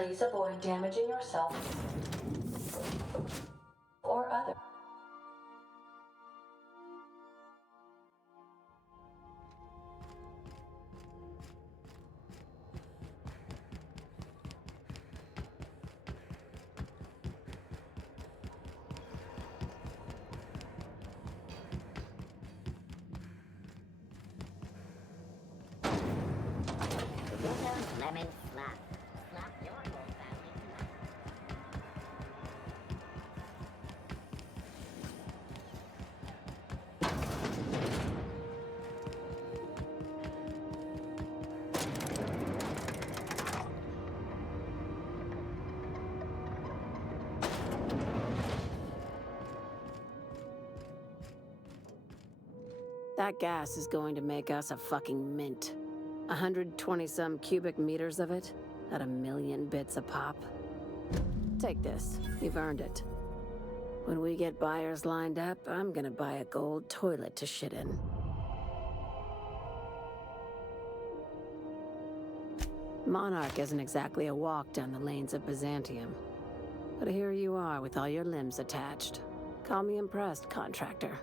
Please avoid damaging yourself or others. Lemon slap. Slap your whole family tonight. That gas is going to make us a fucking mint. 120-some cubic meters of it, at 1,000,000 bits a pop. Take this. You've earned it. When we get buyers lined up, I'm gonna buy a gold toilet to shit in. Monarch isn't exactly a walk down the lanes of Byzantium. But here you are with all your limbs attached. Call me impressed, contractor.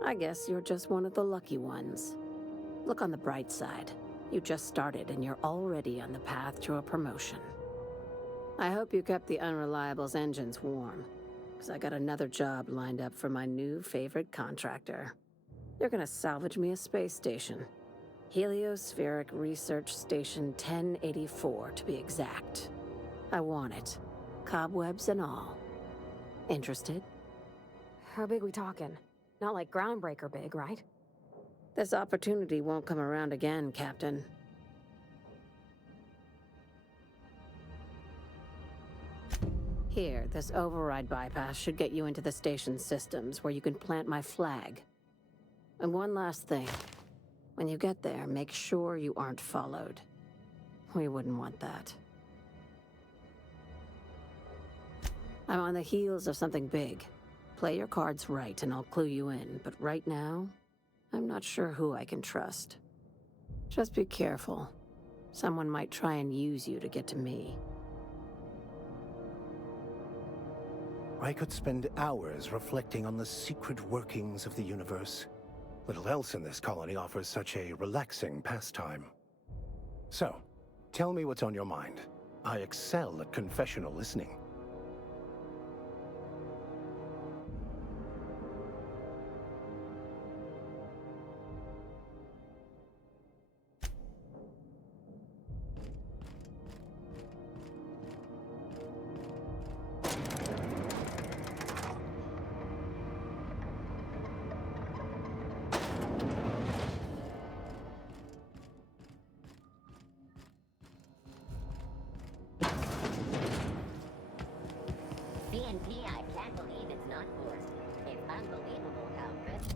I guess you're just one of the lucky ones. Look on the bright side. You just started and you're already on the path to a promotion. I hope you kept the Unreliable's engines warm, because I got another job lined up for my new favorite contractor. You're gonna salvage me a space station. Heliospheric Research Station 1084, to be exact. I want it. Cobwebs and all. Interested? How big we talking? Not like groundbreaker big, right? This opportunity won't come around again, Captain. Here, this override bypass should get you into the station systems where you can plant my flag. And one last thing. When you get there, make sure you aren't followed. We wouldn't want that. I'm on the heels of something big. Play your cards right and I'll clue you in, but right now, I'm not sure who I can trust. Just be careful. Someone might try and use you to get to me. I could spend hours reflecting on the secret workings of the universe. Little else in this colony offers such a relaxing pastime. So, tell me what's on your mind. I excel at confessional listening. CNP, I can't believe it's not forced. It's unbelievable how good.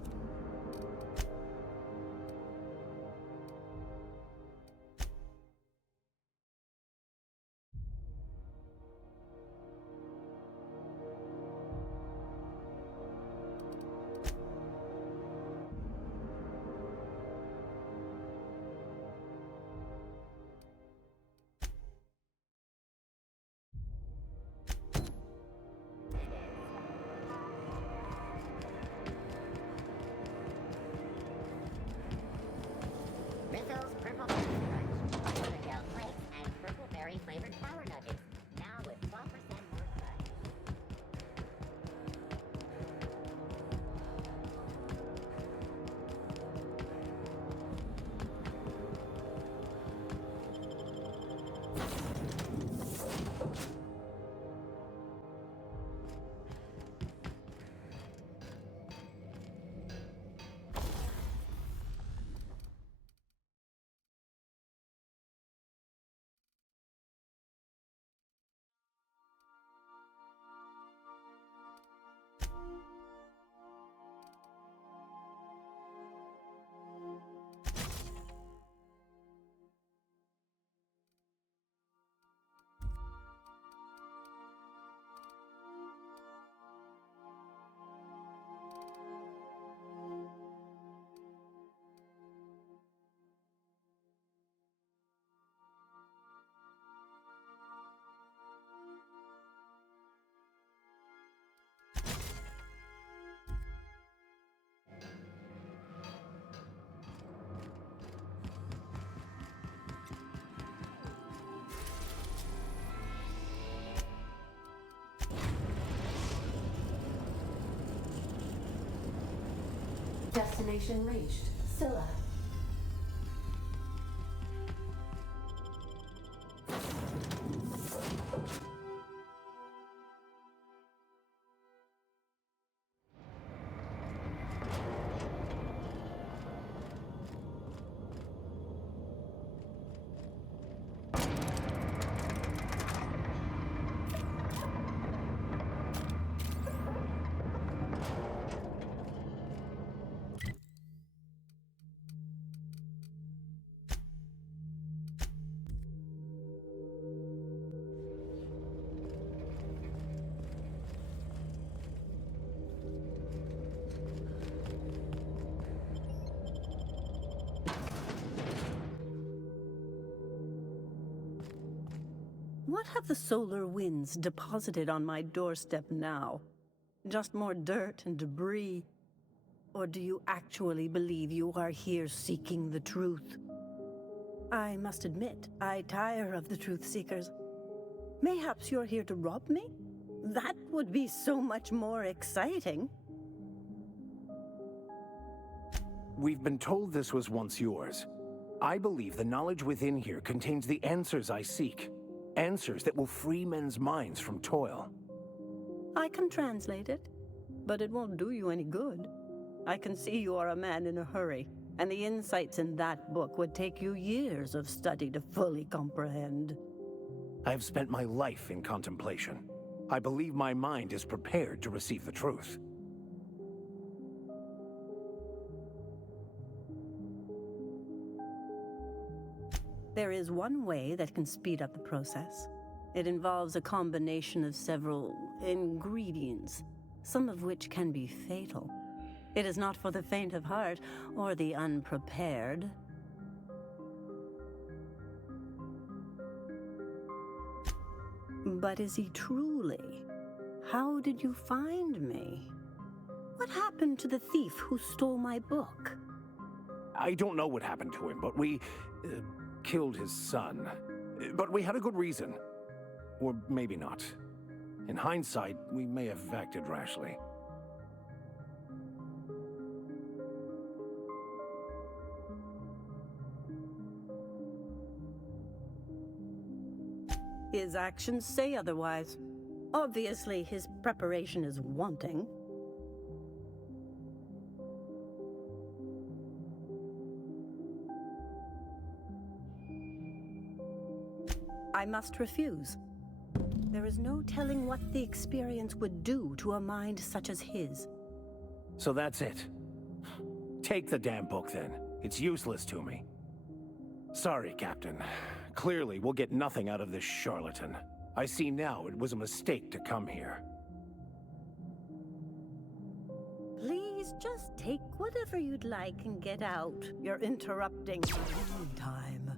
Rizzo's Purple Crunch, Gel Flakes, and Purple Berry flavored Power Nuggets. Now with 12% more crunch. Destination reached. Scylla. What have the solar winds deposited on my doorstep now? Just more dirt and debris? Or do you actually believe you are here seeking the truth? I must admit, I tire of the truth seekers. Mayhaps you're here to rob me? That would be so much more exciting. We've been told this was once yours. I believe the knowledge within here contains the answers I seek. Answers that will free men's minds from toil. I can translate it, but it won't do you any good. I can see you are a man in a hurry, and the insights in that book would take you years of study to fully comprehend. I have spent my life in contemplation. I believe my mind is prepared to receive the truth. There is one way that can speed up the process. It involves a combination of several ingredients, some of which can be fatal. It is not for the faint of heart or the unprepared. But is he truly? How did you find me? What happened to the thief who stole my book? I don't know what happened to him, but we killed his son. But we had a good reason. Or maybe not. In hindsight, we may have acted rashly. His actions say otherwise. Obviously, his preparation is wanting. I must refuse. There is no telling what the experience would do to a mind such as his. So that's it. Take the damn book, then. It's useless to me. Sorry, Captain. Clearly, we'll get nothing out of this charlatan. I see now it was a mistake to come here. Please just take whatever you'd like and get out. You're interrupting my own time.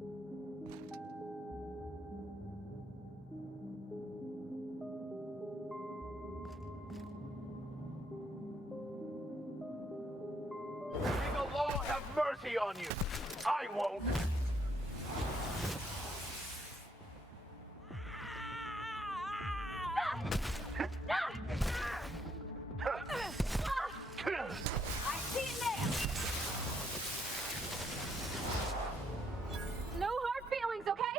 May the law have mercy on you! I won't! No hard feelings, okay?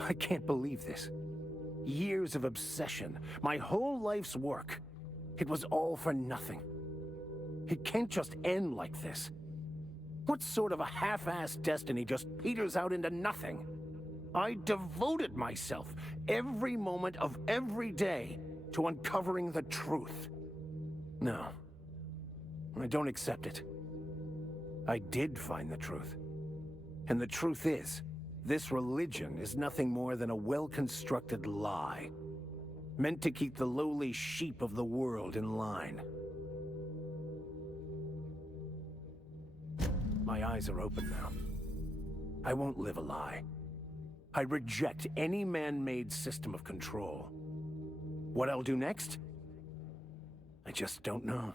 I can't believe this. Years of obsession, my whole life's work. It was all for nothing. It can't just end like this. What sort of a half-assed destiny just peters out into nothing? I devoted myself every moment of every day to uncovering the truth. No, I don't accept it. I did find the truth. And the truth is, this religion is nothing more than a well-constructed lie, meant to keep the lowly sheep of the world in line. My eyes are open now. I won't live a lie. I reject any man-made system of control. What I'll do next? I just don't know.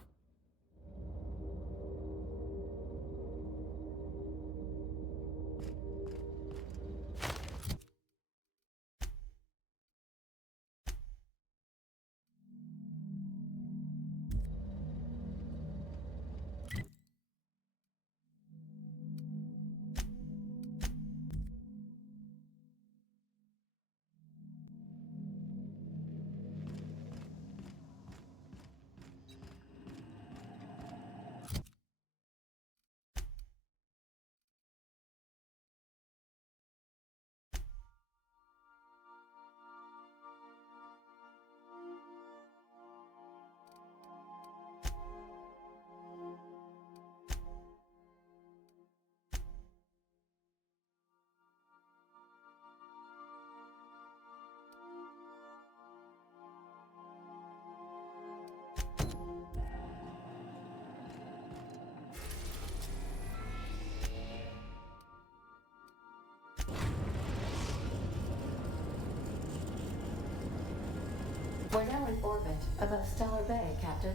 We're now in orbit above Stellar Bay, Captain.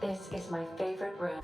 This is my favorite room.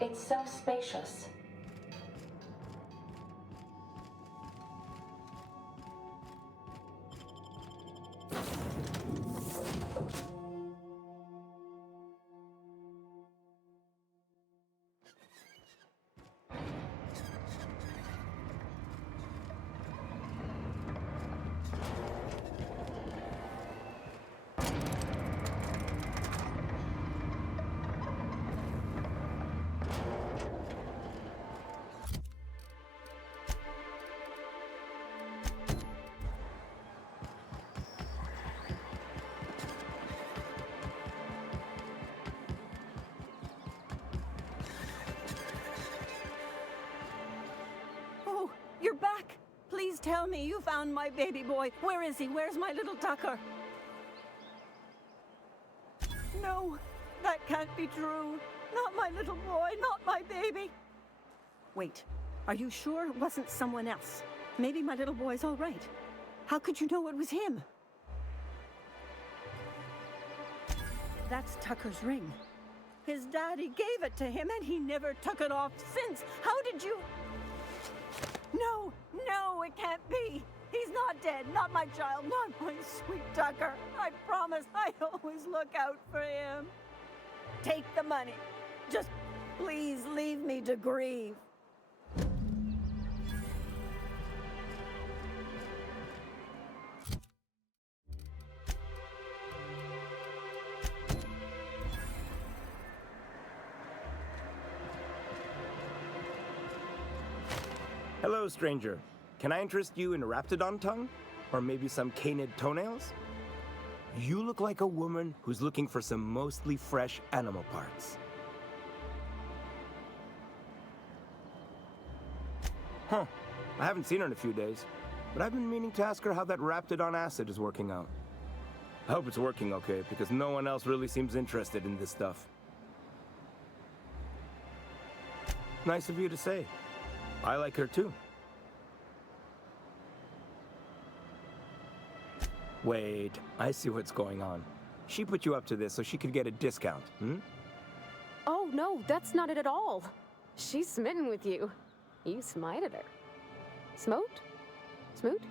It's so spacious. You're back! Please tell me you found my baby boy. Where is he? Where's my little Tucker? No, that can't be true. Not my little boy, not my baby. Wait, are you sure it wasn't someone else? Maybe my little boy's all right. How could you know it was him? That's Tucker's ring. His daddy gave it to him and he never took it off since. How did you... No, no, it can't be. He's not dead, not my child, not my sweet Tucker. I promise I always look out for him. Take the money. Just please leave me to grieve. Hello, stranger. Can I interest you in raptidon tongue? Or maybe some canid toenails? You look like a woman who's looking for some mostly fresh animal parts. Huh. I haven't seen her in a few days, but I've been meaning to ask her how that raptidon acid is working out. I hope it's working okay, because no one else really seems interested in this stuff. Nice of you to say. I like her too. Wait, I see what's going on. She put you up to this so she could get a discount, hmm? Oh, no, that's not it at all. She's smitten with you. You smited her. Smote? Smoot?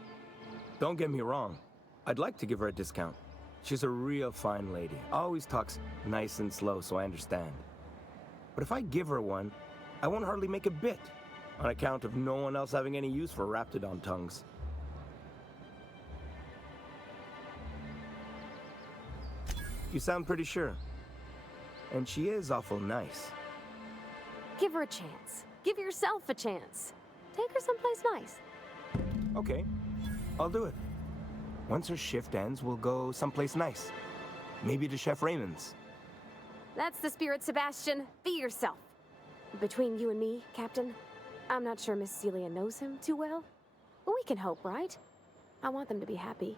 Don't get me wrong. I'd like to give her a discount. She's a real fine lady. Always talks nice and slow, so I understand. But if I give her one, I won't hardly make a bit, on account of no one else having any use for raptidon tongues. You sound pretty sure. And she is awful nice. Give her a chance. Give yourself a chance. Take her someplace nice. Okay, I'll do it. Once her shift ends, we'll go someplace nice. Maybe to Chef Raymond's. That's the spirit, Sebastian. Be yourself. Between you and me, Captain, I'm not sure Miss Celia knows him too well. But we can hope, right? I want them to be happy.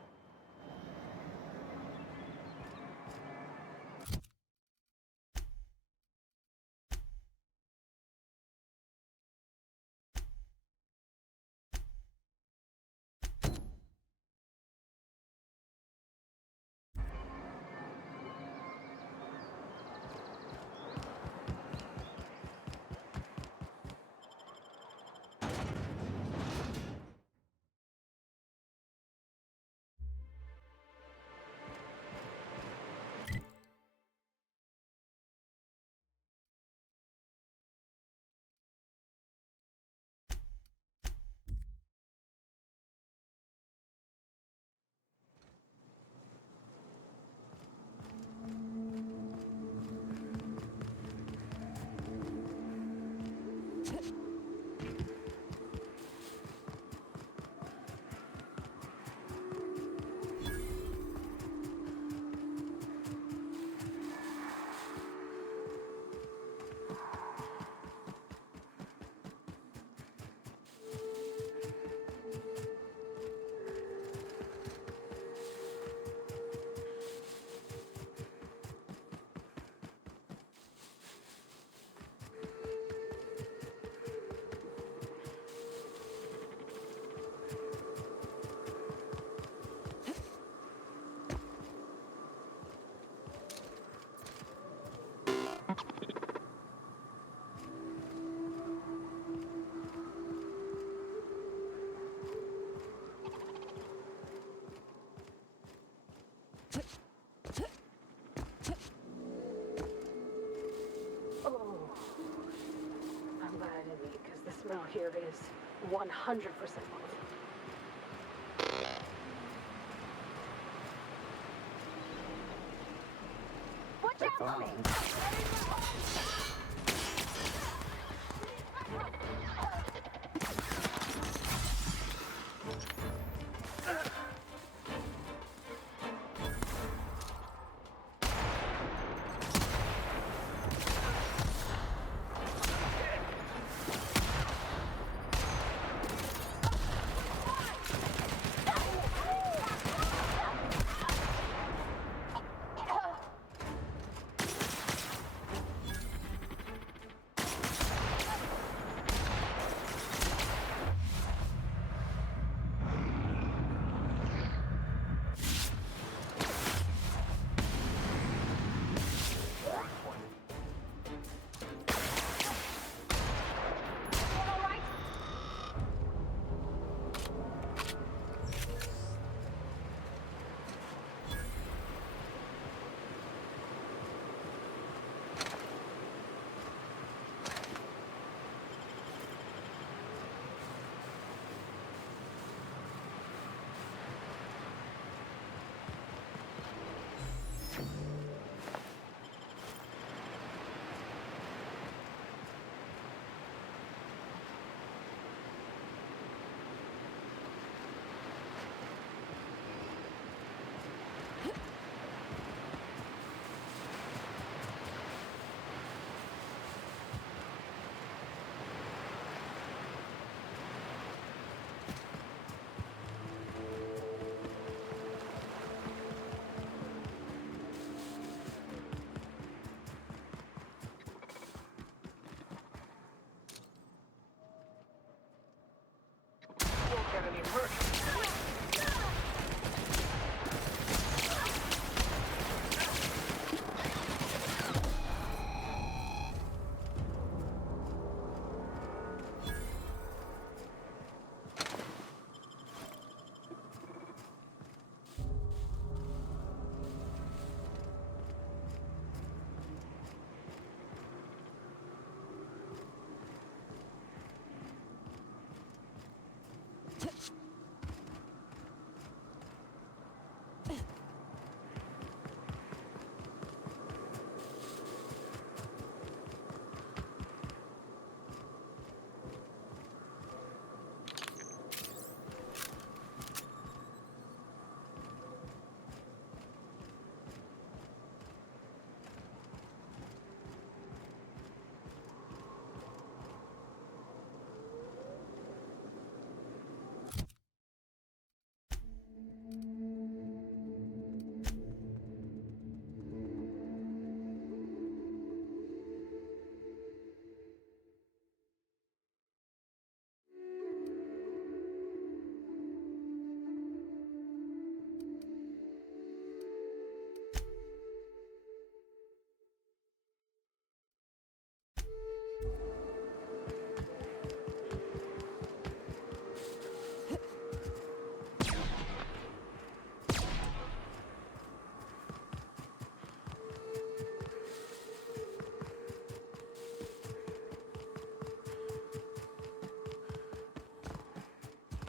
I'm glad I didn't eat, because the smell here is 100% off. Watch out for me!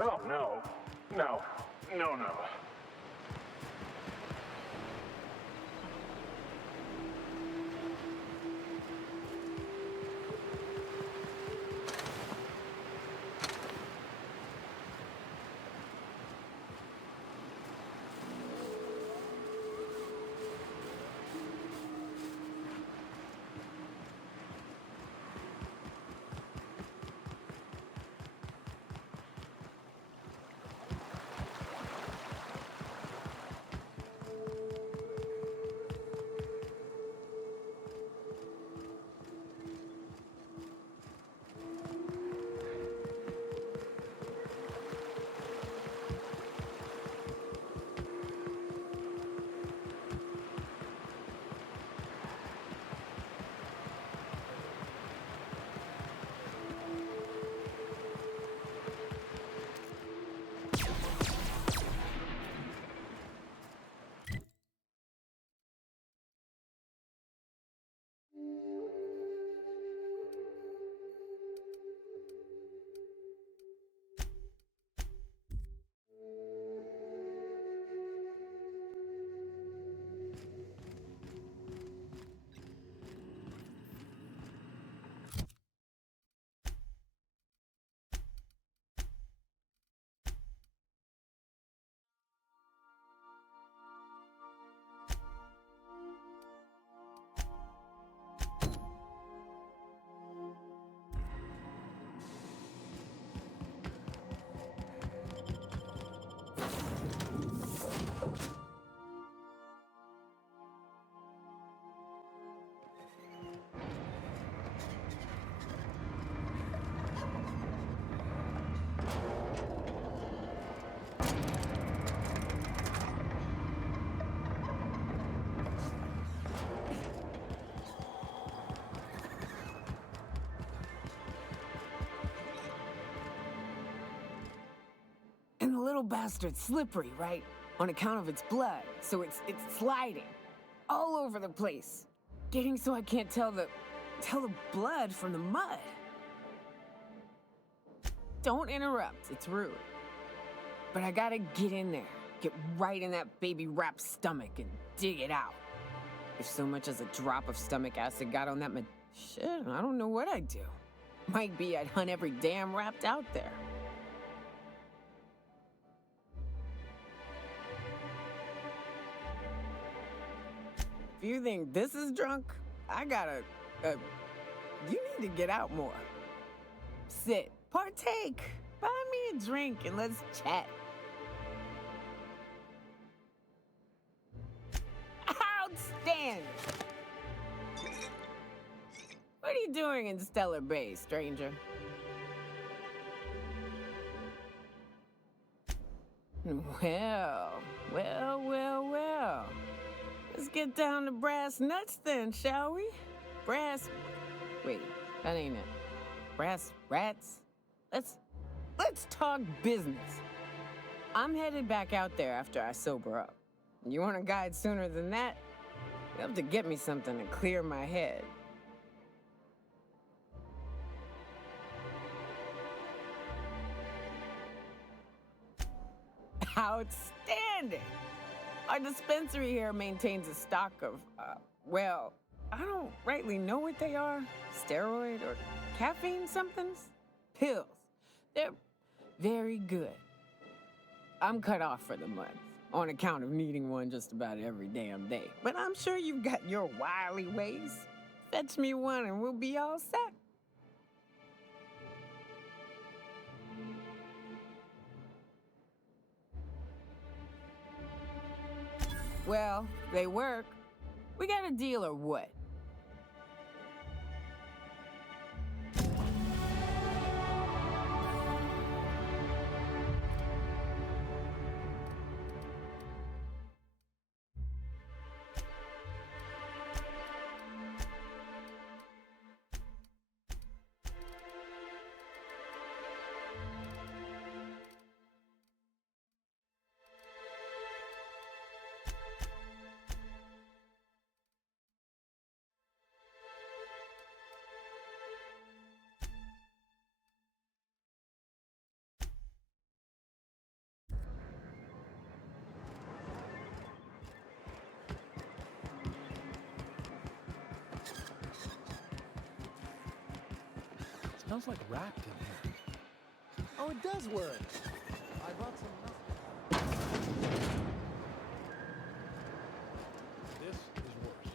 Oh, no. No. No, no. And the little bastard's slippery, right? On account of its blood, so it's sliding all over the place, getting so I can't tell the blood from the mud. Don't interrupt, it's rude. But I gotta get in there, get right in that baby rap's stomach and dig it out. If so much as a drop of stomach acid got on that shit, I don't know what I'd do. Might be I'd hunt every damn rapt out there. If you think this is drunk, I gotta, you need to get out more. Sit, partake, buy me a drink and let's chat. Outstanding! What are you doing in Stellar Bay, stranger? Well. Let's get down to brass nuts then, shall we? Wait, that ain't it. Brass rats? Let's talk business. I'm headed back out there after I sober up. You want a guide sooner than that? You have to get me something to clear my head. Outstanding! Our dispensary here maintains a stock of, well, I don't rightly know what they are. Steroid or caffeine somethings? Pills. They're very good. I'm cut off for the month, on account of needing one just about every damn day. But I'm sure you've got your wily ways. Fetch me one and we'll be all set. Well, they work. We got a deal or what? Smells like rat in here. Oh, it does work. I brought some. This is worse.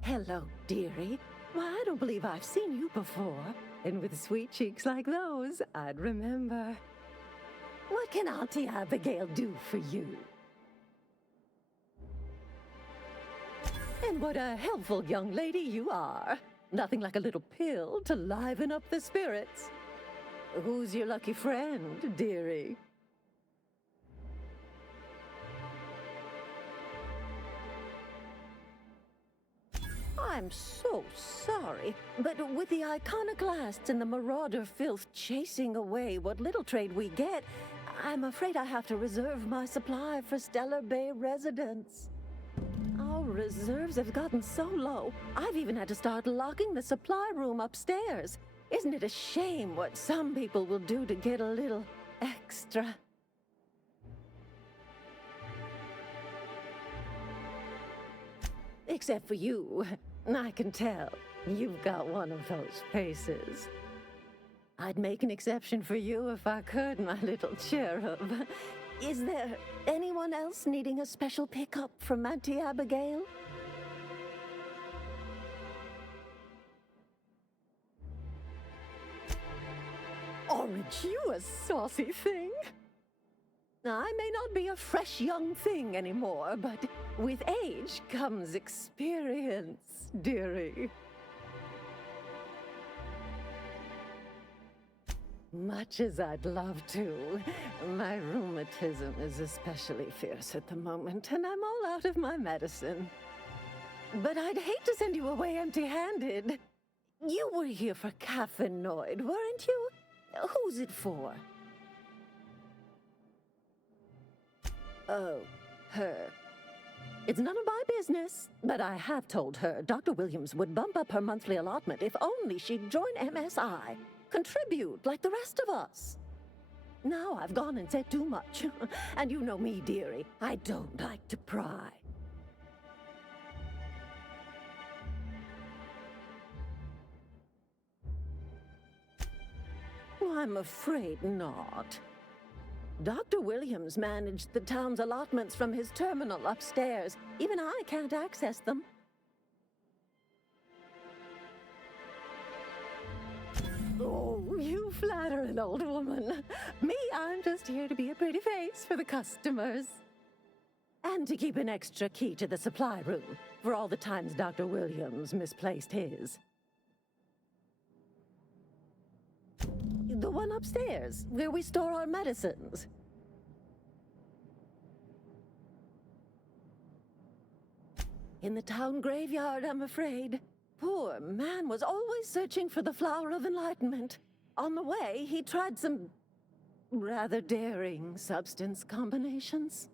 Hello, dearie. Why, I don't believe I've seen you before. And with sweet cheeks like those, I'd remember. What can Auntie Abigail do for you? And what a helpful young lady you are. Nothing like a little pill to liven up the spirits. Who's your lucky friend, dearie? I'm so sorry, but with the iconoclasts and the marauder filth chasing away what little trade we get, I'm afraid I have to reserve my supply for Stellar Bay residents. Our reserves have gotten so low, I've even had to start locking the supply room upstairs. Isn't it a shame what some people will do to get a little extra? Except for you. I can tell. You've got one of those faces. I'd make an exception for you if I could, my little cherub. Is there anyone else needing a special pickup from Auntie Abigail? Aren't you a saucy thing? I may not be a fresh young thing anymore, but with age comes experience, dearie. Much as I'd love to, my rheumatism is especially fierce at the moment, and I'm all out of my medicine. But I'd hate to send you away empty-handed. You were here for Caffeinoid, weren't you? Who's it for? Oh, her. It's none of my business, but I have told her Dr. Williams would bump up her monthly allotment if only she'd join MSI. Contribute like the rest of us. Now I've gone and said too much. And you know me, dearie. I don't like to pry. Well, I'm afraid not. Dr. Williams managed the town's allotments from his terminal upstairs. Even I can't access them. Oh, you flatter an old woman. Me, I'm just here to be a pretty face for the customers. And to keep an extra key to the supply room, for all the times Dr. Williams misplaced his. The one upstairs, where we store our medicines. In the town graveyard, I'm afraid. Poor man was always searching for the flower of enlightenment. On the way, he tried some rather daring substance combinations.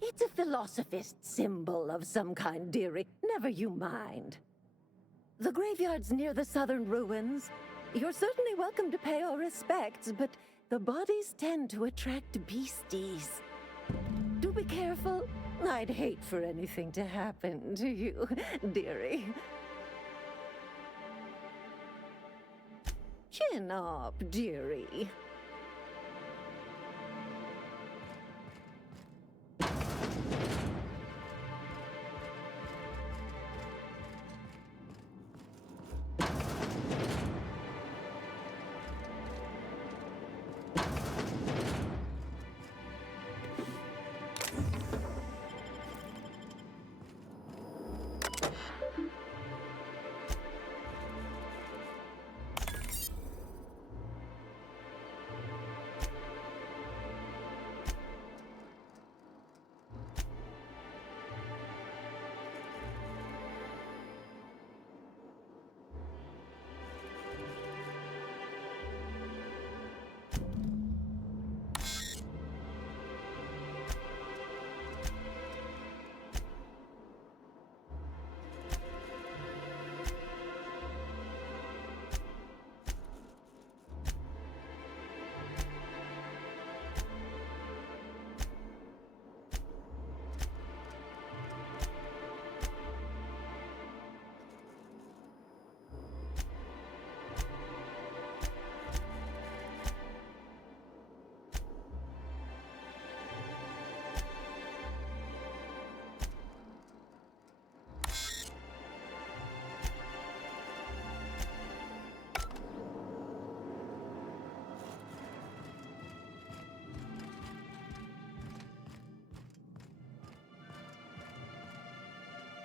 It's a philosophist symbol of some kind, dearie. Never you mind. The graveyard's near the southern ruins. You're certainly welcome to pay our respects, but the bodies tend to attract beasties. Do be careful. I'd hate for anything to happen to you, dearie. Chin up, dearie.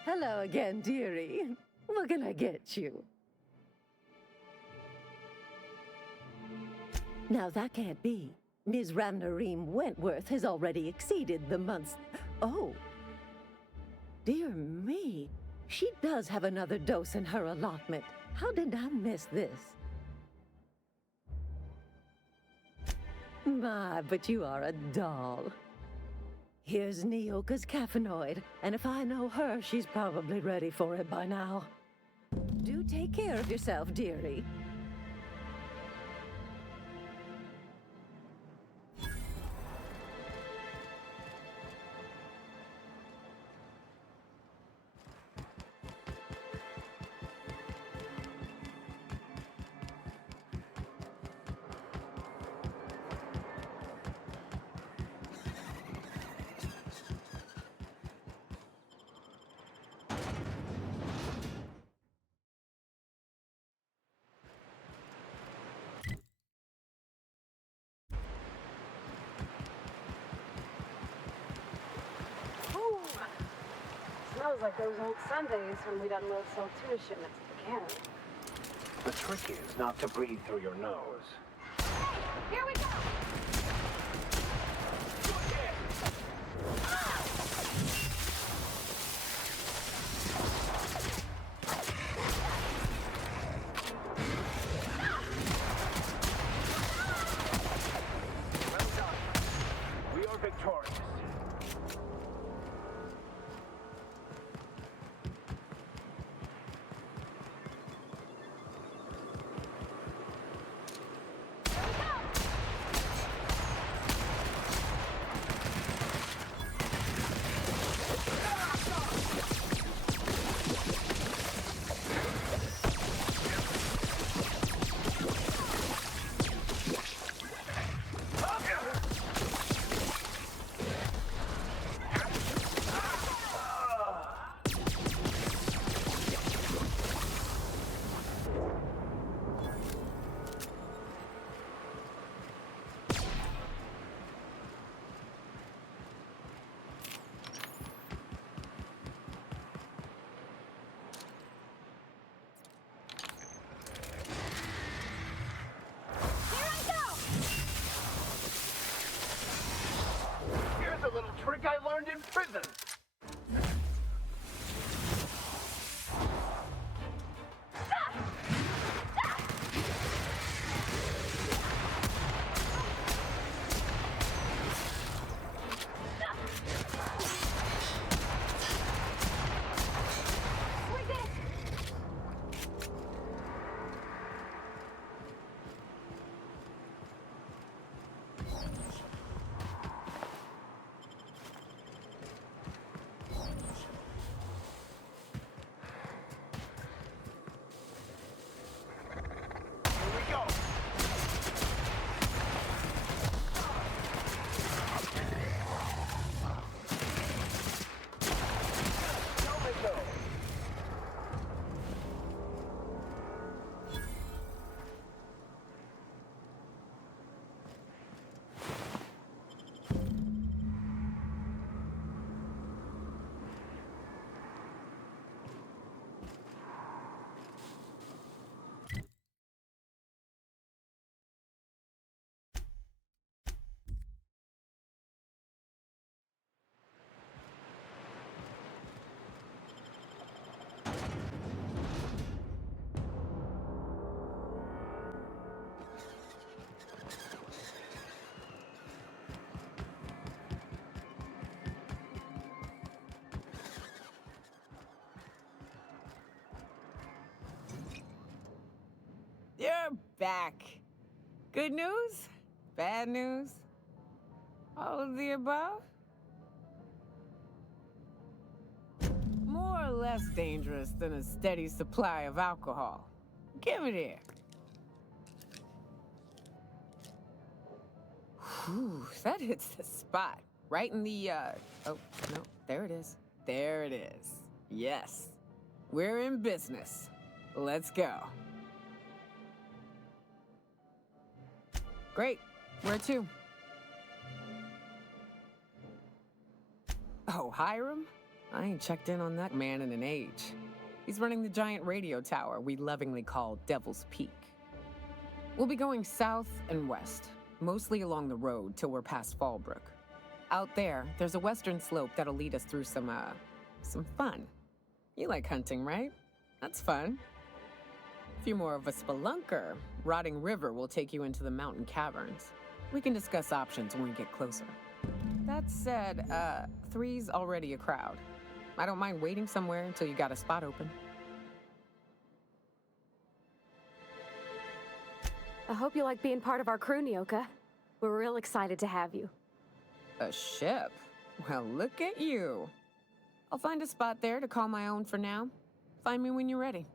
Hello again, dearie. What can I get you? Now that can't be. Ms. Ramnareem Wentworth has already exceeded the month's... Oh. Dear me. She does have another dose in her allotment. How did I miss this? My, but you are a doll. Here's Nyoka's caffeinoid, and if I know her, she's probably ready for it by now. Do take care of yourself, dearie. Smells like those old Sundays when we'd unload salt tuna shipments at the cannery. The trick is not to breathe through your nose. Here we go! Well done. We are victorious. Here's a little trick I learned in prison. You're back. Good news? Bad news? All of the above? More or less dangerous than a steady supply of alcohol. Give it here. Whew, that hits the spot. Right in the, oh, no, there it is. There it is. Yes. We're in business. Let's go. Great. Where to? Oh, Hiram? I ain't checked in on that man in an age. He's running the giant radio tower we lovingly call Devil's Peak. We'll be going south and west, mostly along the road till we're past Fallbrook. Out there, there's a western slope that'll lead us through some fun. You like hunting, right? That's fun. If you're more of a spelunker, Rotting River will take you into the mountain caverns. We can discuss options when we get closer. That said, 3's already a crowd. I don't mind waiting somewhere until you got a spot open. I hope you like being part of our crew, Nyoka. We're real excited to have you. A ship? Well, look at you. I'll find a spot there to call my own for now. Find me when you're ready.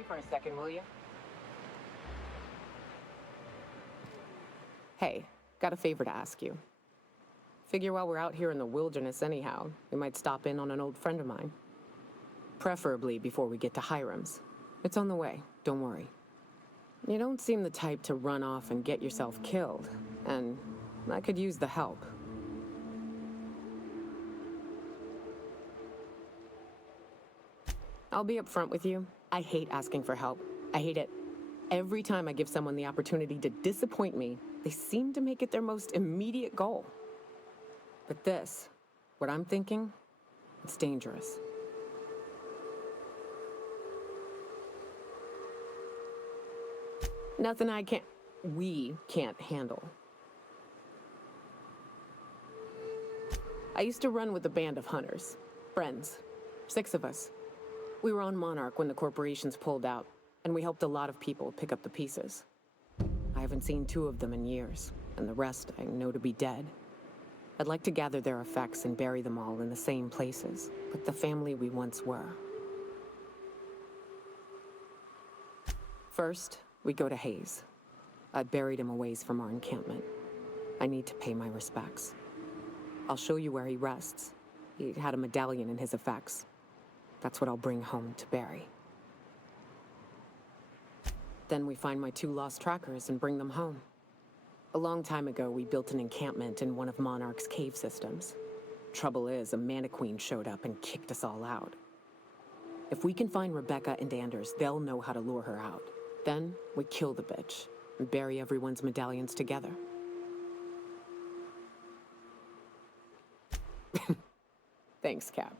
me for a second, will you? Hey, got a favor to ask you. Figure while we're out here in the wilderness anyhow, we might stop in on an old friend of mine. Preferably before we get to Hiram's. It's on the way, don't worry. You don't seem the type to run off and get yourself killed, and I could use the help. I'll be upfront with you. I hate asking for help. I hate it. Every time I give someone the opportunity to disappoint me, they seem to make it their most immediate goal. But this, what I'm thinking, it's dangerous. Nothing we can't handle. I used to run with a band of hunters. Friends. 6 of us. We were on Monarch when the corporations pulled out, and we helped a lot of people pick up the pieces. I haven't seen 2 of them in years, and the rest I know to be dead. I'd like to gather their effects and bury them all in the same places, with the family we once were. First, we go to Hayes. I buried him a ways from our encampment. I need to pay my respects. I'll show you where he rests. He had a medallion in his effects. That's what I'll bring home to Barry. Then we find my 2 lost trackers and bring them home. A long time ago, we built an encampment in one of Monarch's cave systems. Trouble is, a Mantiqueen showed up and kicked us all out. If we can find Rebecca and Anders, they'll know how to lure her out. Then, we kill the bitch and bury everyone's medallions together. Thanks, Cap.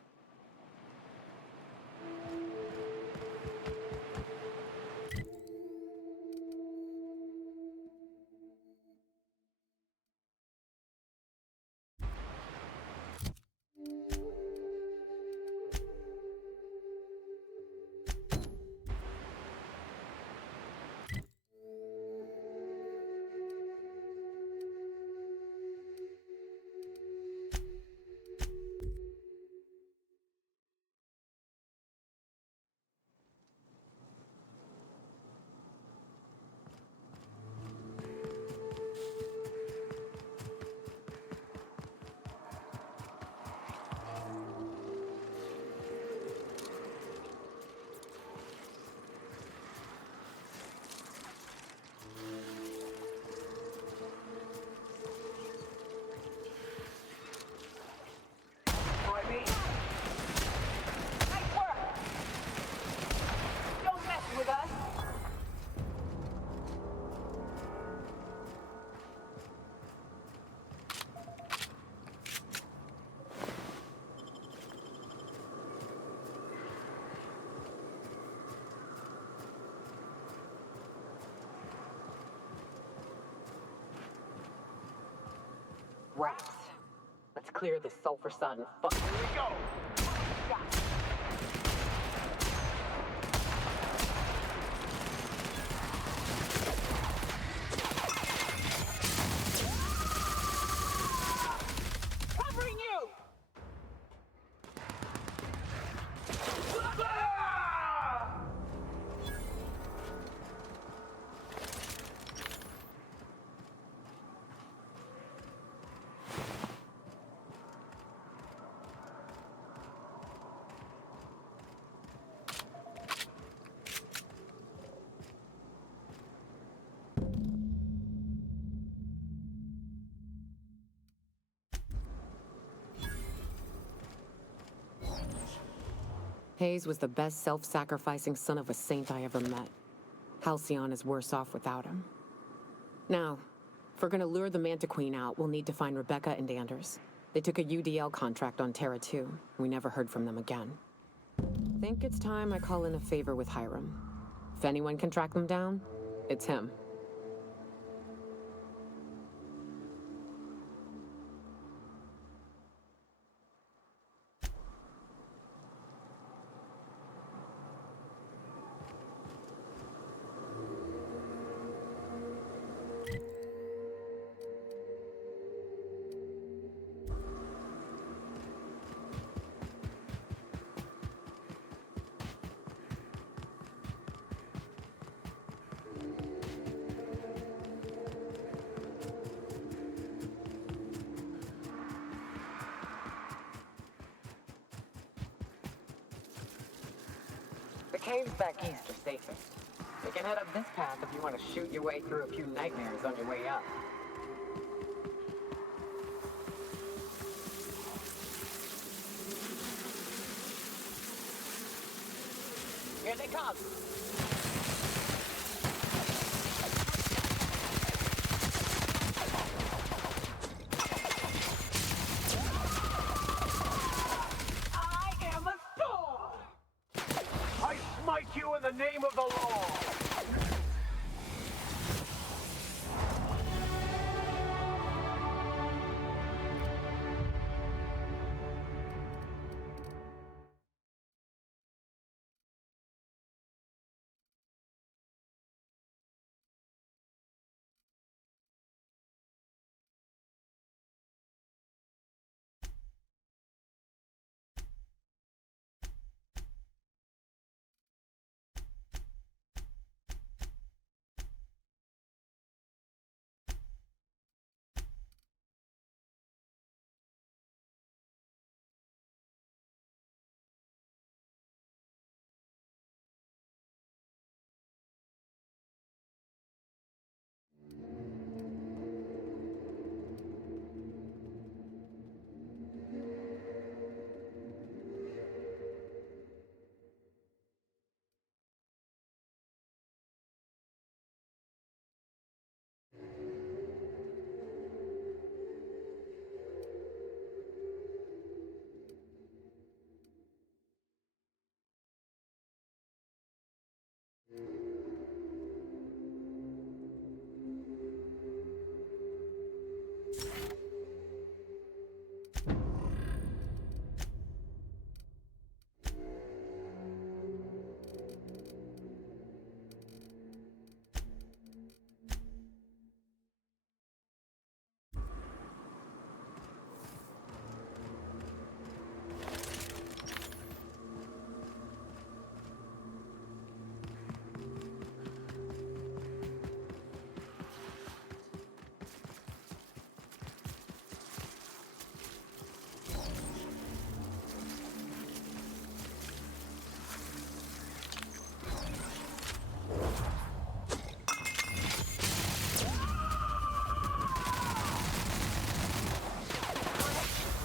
Rats. Let's clear the sulfur sun. Fuck. Here we go! Covering you! Hayes was the best self-sacrificing son of a saint I ever met. Halcyon is worse off without him. Now, if we're gonna lure the Mantiqueen out, we'll need to find Rebecca and Anders. They took a UDL contract on Terra 2. We never heard from them again. Think it's time I call in a favor with Hiram. If anyone can track them down, it's him. cave's back east are safest. You can head up this path if you want to shoot your way through a few nightmares on your way up. Here they come! I am a storm! I smite you in the name of the law!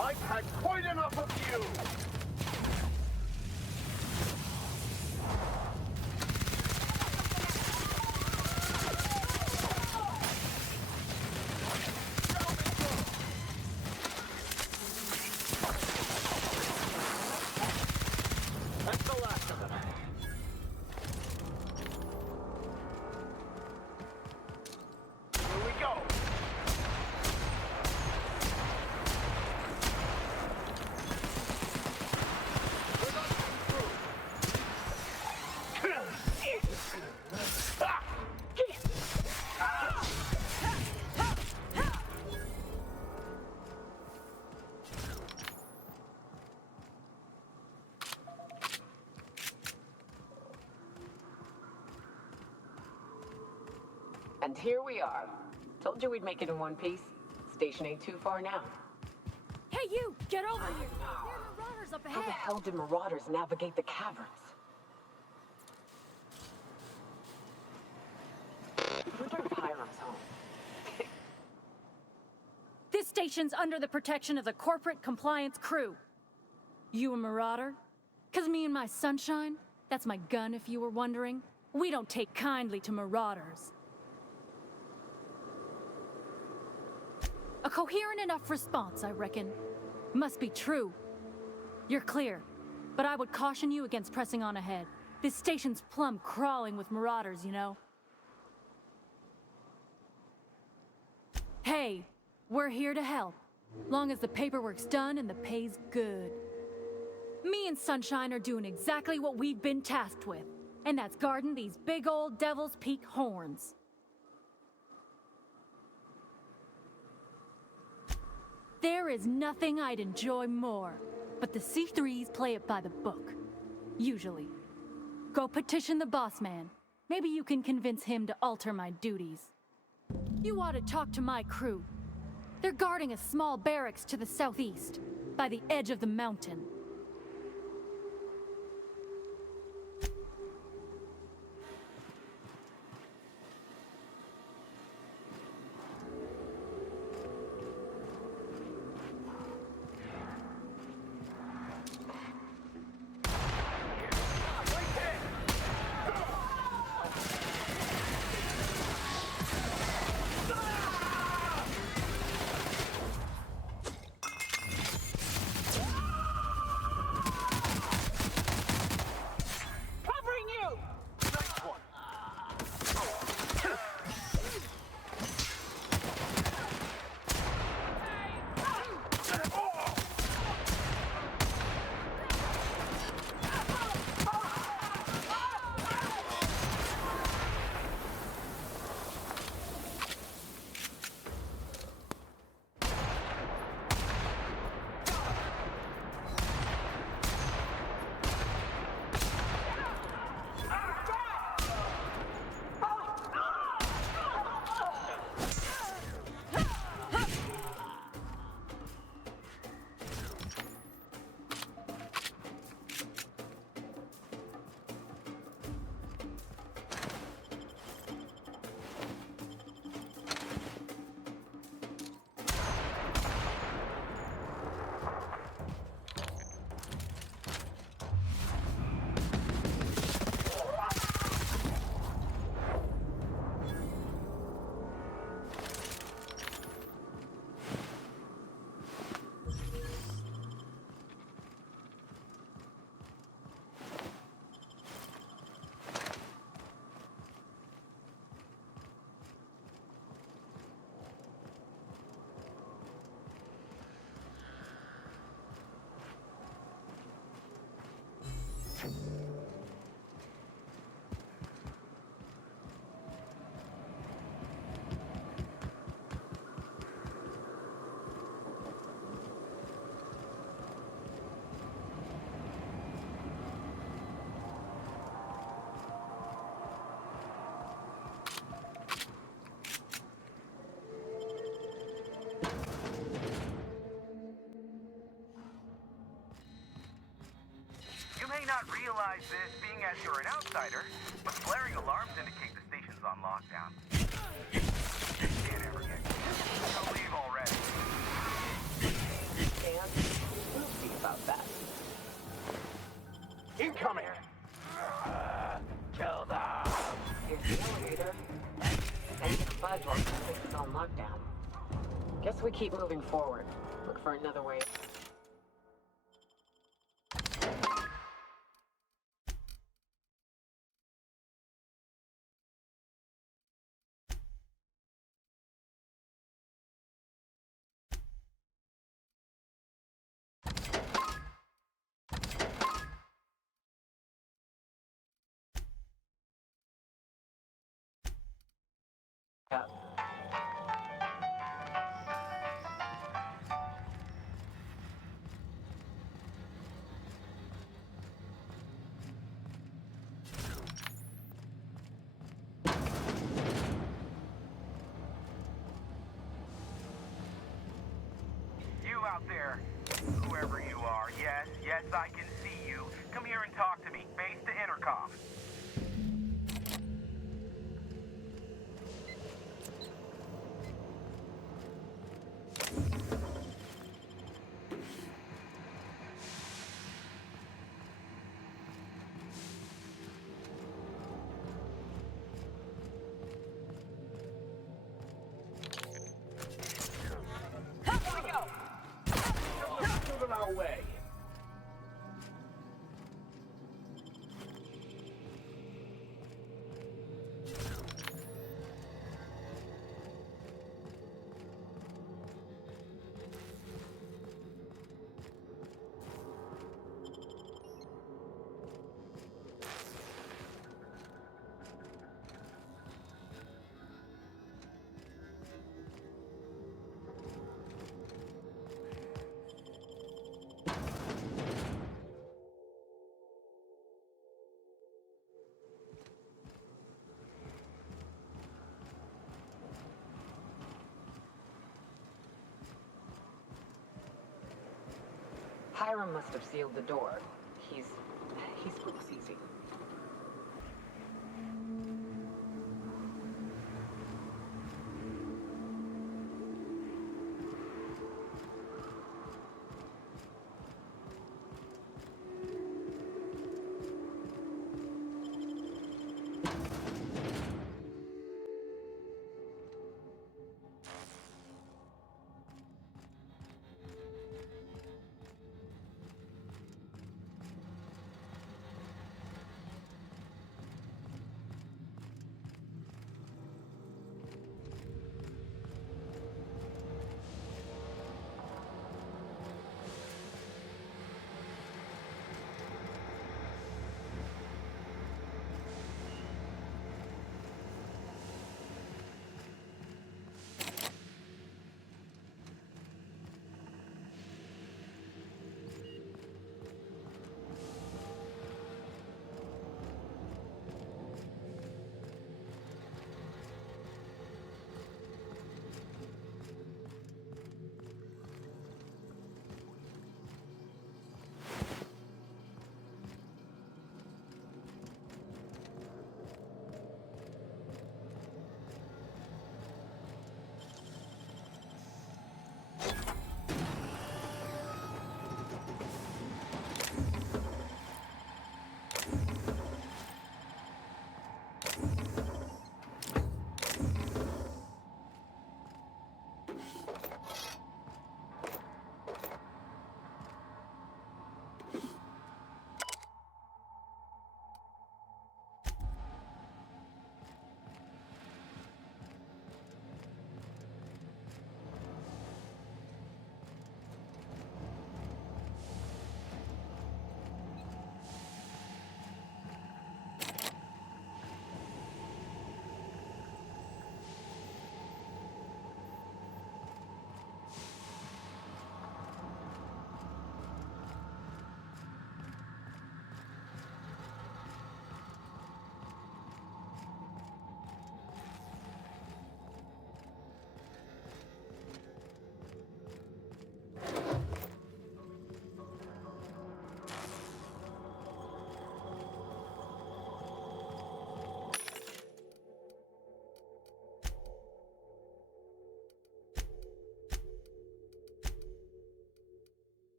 I've had quite enough of you! That's the last of them. Here we go! And here we are. Told you we'd make it in one piece. Station ain't too far now. Hey, you! Get over here! There are marauders up How the ahead! hell did marauders navigate the caverns? Who drove Hiram's home? This station's under the protection of the corporate compliance crew. You a marauder? 'Cause me and my sunshine, that's my gun if you were wondering, we don't take kindly to marauders. A coherent enough response, I reckon. Must be true. You're clear, but I would caution you against pressing on ahead. This station's plumb crawling with marauders, you know. Hey, we're here to help, long as the paperwork's done and the pay's good. Me and Sunshine are doing exactly what we've been tasked with, and that's guarding these big old Devil's Peak horns. There is nothing I'd enjoy more, but the C3s play it by the book. Usually. Go petition the boss man. Maybe you can convince him to alter my duties. You ought to talk to my crew. They're guarding a small barracks to the southeast, by the edge of the mountain. not realize this, being as you're an outsider, but flaring alarms indicate the station's on lockdown. Can't ever get you. So leave already. And we'll see about that. Incoming! Kill them! Here's the elevator. And the budge while it's on lockdown. Guess we keep moving forward. Look for another way. You out there, whoever you are, yes, I can see you. Come here and talk to me. Base to intercom. Moving our way. Hiram must have sealed the door. He's quick easy.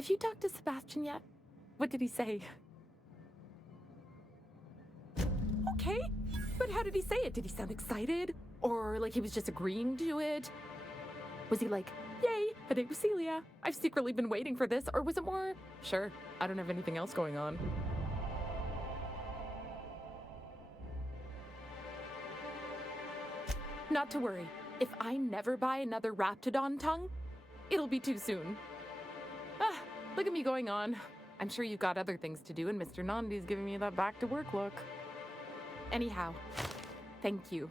Have you talked to Sebastian yet? What did he say? Okay, but how did he say it? Did he sound excited? Or like he was just agreeing to it? Was he like, yay, a date with Celia. I've secretly been waiting for this. Or was it more, sure, I don't have anything else going on. Not to worry. If I never buy another Raptidon tongue, it'll be too soon. Ah, look at me going on. I'm sure you've got other things to do, and Mr. Nandi's giving me that back-to-work look. Anyhow, thank you.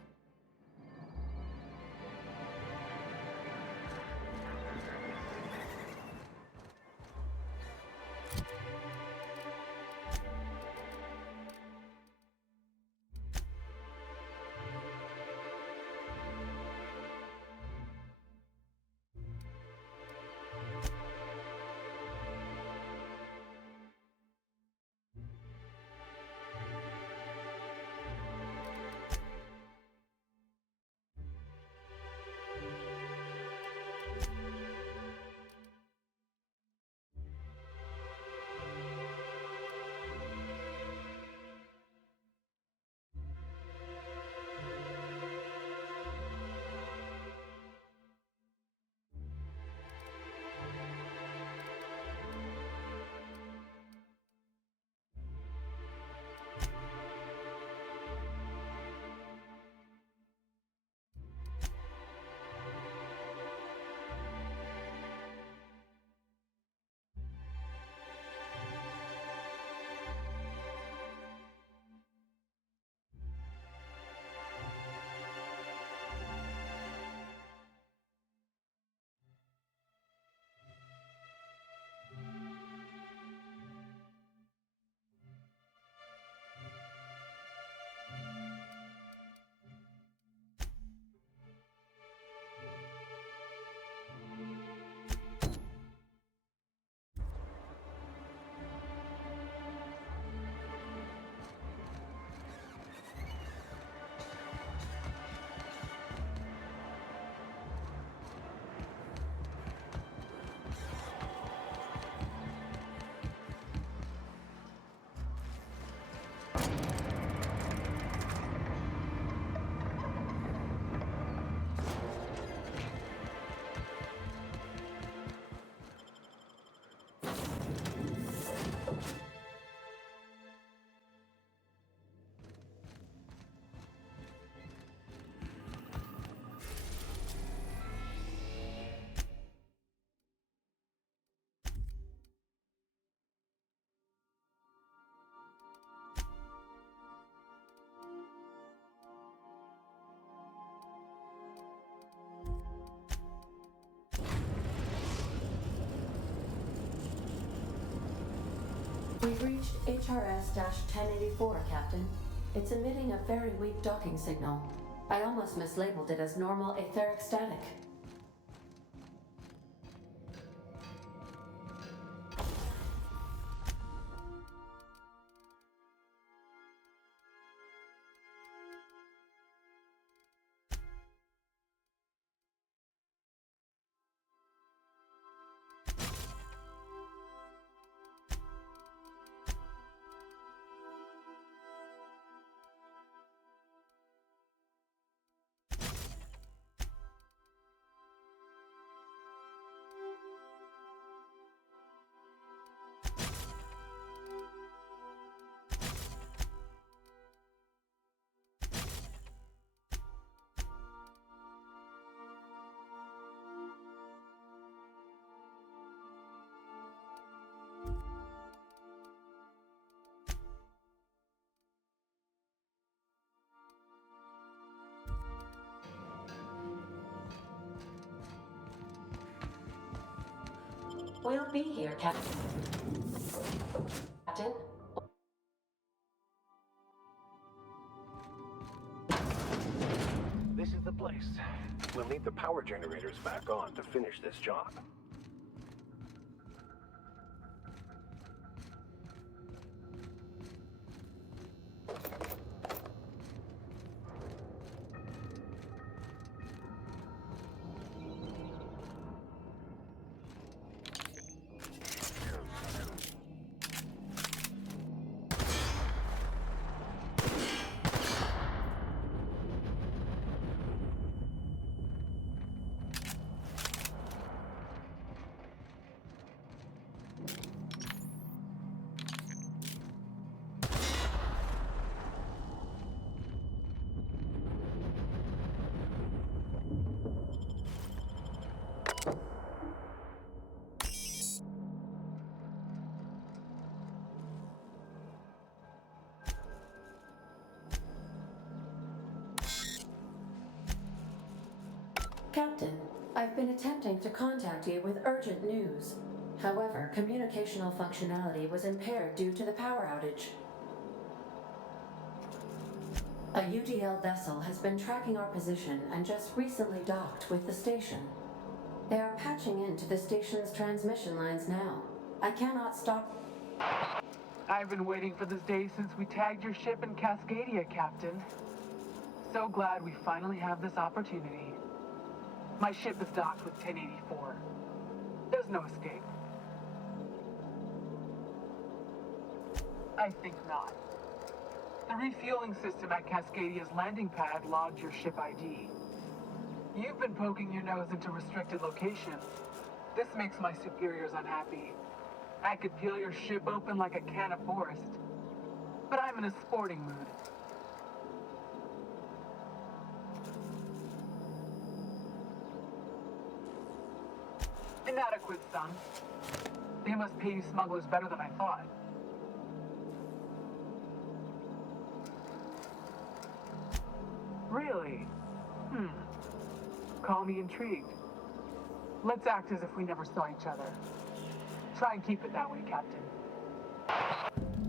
We've reached HRS-1084, Captain. It's emitting a very weak docking signal. I almost mislabeled it as normal etheric static. We'll be here, Captain. This is the place. We'll need the power generators back on to finish this job. Captain, I've been attempting to contact you with urgent news. However, communicational functionality was impaired due to the power outage. A UDL vessel has been tracking our position and just recently docked with the station. They are patching into the station's transmission lines now. I cannot stop. I've been waiting for this day since we tagged your ship in Cascadia, Captain. So glad we finally have this opportunity. My ship is docked with 1084. There's no escape. I think not. The refueling system at Cascadia's landing pad logged your ship ID. You've been poking your nose into restricted locations. This makes my superiors unhappy. I could peel your ship open like a can of forest. But I'm in a sporting mood. Inadequate, son. They must pay you smugglers better than I thought. Really? Call me intrigued. Let's act as if we never saw each other. Try and keep it that way, Captain.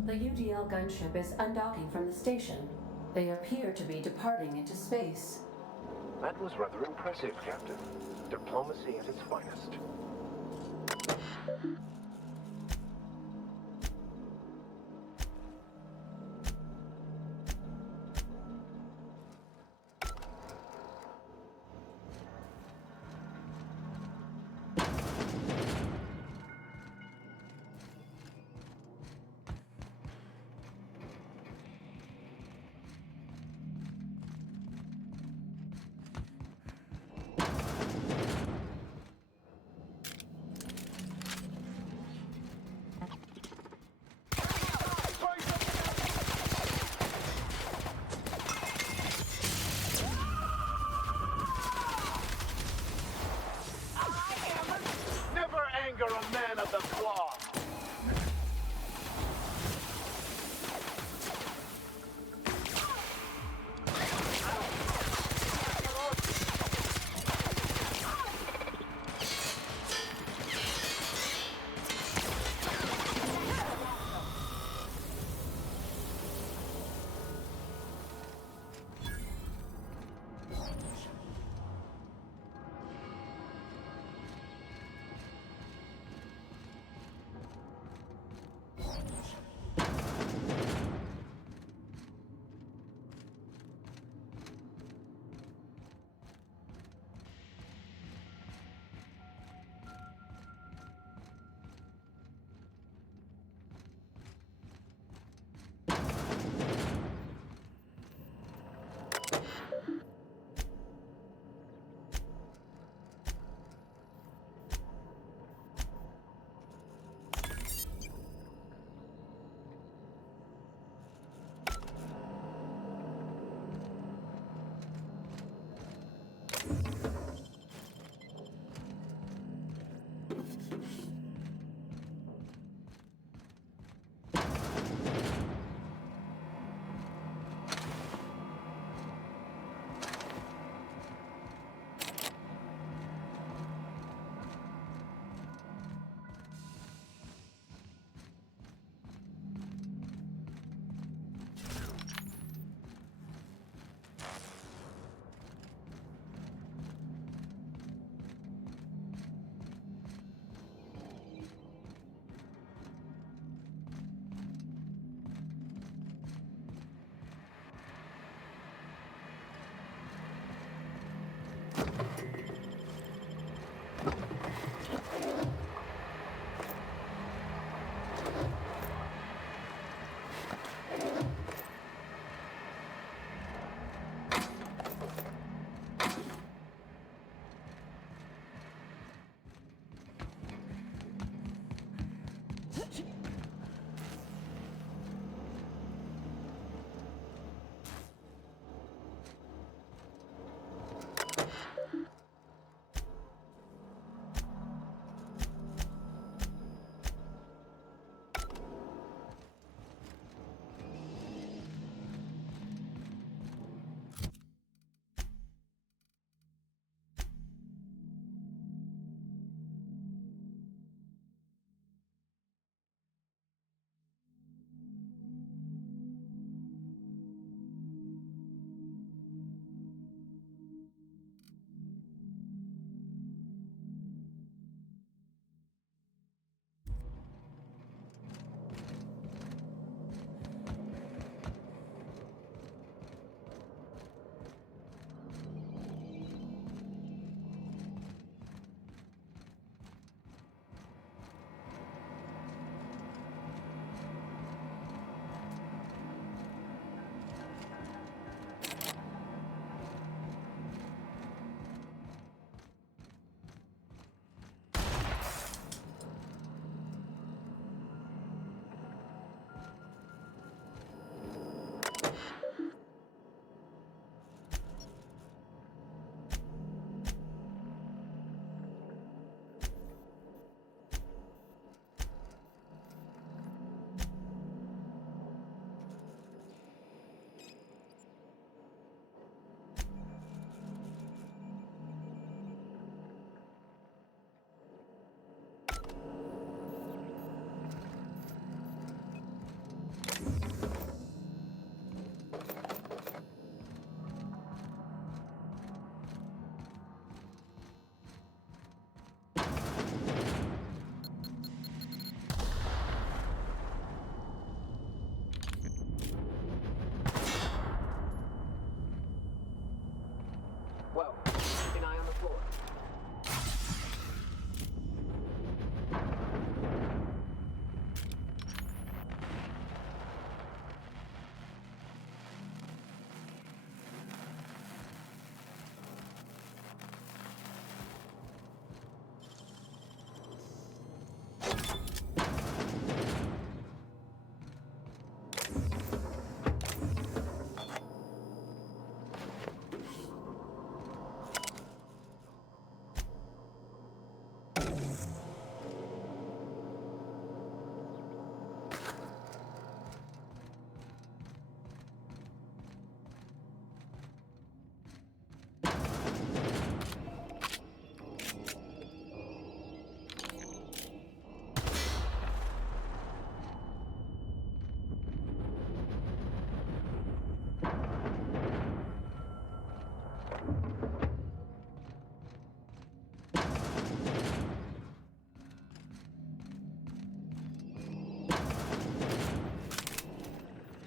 The UDL gunship is undocking from the station. They appear to be departing into space. That was rather impressive, Captain. Diplomacy at its finest.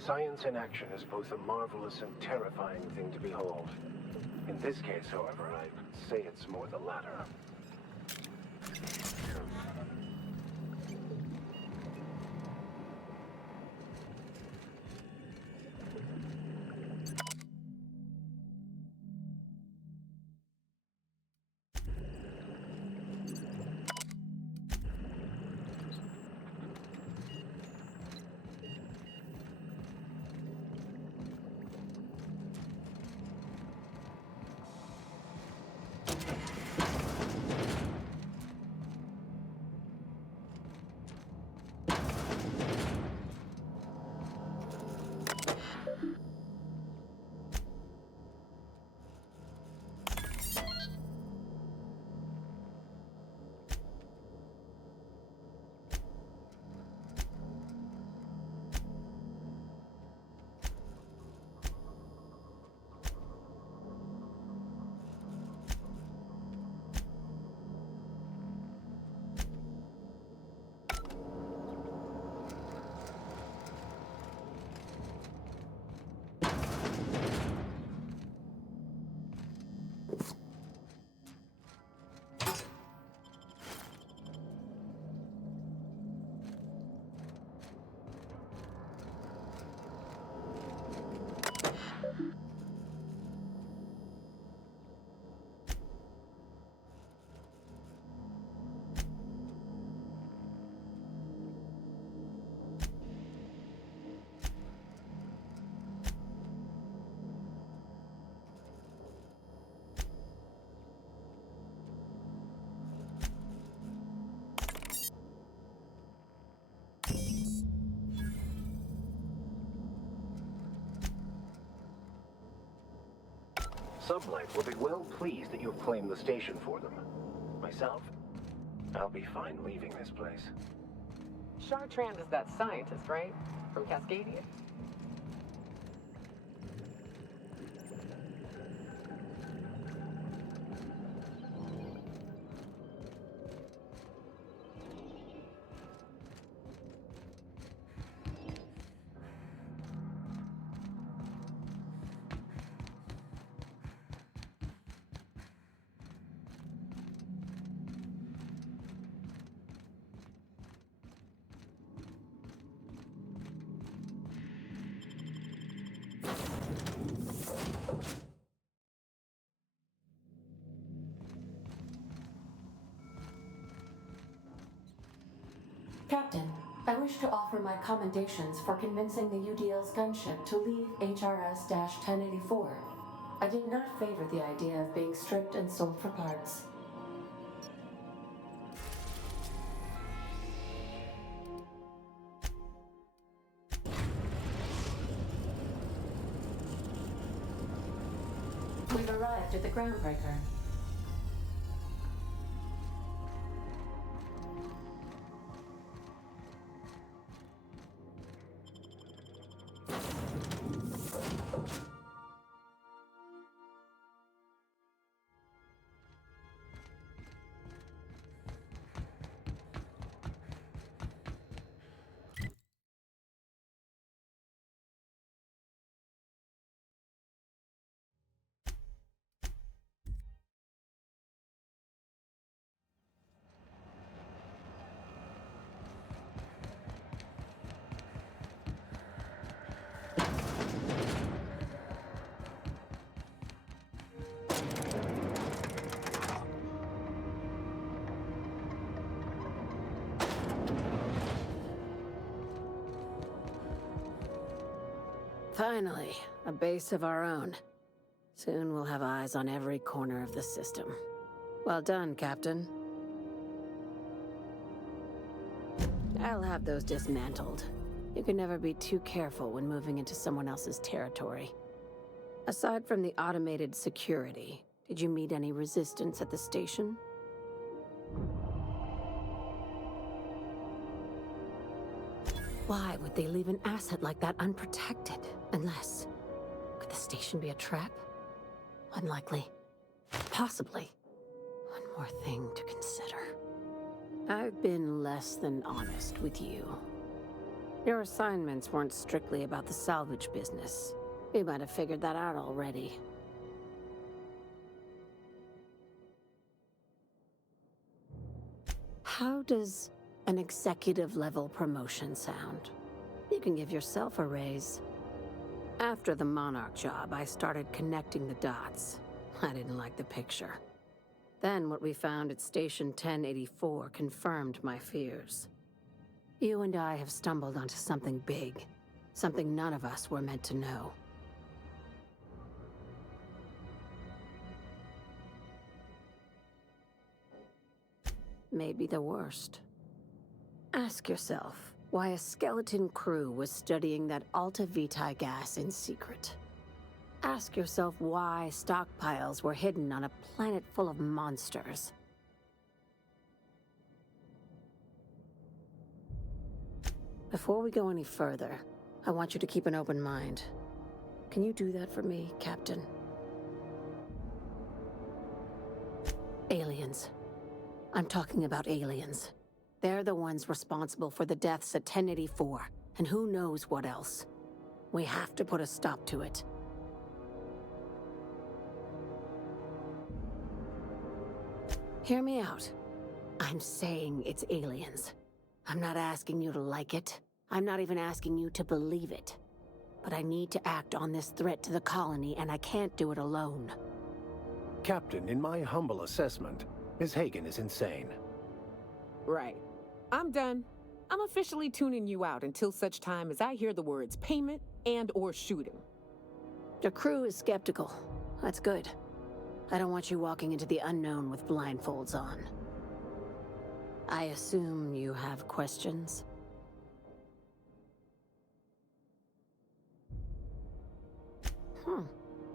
Science in action is both a marvelous and terrifying thing to behold. In this case, however, I'd say it's more the latter. Sublight will be well pleased that you've claimed the station for them. Myself, I'll be fine leaving this place. Chartrand is that scientist, right? From Cascadia? Captain, I wish to offer my commendations for convincing the UDL's gunship to leave HRS-1084. I did not favor the idea of being stripped and sold for parts. We've arrived at the groundbreaker. Finally, a base of our own. Soon we'll have eyes on every corner of the system. Well done, Captain. I'll have those dismantled. You can never be too careful when moving into someone else's territory. Aside from the automated security, did you meet any resistance at the station? Why would they leave an asset like that unprotected? Unless... could the station be a trap? Unlikely. Possibly. One more thing to consider. I've been less than honest with you. Your assignments weren't strictly about the salvage business. You might have figured that out already. How does an executive-level promotion sound? You can give yourself a raise. After the Monarch job, I started connecting the dots. I didn't like the picture. Then what we found at Station 1084 confirmed my fears. You and I have stumbled onto something big. Something none of us were meant to know. Maybe the worst. Ask yourself why a skeleton crew was studying that Alta Vitae gas in secret. Ask yourself why stockpiles were hidden on a planet full of monsters. Before we go any further, I want you to keep an open mind. Can you do that for me, Captain? Aliens. I'm talking about aliens. They're the ones responsible for the deaths at 1084, and who knows what else. We have to put a stop to it. Hear me out. I'm saying it's aliens. I'm not asking you to like it. I'm not even asking you to believe it. But I need to act on this threat to the colony, and I can't do it alone. Captain, in my humble assessment, Ms. Hagen is insane. Right. I'm done. I'm officially tuning you out until such time as I hear the words payment and/or shooting. Your crew is skeptical. That's good. I don't want you walking into the unknown with blindfolds on. I assume you have questions?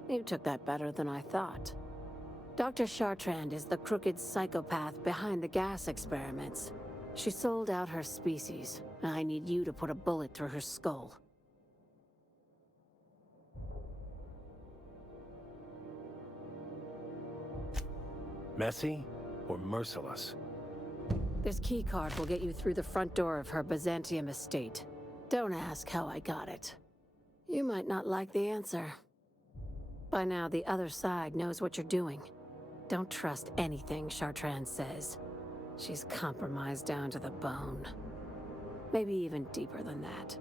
You took that better than I thought. Dr. Chartrand is the crooked psychopath behind the gas experiments. She sold out her species, and I need you to put a bullet through her skull. Messy or merciless? This keycard will get you through the front door of her Byzantium estate. Don't ask how I got it. You might not like the answer. By now, the other side knows what you're doing. Don't trust anything Chartrand says. She's compromised down to the bone. Maybe even deeper than that.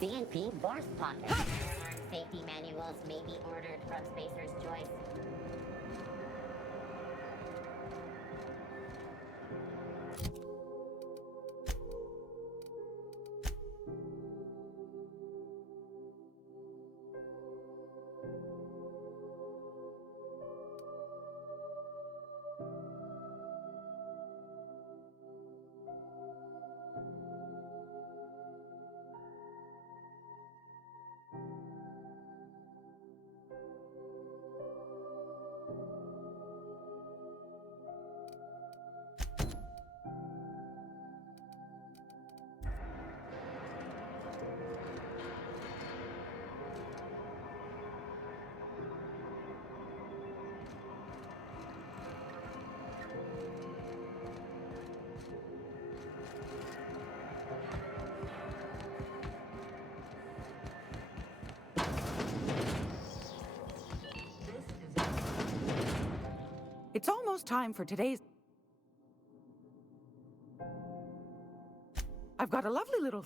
CNP Bourse Pocket. Safety manuals may be ordered from Spacer's Choice. It's almost time for today's... I've got a lovely little...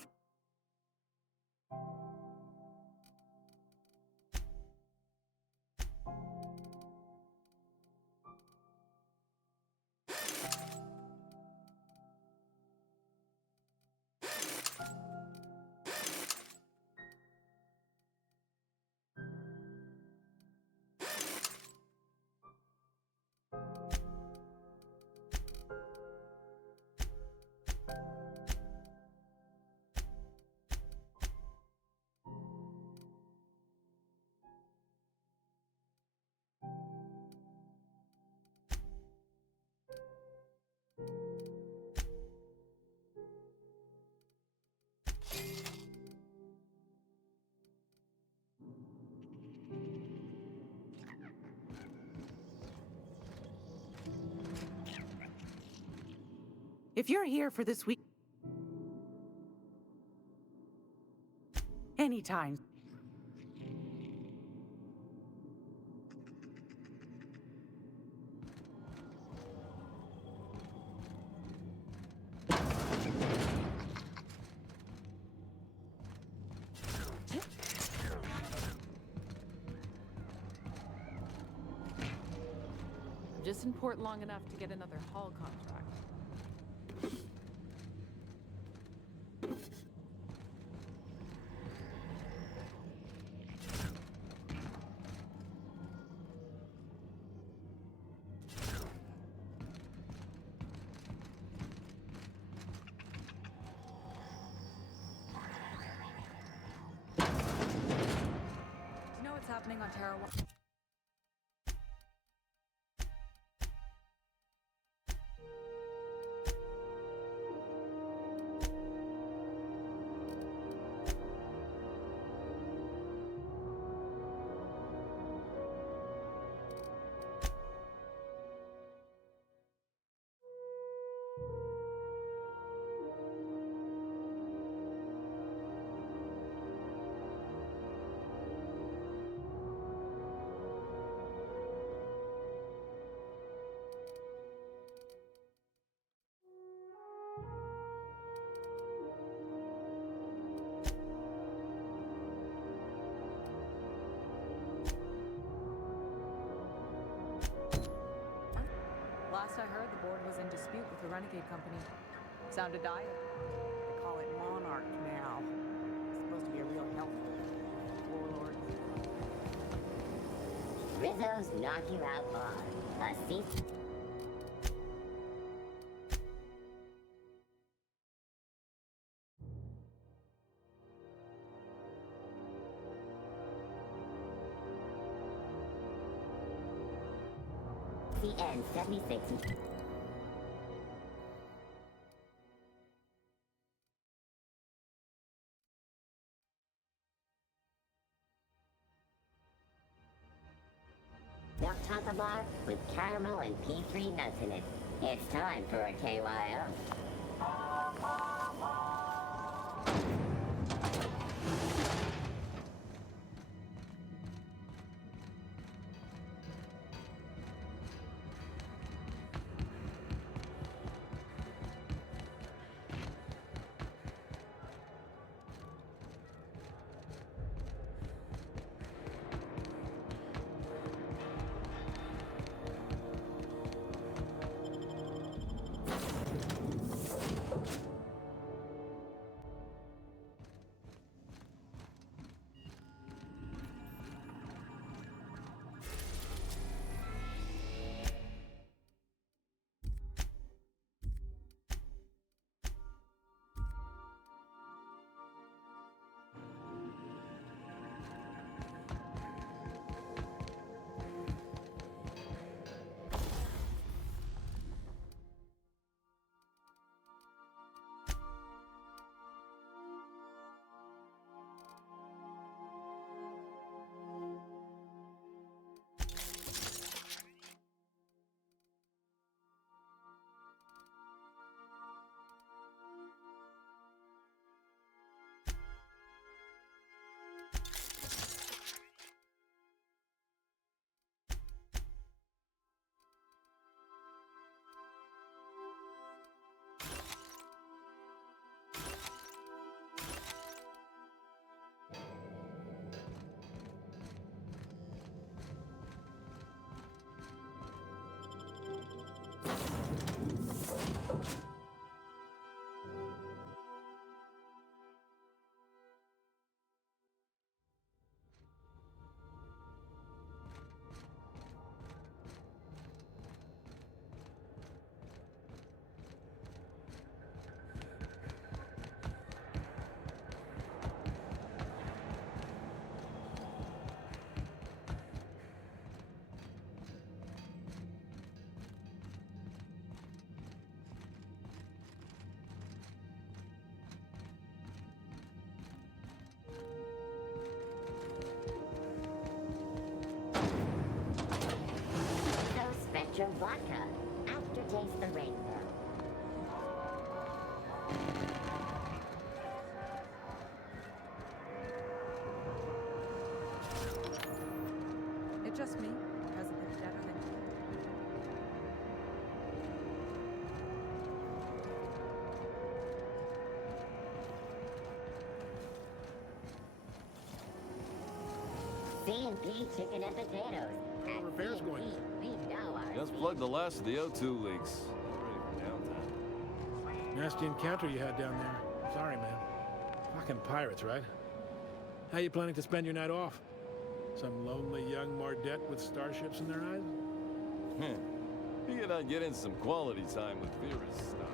If you're here for this week... Anytime. I'm just in port long enough to get another haul contract. You know what's happening on Terra? Last I heard, the board was in dispute with the Renegade Company. Sounded dire. They call it Monarch now. It's supposed to be a real help. Warlord. Rizzo's knock you out bar. A cease. CN 76. Milk chocolate bar with caramel and P3 nuts in it. It's time for a KYO. Spectrum vodka. Aftertaste the rainbow. just me, or has it been better than you? C&P chicken and potatoes. How are repairs going? We know our Just plugged the last of the O2 leaks. Ready for downtime. Nasty encounter you had down there. Sorry, man. Fucking pirates, right? How you planning to spend your night off? Some lonely young Mardette with starships in their eyes? Figured I'd get in some quality time with Vera's stock.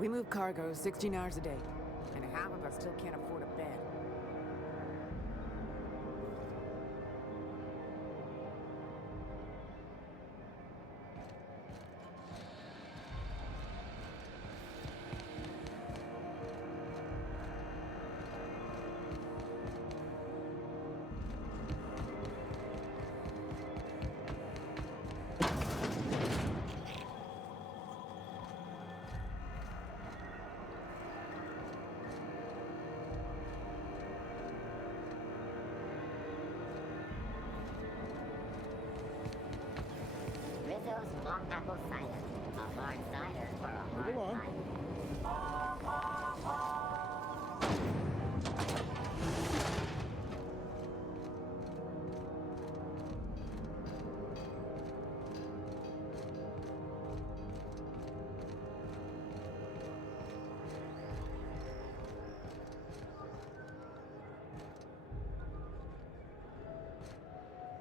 We move cargo 16 hours a day, and half of us still can't afford a bed. Rizzo's Long Apple Cider. A hard cider for a hard Move along. life.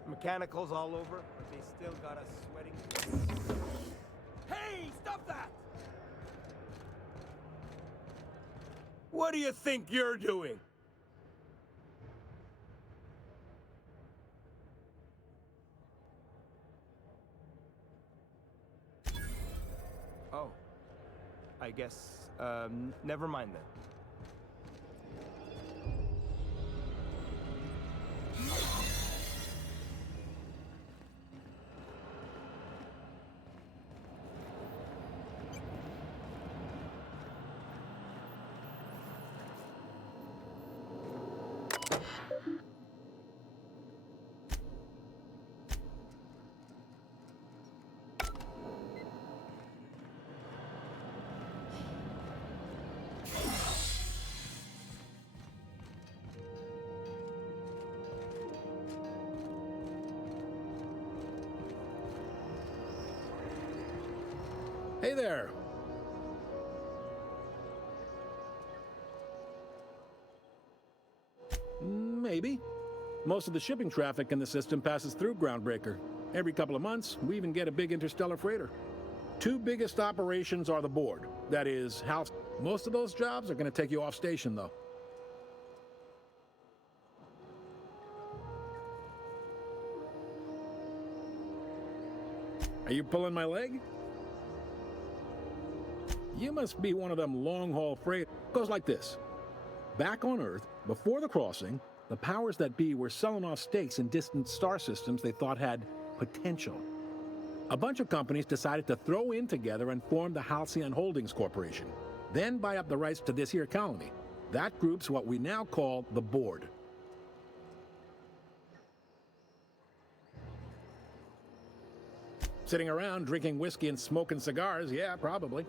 Mechanicals all over, but they still got us sweating. Hey, stop that! What do you think you're doing? Oh. I guess, never mind then. Hey there. Maybe. Most of the shipping traffic in the system passes through Groundbreaker. Every couple of months, we even get a big interstellar freighter. Two biggest operations are the board. That is, house. Most of those jobs are going to take you off station, though. Are you pulling my leg? You must be one of them long-haul freight. Goes like this. Back on Earth, before the crossing, the powers that be were selling off stakes in distant star systems they thought had potential. A bunch of companies decided to throw in together and form the Halcyon Holdings Corporation, then buy up the rights to this here colony. That group's what we now call the Board. Sitting around drinking whiskey and smoking cigars, yeah, probably.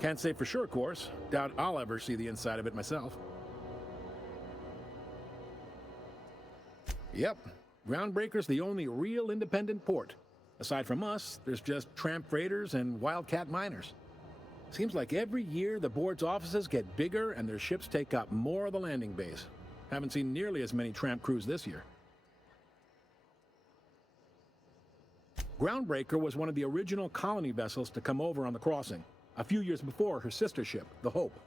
Can't say for sure, of course. Doubt I'll ever see the inside of it myself. Yep, Groundbreaker's the only real independent port. Aside from us, there's just tramp freighters and wildcat miners. Seems like every year the board's offices get bigger and their ships take up more of the landing base. Haven't seen nearly as many tramp crews this year. Groundbreaker was one of the original colony vessels to come over on the crossing, a few years before her sister ship, the Hope.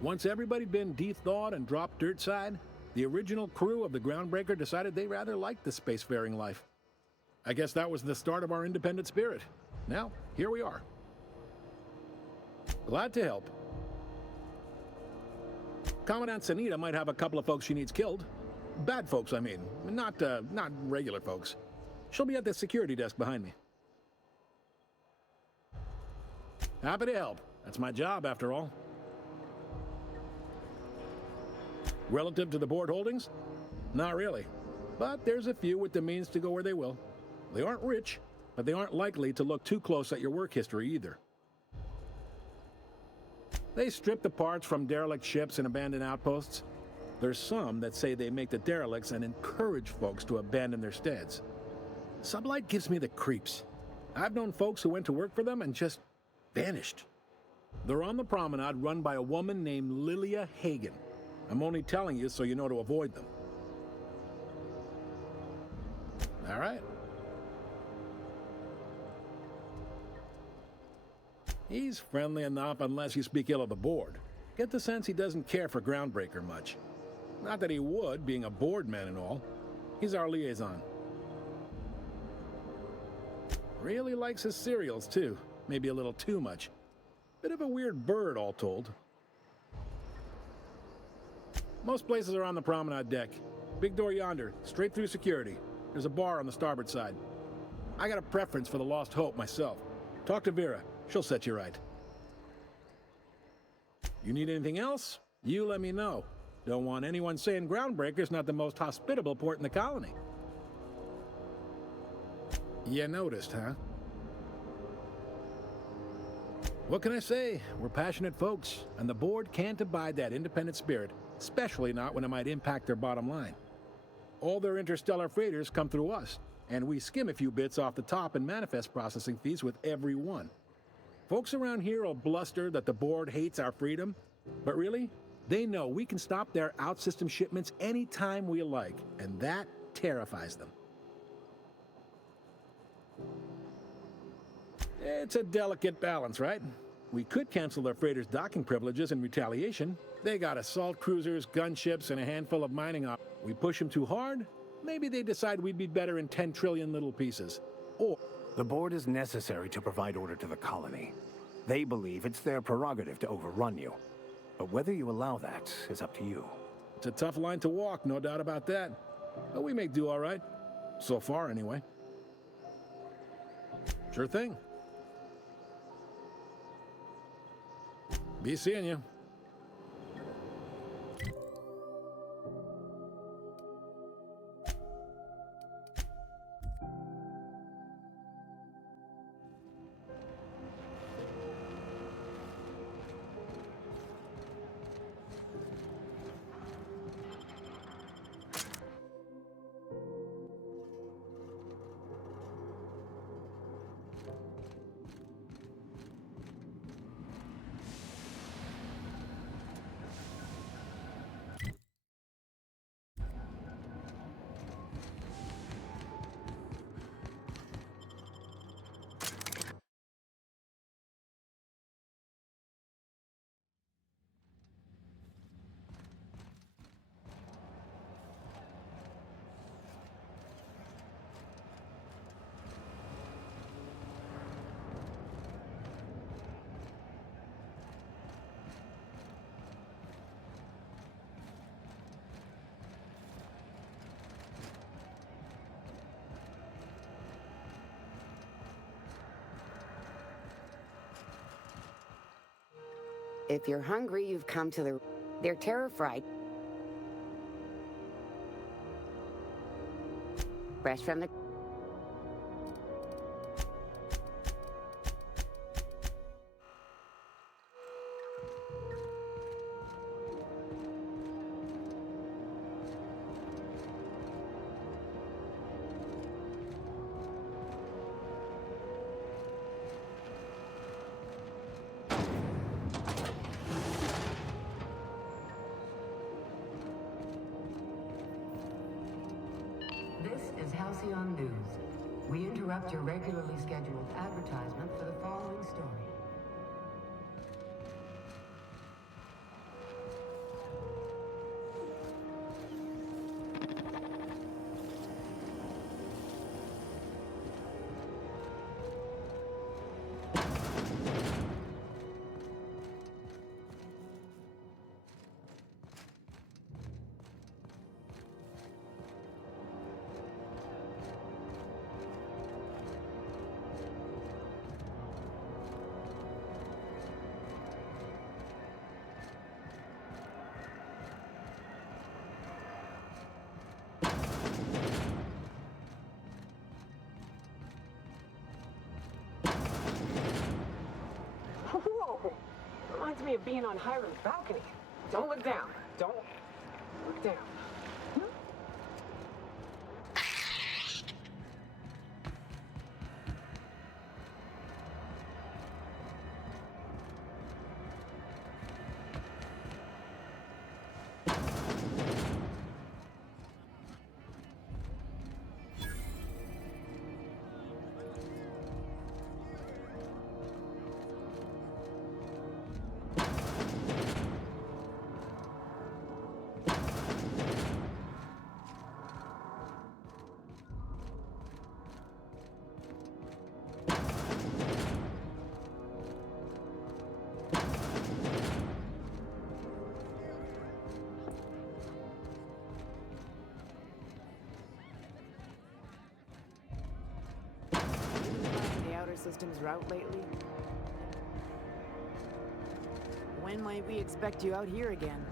Once everybody'd been de-thawed and dropped dirt side, the original crew of the Groundbreaker decided they rather liked the spacefaring life. I guess that was the start of our independent spirit. Now, here we are. Glad to help. Commandant Sanita might have a couple of folks she needs killed. Bad folks, I mean. Not regular folks. She'll be at the security desk behind me. Happy to help. That's my job, after all. Relative to the board holdings? Not really. But there's a few with the means to go where they will. They aren't rich, but they aren't likely to look too close at your work history either. They strip the parts from derelict ships and abandoned outposts. There's some that say they make the derelicts and encourage folks to abandon their steads. Sublight gives me the creeps. I've known folks who went to work for them and just vanished. They're on the promenade run by a woman named Lilia Hagen. I'm only telling you so you know to avoid them. All right. He's friendly enough unless you speak ill of the board. Get the sense he doesn't care for Groundbreaker much. Not that he would, being a board man and all. He's our liaison. Really likes his cereals, too. Maybe a little too much. Bit of a weird bird, all told. Most places are on the promenade deck. Big door yonder, straight through security. There's a bar on the starboard side. I got a preference for the Lost Hope myself. Talk to Vera. She'll set you right. You need anything else? You let me know. Don't want anyone saying Groundbreaker's not the most hospitable port in the colony. You noticed, huh? What can I say? We're passionate folks, and the board can't abide that independent spirit, especially not when it might impact their bottom line. All their interstellar freighters come through us, and we skim a few bits off the top in manifest processing fees with every one. Folks around here will bluster that the board hates our freedom, but really, they know we can stop their out-system shipments anytime we like, and that terrifies them. It's a delicate balance, right? We could cancel their freighters' docking privileges in retaliation. They got assault cruisers, gunships, and a handful of mining op. We push them too hard, maybe they decide we'd be better in 10 trillion little pieces. Or the board is necessary to provide order to the colony. They believe it's their prerogative to overrun you. But whether you allow that is up to you. It's a tough line to walk, no doubt about that. But we make do all right. So far, anyway. Sure thing. Be seeing you. If you're hungry, you've come to the... They're terror-fried. Fresh from the... This is Halcyon News. We interrupt your regularly scheduled advertisement for the following story. Whoa! Reminds me of being on Hiram's balcony. Don't look down. Don't look down. The outer system's route lately? When might we expect you out here again?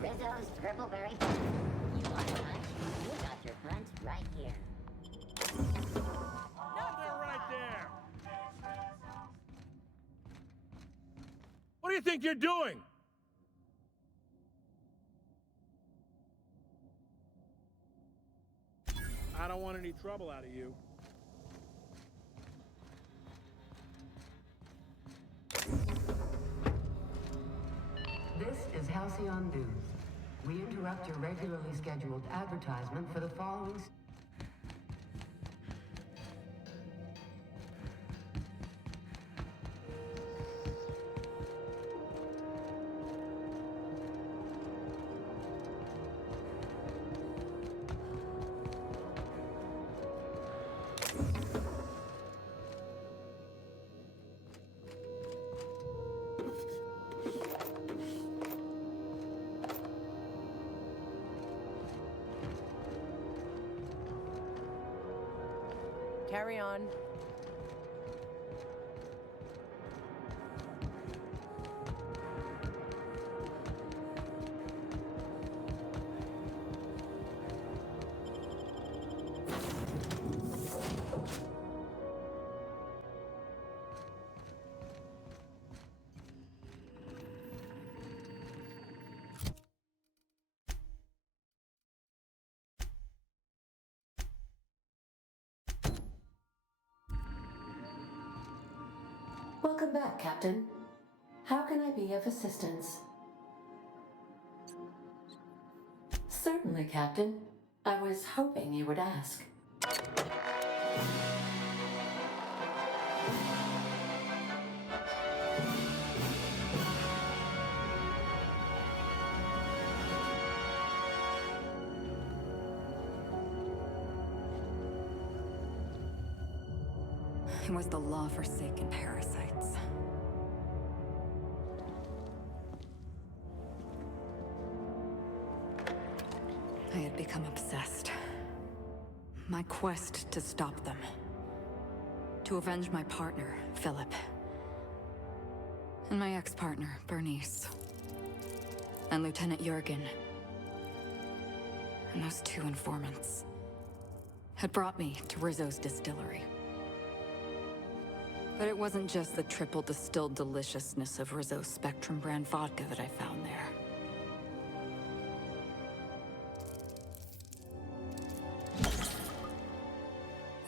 Rizzo's Purpleberry. You want a punch? You got your punch right here. Nothing right there! What do you think you're doing? I don't want any trouble out of you. This is Halcyon News. We interrupt your regularly scheduled advertisement for the following... Carry on. Welcome back, Captain. How can I be of assistance? Certainly, Captain. I was hoping you would ask. It was the law-forsaken parasites. I had become obsessed. My quest to stop them. To avenge my partner, Philip. And my ex-partner, Bernice. And Lieutenant Jurgen. And those two informants had brought me to Rizzo's distillery. But it wasn't just the triple distilled deliciousness of Rizzo's Spectrum brand vodka that I found there.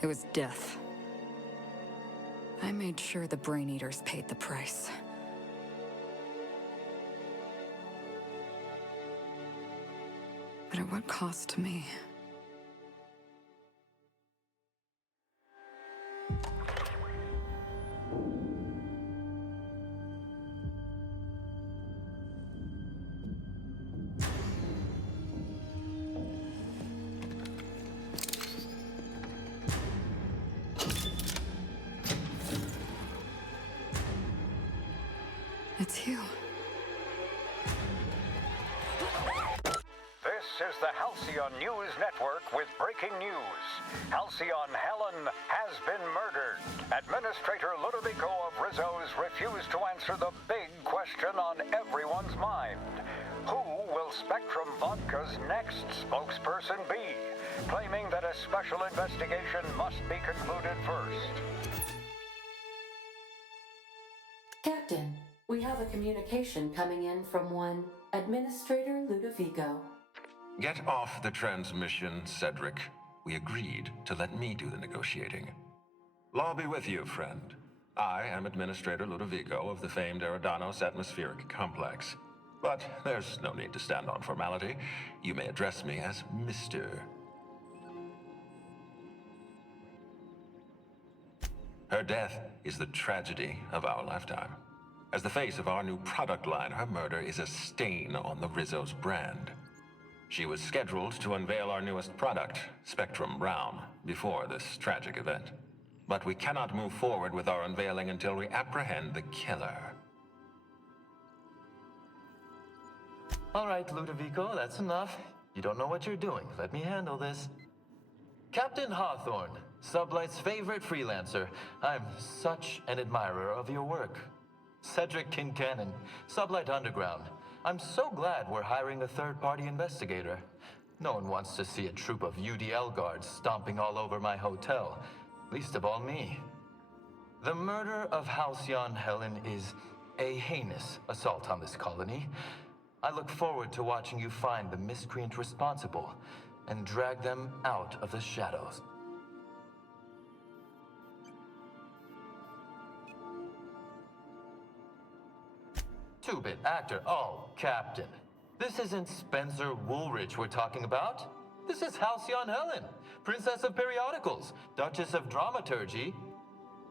It was death. I made sure the Brain Eaters paid the price. But at what cost to me? It's you. This is the Halcyon News Network with breaking news. Halcyon Helen has been murdered. Administrator Ludovico of Rizzo's refused to answer the big question on everyone's mind. Who will Spectrum Vodka's next spokesperson be? Claiming that a special investigation must be concluded first. Captain, we have a communication coming in from one Administrator Ludovico. Get off the transmission, Cedric. We agreed to let me do the negotiating. Law be with you, friend. I am Administrator Ludovico of the famed Eridanos Atmospheric Complex. But there's no need to stand on formality. You may address me as Mr. Her death is the tragedy of our lifetime. As the face of our new product line, her murder is a stain on the Rizzo's brand. She was scheduled to unveil our newest product, Spectrum Brown, before this tragic event. But we cannot move forward with our unveiling until we apprehend the killer. All right, Ludovico, that's enough. You don't know what you're doing. Let me handle this. Captain Hawthorne, Sublight's favorite freelancer. I'm such an admirer of your work. Cedric Kincannon, Sublight Underground. I'm so glad we're hiring a third-party investigator. No one wants to see a troop of UDL guards stomping all over my hotel, least of all me. The murder of Halcyon Helen is a heinous assault on this colony. I look forward to watching you find the miscreant responsible and drag them out of the shadows. Two-bit actor. Oh, Captain. This isn't Spencer Woolrich we're talking about. This is Halcyon Helen, Princess of Periodicals, Duchess of Dramaturgy.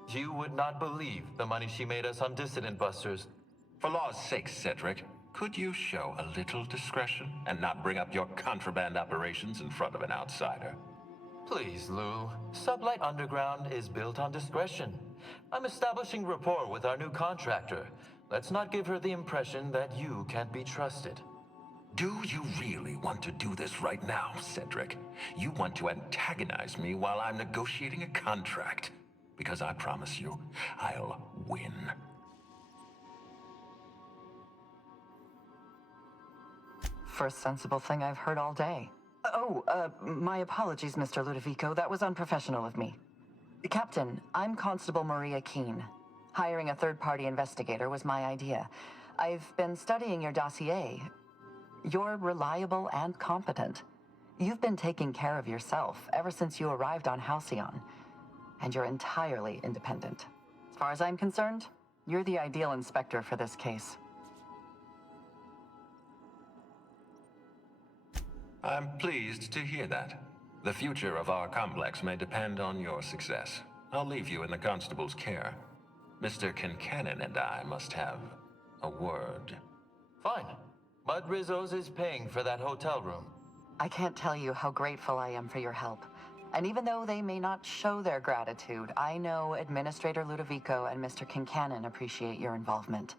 You would not believe the money she made us on Dissident Busters. For law's sake, Cedric, could you show a little discretion and not bring up your contraband operations in front of an outsider? Please, Lou. Sublight Underground is built on discretion. I'm establishing rapport with our new contractor. Let's not give her the impression that you can't be trusted. Do you really want to do this right now, Cedric? You want to antagonize me while I'm negotiating a contract? Because I promise you, I'll win. First sensible thing I've heard all day. My apologies, Mr. Ludovico. That was unprofessional of me. Captain, I'm Constable Maria Keene. Hiring a third-party investigator was my idea. I've been studying your dossier. You're reliable and competent. You've been taking care of yourself ever since you arrived on Halcyon. And you're entirely independent. As far as I'm concerned, you're the ideal inspector for this case. I'm pleased to hear that. The future of our complex may depend on your success. I'll leave you in the constable's care. Mr. Kincannon and I must have a word. Fine. But Rizzo's is paying for that hotel room. I can't tell you how grateful I am for your help. And even though they may not show their gratitude, I know Administrator Ludovico and Mr. Kincannon appreciate your involvement.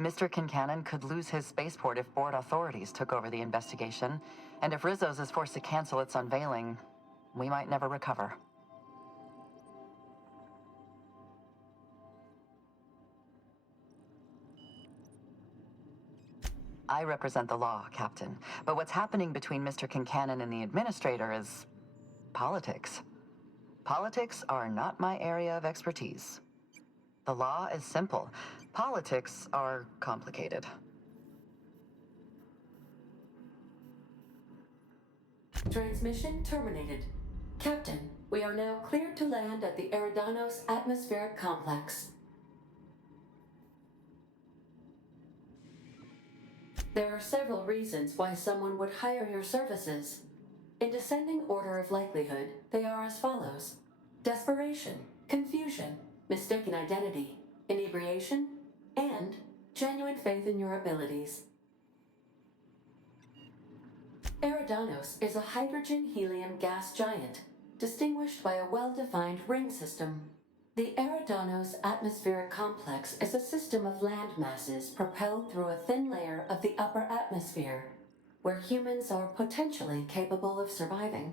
Mr. Kincannon could lose his spaceport if board authorities took over the investigation, and if Rizzo's is forced to cancel its unveiling, we might never recover. I represent the law, Captain. But what's happening between Mr. Kincannon and the Administrator is politics. Politics are not my area of expertise. The law is simple. Politics are complicated. Transmission terminated. Captain, we are now cleared to land at the Eridanos Atmospheric Complex. There are several reasons why someone would hire your services. In descending order of likelihood, they are as follows: desperation, confusion, mistaken identity, inebriation, and genuine faith in your abilities. Eridanos is a hydrogen-helium gas giant, distinguished by a well-defined ring system. The Eridanos Atmospheric Complex is a system of land masses propelled through a thin layer of the upper atmosphere, where humans are potentially capable of surviving.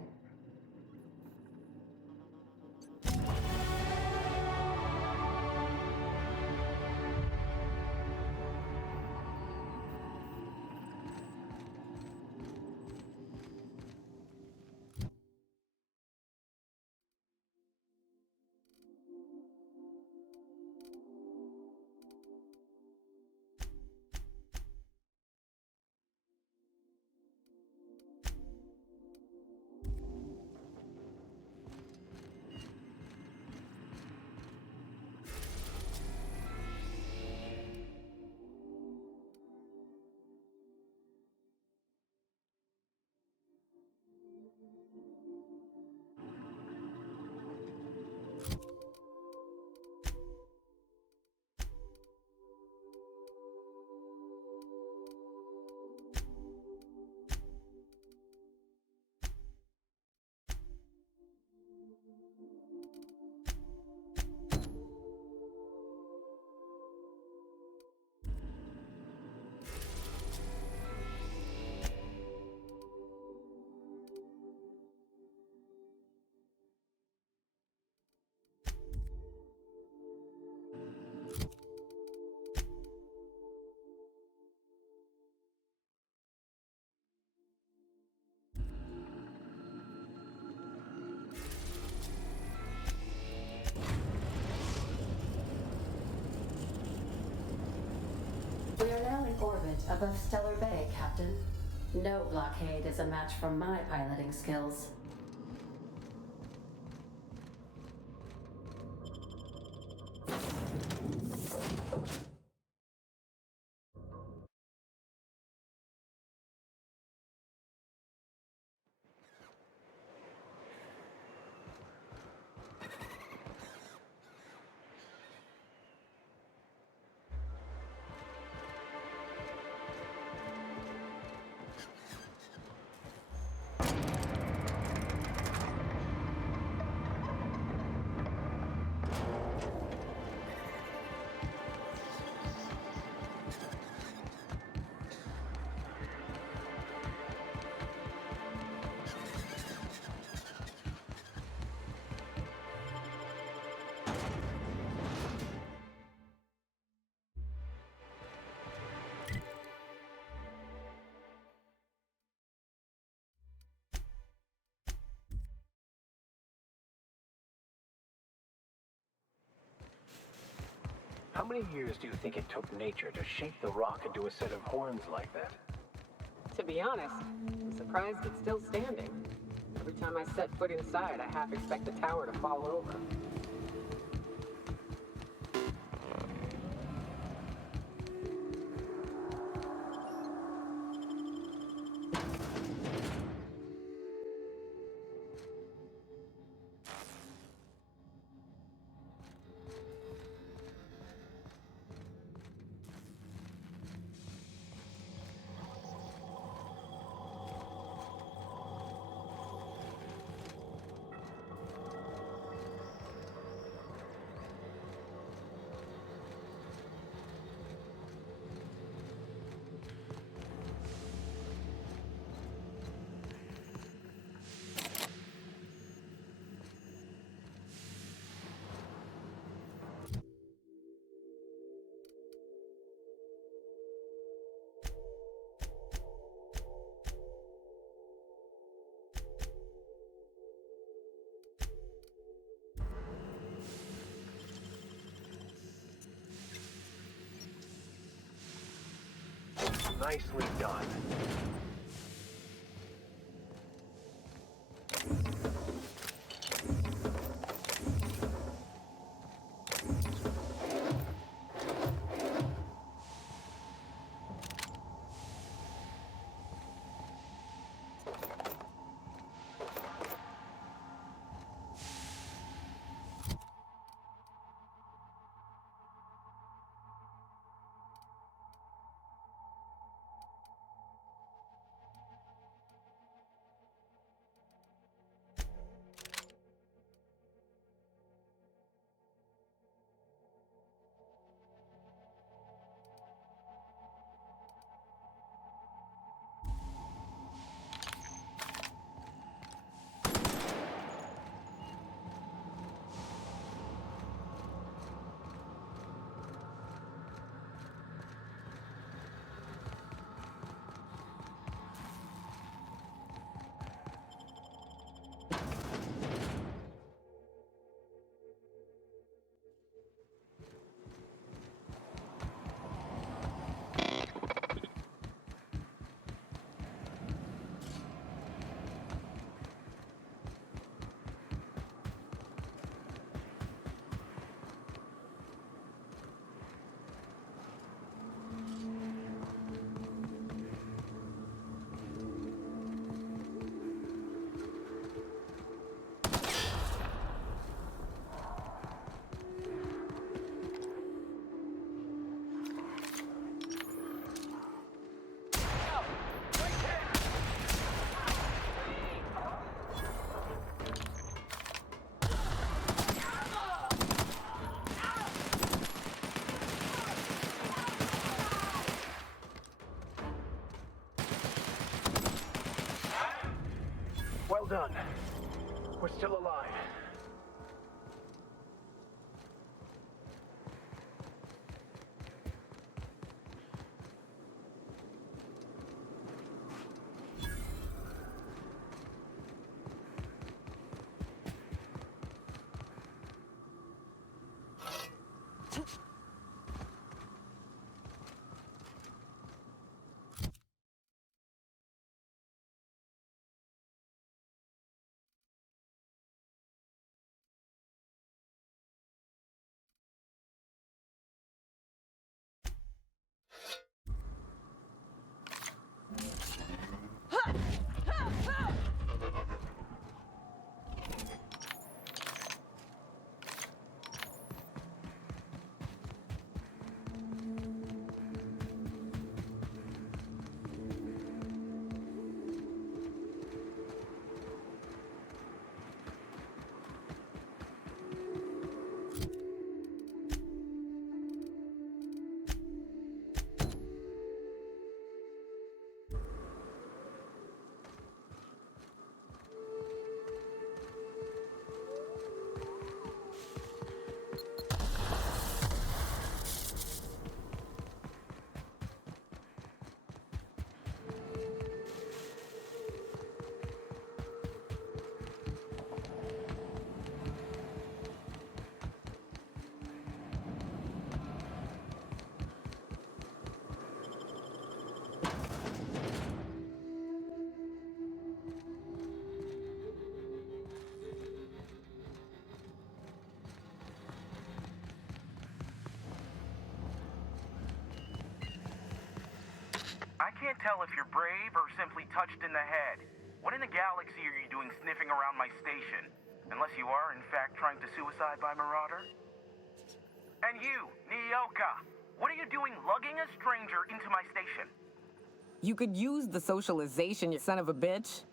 We are now in orbit above Stellar Bay, Captain. No blockade is a match for my piloting skills. How many years do you think it took nature to shape the rock into a set of horns like that? To be honest, I'm surprised it's still standing. Every time I set foot inside, I half expect the tower to fall over. Nicely done. Well done. We're still alive. I can't tell if you're brave or simply touched in the head. What in the galaxy are you doing sniffing around my station? Unless you are, in fact, trying to suicide by Marauder? And you, Nyoka, what are you doing lugging a stranger into my station? You could use the socialization, you son of a bitch.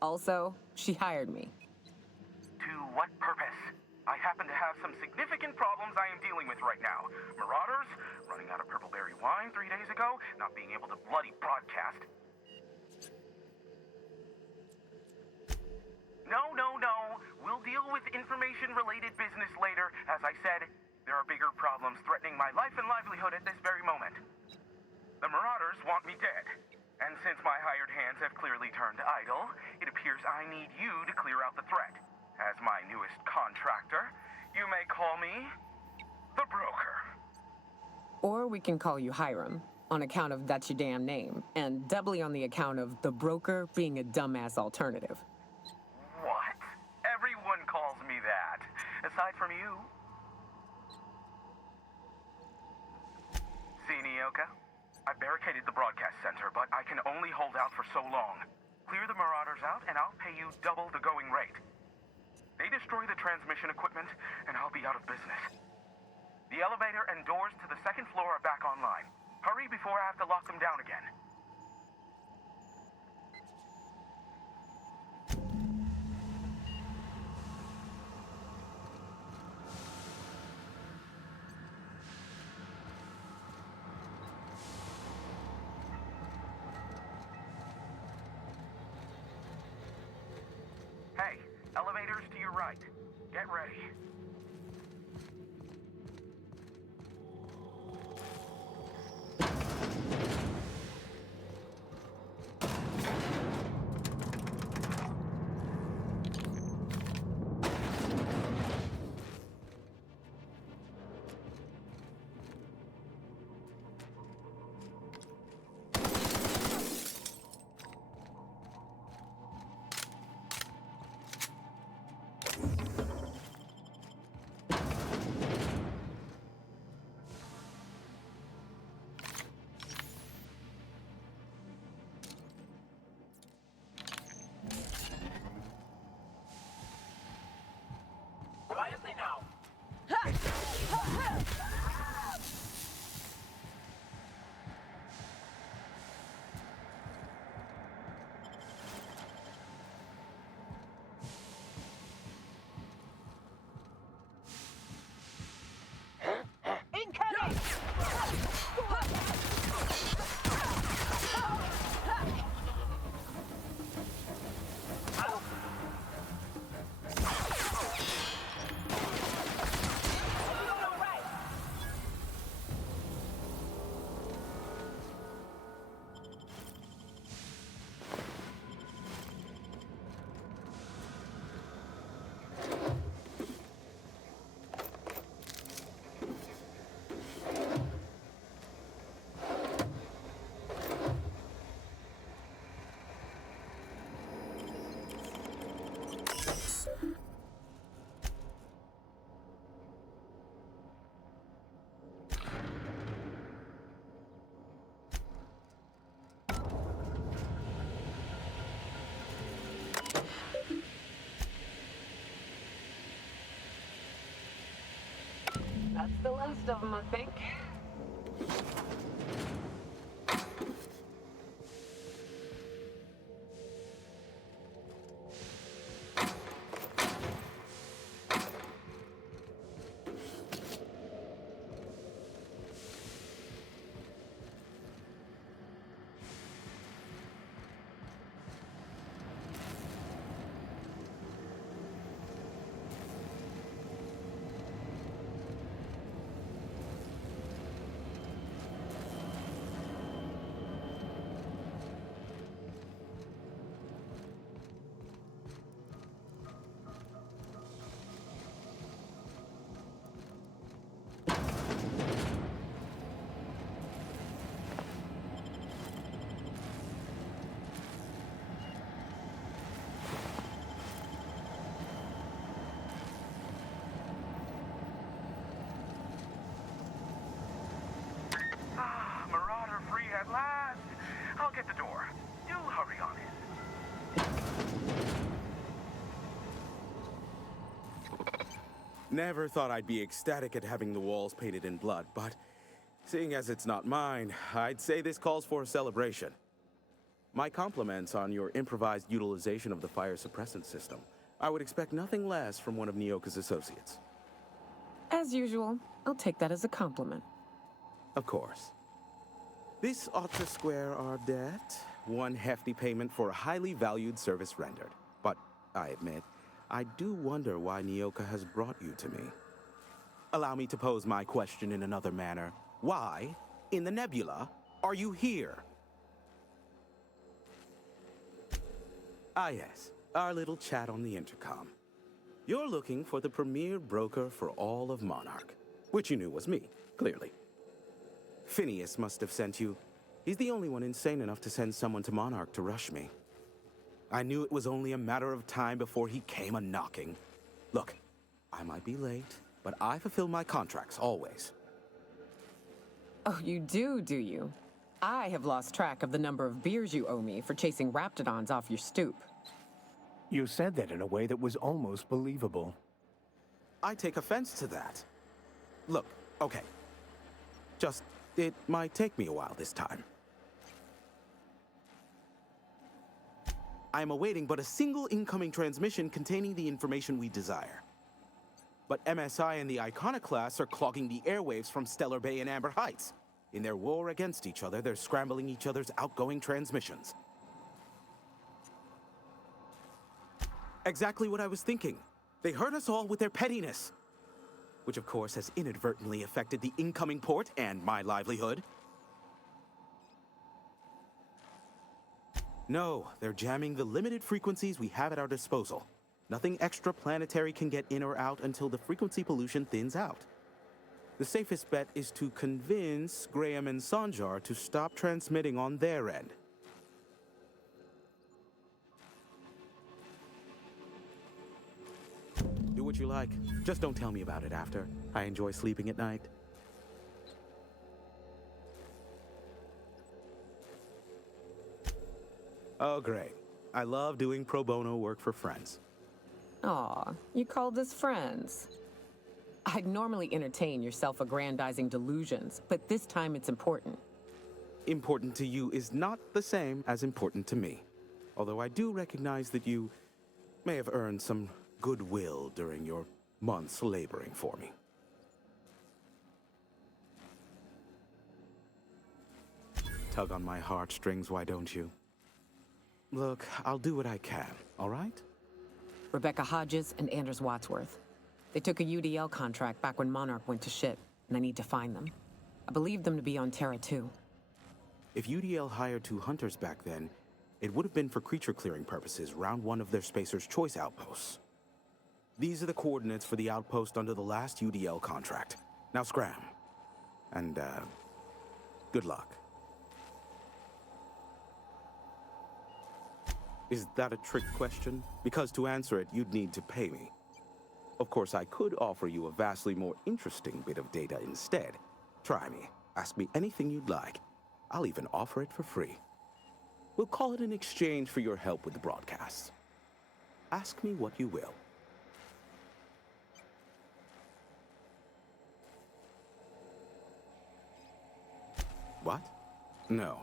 Also, she hired me. To what purpose? I happen to have some significant problems I am dealing with right now. Marauders, running out of purple berry wine 3 days ago, not being able to bloody broadcast. No. We'll deal with information-related business later. As I said, there are bigger problems threatening my life and livelihood at this very moment. The Marauders want me dead. And since my hired hands have clearly turned idle, it appears I need you to clear out the threat. As my newest contractor, you may call me the Broker. Or we can call you Hiram. on account of that's your damn name, and doubly on the account of the broker being a dumbass alternative. What? Everyone calls me that. Aside from you. See, Nyoka? I barricaded the broadcast center, but I can only hold out for so long. Clear the Marauders out, and I'll pay you double the going rate. They destroy the transmission equipment, and I'll be out of business. The elevator and doors to the second floor are back online. Hurry before I have to lock them down again. Hey, elevators to your right. Get ready. Quietly now. Incoming! That's the last of them, I think. Marauder free at last. I'll get the door. Do hurry on in. Never thought I'd be ecstatic at having the walls painted in blood, but seeing as it's not mine, I'd say this calls for a celebration. My compliments on your improvised utilization of the fire suppressant system. I would expect nothing less from one of Nyoka's associates. As usual, I'll take that as a compliment. Of course. This ought to square our debt. One hefty payment for a highly valued service rendered. But I admit, I do wonder why Nyoka has brought you to me. Allow me to pose my question in another manner. Why, in the nebula, are you here? Ah yes, our little chat on the intercom. You're looking for the premier broker for all of Monarch, which you knew was me, clearly. Phineas must have sent you. He's the only one insane enough to send someone to Monarch to rush me. I knew it was only a matter of time before he came a-knocking. Look, I might be late, but I fulfill my contracts, always. Oh, you do you? I have lost track of the number of beers you owe me for chasing raptidons off your stoop. You said that in a way that was almost believable. I take offense to that. Look, okay. Just, it might take me a while this time. I am awaiting but a single incoming transmission containing the information we desire. But MSI and the Iconoclasts are clogging the airwaves from Stellar Bay and Amber Heights. In their war against each other, they're scrambling each other's outgoing transmissions. Exactly what I was thinking. They hurt us all with their pettiness. Which of course has inadvertently affected the incoming port and my livelihood. No, they're jamming the limited frequencies we have at our disposal. Nothing extraplanetary can get in or out until the frequency pollution thins out. The safest bet is to convince Graham and Sanjar to stop transmitting on their end. Do what you like. Just don't tell me about it after. I enjoy sleeping at night. Oh, great. I love doing pro bono work for friends. Aw, you called us friends. I'd normally entertain your self-aggrandizing delusions, but this time it's important. Important to you is not the same as important to me. Although I do recognize that you may have earned some goodwill during your months laboring for me. Tug on my heartstrings, why don't you? Look, I'll do what I can, all right? Rebecca Hodges and Anders Wadsworth. They took a UDL contract back when Monarch went to shit, and I need to find them. I believe them to be on Terra 2. If UDL hired 2 hunters back then, it would have been for creature clearing purposes, round 1 of their Spacer's Choice outposts. These are the coordinates for the outpost under the last UDL contract. Now scram. And, good luck. Is that a trick question? Because to answer it, you'd need to pay me. Of course, I could offer you a vastly more interesting bit of data instead. Try me. Ask me anything you'd like. I'll even offer it for free. We'll call it an exchange for your help with the broadcasts. Ask me what you will. What? No.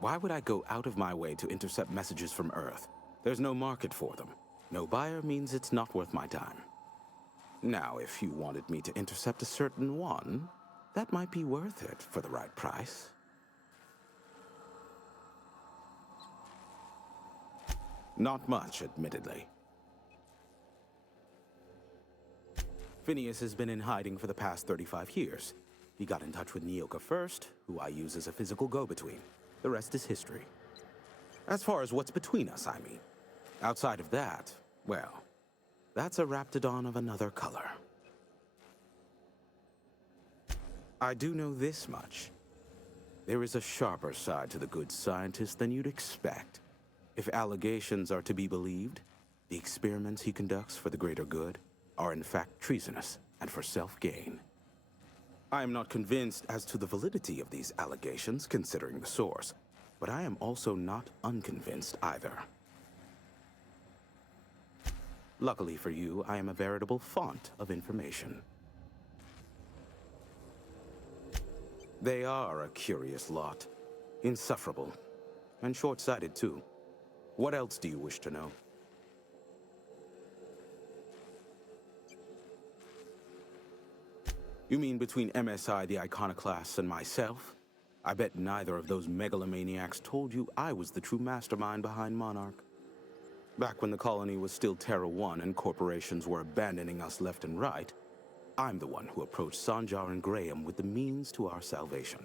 Why would I go out of my way to intercept messages from Earth? There's no market for them. No buyer means it's not worth my time. Now, if you wanted me to intercept a certain one, that might be worth it for the right price. Not much, admittedly. Phineas has been in hiding for the past 35 years. He got in touch with Nyoka first, who I use as a physical go-between. The rest is history. As far as what's between us, I mean. Outside of that, well, that's a raptidon of another color. I do know this much. There is a sharper side to the good scientist than you'd expect. If allegations are to be believed, the experiments he conducts for the greater good are in fact treasonous and for self-gain. I am not convinced as to the validity of these allegations, considering the source, but I am also not unconvinced either. Luckily for you, I am a veritable font of information. They are a curious lot. Insufferable. And short-sighted, too. What else do you wish to know? You mean between MSI, the Iconoclasts, and myself? I bet neither of those megalomaniacs told you I was the true mastermind behind Monarch. Back when the colony was still Terra 1 and corporations were abandoning us left and right, I'm the one who approached Sanjar and Graham with the means to our salvation.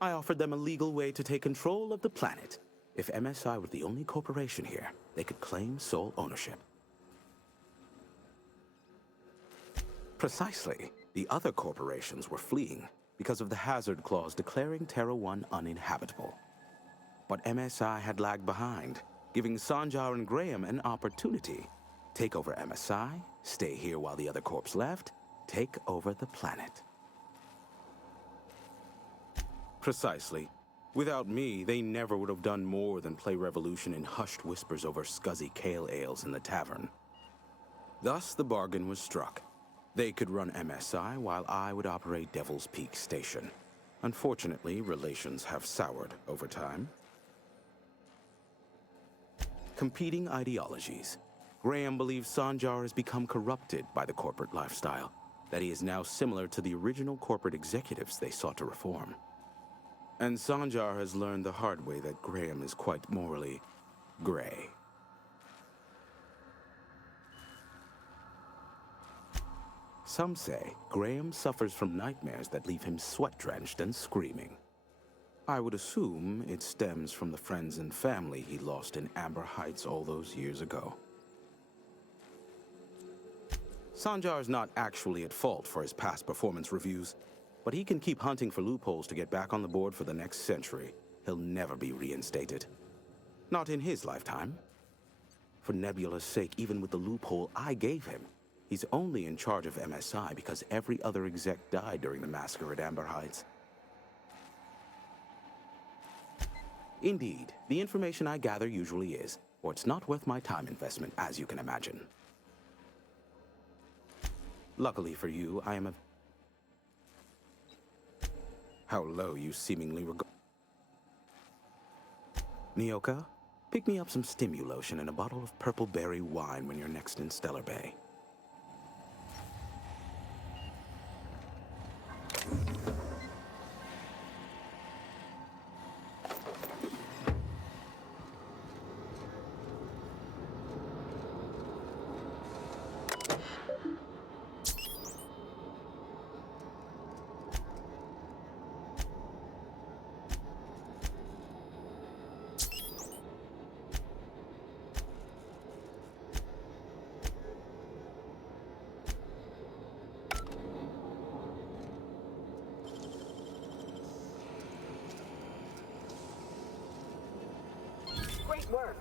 I offered them a legal way to take control of the planet. If MSI were the only corporation here, they could claim sole ownership. Precisely. The other corporations were fleeing. because of the hazard clause declaring Terra 1 uninhabitable. But MSI had lagged behind, giving Sanjar and Graham an opportunity. Take over MSI, stay here while the other corps left, take over the planet. Precisely. Without me, they never would have done more than play Revolution in hushed whispers over scuzzy kale ales in the tavern. Thus, the bargain was struck. They could run MSI while I would operate Devil's Peak Station. Unfortunately, relations have soured over time. Competing ideologies. Graham believes Sanjar has become corrupted by the corporate lifestyle, that he is now similar to the original corporate executives they sought to reform. And Sanjar has learned the hard way that Graham is quite morally gray. Some say Graham suffers from nightmares that leave him sweat-drenched and screaming. I would assume it stems from the friends and family he lost in Amber Heights all those years ago. Sanjar is not actually at fault for his past performance reviews, but he can keep hunting for loopholes to get back on the board for the next century. He'll never be reinstated. Not in his lifetime. For Nebula's sake, even with the loophole I gave him, he's only in charge of MSI because every other exec died during the massacre at Amber Heights. Indeed, the information I gather usually is, or it's not worth my time investment, as you can imagine. Luckily for you, I am a... How low you seemingly regard... Nyoka, pick me up some Stimulotion and a bottle of purple berry wine when you're next in Stellar Bay. Great work.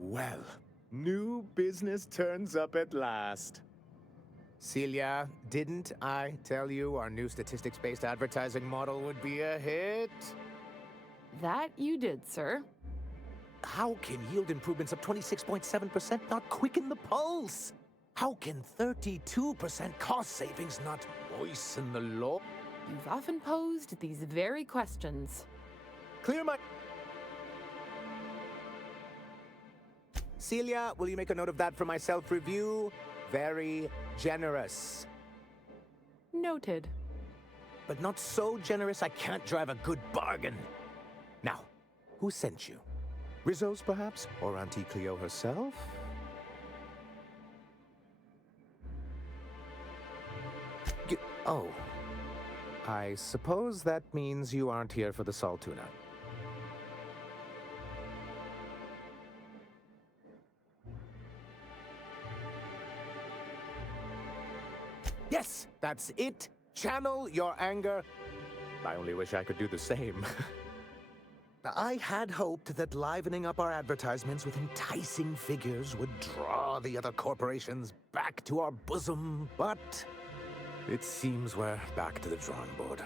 Well, new business turns up at last. Celia, didn't I tell you our new statistics-based advertising model would be a hit? That you did, sir. How can yield improvements of 26.7% not quicken the pulse? How can 32% cost savings not moisten the law? You've often posed these very questions. Clear my... Celia, will you make a note of that for my self-review? Very generous. Noted. But not so generous I can't drive a good bargain. Now, who sent you? Rizzo's, perhaps? Or Auntie Cleo herself? Oh. I suppose that means you aren't here for the salt tuna. Yes, that's it. Channel your anger. I only wish I could do the same. I had hoped that livening up our advertisements with enticing figures would draw the other corporations back to our bosom, but it seems we're back to the drawing board.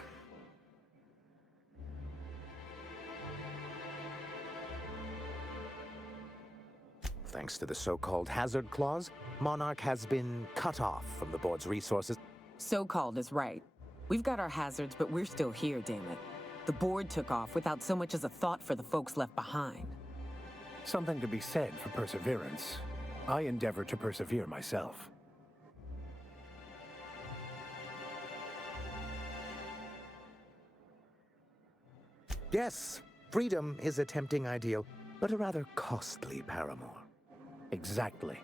Thanks to the so-called hazard clause, Monarch has been cut off from the board's resources. So-called is right. We've got our hazards, but we're still here, damn it. The board took off without so much as a thought for the folks left behind. Something to be said for perseverance. I endeavor to persevere myself. Yes, freedom is a tempting ideal, but a rather costly paramour. Exactly.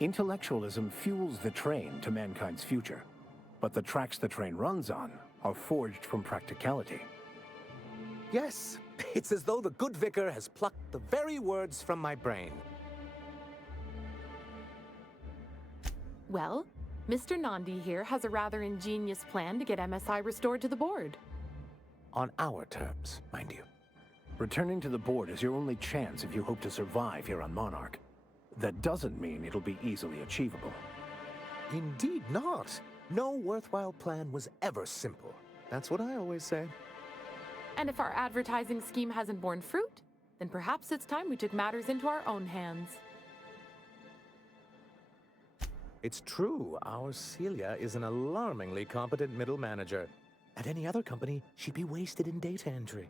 Intellectualism fuels the train to mankind's future, but the tracks the train runs on are forged from practicality. Yes, it's as though the good vicar has plucked the very words from my brain. Well, Mr. Nandi here has a rather ingenious plan to get MSI restored to the board. On our terms, mind you. Returning to the board is your only chance if you hope to survive here on Monarch. That doesn't mean it'll be easily achievable. Indeed not. No worthwhile plan was ever simple. That's what I always say. And if our advertising scheme hasn't borne fruit, then perhaps it's time we took matters into our own hands. It's true, our Celia is an alarmingly competent middle manager. At any other company, she'd be wasted in data entry.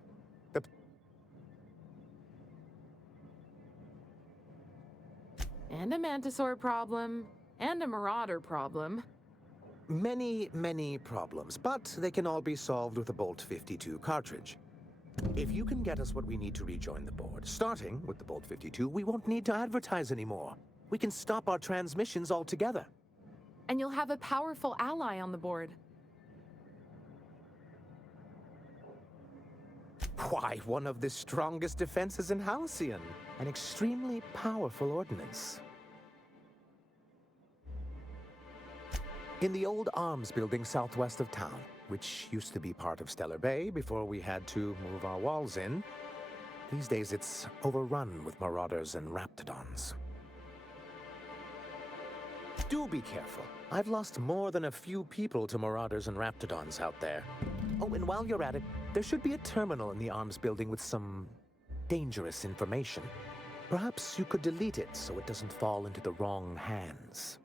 And a Mantisaur problem, and a Marauder problem. Many, many problems, but they can all be solved with a Bolt 52 cartridge. If you can get us what we need to rejoin the board, starting with the Bolt 52, we won't need to advertise anymore. We can stop our transmissions altogether. And you'll have a powerful ally on the board. Why, one of the strongest defenses in Halcyon. An extremely powerful ordnance. In the old arms building southwest of town, which used to be part of Stellar Bay before we had to move our walls in, these days it's overrun with marauders and raptidons. Do be careful. I've lost more than a few people to marauders and raptidons out there. Oh, and while you're at it, there should be a terminal in the arms building with some dangerous information. Perhaps you could delete it so it doesn't fall into the wrong hands.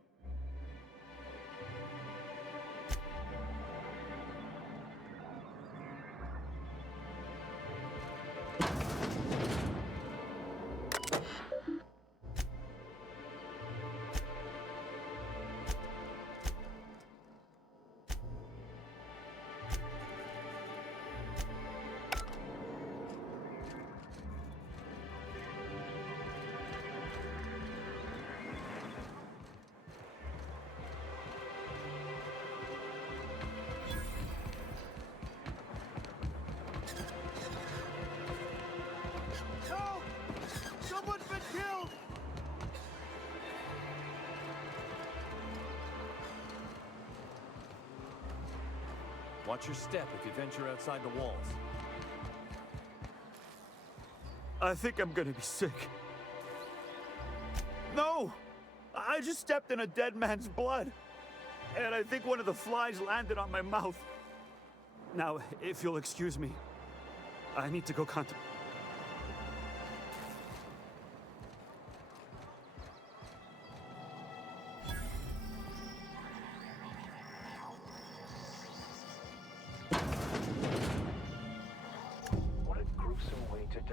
Watch your step if you venture outside the walls. I think I'm gonna be sick. No! I just stepped in a dead man's blood. And I think one of the flies landed on my mouth. Now, if you'll excuse me, I need to go contact...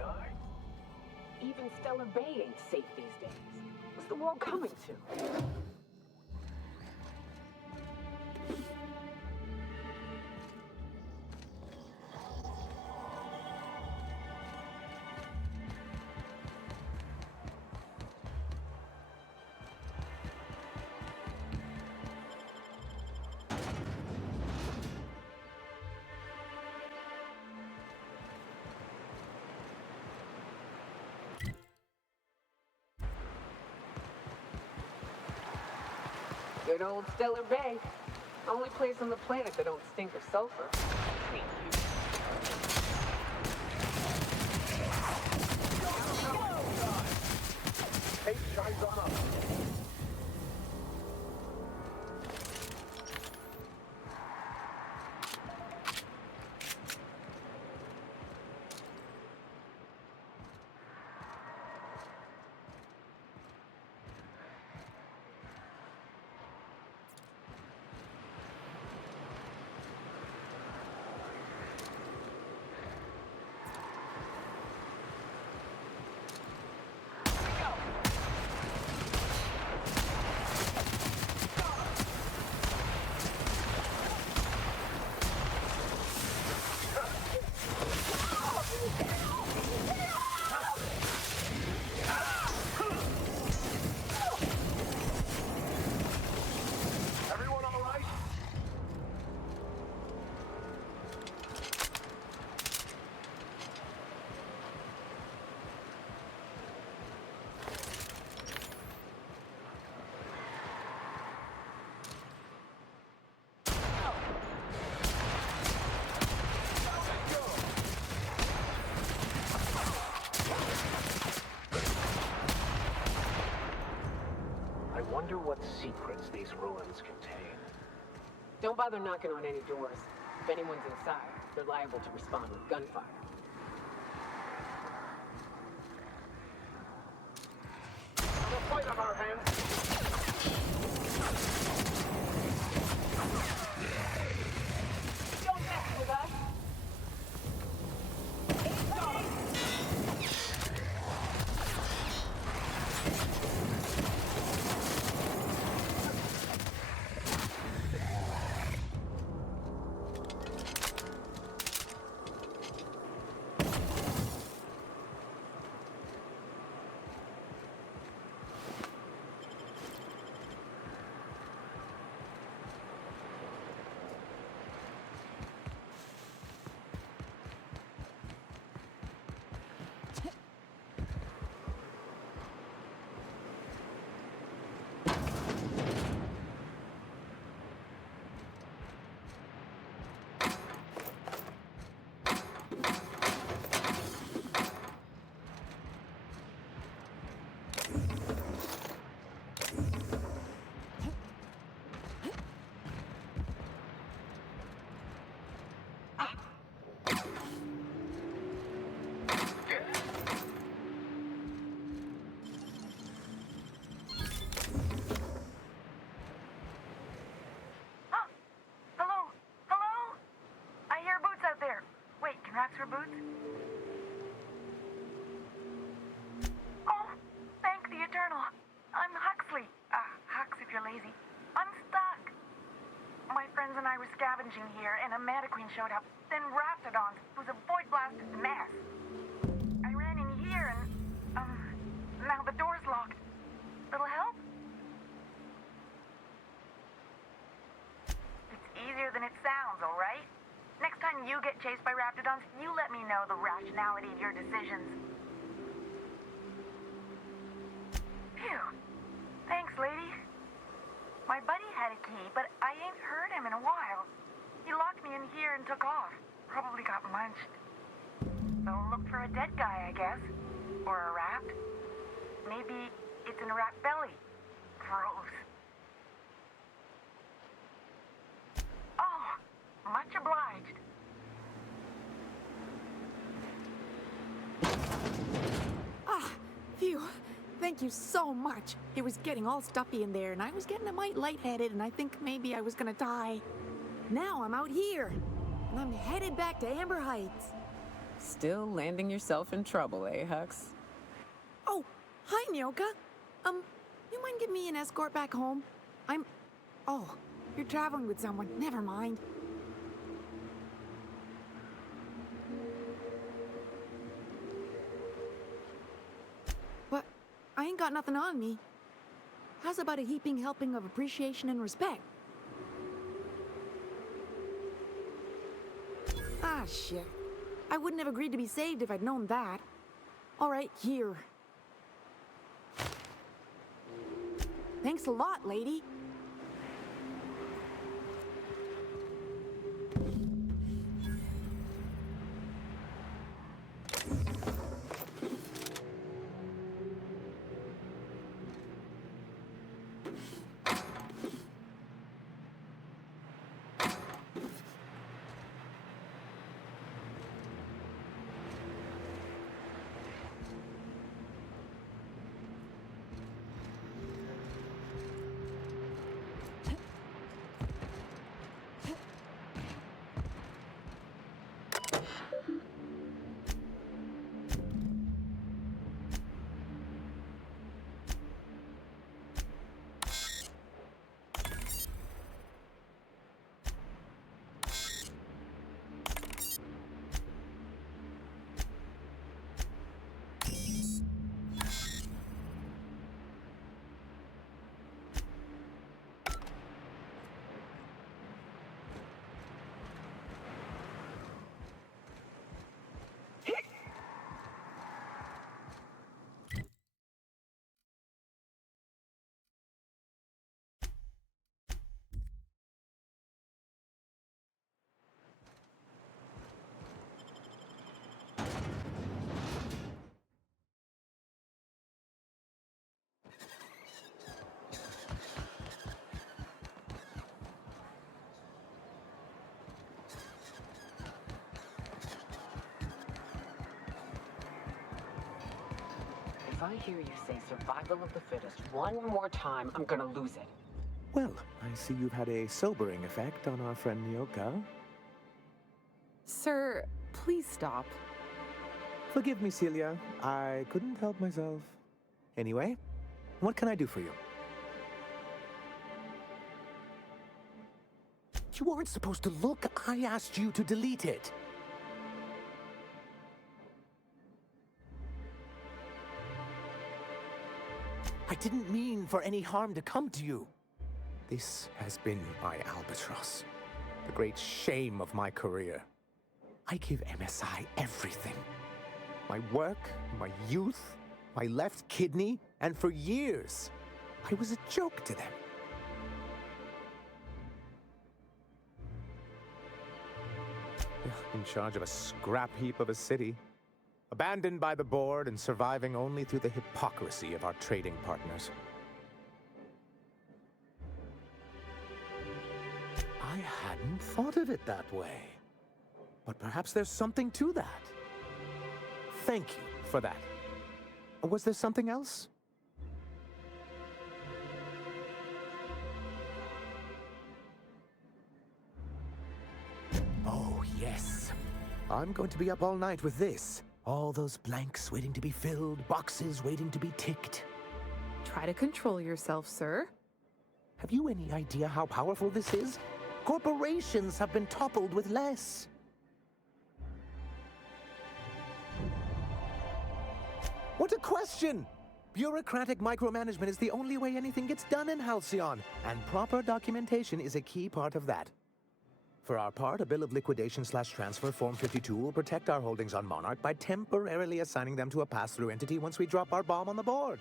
die. Even Stellar Bay ain't safe these days. What's the world coming to? Good old Stellar Bay. Only place on the planet that don't stink of sulfur. Thank you. Hey, shines on up. I wonder what secrets these ruins contain. Don't bother knocking on any doors. If anyone's inside, they're liable to respond with gunfire. A fight on our hands. Don't mess with us! For boots? Oh, thank the Eternal. I'm Huxley. Hux if you're lazy. I'm stuck. My friends and I were scavenging here, and a Meta Queen showed up. Then Raptidons, who's a void-blasted mess. I ran in here, and, now the door's locked. Little help? It's easier than it sounds, all right? Next time you get chased by Raptidons, you let me know the rationality of your decisions. Phew. Thanks, lady. My buddy had a key, but I ain't heard him in a while. He locked me in here and took off. Probably got munched. So look for a dead guy, I guess. Or a rat. Maybe it's in a rat belly. Gross. Oh, much obliged. Ah, phew. Thank you so much. It was getting all stuffy in there, and I was getting a mite lightheaded, and I think maybe I was gonna die. Now I'm out here, and I'm headed back to Amber Heights. Still landing yourself in trouble, eh, Hux? Oh, hi, Nyoka. You mind giving me an escort back home? Oh, you're traveling with someone. Never mind. But I ain't got nothing on me. How's about a heaping helping of appreciation and respect? Ah, shit. I wouldn't have agreed to be saved if I'd known that. All right, here. Thanks a lot, lady. If I hear you say survival of the fittest one more time, I'm gonna lose it. Well, I see you've had a sobering effect on our friend Nyoka. Sir, please stop. Forgive me, Celia. I couldn't help myself. Anyway, what can I do for you? You weren't supposed to look. I asked you to delete it. I didn't mean for any harm to come to you. This has been my albatross, the great shame of my career. I give MSI everything. My work, my youth, my left kidney, and for years, I was a joke to them. In charge of a scrap heap of a city, abandoned by the board and surviving only through the hypocrisy of our trading partners. I hadn't thought of it that way. But perhaps there's something to that. Thank you for that. Was there something else? Oh, yes. I'm going to be up all night with this. All those blanks waiting to be filled, boxes waiting to be ticked. Try to control yourself, sir. Have you any idea how powerful this is? Corporations have been toppled with less. What a question! Bureaucratic micromanagement is the only way anything gets done in Halcyon, and proper documentation is a key part of that. For our part, a bill of liquidation/transfer Form 52 will protect our holdings on Monarch by temporarily assigning them to a pass-through entity once we drop our bomb on the board.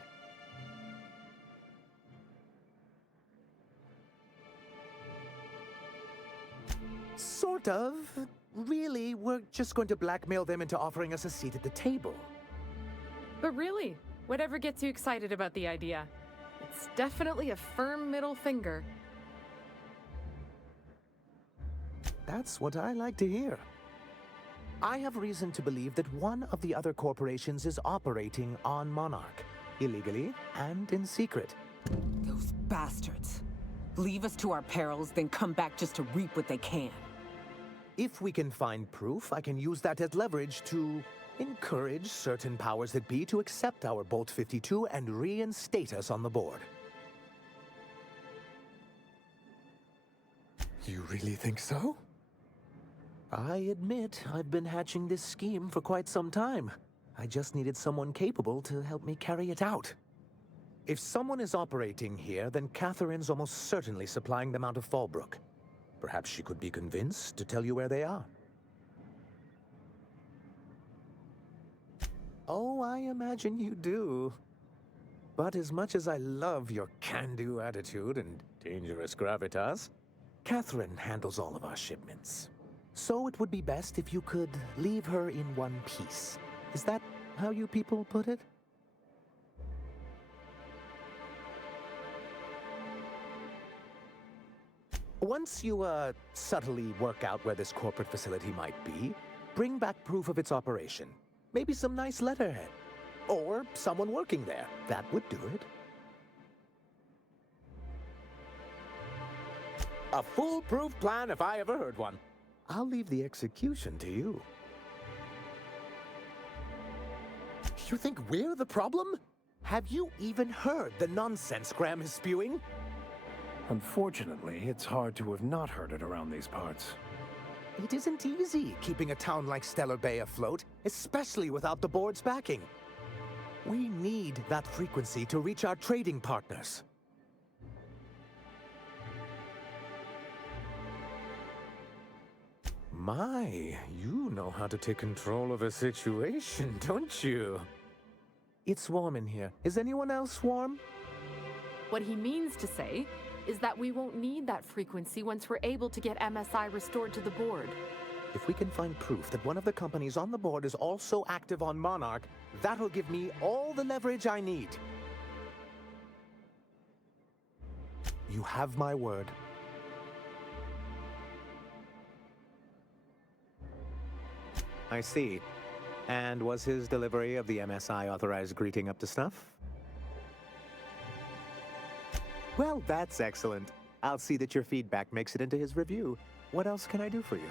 Sort of. Really, we're just going to blackmail them into offering us a seat at the table. But really, whatever gets you excited about the idea? It's definitely a firm middle finger. That's what I like to hear. I have reason to believe that one of the other corporations is operating on Monarch, illegally and in secret. Those bastards. Leave us to our perils, then come back just to reap what they can. If we can find proof, I can use that as leverage to encourage certain powers that be to accept our Bolt 52 and reinstate us on the board. You really think so? I admit I've been hatching this scheme for quite some time. I just needed someone capable to help me carry it out. If someone is operating here, then Catherine's almost certainly supplying them out of Fallbrook. Perhaps she could be convinced to tell you where they are. Oh, I imagine you do. But as much as I love your can-do attitude and dangerous gravitas, Catherine handles all of our shipments. So it would be best if you could leave her in one piece. Is that how you people put it? Once you, subtly work out where this corporate facility might be, bring back proof of its operation. Maybe some nice letterhead. Or someone working there. That would do it. A foolproof plan if I ever heard one. I'll leave the execution to you. You think we're the problem? Have you even heard the nonsense Graham is spewing? Unfortunately, it's hard to have not heard it around these parts. It isn't easy keeping a town like Stellar Bay afloat, especially without the board's backing. We need that frequency to reach our trading partners. My, you know how to take control of a situation, don't you? It's warm in here. Is anyone else warm? What he means to say is that we won't need that frequency once we're able to get MSI restored to the board. If we can find proof that one of the companies on the board is also active on Monarch, that'll give me all the leverage I need. You have my word. I see. And was his delivery of the MSI authorized greeting up to snuff? Well, that's excellent. I'll see that your feedback makes it into his review. What else can I do for you?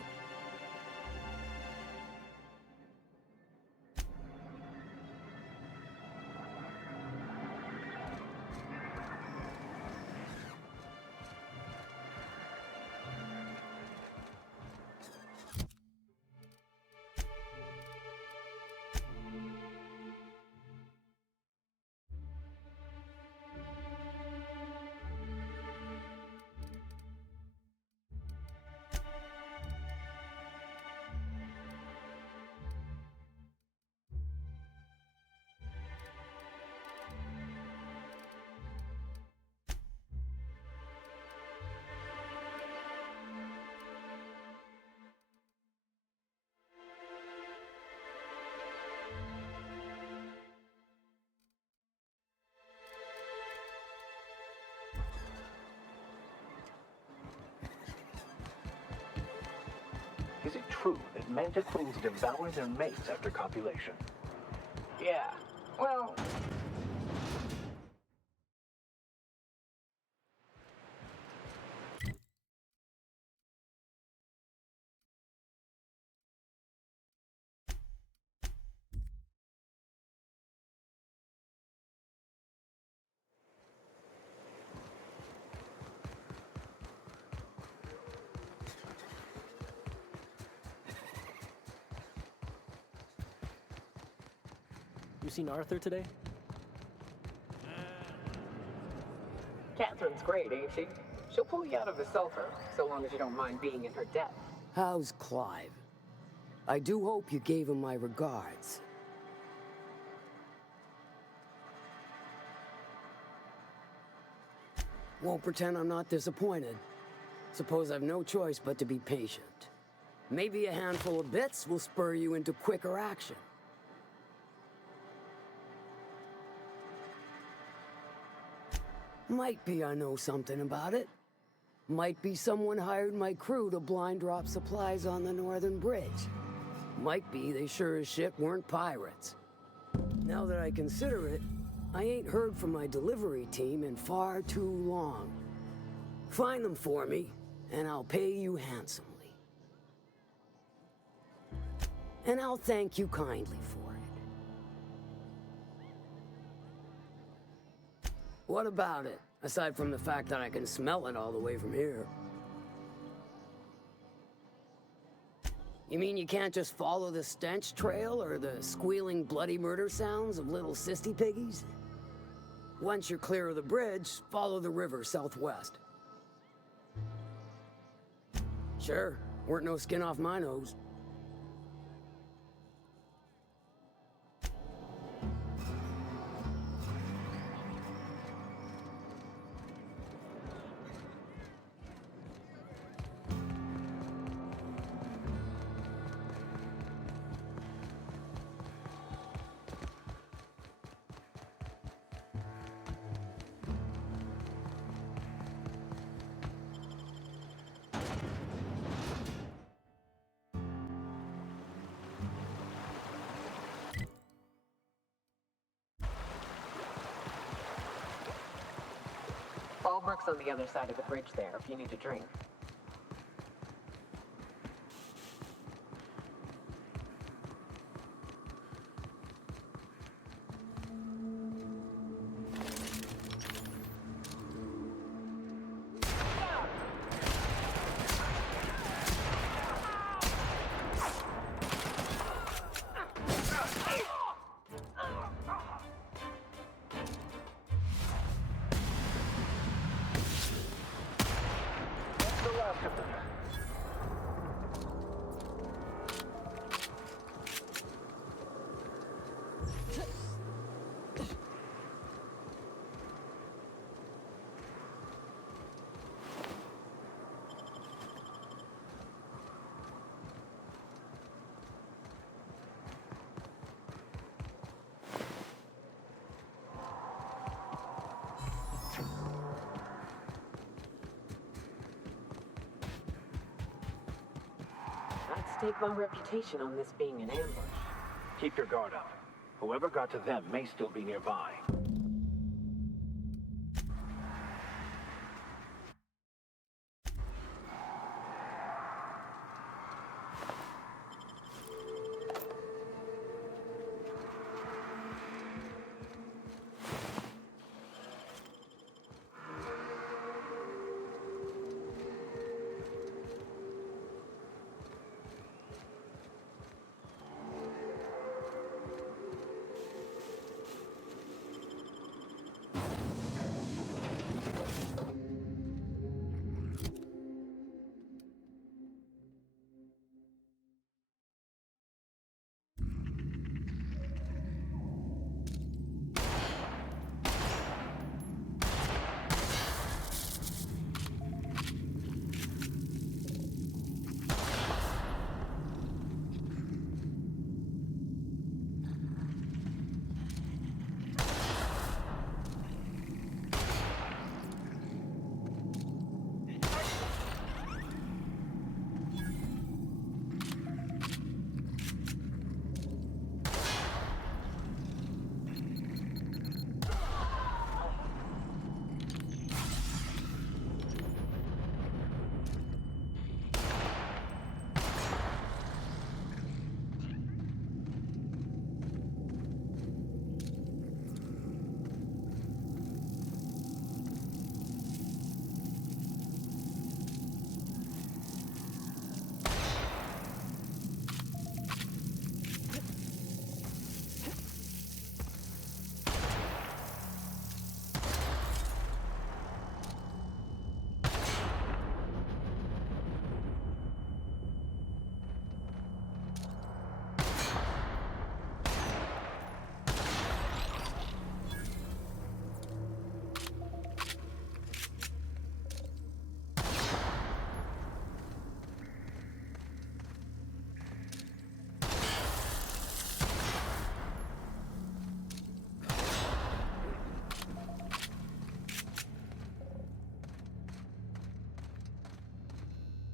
Is it true that mantiqueens devour their mates after copulation? Yeah. Well, You seen Arthur today? Catherine's great, ain't she? She'll pull you out of the sulfur, so long as you don't mind being in her debt. How's Clive? I do hope you gave him my regards. Won't pretend I'm not disappointed. Suppose I've no choice but to be patient. Maybe a handful of bits will spur you into quicker action. Might be I know something about it. Might be someone hired my crew to blind drop supplies on the northern bridge. Might be they sure as shit weren't pirates. Now that I consider it, I ain't heard from my delivery team in far too long. Find them for me, and I'll pay you handsomely. And I'll thank you kindly for it. What about it? Aside from the fact that I can smell it all the way from here. You mean you can't just follow the stench trail or the squealing bloody murder sounds of little sissy piggies? Once you're clear of the bridge, follow the river southwest. Sure, weren't no skin off my nose. Ballbrook's on the other side of the bridge there if you need a drink. I'd stake my reputation on this being an ambush. Keep your guard up. Whoever got to them may still be nearby.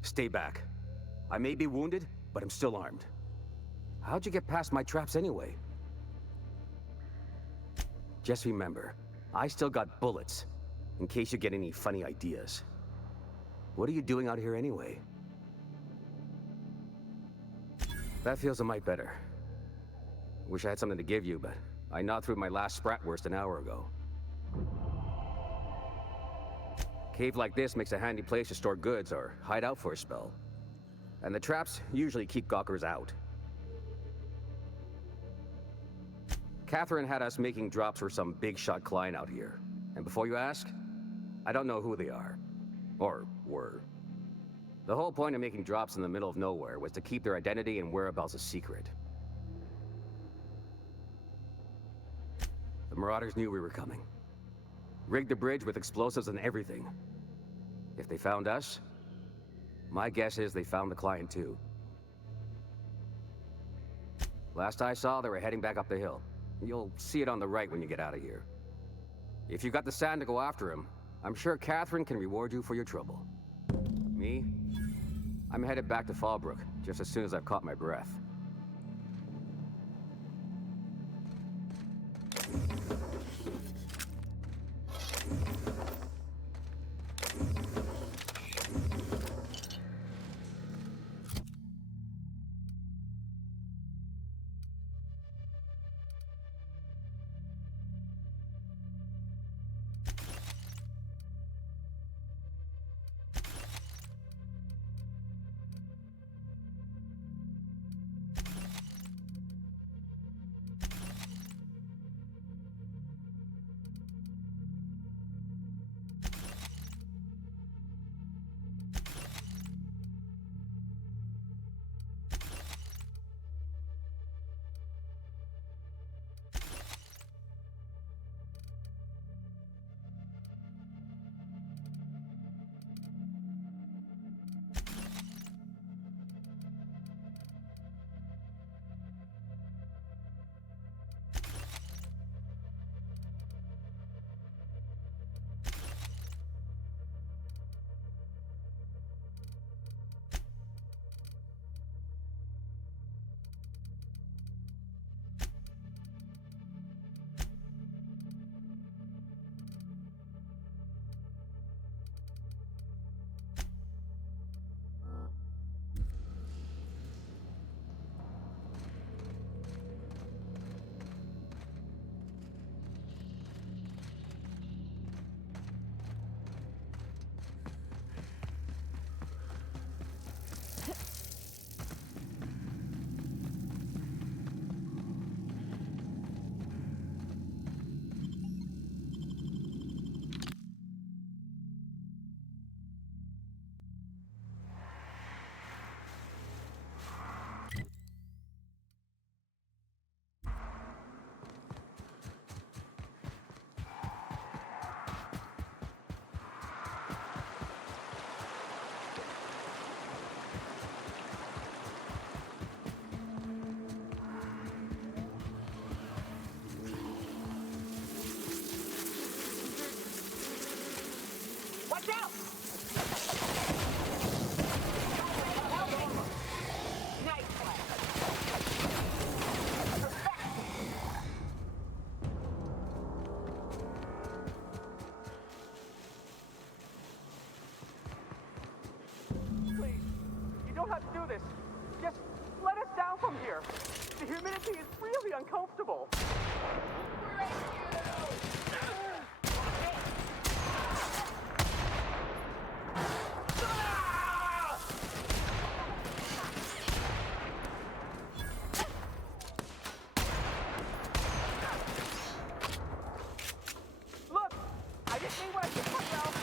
Stay back. I may be wounded, but I'm still armed. How'd you get past my traps anyway? Just remember, I still got bullets, in case you get any funny ideas. What are you doing out here anyway? That feels a mite better. Wish I had something to give you, but I gnawed through my last Spratwurst an hour ago. Cave like this makes a handy place to store goods or hide out for a spell. And the traps usually keep gawkers out. Catherine had us making drops for some big-shot client out here. And before you ask, I don't know who they are. Or were. The whole point of making drops in the middle of nowhere was to keep their identity and whereabouts a secret. The Marauders knew we were coming. Rigged the bridge with explosives and everything. If they found us, my guess is they found the client too. Last I saw, they were heading back up the hill. You'll see it on the right when you get out of here. If you got the sand to go after him, I'm sure Catherine can reward you for your trouble. Me? I'm headed back to Fallbrook, just as soon as I've caught my breath. Watch out! Nice one. Please, you don't have to do this. Just let us down from here. The humidity is really uncomfortable. Look, I didn't mean what I said myself.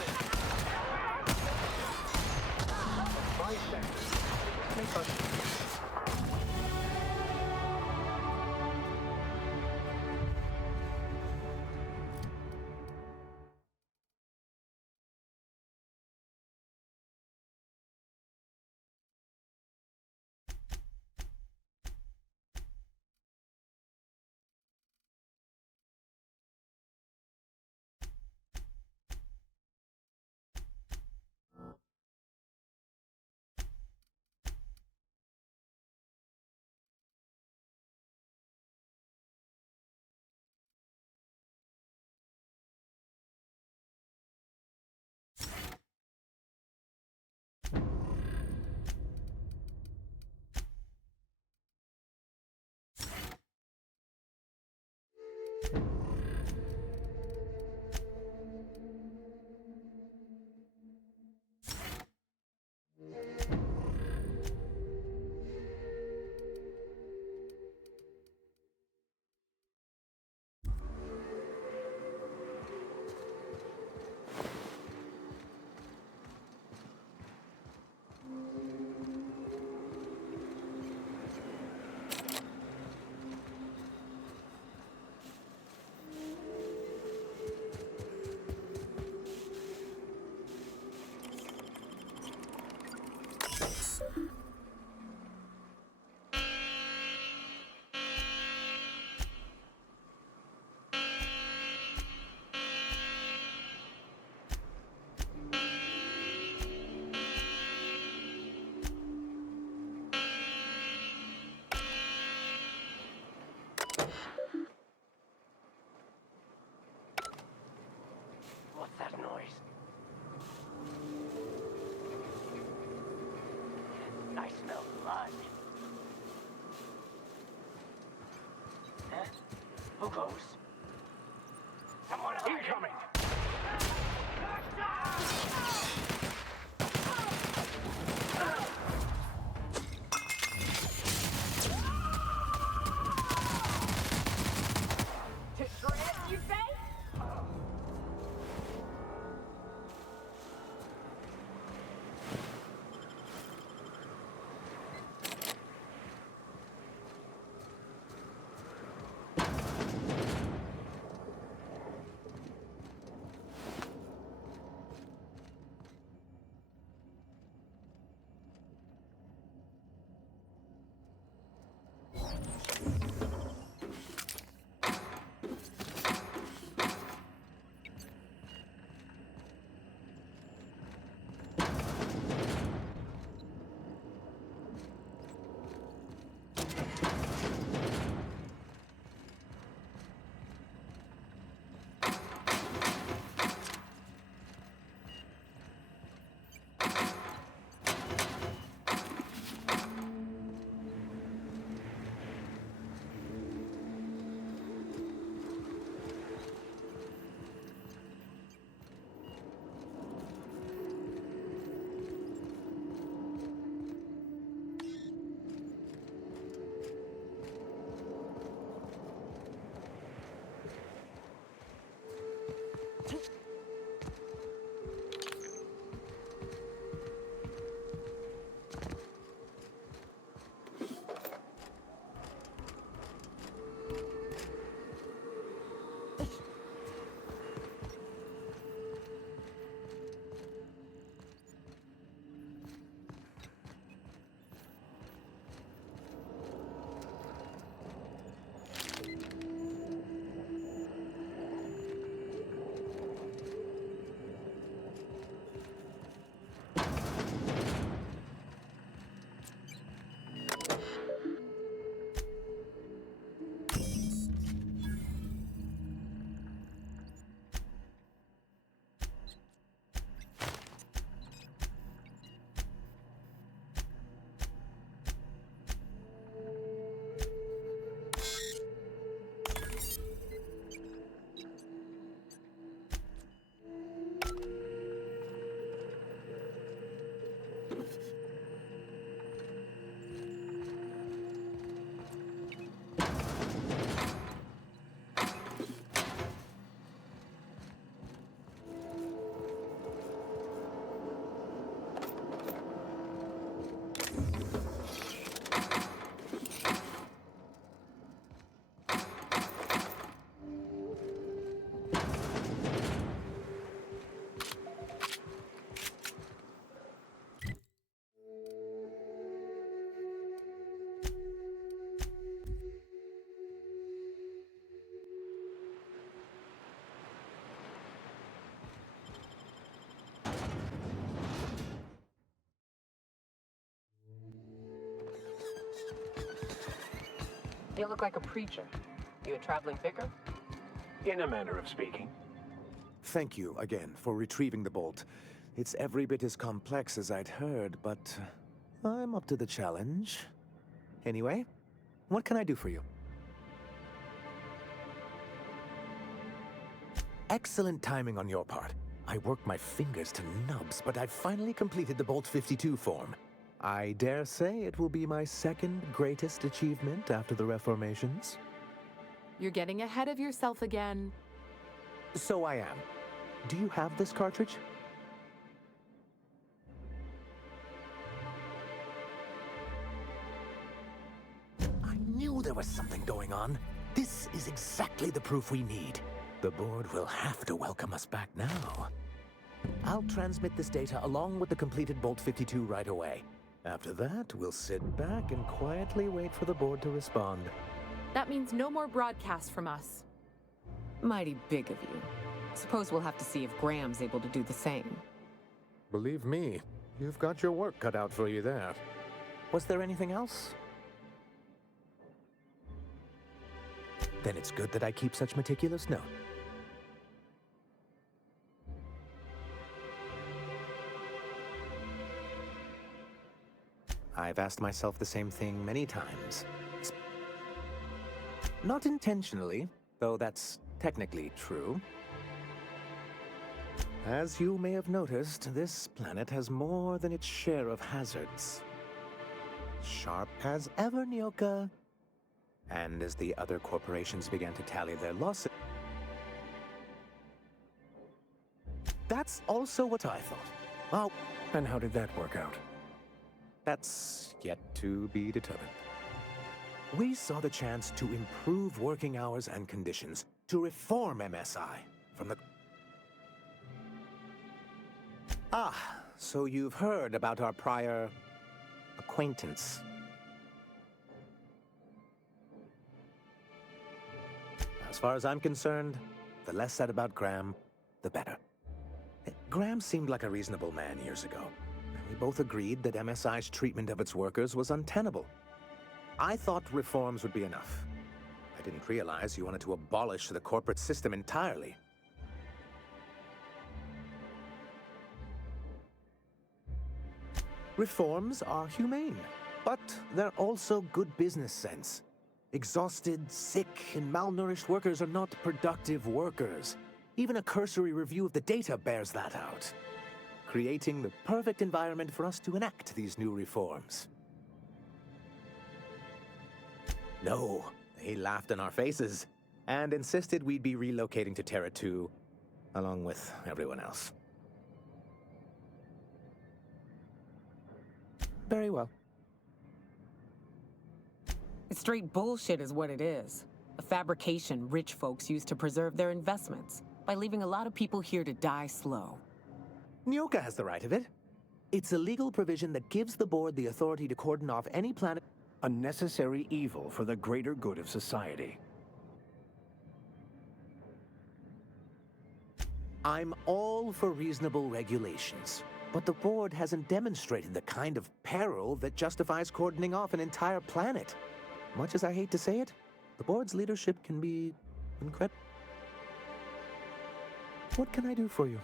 I smell blood. Huh? Who goes? Someone incoming! To shred, you say? You look like a preacher. You a traveling vicar? In a manner of speaking. Thank you again for retrieving the bolt. It's every bit as complex as I'd heard, but I'm up to the challenge. Anyway, what can I do for you? Excellent timing on your part. I worked my fingers to nubs, but I've finally completed the Bolt 52 form. I dare say it will be my second greatest achievement after the Reformations. You're getting ahead of yourself again. So I am. Do you have this cartridge? I knew there was something going on. This is exactly the proof we need. The board will have to welcome us back now. I'll transmit this data along with the completed Bolt 52 right away. After that, we'll sit back and quietly wait for the board to respond. That means no more broadcasts from us. Mighty big of you. Suppose we'll have to see if Graham's able to do the same. Believe me, you've got your work cut out for you there. Was there anything else? Then it's good that I keep such meticulous note. I've asked myself the same thing many times. Not intentionally, though that's technically true. As you may have noticed, this planet has more than its share of hazards. Sharp as ever, Nyoka. And as the other corporations began to tally their losses, that's also what I thought. Well, and how did that work out? That's yet to be determined. We saw the chance to improve working hours and conditions, to reform MSI from the... Ah, so you've heard about our prior acquaintance. As far as I'm concerned, the less said about Graham, the better. Graham seemed like a reasonable man years ago, and we both agreed that MSI's treatment of its workers was untenable. I thought reforms would be enough. I didn't realize you wanted to abolish the corporate system entirely. Reforms are humane, but they're also good business sense. Exhausted, sick, and malnourished workers are not productive workers. Even a cursory review of the data bears that out, creating the perfect environment for us to enact these new reforms. No, they laughed in our faces and insisted we'd be relocating to Terra 2, along with everyone else. Very well. It's straight bullshit is what it is. A fabrication rich folks use to preserve their investments by leaving a lot of people here to die slow. Nyoka has the right of it. It's a legal provision that gives the board the authority to cordon off any planet... A necessary evil for the greater good of society. I'm all for reasonable regulations, but the board hasn't demonstrated the kind of peril that justifies cordoning off an entire planet. Much as I hate to say it, the board's leadership can be incredible. What can I do for you?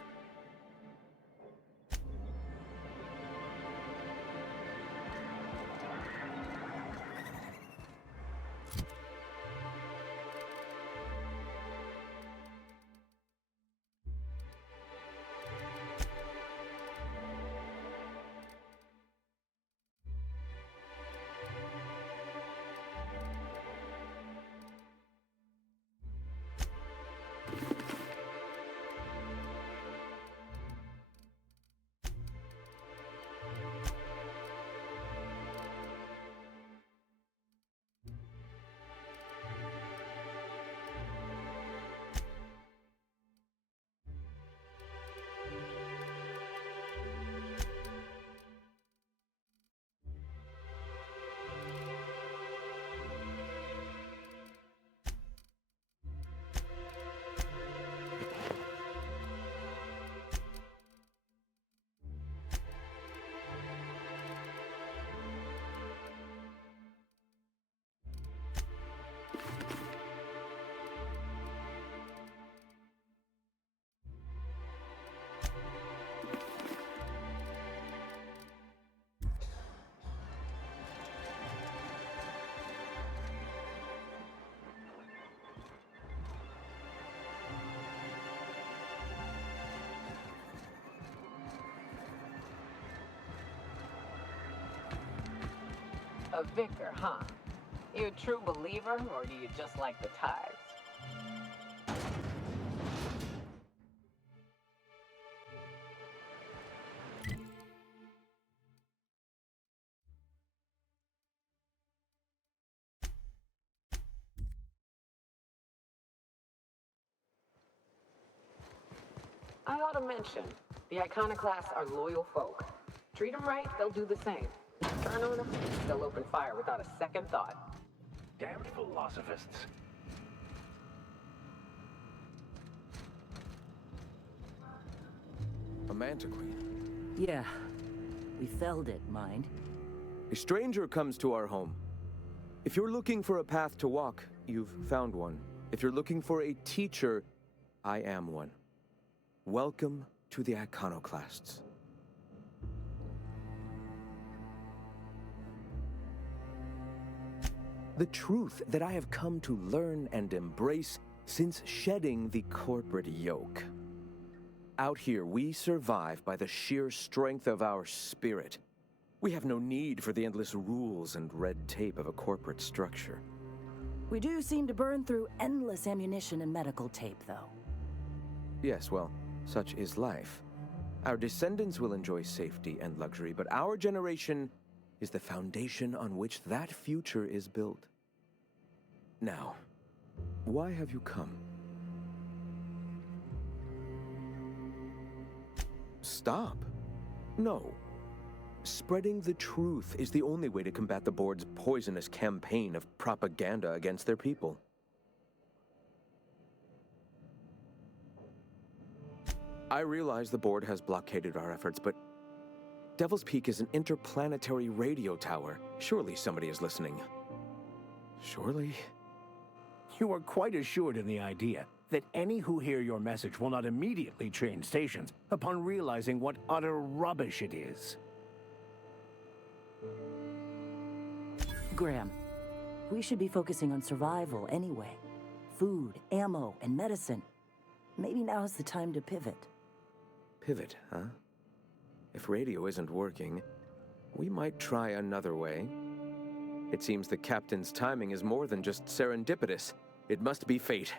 A vicar, huh? You a true believer, or do you just like the tithes? I ought to mention, the Iconoclasts are loyal folk. Treat them right, they'll do the same. Turn on them, they'll open fire without a second thought. Damn philosophists. A mantiquine. Yeah. We felled it, mind. A stranger comes to our home. If you're looking for a path to walk, you've found one. If you're looking for a teacher, I am one. Welcome to the Iconoclasts. The truth that I have come to learn and embrace since shedding the corporate yoke. Out here, we survive by the sheer strength of our spirit. We have no need for the endless rules and red tape of a corporate structure. We do seem to burn through endless ammunition and medical tape, though. Yes, well, such is life. Our descendants will enjoy safety and luxury, but our generation is the foundation on which that future is built. Now, why have you come? Stop. No. Spreading the truth is the only way to combat the board's poisonous campaign of propaganda against their people. I realize the board has blockaded our efforts, but Devil's Peak is an interplanetary radio tower. Surely somebody is listening. Surely? You are quite assured in the idea that any who hear your message will not immediately change stations upon realizing what utter rubbish it is. Graham, we should be focusing on survival anyway. Food, ammo, and medicine. Maybe now's the time to pivot. Pivot, huh? If radio isn't working, we might try another way. It seems the captain's timing is more than just serendipitous. It must be fate.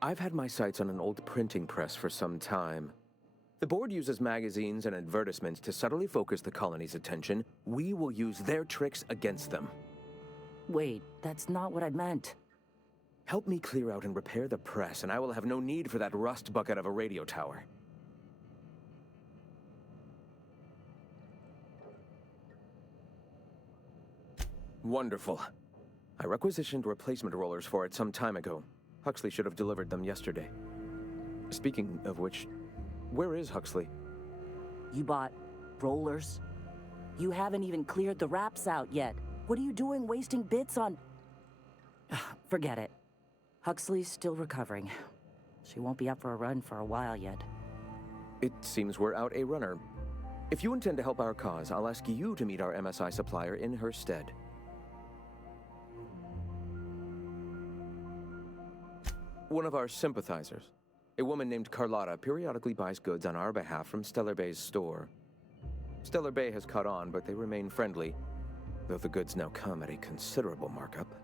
I've had my sights on an old printing press for some time. The board uses magazines and advertisements to subtly focus the colony's attention. We will use their tricks against them. Wait, that's not what I meant. Help me clear out and repair the press, and I will have no need for that rust bucket of a radio tower. Wonderful. I requisitioned replacement rollers for it some time ago. Huxley should have delivered them yesterday. Speaking of which, where is Huxley? You bought rollers? You haven't even cleared the wraps out yet. What are you doing wasting bits on... Forget it. Huxley's still recovering. She won't be up for a run for a while yet. It seems we're out a runner. If you intend to help our cause, I'll ask you to meet our MSI supplier in her stead. One of our sympathizers, a woman named Carlotta, periodically buys goods on our behalf from Stellar Bay's store. Stellar Bay has caught on, but they remain friendly, though the goods now come at a considerable markup.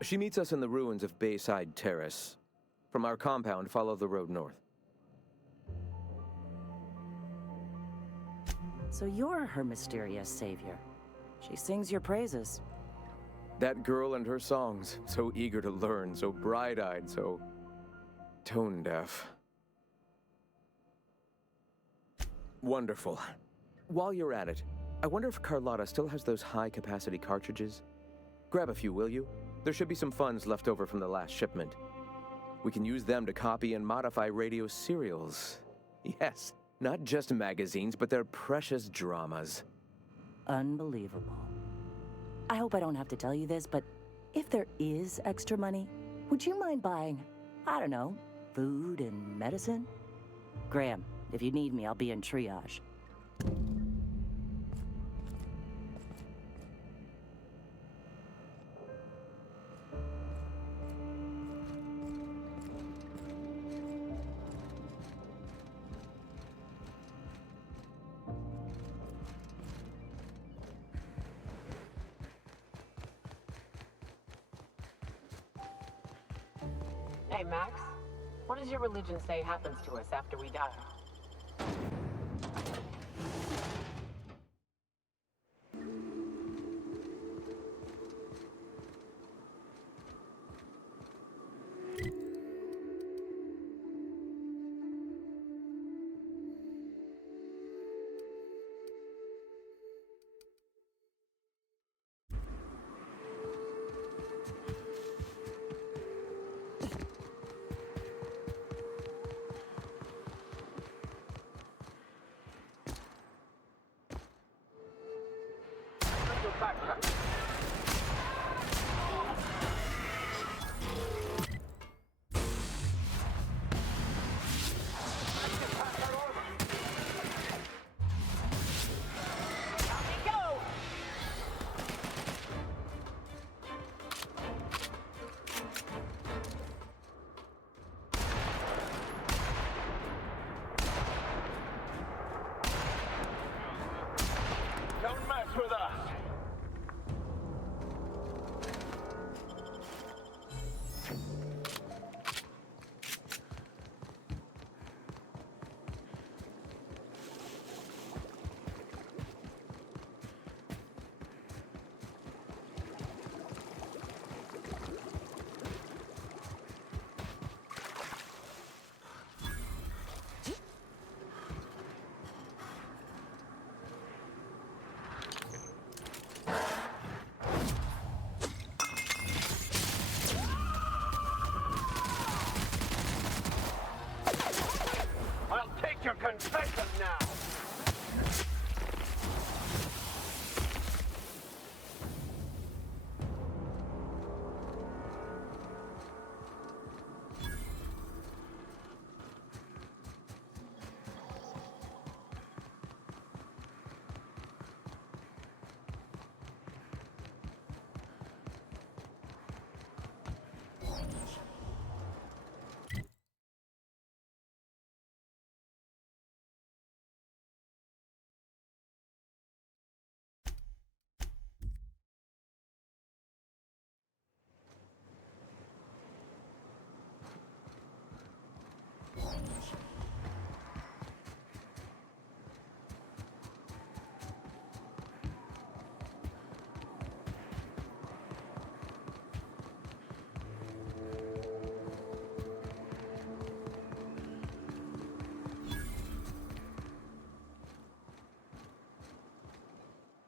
She meets us in the ruins of Bayside Terrace. From our compound, follow the road north. So you're her mysterious savior. She sings your praises. That girl and her songs, so eager to learn, so bright-eyed, so tone-deaf. Wonderful. While you're at it, I wonder if Carlotta still has those high-capacity cartridges? Grab a few, will you? There should be some funds left over from the last shipment. We can use them to copy and modify radio serials. Yes, not just magazines, but their precious dramas. Unbelievable. I hope I don't have to tell you this, but if there is extra money, would you mind buying, I don't know, food and medicine? Graham, if you need me, I'll be in triage. Hey, Max. What does your religion say happens to us after we die?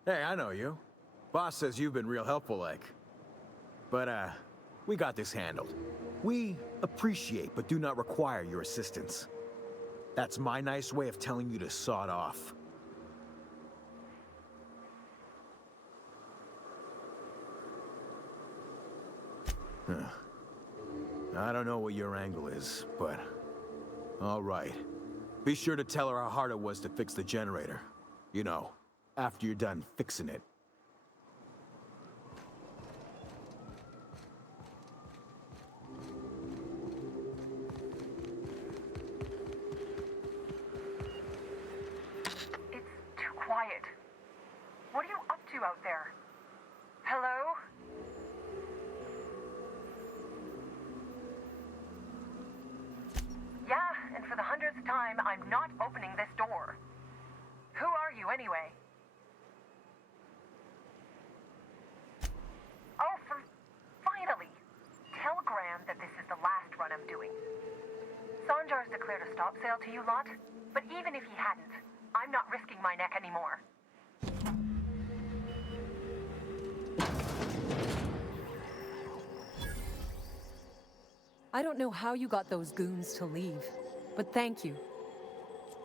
Hey, I know you. Boss says you've been real helpful, like. But, we got this handled. We appreciate but do not require your assistance. That's my nice way of telling you to sod off. I don't know what your angle is, but... all right. Be sure to tell her how hard it was to fix the generator. You know, after you're done fixing it. It's too quiet. What are you up to out there? Hello? Yeah, and for the 100th time, I'm not opening this door. Who are you, anyway? Oh, finally! Tell Graham that this is the last run I'm doing. Sanjar's declared a stop sale to you lot, but even if he hadn't, I'm not risking my neck anymore. I don't know how you got those goons to leave, but thank you.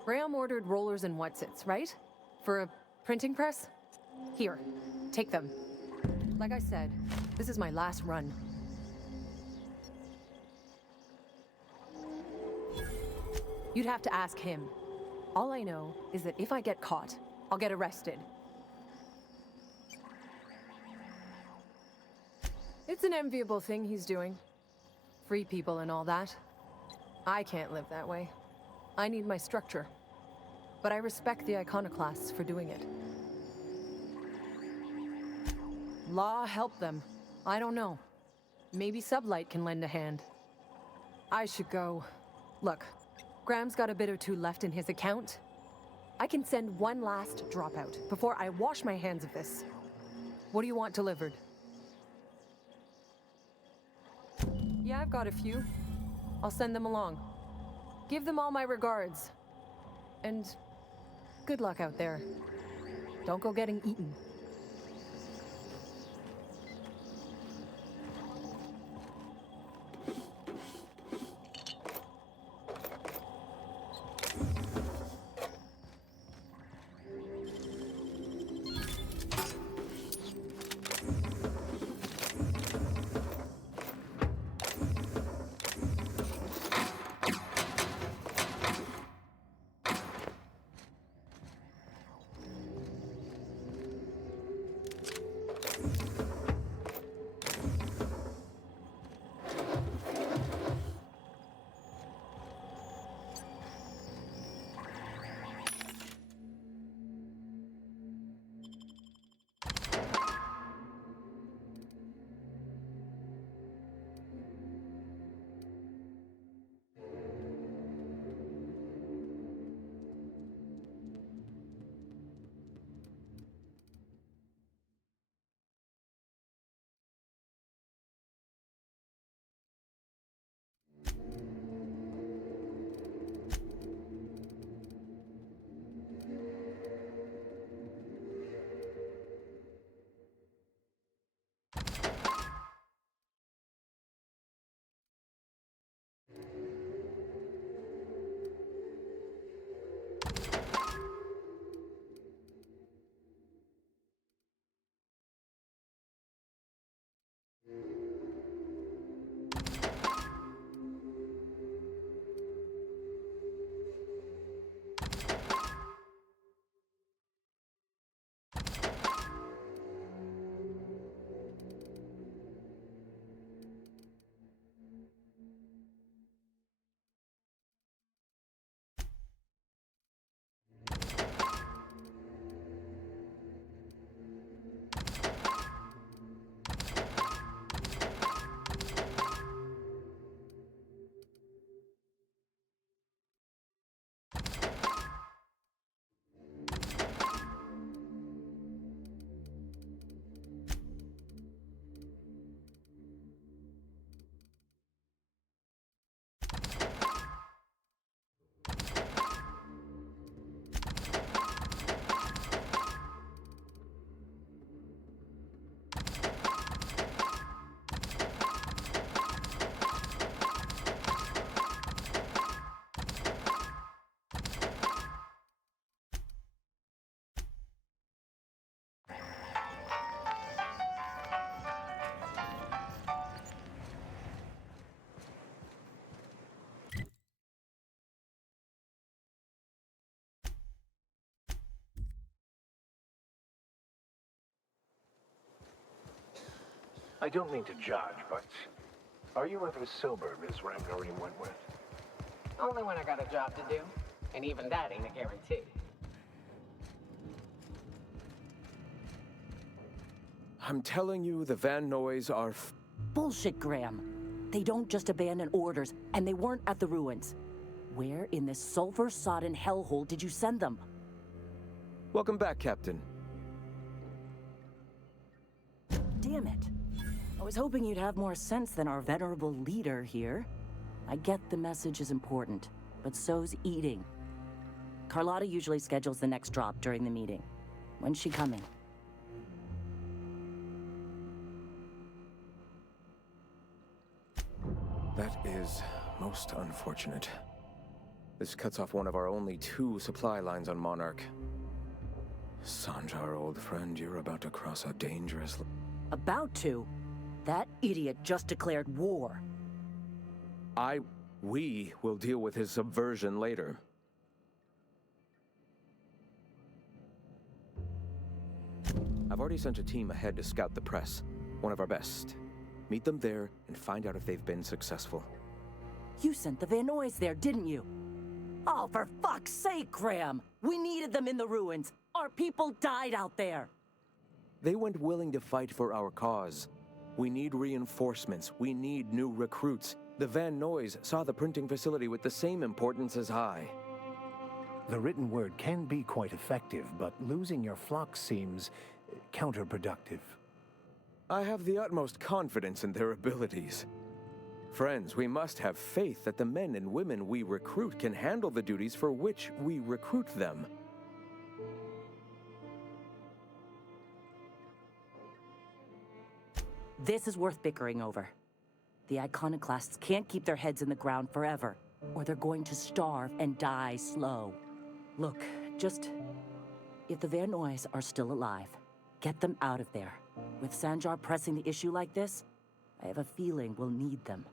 Graham ordered rollers and whatsits, right? For a printing press? Here, take them. Like I said, this is my last run. You'd have to ask him. All I know is that if I get caught, I'll get arrested. It's an enviable thing he's doing. Free people and all that. I can't live that way. I need my structure. But I respect the iconoclasts for doing it. Law help them. I don't know. Maybe Sublight can lend a hand. I should go. Look, Graham's got a bit or two left in his account. I can send one last dropout before I wash my hands of this. What do you want delivered? Yeah, I've got a few. I'll send them along. Give them all my regards. And good luck out there. Don't go getting eaten. I don't mean to judge, but are you ever sober, Ms. Ramnoreen Wentworth? Only when I got a job to do. And even that ain't a guarantee. I'm telling you, the Van Noys are Bullshit, Graham. They don't just abandon orders, and they weren't at the ruins. Where in this sulfur-sodden hellhole did you send them? Welcome back, Captain. Damn it. I was hoping you'd have more sense than our venerable leader here. I get the message is important, but so's eating. Carlotta usually schedules the next drop during the meeting. When's she coming? That is most unfortunate. This cuts off one of our only 2 supply lines on Monarch. Sanjar, old friend, you're about to cross a dangerous... About to? That idiot just declared war. We will deal with his subversion later. I've already sent a team ahead to scout the press. One of our best. Meet them there and find out if they've been successful. You sent the Van Noys there, didn't you? Oh, for fuck's sake, Graham! We needed them in the ruins. Our people died out there. They went willing to fight for our cause. We need reinforcements. We need new recruits. The Van Noys saw the printing facility with the same importance as I. The written word can be quite effective, but losing your flock seems counterproductive. I have the utmost confidence in their abilities. Friends, we must have faith that the men and women we recruit can handle the duties for which we recruit them. This is worth bickering over. The iconoclasts can't keep their heads in the ground forever, or they're going to starve and die slow. Look, if the Van Noys are still alive, get them out of there. With Sanjar pressing the issue like this, I have a feeling we'll need them.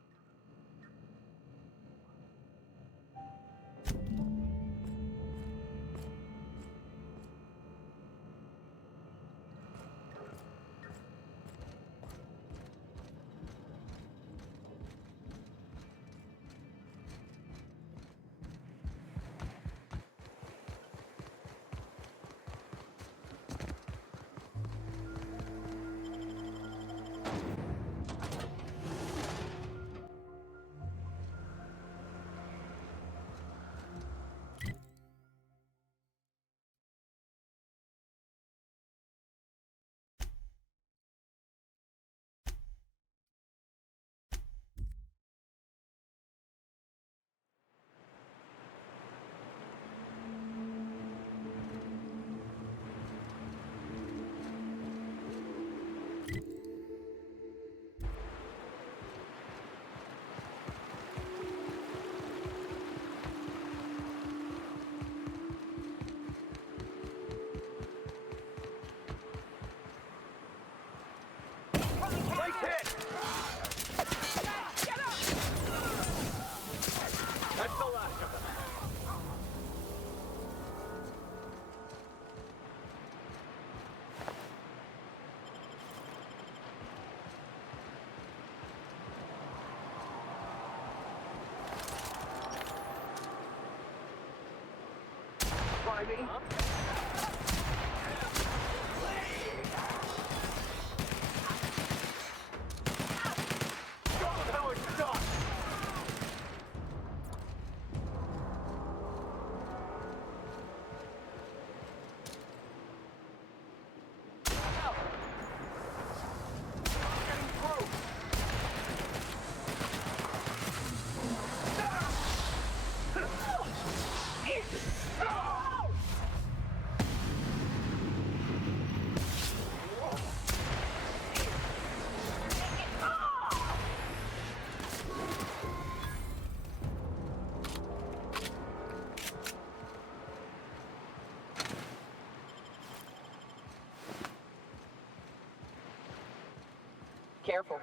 Careful.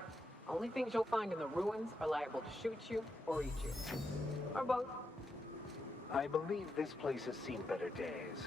Only things you'll find in the ruins are liable to shoot you or eat you. Or both. I believe this place has seen better days.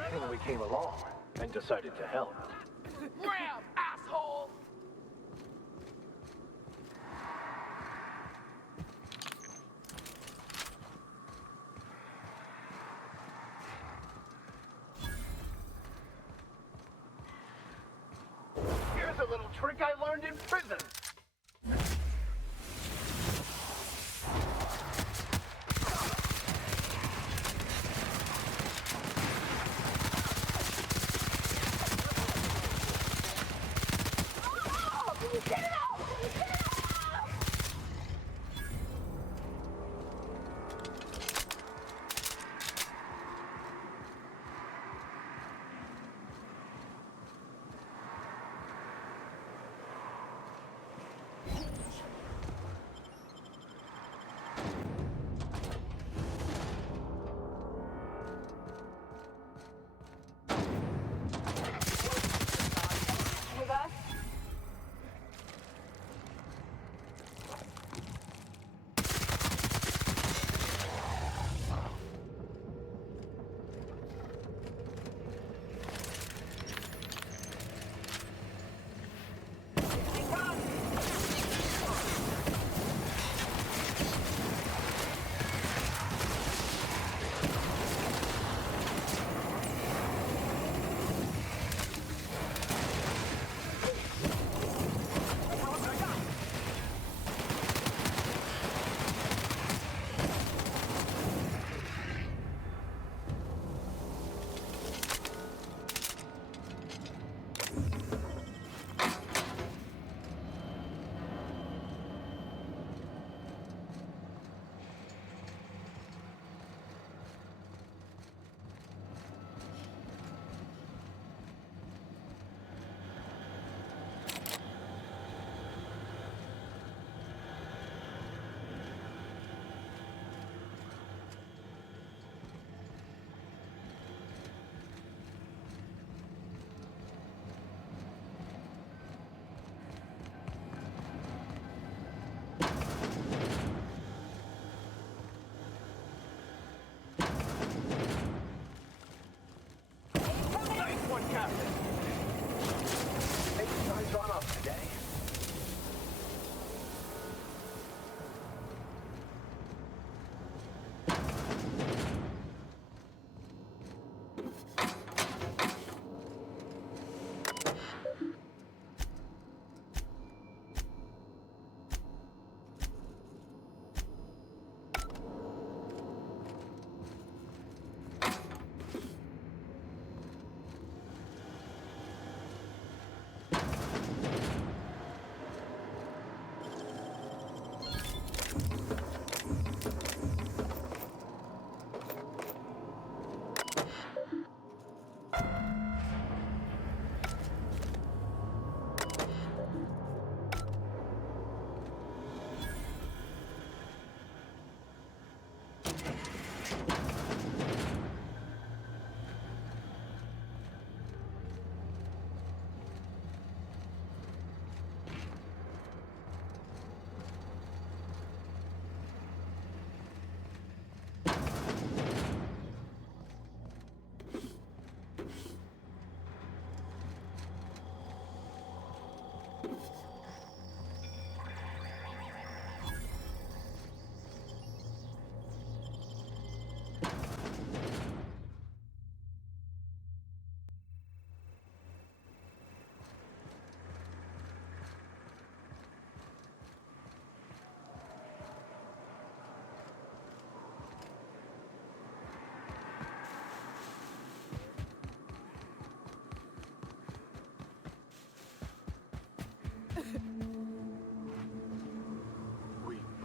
Good thing we came along and decided to help. Grab, asshole! Here's a little trick I learned in prison.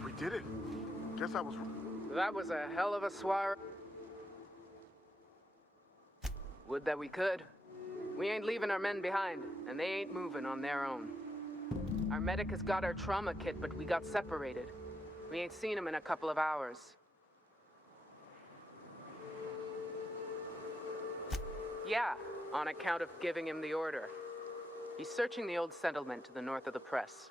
We did it. Guess I was. That was a hell of a soiree. Would that we could. We ain't leaving our men behind, and they ain't moving on their own. Our medic has got our trauma kit, but we got separated. We ain't seen him in a couple of hours. Yeah, on account of giving him the order. He's searching the old settlement to the north of the press.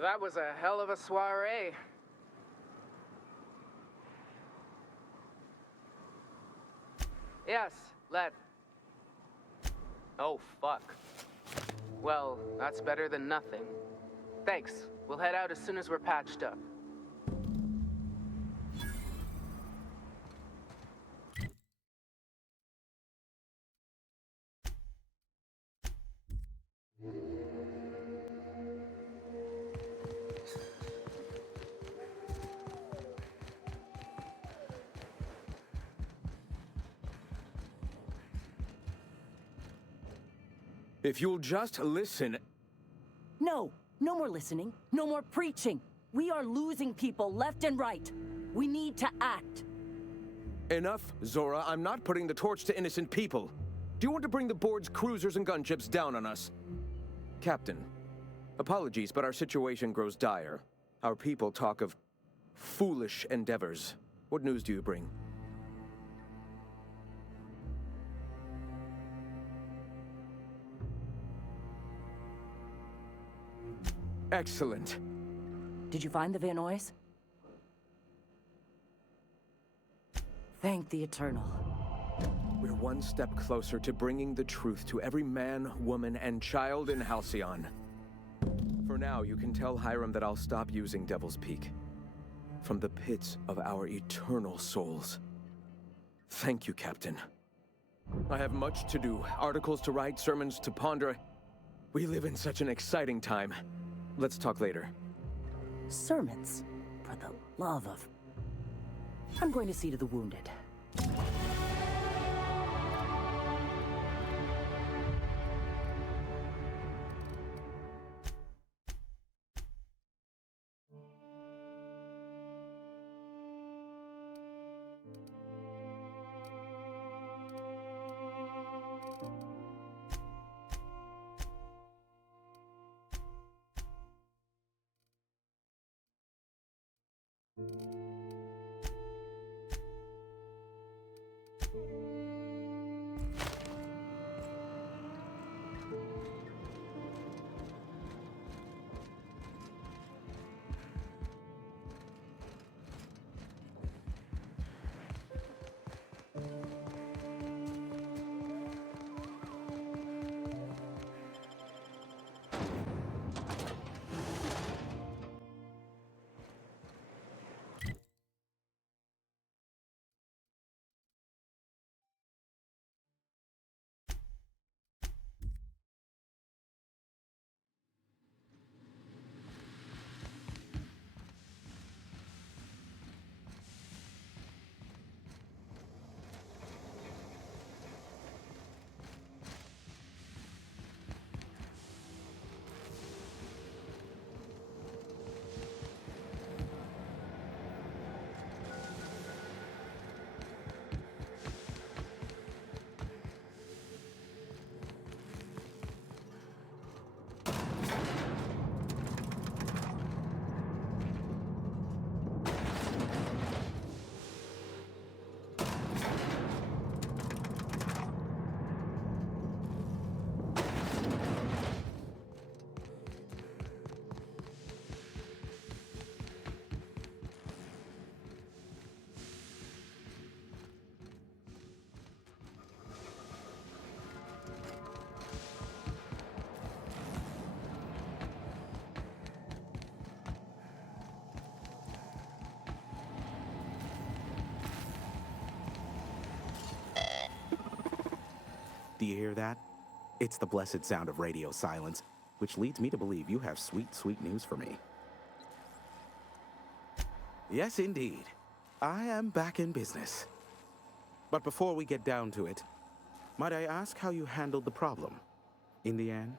That was a hell of a soiree. Yes, Oh, fuck. Well, that's better than nothing. Thanks. We'll head out as soon as we're patched up. If you'll just listen... No, no more listening, no more preaching. We are losing people left and right. We need to act. Enough, Zora. I'm not putting the torch to innocent people. Do you want to bring the board's cruisers and gunships down on us? Captain, apologies, but our situation grows dire. Our people talk of foolish endeavors. What news do you bring? Excellent. Did you find the Vanoys? Thank the Eternal. We're one step closer to bringing the truth to every man, woman, and child in Halcyon. For now, you can tell Hiram that I'll stop using Devil's Peak. From the pits of our eternal souls. Thank you, Captain. I have much to do, articles to write, sermons to ponder. We live in such an exciting time. Let's talk later. Sermons? For the love of... I'm going to see to the wounded. Do you hear that? It's the blessed sound of radio silence, which leads me to believe you have sweet, sweet news for me. Yes, indeed. I am back in business. But before we get down to it, might I ask how you handled the problem? In the end?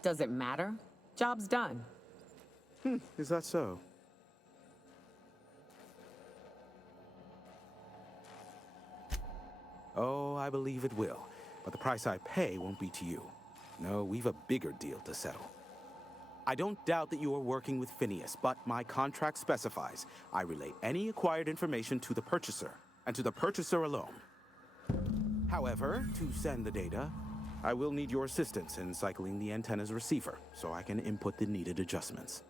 Does it matter? Job's done. Is that so? Oh, I believe it will. But the price I pay won't be to you. No, we've a bigger deal to settle. I don't doubt that you are working with Phineas, but my contract specifies I relay any acquired information to the purchaser, and to the purchaser alone. However, to send the data, I will need your assistance in cycling the antenna's receiver so I can input the needed adjustments.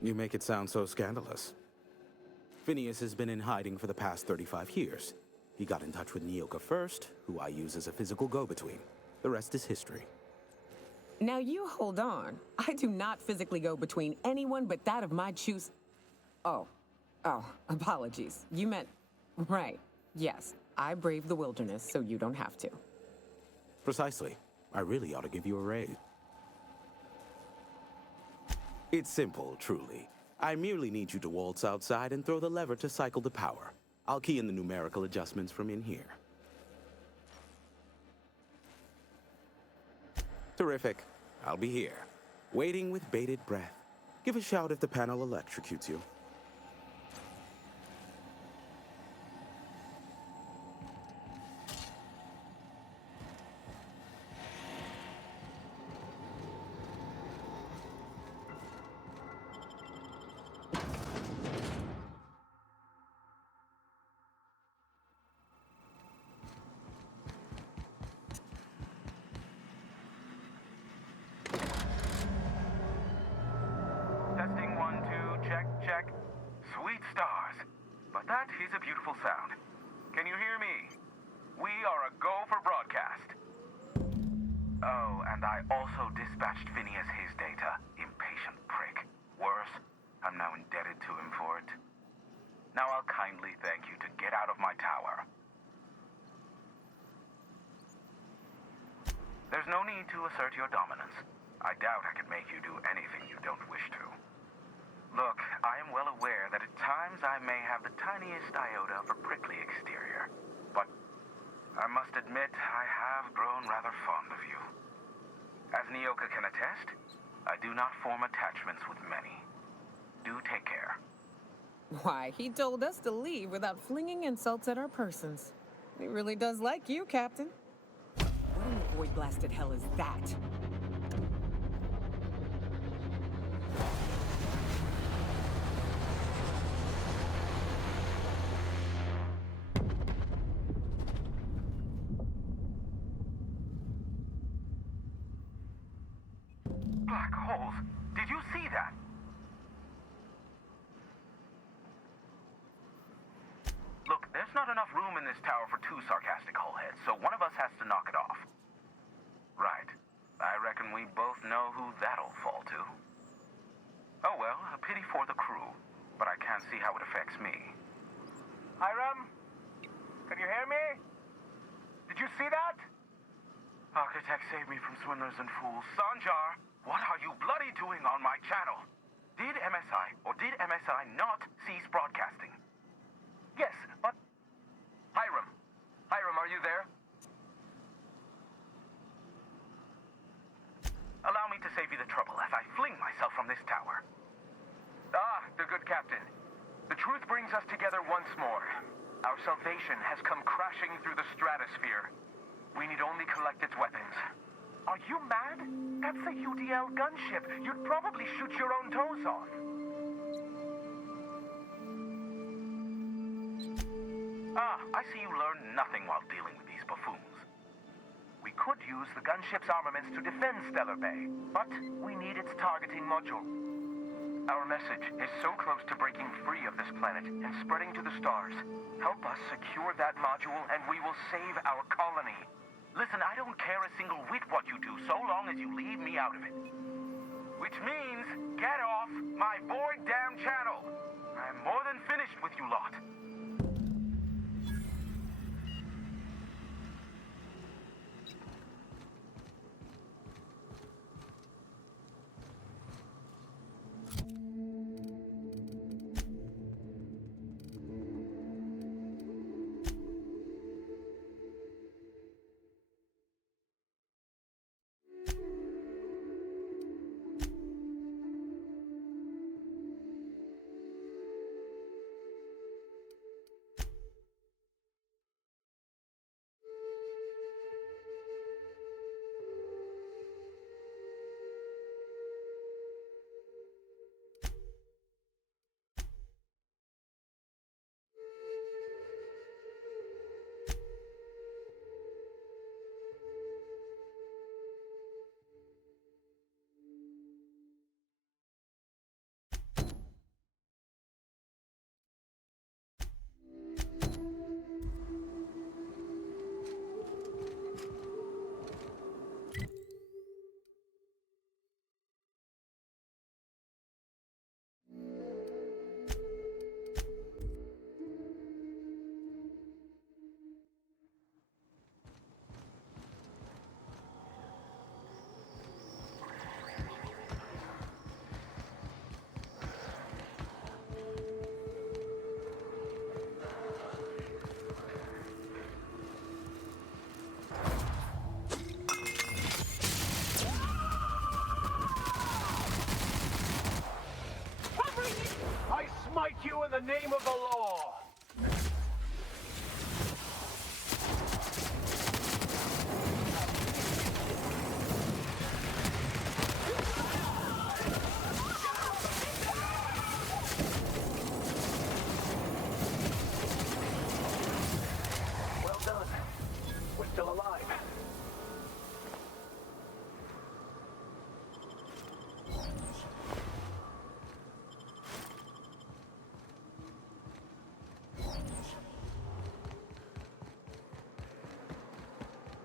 You make it sound so scandalous. Phineas has been in hiding for the past 35 years. He got in touch with Nyoka first, who I use as a physical go-between. The rest is history. Now you hold on. I do not physically go between anyone but that of my choose. Oh, apologies. You meant, right. Yes, I braved the wilderness so you don't have to. Precisely. I really ought to give you a raise. It's simple, truly. I merely need you to waltz outside and throw the lever to cycle the power. I'll key in the numerical adjustments from in here. Terrific. I'll be here, waiting with bated breath. Give a shout if the panel electrocutes you. Testing 1, 2, check, check. Sweet stars. But that is a beautiful sound. Can you hear me? We are a go for broadcast. Oh, and I also dispatched Phineas his data. Impatient prick. Worse, I'm now indebted to him for it. Now I'll kindly thank you to get out of my tower. There's no need to assert your dominance. I doubt I could make you do anything you don't wish to. Look, I am well aware that at times I may have the tiniest iota of a prickly exterior, but I must admit I have grown rather fond of you. As Nyoka can attest, I do not form attachments with many. Do take care. Why, he told us to leave without flinging insults at our persons. He really does like you, Captain. What in the void-blasted hell is that? Black holes. Did you see that? Look, there's not enough room in this tower for two sarcastic hullheads, so one of us has to knock it off. Right. I reckon we both know who that'll fall to. Oh well, a pity for the crew, but I can't see how it affects me. Hiram? Can you hear me? Did you see that? Architect, save me from swindlers and fools. Sanjar, what are you bloody doing on my channel? Did MSI or did MSI not cease broadcasting? Yes, but... Hiram. Hiram, are you there? Allow me to save you the trouble as I fling myself from this tower. Ah, the good captain. The truth brings us together once more. Our salvation has come crashing through the stratosphere. We need only collect its weapons. Are you mad? That's a UDL gunship. You'd probably shoot your own toes off. Ah, I see you learned nothing while dealing with these buffoons. We could use the gunship's armaments to defend Stellar Bay, but we need its targeting module. Our message is so close to breaking free of this planet and spreading to the stars. Help us secure that module and we will save our colony. Listen, I don't care a single whit what you do, so long as you leave me out of it. Which means, get off my void damn channel. I'm more than finished with you lot.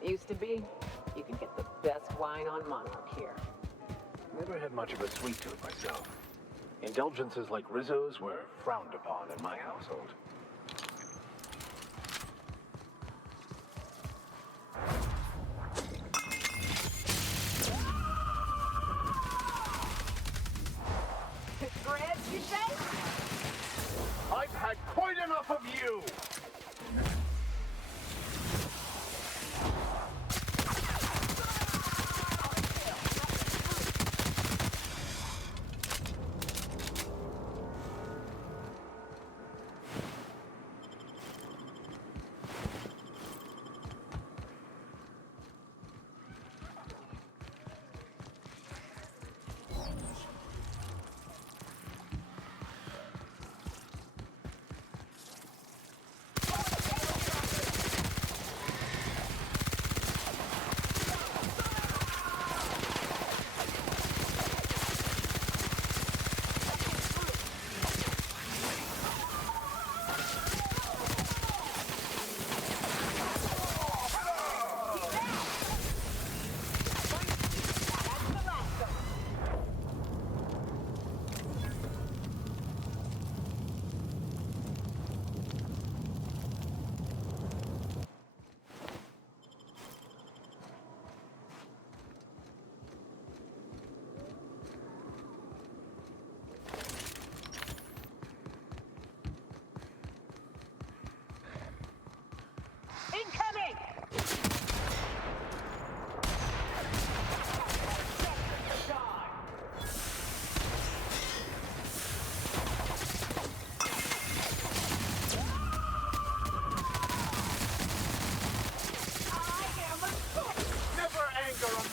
Used to be. You could get the best wine on Monarch here. Never had much of a sweet tooth myself. Indulgences like Rizzo's were frowned upon in my household. Grits, you say? I've had quite enough of you!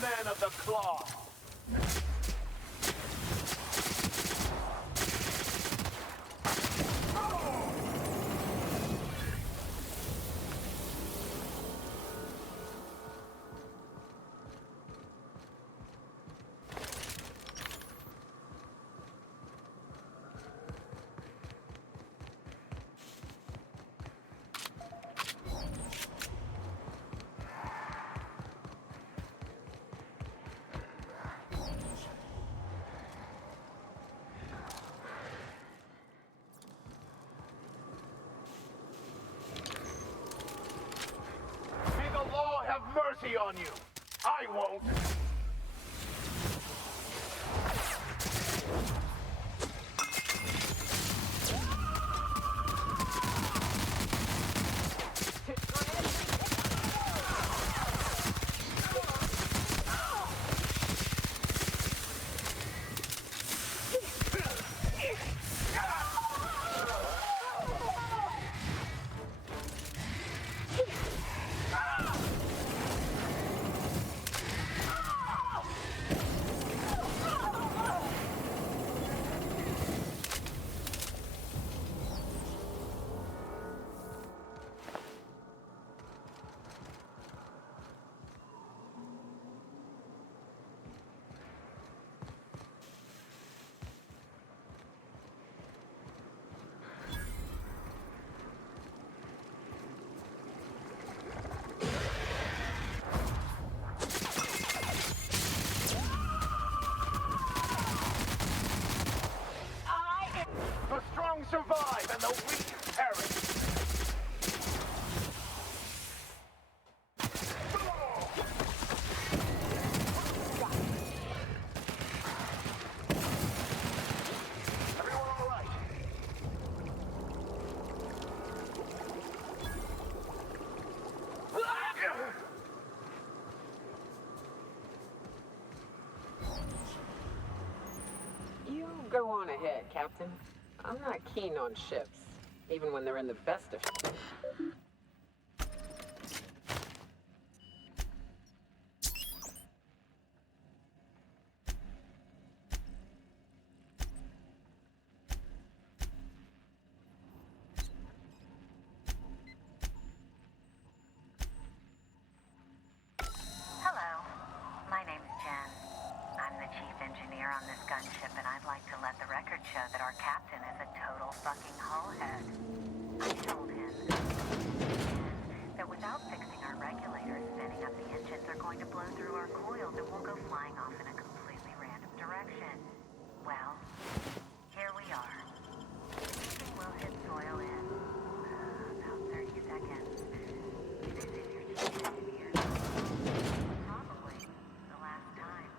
Man of the claw. Mercy on you. I won't. Survive and the weak perish. Everyone all right? You go on ahead, Captain. I'm not keen on ships, even when they're in the best of shape. Hello, my name's Jen. I'm the chief engineer on this gunship, and I'd like to let the record show that our captain is a total fucking hullhead. I told him that Without fixing our regulators, spinning up the engines are going to blow through our coils and we'll go flying off in a completely random direction. Well, here we are. We'll hit soil in about 30 seconds. This is your chief engineer. Probably the last time.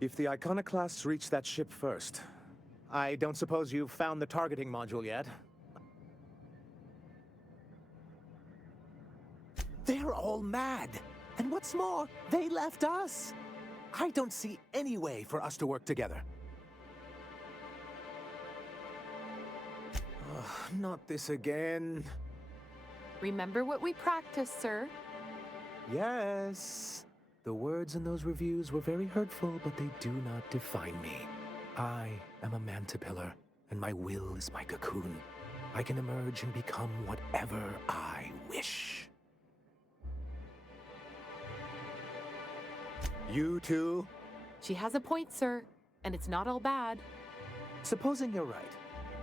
If the Iconoclasts reach that ship first, I don't suppose you've found the targeting module yet? They're all mad! And what's more, they left us! I don't see any way for us to work together. Not this again. Remember what we practiced, sir. Yes. The words in those reviews were very hurtful, but they do not define me. I am a mantipillar, and my will is my cocoon. I can emerge and become whatever I wish. You too? She has a point, sir, and it's not all bad. Supposing you're right,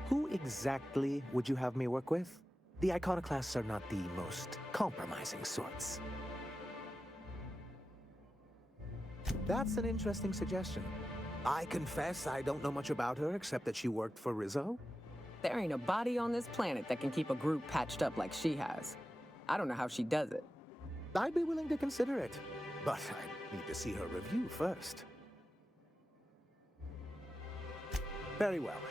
who exactly would you have me work with? The Iconoclasts are not the most compromising sorts. That's an interesting suggestion. I confess I don't know much about her except that she worked for Rizzo. There ain't a body on this planet that can keep a group patched up like she has. I don't know how she does it. I'd be willing to consider it, but I need to see her review first. Very well.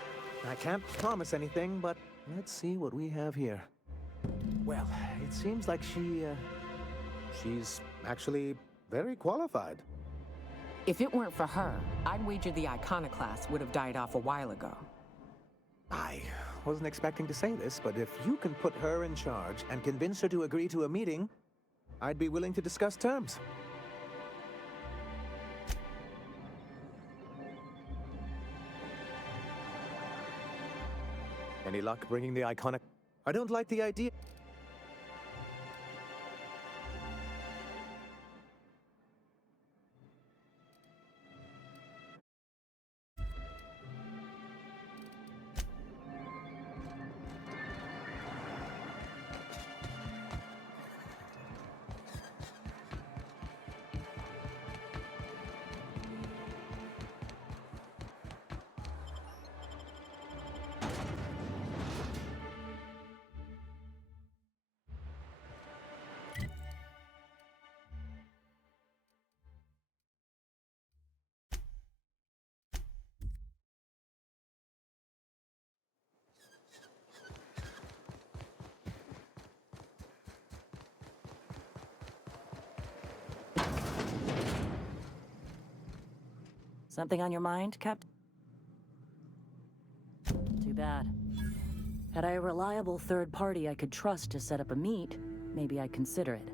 I can't promise anything, but let's see what we have here. Well, it seems like she's actually very qualified. If it weren't for her, I'd wager the iconoclast would have died off a while ago. I wasn't expecting to say this, but if you can put her in charge and convince her to agree to a meeting, I'd be willing to discuss terms. Any luck bringing the iconic? I don't like the idea. Something on your mind, Captain? Too bad. Had I a reliable third party I could trust to set up a meet, maybe I'd consider it.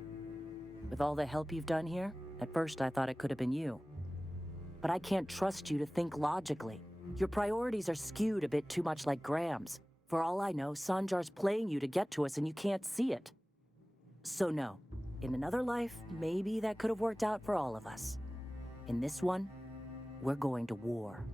With all the help you've done here, at first I thought it could have been you. But I can't trust you to think logically. Your priorities are skewed a bit too much like Graham's. For all I know, Sanjar's playing you to get to us and you can't see it. So no. In another life, maybe that could have worked out for all of us. In this one, we're going to war.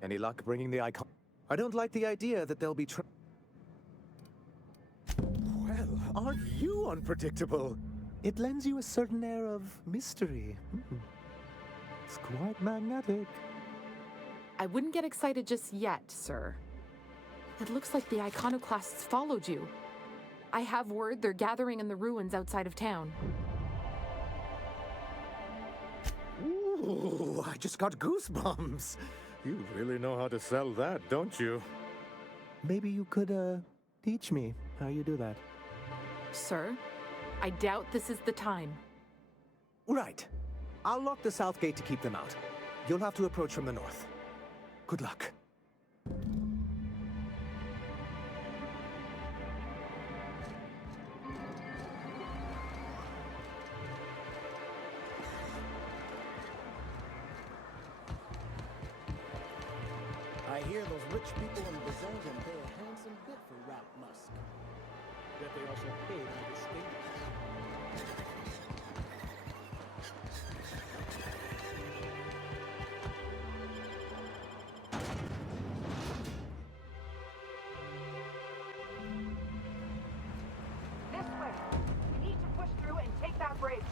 Any luck bringing the icon? I don't like the idea that they'll be Well, aren't you unpredictable? It lends you a certain air of mystery. It's quite magnetic. I wouldn't get excited just yet, sir. It looks like the iconoclasts followed you. I have word they're gathering in the ruins outside of town. Ooh, I just got goosebumps. You really know how to sell that, don't you? Maybe you could, teach me how you do that. Sir, I doubt this is the time. Right. I'll lock the south gate to keep them out. You'll have to approach from the north. Good luck. I hear those rich people in Byzantium pay a handsome bit for Rap Musk. Bet they also pay by the state. This way. We need to push through and take that bridge.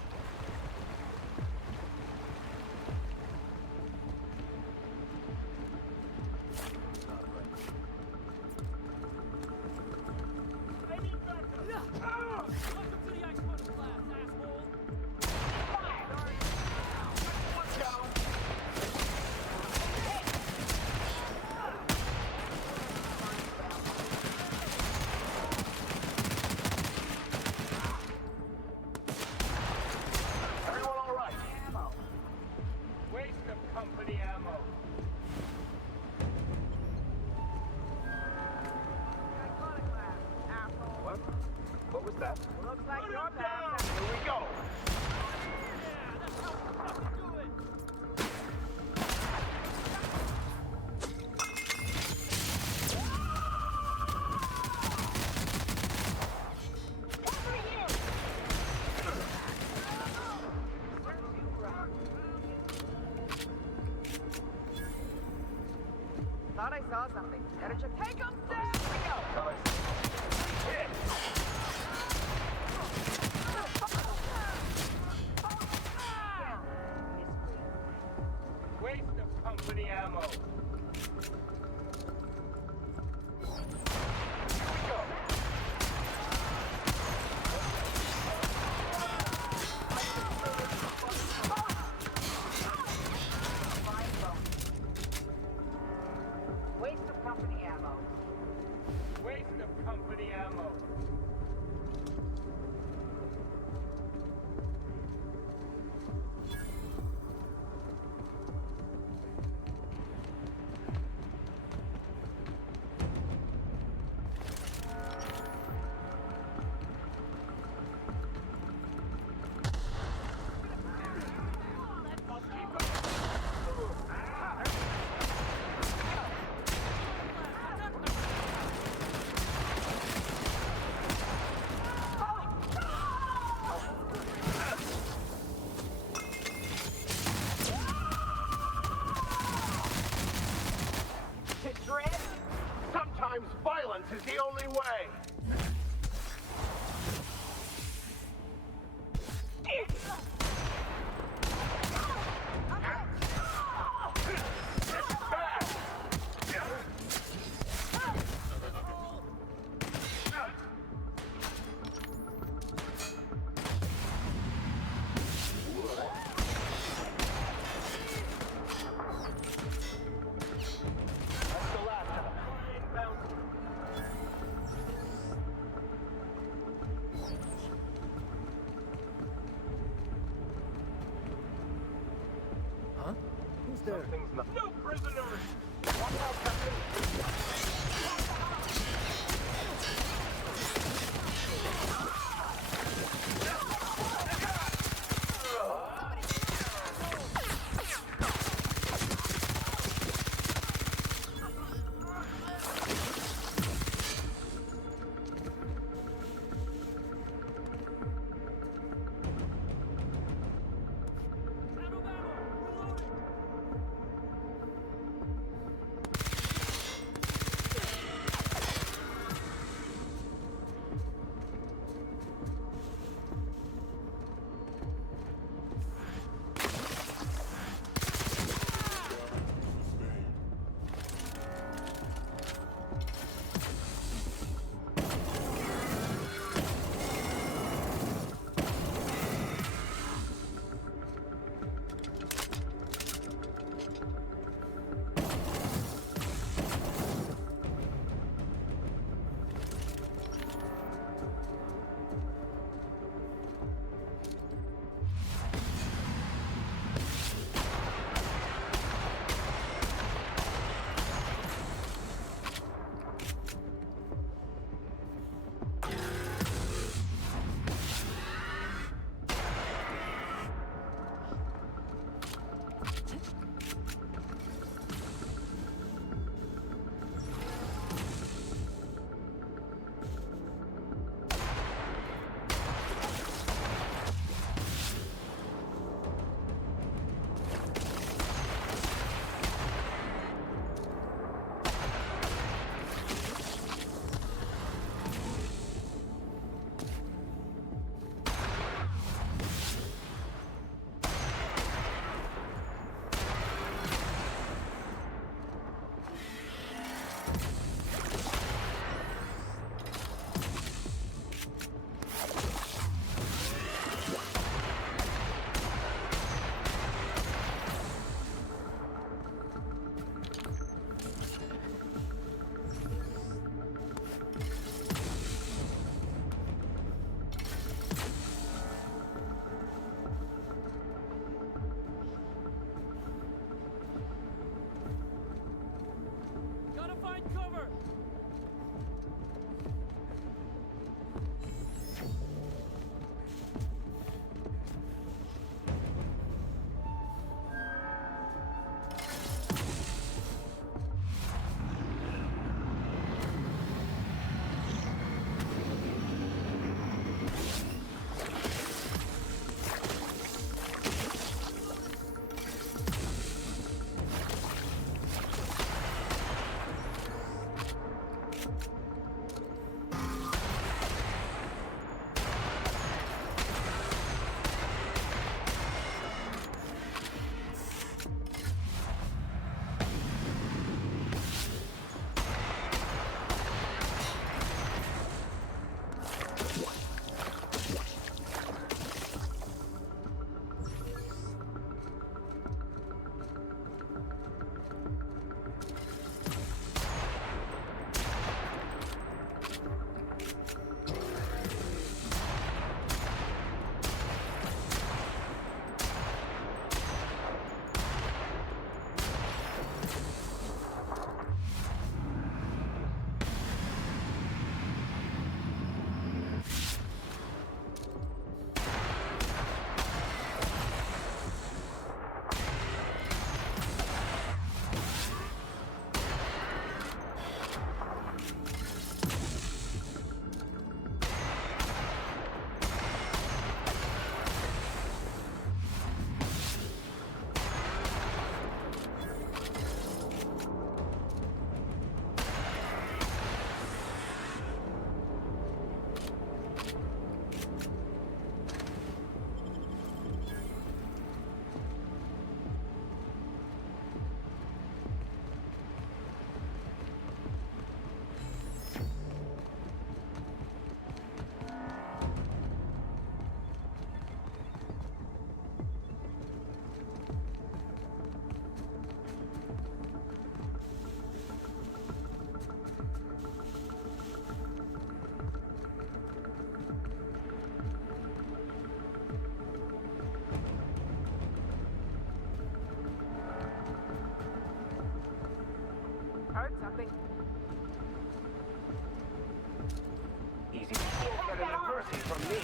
I saw something. Better check. Take him down! Here we go! Waste of company ammo. Waste of company ammo. Waste of company ammo. Sometimes violence is the only way. Who's there? No prisoners! Watch out, Captain! Heard something. Easy. You won't get any mercy from me.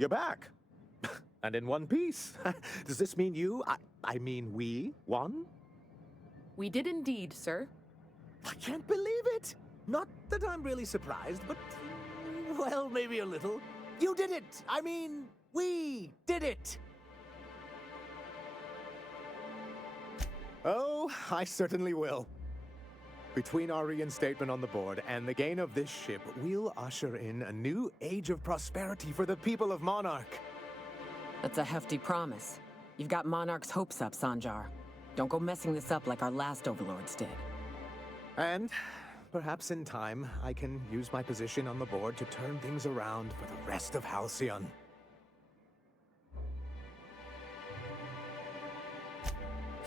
You're back. And in one piece. Does this mean I mean we won? We did indeed, sir. I can't believe it. Not that I'm really surprised, but, well, maybe a little. You did it. I mean, we did it. Oh, I certainly will. Between our reinstatement on the board and the gain of this ship, we'll usher in a new age of prosperity for the people of Monarch. That's a hefty promise. You've got Monarch's hopes up, Sanjar. Don't go messing this up like our last overlords did. And perhaps in time, I can use my position on the board to turn things around for the rest of Halcyon.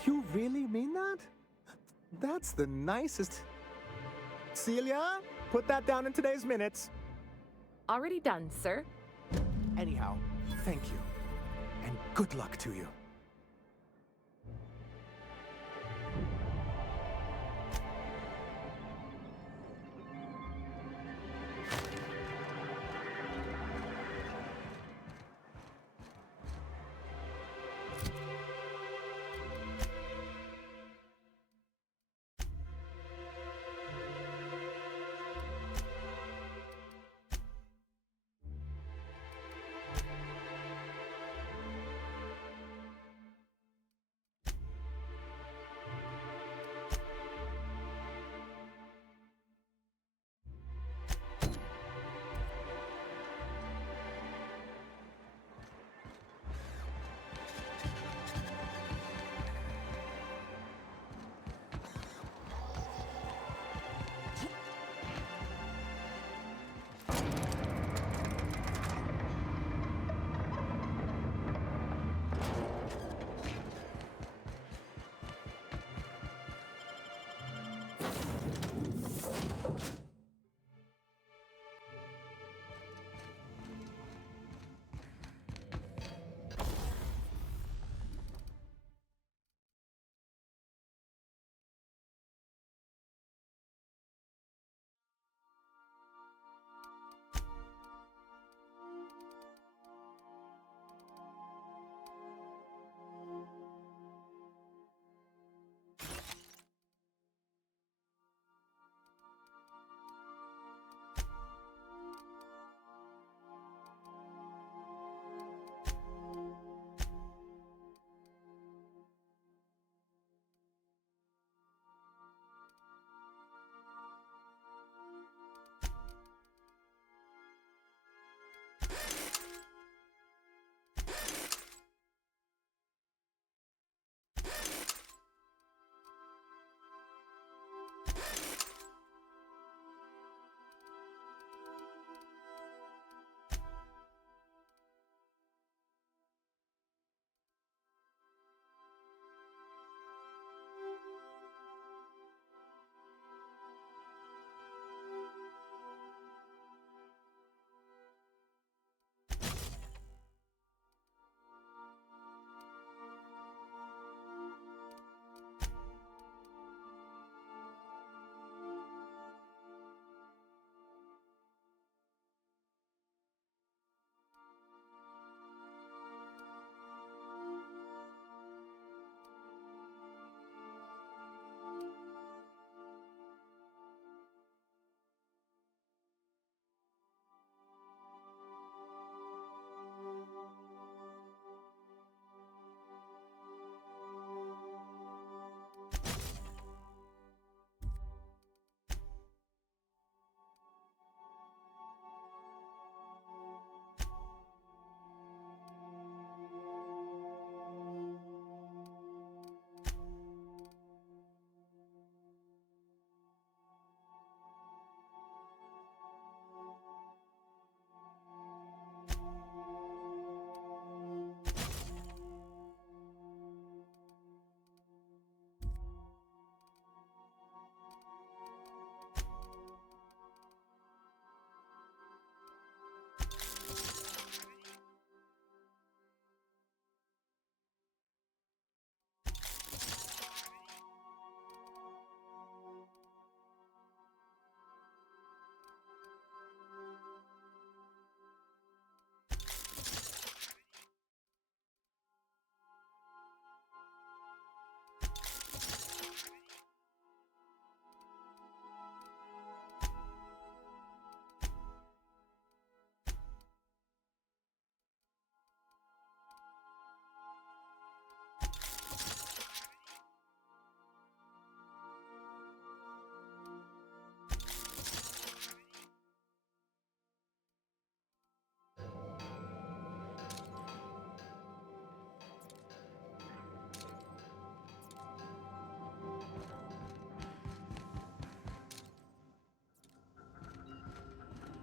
You really mean that? That's the nicest... Celia, put that down in today's minutes. Already done, sir. Anyhow, thank you. And good luck to you.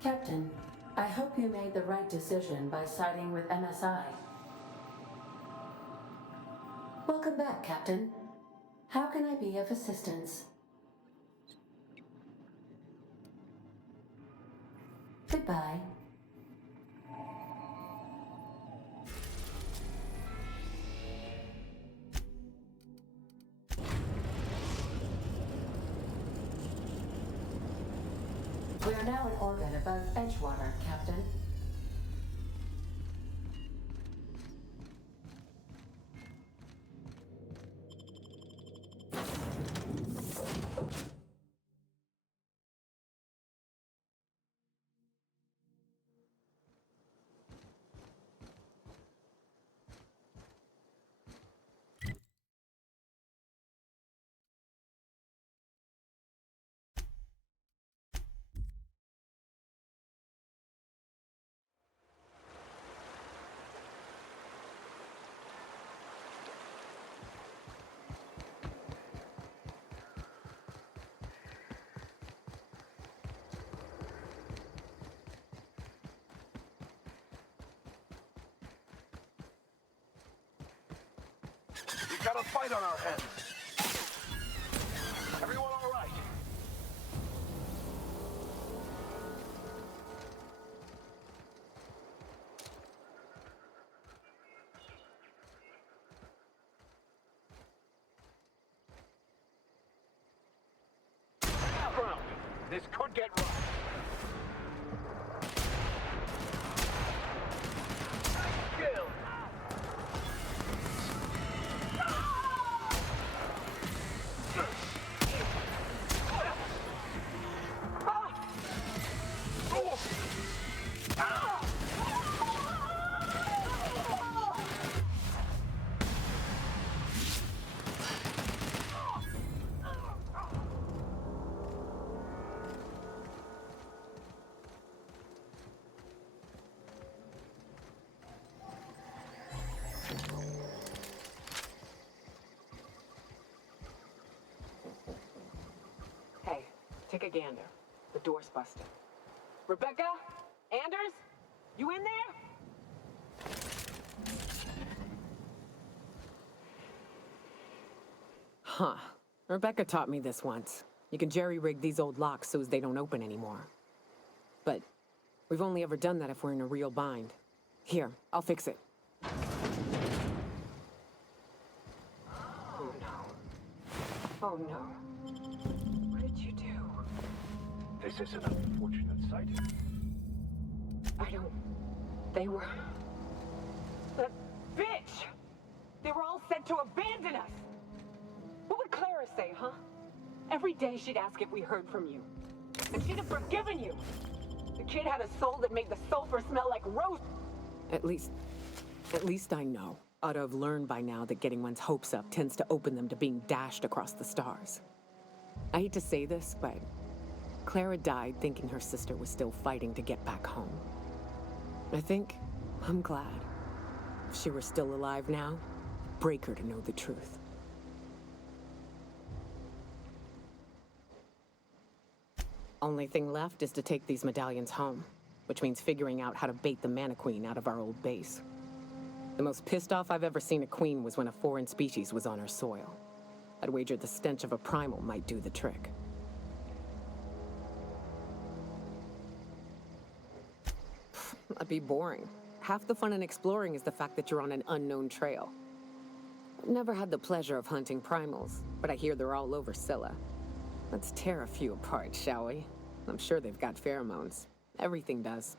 Captain, I hope you made the right decision by siding with MSI. Welcome back, Captain. How can I be of assistance? Goodbye. We are now in orbit above Edgewater, Captain. We got a fight on our hands. Everyone all right? Ground. This could get rough. Nice kill. Hey, take a gander. The door's busted. Rebecca? Anders? You in there? Huh. Rebecca taught me this once. You can jerry-rig these old locks so as they don't open anymore. But we've only ever done that if we're in a real bind. Here, I'll fix it. Oh no. Oh no. What did you do? This is an unfortunate sighting. I don't... They were... That bitch! They were all set to abandon us! What would Clara say, huh? Every day she'd ask if we heard from you. And she'd have forgiven you! The kid had a soul that made the sulfur smell like rose... At least I know. Ought to have learned by now that getting one's hopes up tends to open them to being dashed across the stars. I hate to say this, but Clara died thinking her sister was still fighting to get back home. I think I'm glad. If she were still alive now, it'd break her to know the truth. Only thing left is to take these medallions home, which means figuring out how to bait the Mana Queen out of our old base. The most pissed off I've ever seen a queen was when a foreign species was on her soil. I'd wager the stench of a primal might do the trick. That'd be boring. Half the fun in exploring is the fact that you're on an unknown trail. I've never had the pleasure of hunting primals, but I hear they're all over Scylla. Let's tear a few apart, shall we? I'm sure they've got pheromones. Everything does.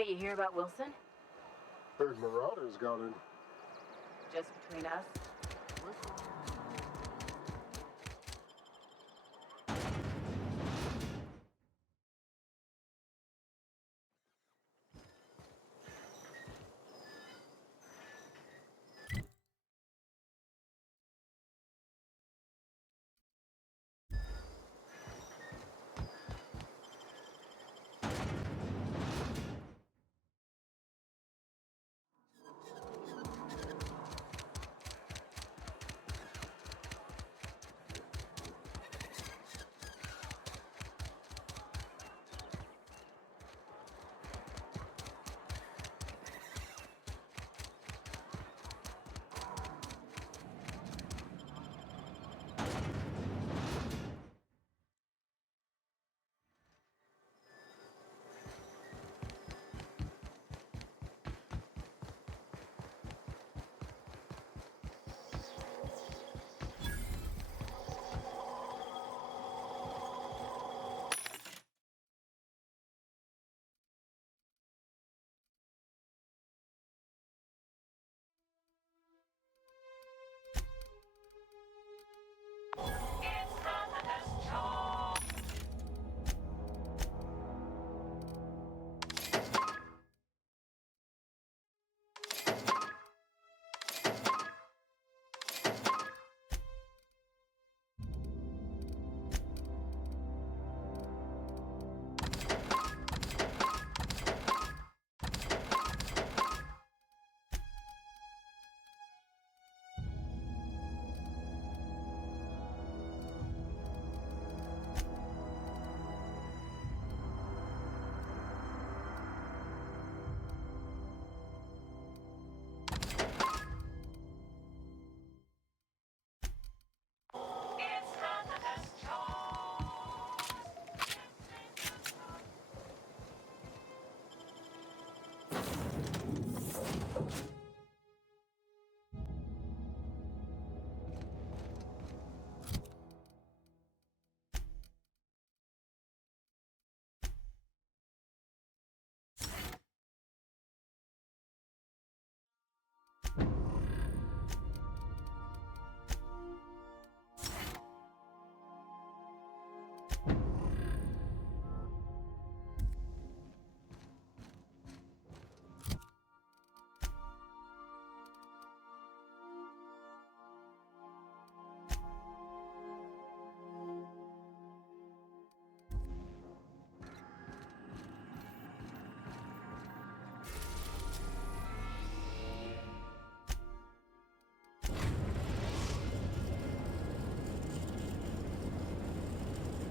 Hey, you hear about Wilson? Heard Marauders got in. Just between us?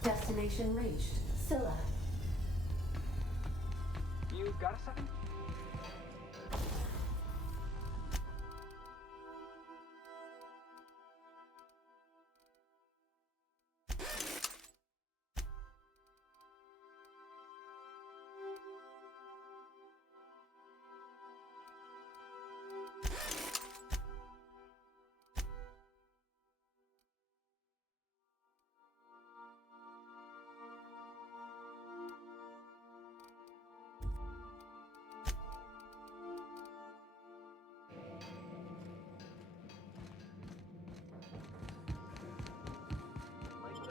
Destination reached. Scylla. You got a second?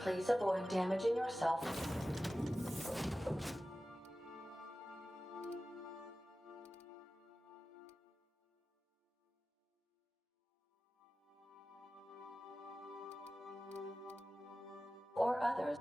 Please avoid damaging yourself. Or others.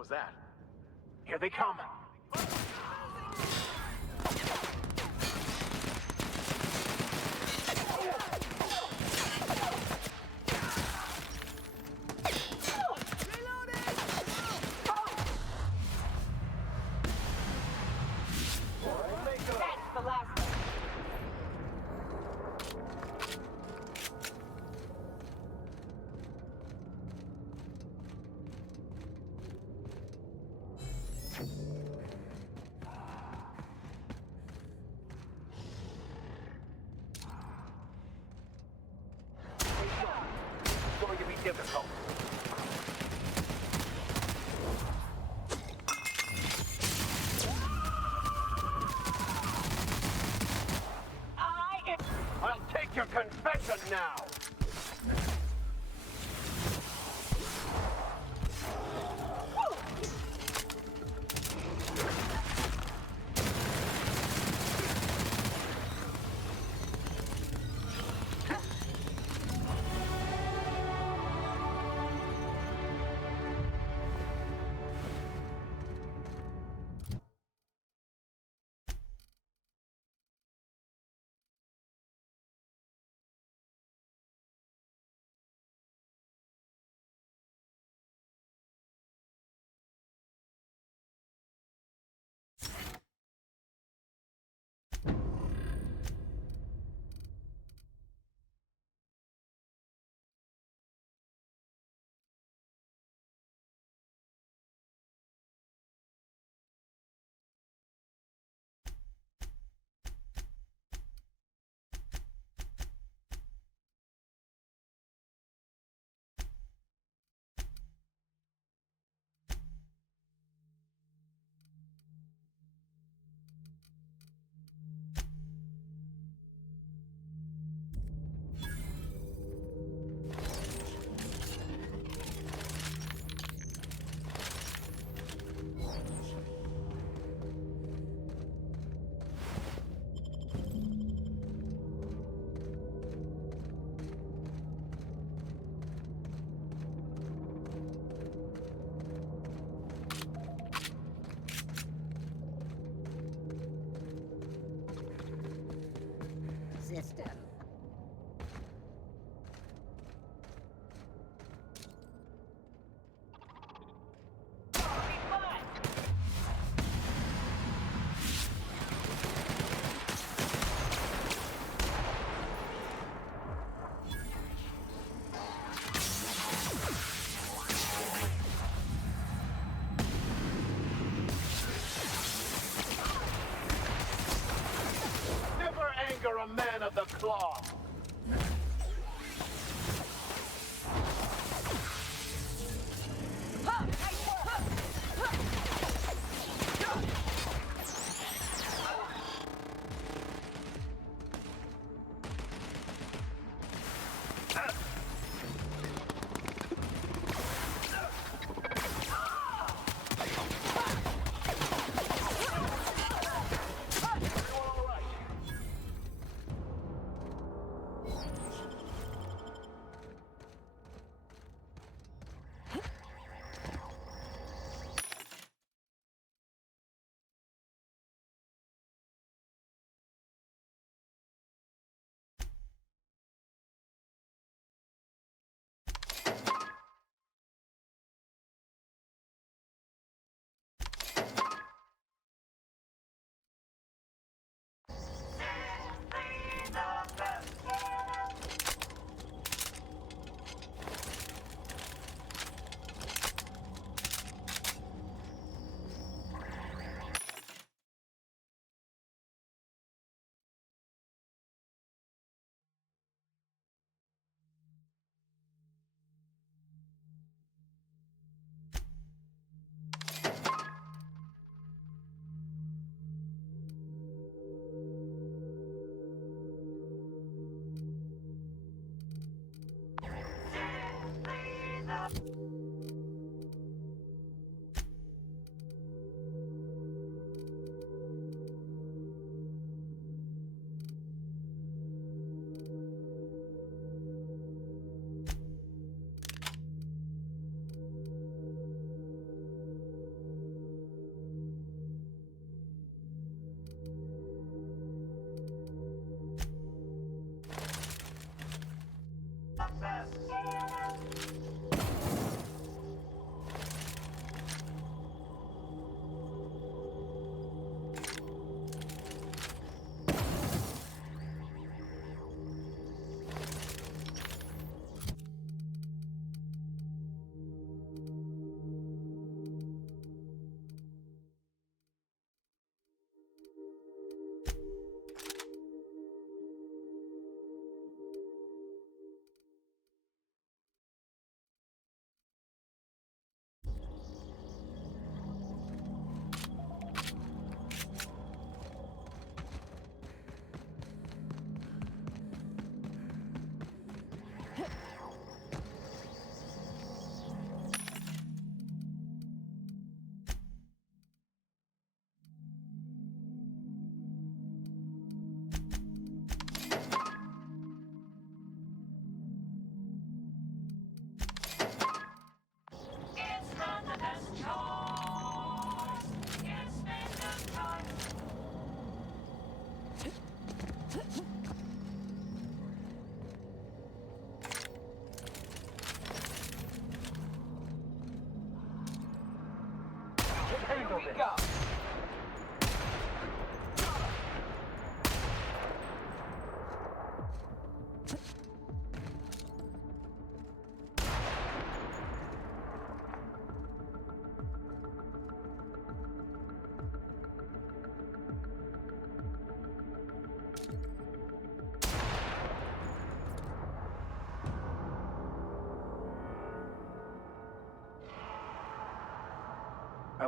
was that? Here they come! That's the last one. It's going to be difficult. I'll take your confession now! System. Never anger a man of the claw!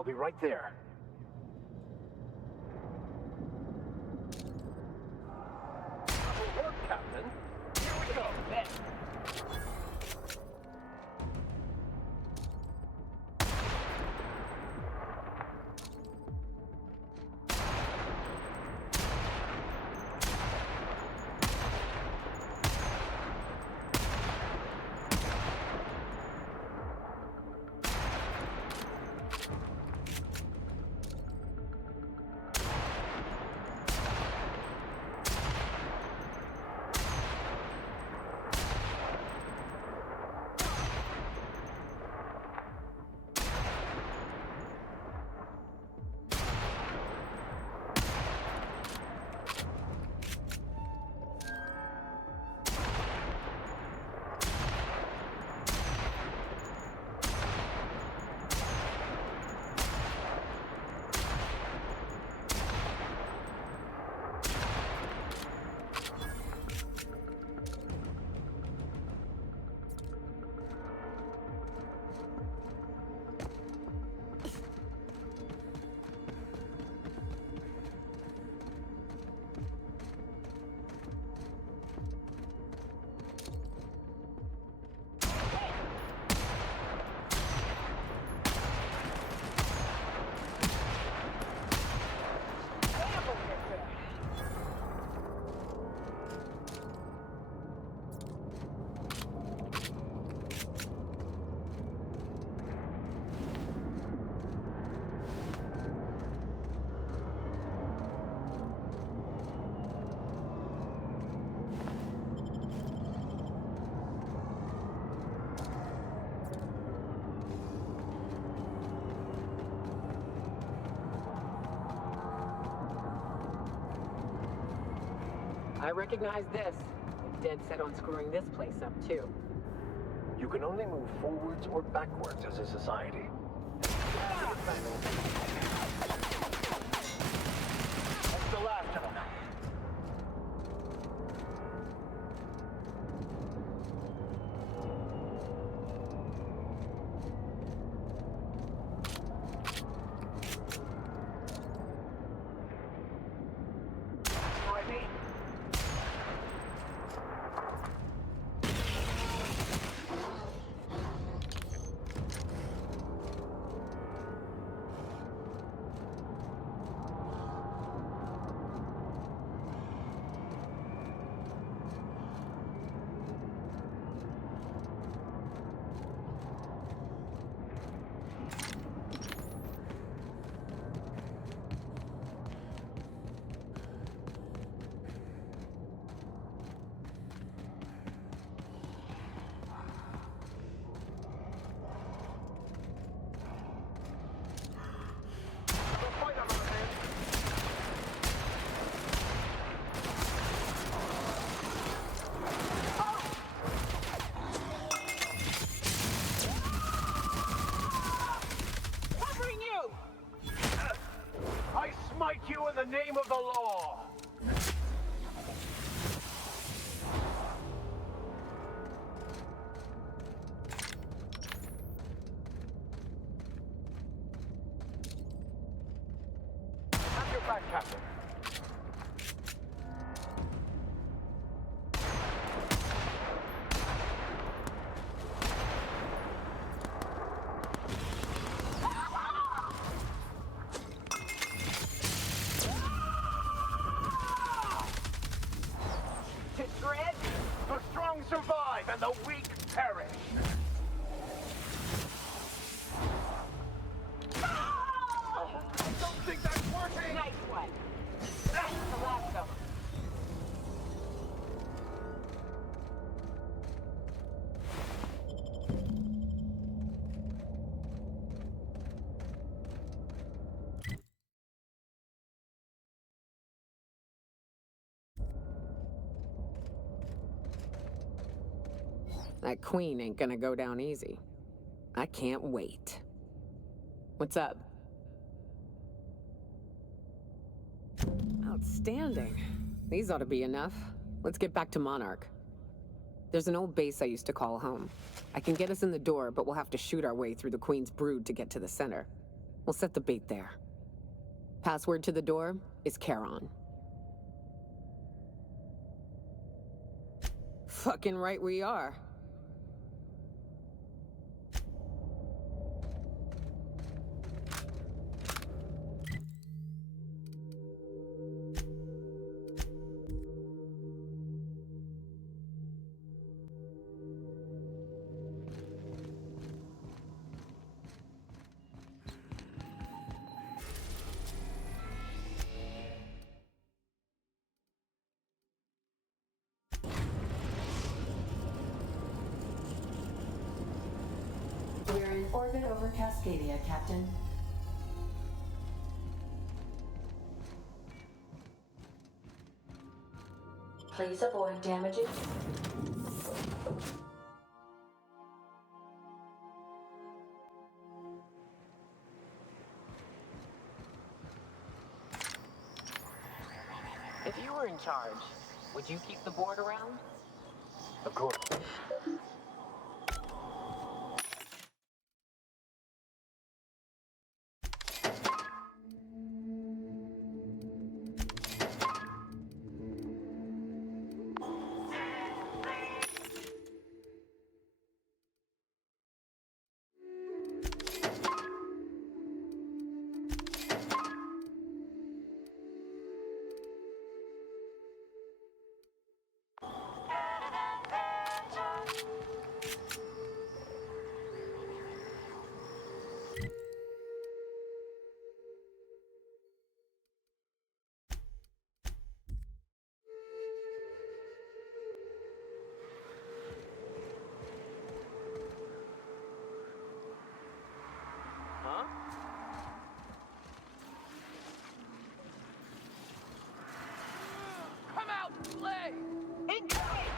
I'll be right there. That'll work, Captain. Here we go. Then. I recognize this. I'm dead set on screwing this place up, too. You can only move forwards or backwards as a society. That's the last of them. You in the name of the law! Have your back, Captain. The strong survive and the weak perish. I don't think that's working. Nice one. That's the last of them. That queen ain't gonna go down easy. I can't wait. What's up? Outstanding. These ought to be enough. Let's get back to Monarch. There's an old base I used to call home. I can get us in the door, but we'll have to shoot our way through the Queen's brood to get to the center. We'll set the bait there. Password to the door is Charon. Fucking right we are. We're in orbit over Cascadia, Captain. Please avoid damaging. If you were in charge, would you keep the board around? Of course. Huh? Come out, play! Incoming!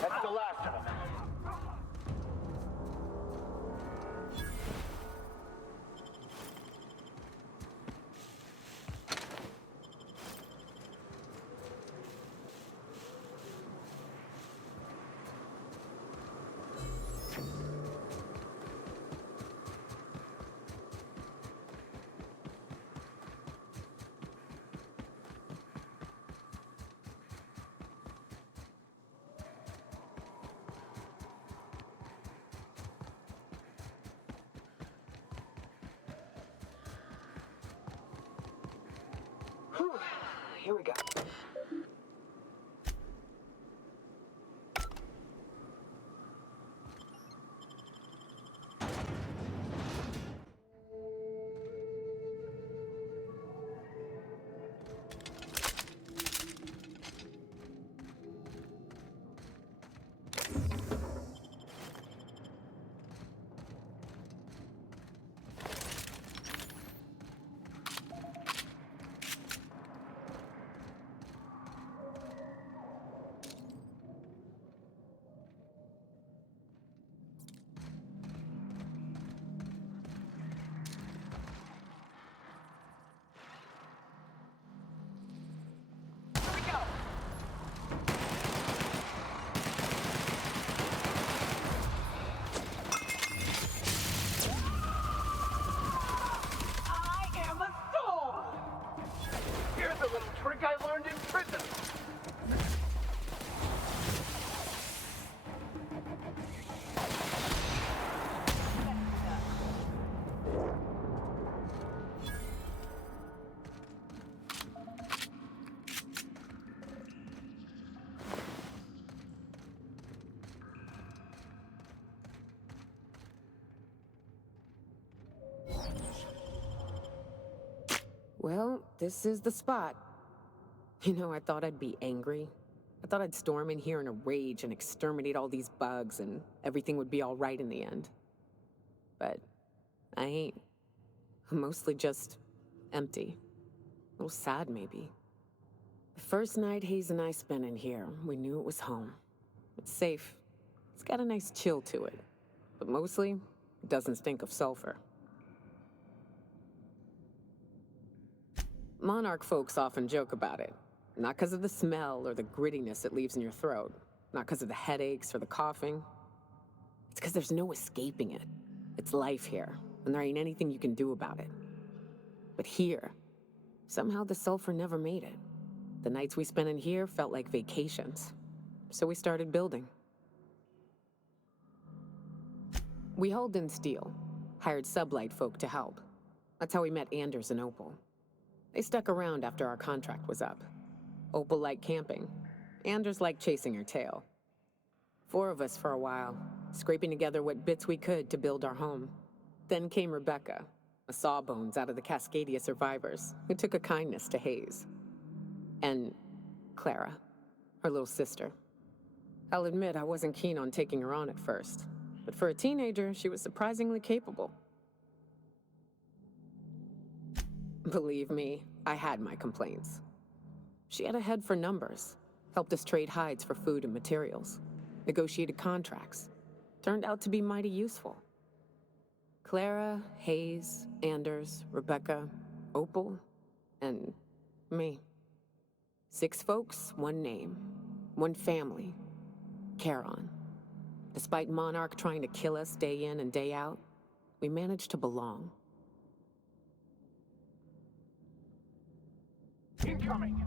That's the last of them. Whew. Here we go. I learned in prison. Well, this is the spot. You know, I thought I'd be angry. I thought I'd storm in here in a rage and exterminate all these bugs and everything would be all right in the end. But I ain't. I'm mostly just empty. A little sad, maybe. The first night Hayes and I spent in here, we knew it was home. It's safe. It's got a nice chill to it. But mostly, it doesn't stink of sulfur. Monarch folks often joke about it. Not because of the smell or the grittiness it leaves in your throat. Not because of the headaches or the coughing. It's because there's no escaping it. It's life here, and there ain't anything you can do about it. But here, somehow the sulfur never made it. The nights we spent in here felt like vacations. So we started building. We hauled in steel, hired sublight folk to help. That's how we met Anders and Opal. They stuck around after our contract was up. Opal liked camping. Anders liked chasing her tail. 4 of us for a while, scraping together what bits we could to build our home. Then came Rebecca, a sawbones out of the Cascadia survivors, who took a kindness to Hayes. And Clara, her little sister. I'll admit I wasn't keen on taking her on at first, but for a teenager, she was surprisingly capable. Believe me, I had my complaints. She had a head for numbers, helped us trade hides for food and materials, negotiated contracts. Turned out to be mighty useful. Clara, Hayes, Anders, Rebecca, Opal, and me. 6 folks, 1 name, 1 family. Charon. Despite Monarch trying to kill us day in and day out, we managed to belong. Incoming!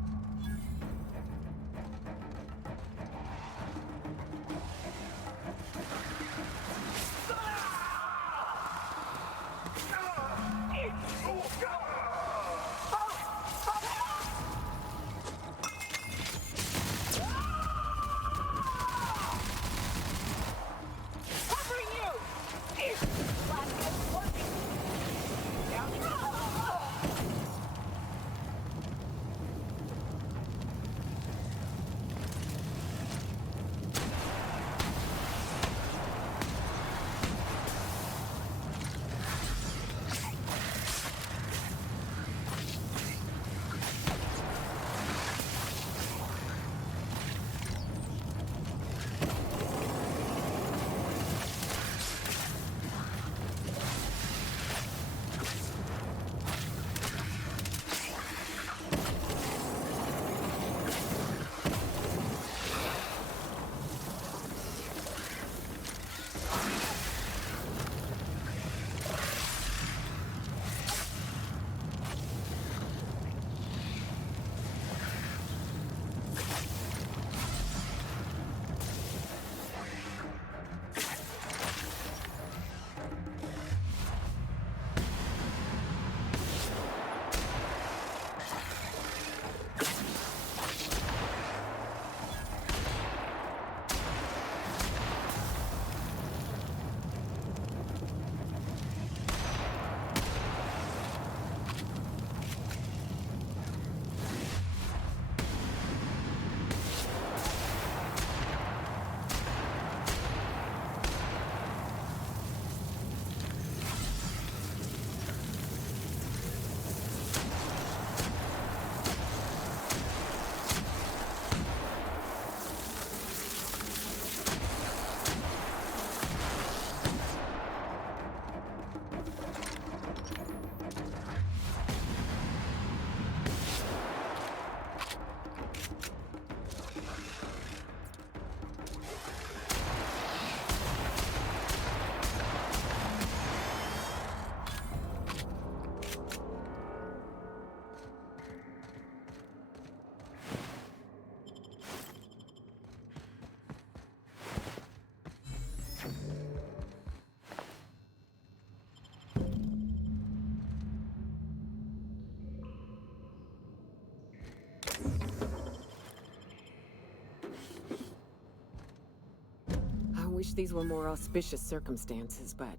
I wish these were more auspicious circumstances, but at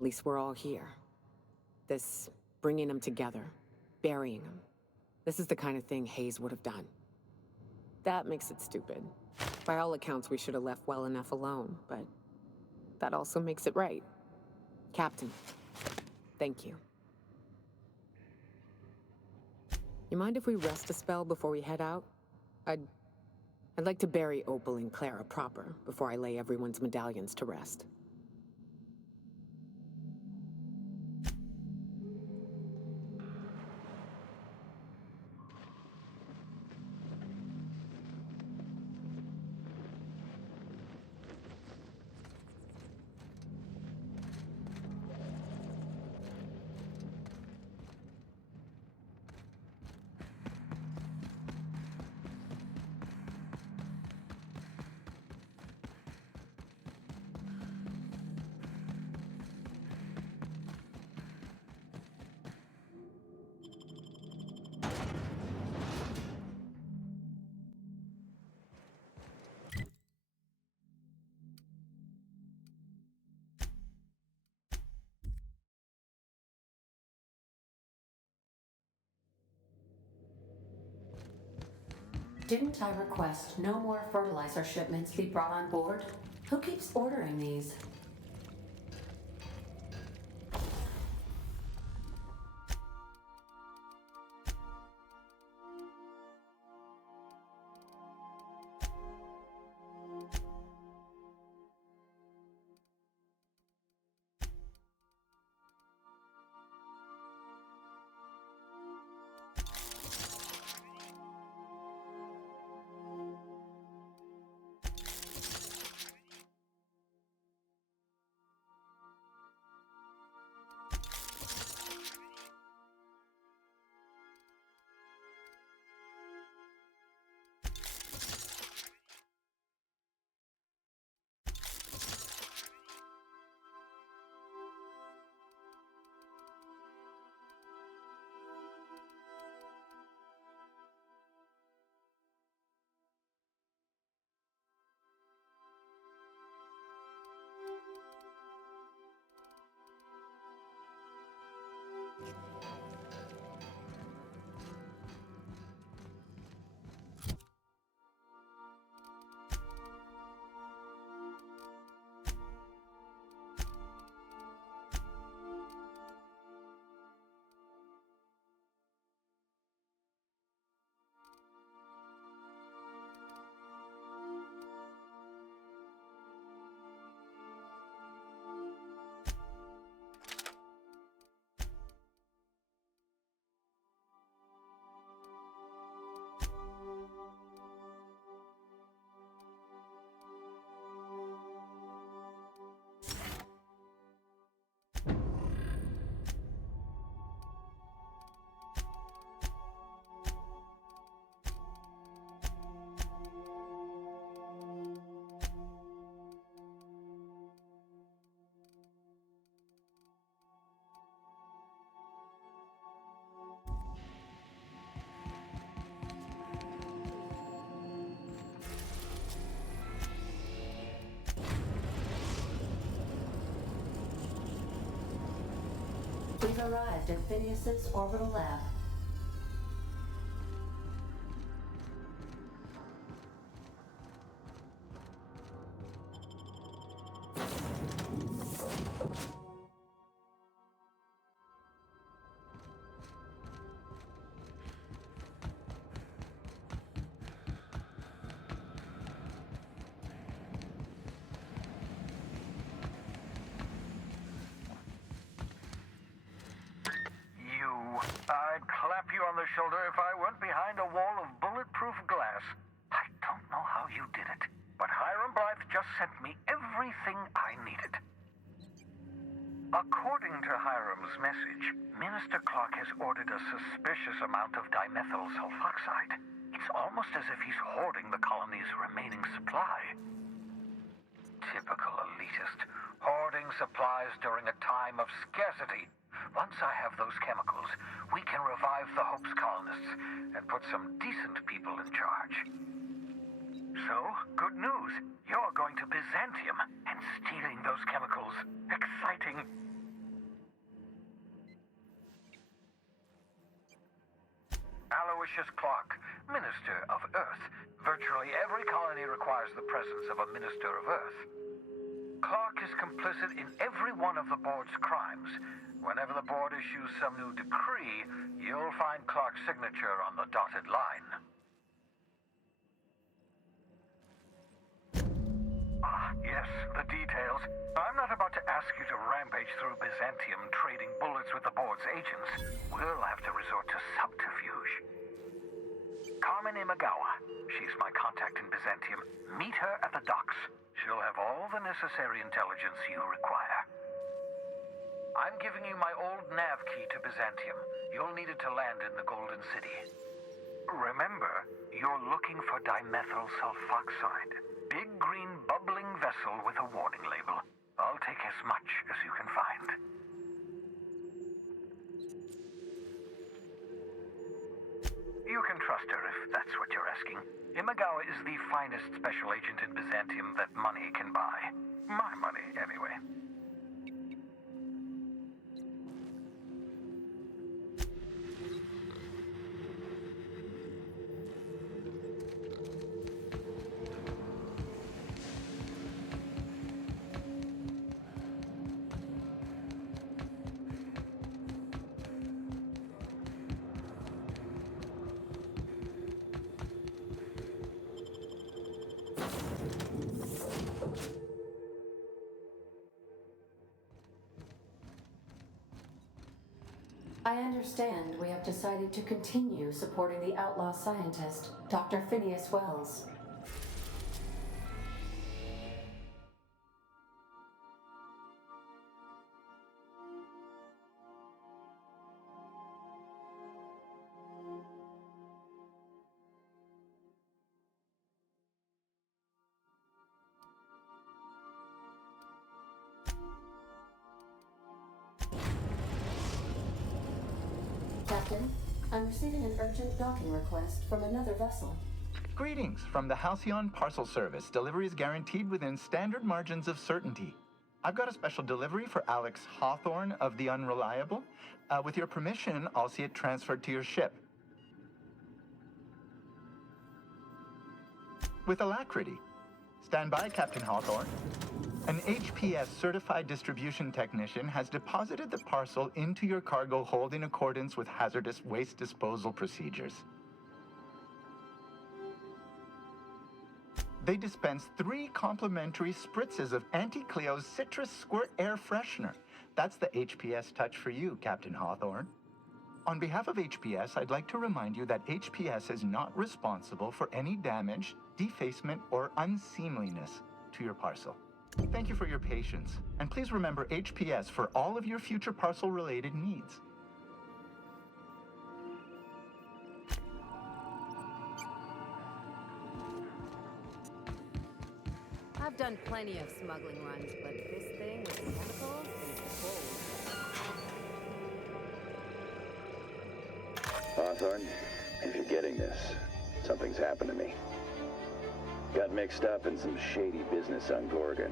least we're all here. This bringing them together, burying them. This is the kind of thing Hayes would have done. That makes it stupid. By all accounts, we should have left well enough alone, but that also makes it right. Captain, thank you. You mind if we rest a spell before we head out? I'd like to bury Opal and Clara proper before I lay everyone's medallions to rest. Didn't I request no more fertilizer shipments be brought on board? Who keeps ordering these? We've arrived at Phineas's orbital lab. I'd clap you on the shoulder if I weren't behind a wall of bulletproof glass. I don't know how you did it, but Hiram Blythe just sent me everything I needed. According to Hiram's message, Minister Clark has ordered a suspicious amount of dimethyl sulfoxide. It's almost as if he's hoarding the colony's remaining supply. Typical elitist, hoarding supplies during a time of scarcity. Once I have those chemicals, we can revive the Hope's colonists and put some decent people in charge. So, good news. You're going to Byzantium and stealing those chemicals. Exciting. Aloysius Clark, Minister of Earth. Virtually every colony requires the presence of a Minister of Earth. Clark is complicit in every one of the board's crimes. Whenever the board issues some new decree, you'll find Clark's signature on the dotted line. Ah, yes, the details. I'm not about to ask you to rampage through Byzantium trading bullets with the board's agents. We'll have to resort to subterfuge. Carmen Imagawa. She's my contact in Byzantium. Meet her at the docks. She'll have all the necessary intelligence you require. I'm giving you my old nav key to Byzantium. You'll need it to land in the Golden City. Remember, you're looking for dimethyl sulfoxide. Big green bubbling vessel with a warning label. I'll take as much as you can find. You can trust her if that's what you're asking. Imagawa is the finest special agent in Byzantium that money can buy. My money, anyway. I understand we have decided to continue supporting the outlaw scientist, Dr. Phineas Wells. Captain, I'm receiving an urgent docking request from another vessel. Greetings from the Halcyon Parcel Service. Delivery is guaranteed within standard margins of certainty. I've got a special delivery for Alex Hawthorne of the Unreliable. With your permission, I'll see it transferred to your ship. With alacrity. Stand by, Captain Hawthorne. An HPS certified distribution technician has deposited the parcel into your cargo hold in accordance with hazardous waste disposal procedures. They dispense 3 complimentary spritzes of Anti-Cleo's Citrus Squirt Air Freshener. That's the HPS touch for you, Captain Hawthorne. On behalf of HPS, I'd like to remind you that HPS is not responsible for any damage, defacement, or unseemliness to your parcel. Thank you for your patience, and please remember HPS for all of your future parcel-related needs. I've done plenty of smuggling runs, but this thing with the chemicals is bold. Hawthorne, if you're getting this, something's happened to me. Got mixed up in some shady business on Gorgon.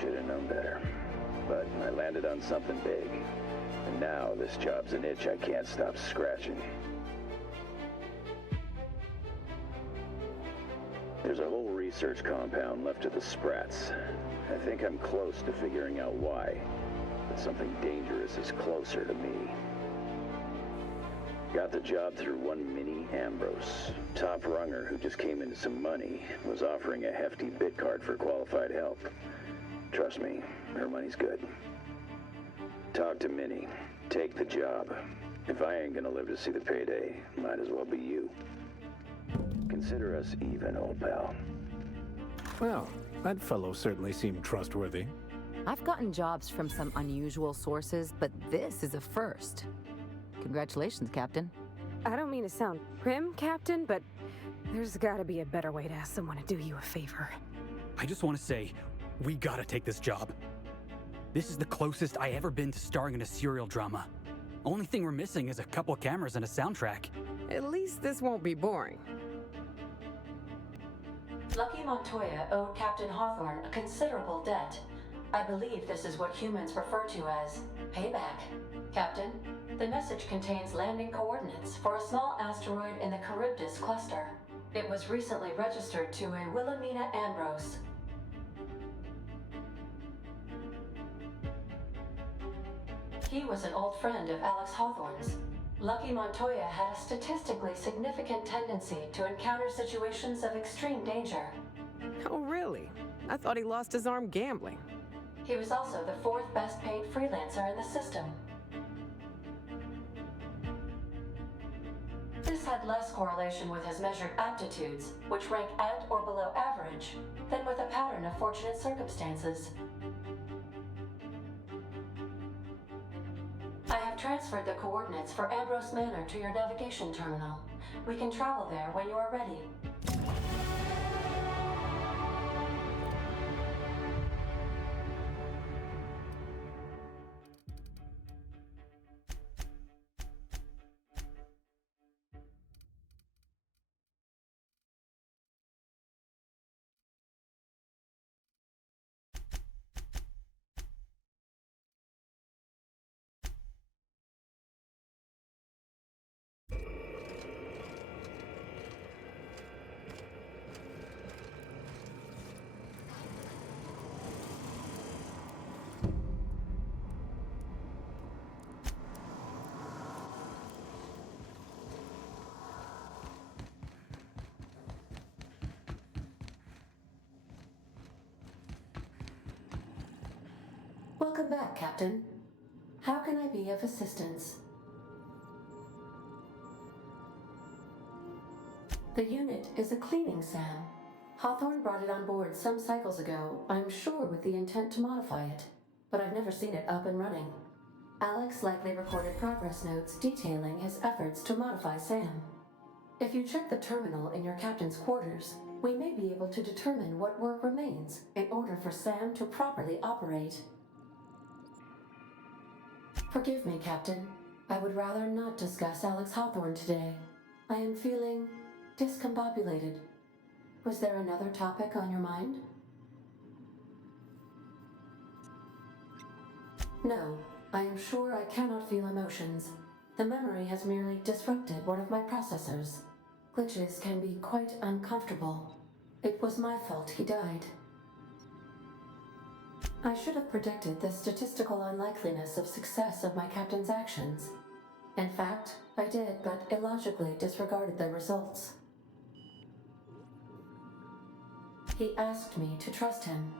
Should have known better. But I landed on something big. And now this job's an itch I can't stop scratching. There's a whole research compound left of the Sprats. I think I'm close to figuring out why. But something dangerous is closer to me. Got the job through one Minnie Ambrose. Top runger who just came into some money, was offering a hefty bit card for qualified help. Trust me, her money's good. Talk to Minnie. Take the job. If I ain't gonna live to see the payday, might as well be you. Consider us even, old pal. Well, that fellow certainly seemed trustworthy. I've gotten jobs from some unusual sources, but this is a first. Congratulations, Captain. I don't mean to sound prim, Captain, but there's gotta be a better way to ask someone to do you a favor. I just want to say, we gotta take this job. This is the closest I ever been to starring in a serial drama. Only thing we're missing is a couple cameras and a soundtrack. At least this won't be boring. Lucky Montoya owed Captain Hawthorne a considerable debt. I believe this is what humans refer to as payback. Captain, the message contains landing coordinates for a small asteroid in the Charybdis cluster. It was recently registered to a Wilhelmina Ambrose. He was an old friend of Alex Hawthorne's. Lucky Montoya had a statistically significant tendency to encounter situations of extreme danger. Oh, really? I thought he lost his arm gambling. He was also the 4th best paid freelancer in the system. This had less correlation with his measured aptitudes, which rank at or below average, than with a pattern of fortunate circumstances. I have transferred the coordinates for Ambrose Manor to your navigation terminal. We can travel there when you are ready. Welcome back, Captain. How can I be of assistance? The unit is a cleaning SAM. Hawthorne brought it on board some cycles ago, I'm sure with the intent to modify it, but I've never seen it up and running. Alex likely recorded progress notes detailing his efforts to modify SAM. If you check the terminal in your captain's quarters, we may be able to determine what work remains in order for SAM to properly operate. Forgive me, Captain. I would rather not discuss Alex Hawthorne today. I am feeling discombobulated. Was there another topic on your mind? No, I am sure I cannot feel emotions. The memory has merely disrupted one of my processors. Glitches can be quite uncomfortable. It was my fault he died. I should have predicted the statistical unlikeliness of success of my captain's actions. In fact, I did, but illogically disregarded the results. He asked me to trust him.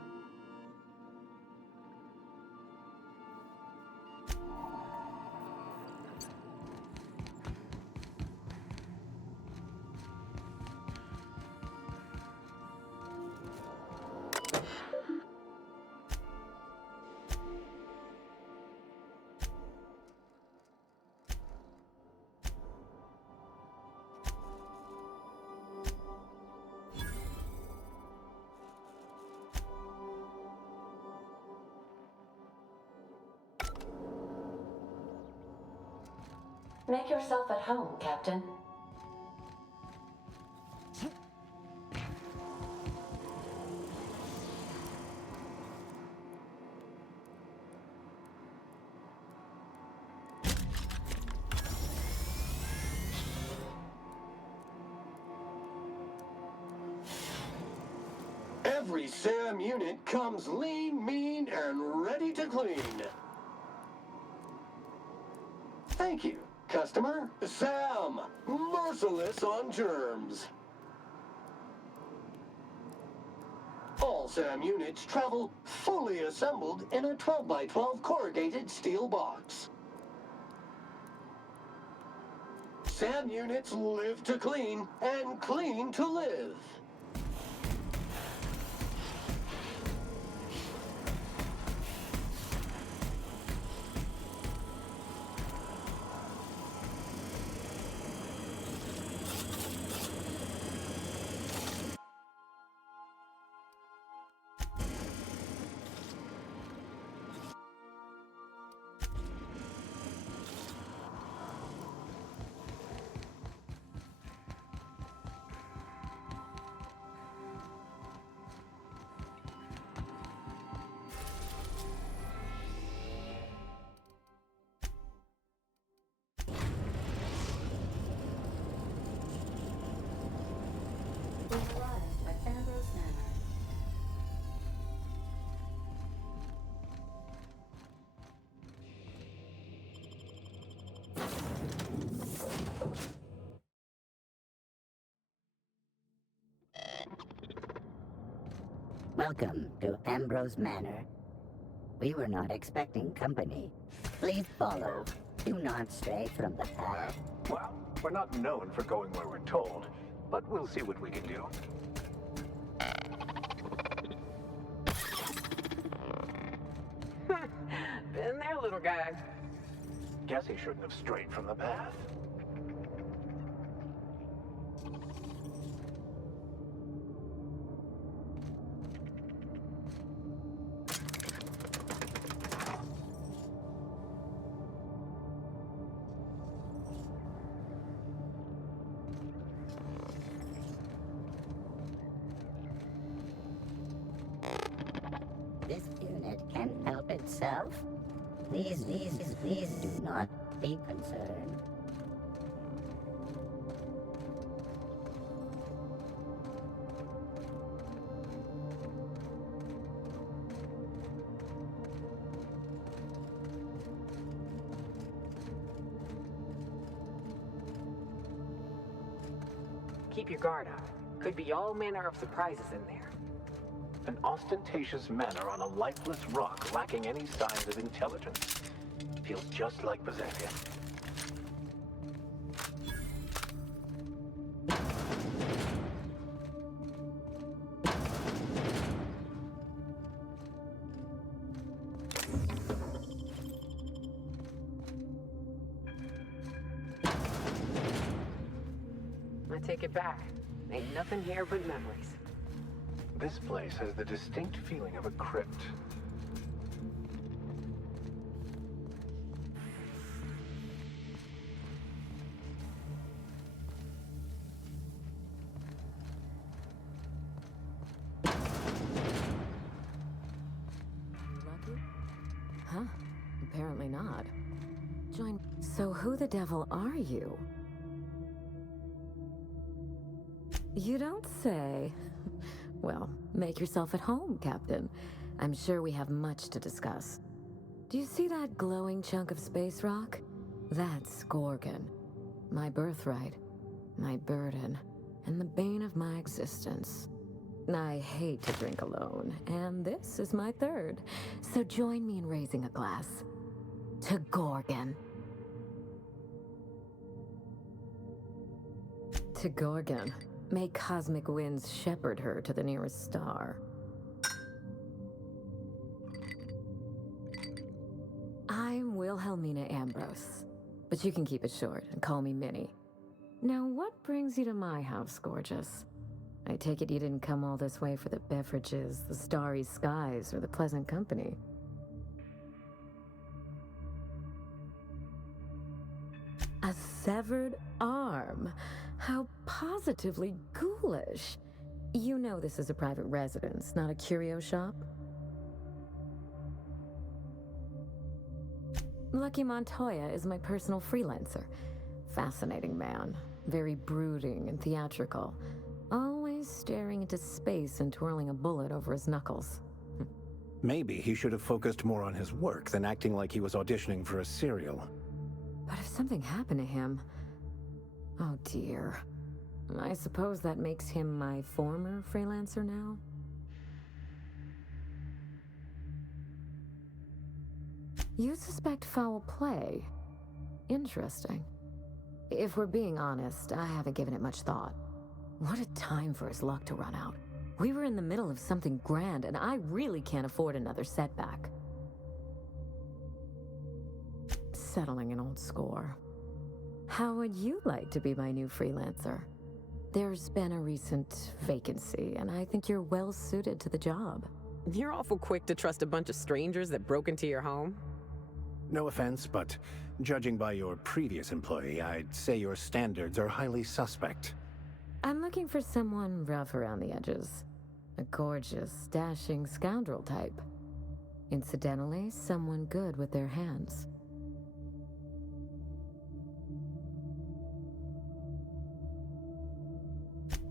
Make yourself at home, Captain. Every SAM unit comes lean, mean, and ready to clean. Thank you, customer. SAM, merciless on germs. All SAM units travel fully assembled in a 12x12 corrugated steel box. SAM units live to clean and clean to live. Welcome to Ambrose Manor. We were not expecting company. Please follow. Do not stray from the path. Well, we're not known for going where we're told, but we'll see what we can do. Been there, little guy. Guess he shouldn't have strayed from the path. This unit can help itself. Please do not be concerned. Keep your guard up. Could be all manner of surprises in there. An ostentatious manner on a lifeless rock lacking any signs of intelligence. Feels just like Byzantium. I take it back. Ain't nothing here but memories. This place has the distinct feeling of a crypt. Lucky? Huh? Apparently not. Join. So who the devil are you? You don't say. Well, make yourself at home, Captain. I'm sure we have much to discuss. Do you see that glowing chunk of space rock? That's Gorgon. My birthright, my burden, and the bane of my existence. I hate to drink alone, and this is my third. So join me in raising a glass. To Gorgon. To Gorgon. May cosmic winds shepherd her to the nearest star. I'm Wilhelmina Ambrose, but you can keep it short and call me Minnie. Now, what brings you to my house, gorgeous? I take it you didn't come all this way for the beverages, the starry skies, or the pleasant company. A severed arm. How positively ghoulish. You know this is a private residence, not a curio shop? Lucky Montoya is my personal freelancer. Fascinating man. Very brooding and theatrical. Always staring into space and twirling a bullet over his knuckles. Maybe he should have focused more on his work than acting like he was auditioning for a serial. But if something happened to him... Oh dear. I suppose that makes him my former freelancer now? You suspect foul play? Interesting. If we're being honest, I haven't given it much thought. What a time for his luck to run out. We were in the middle of something grand, and I really can't afford another setback. Settling an old score. How would you like to be my new freelancer? There's been a recent vacancy, and I think you're well suited to the job. You're awful quick to trust a bunch of strangers that broke into your home. No offense, but judging by your previous employee, I'd say your standards are highly suspect. I'm looking for someone rough around the edges. A gorgeous, dashing scoundrel type. Incidentally, someone good with their hands.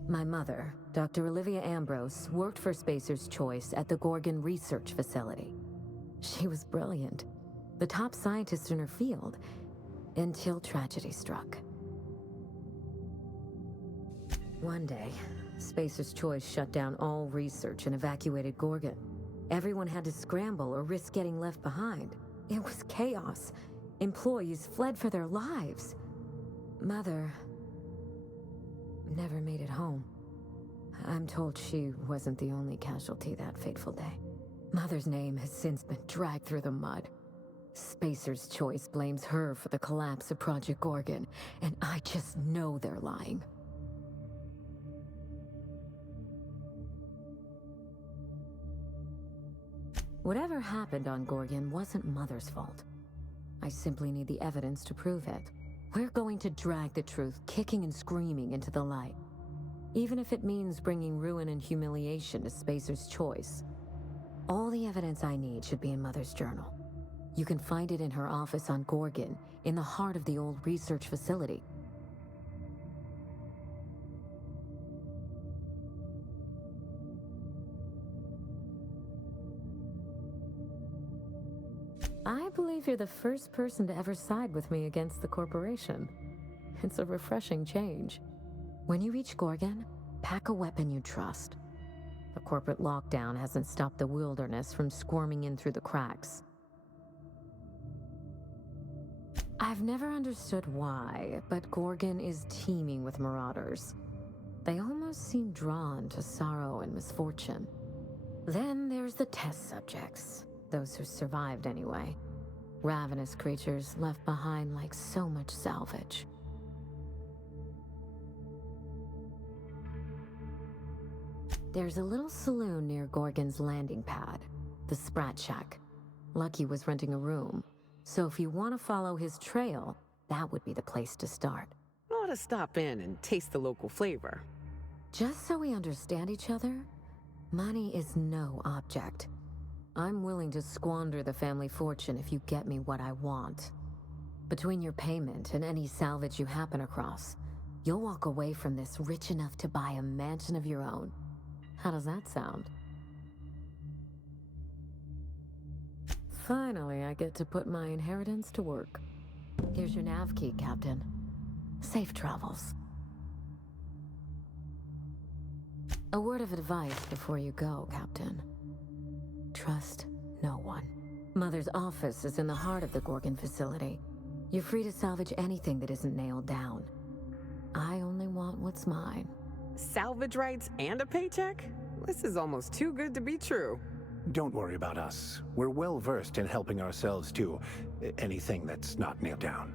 My mother, Dr. Olivia Ambrose, worked for Spacer's Choice at the Gorgon Research Facility. She was brilliant, the top scientist in her field, until tragedy struck. One day, Spacer's Choice shut down all research and evacuated Gorgon. Everyone had to scramble or risk getting left behind. It was chaos. Employees fled for their lives. Mother never made it home. I'm told she wasn't the only casualty that fateful day. Mother's name has since been dragged through the mud. Spacer's Choice blames her for the collapse of Project Gorgon, and I just know they're lying. Whatever happened on Gorgon wasn't Mother's fault. I simply need the evidence to prove it. We're going to drag the truth, kicking and screaming, into the light. Even if it means bringing ruin and humiliation to Spacer's Choice. All the evidence I need should be in Mother's journal. You can find it in her office on Gorgon, in the heart of the old research facility. I believe you're the first person to ever side with me against the corporation. It's a refreshing change. When you reach Gorgon, pack a weapon you trust. Of corporate lockdown hasn't stopped the wilderness from squirming in through the cracks. I've never understood why, but Gorgon is teeming with marauders. They almost seem drawn to sorrow and misfortune. Then there's the test subjects, those who survived anyway. Ravenous creatures left behind like so much salvage. There's a little saloon near Gorgon's landing pad, the Sprat Shack. Lucky was renting a room, so if you want to follow his trail, that would be the place to start. I ought to stop in and taste the local flavor. Just so we understand each other, money is no object. I'm willing to squander the family fortune if you get me what I want. Between your payment and any salvage you happen across, you'll walk away from this rich enough to buy a mansion of your own. How does that sound? Finally, I get to put my inheritance to work. Here's your nav key, Captain. Safe travels. A word of advice before you go, Captain. Trust no one. Mother's office is in the heart of the Gorgon facility. You're free to salvage anything that isn't nailed down. I only want what's mine. Salvage rights and a paycheck? This is almost too good to be true. Don't worry about us. We're well versed in helping ourselves to anything that's not nailed down.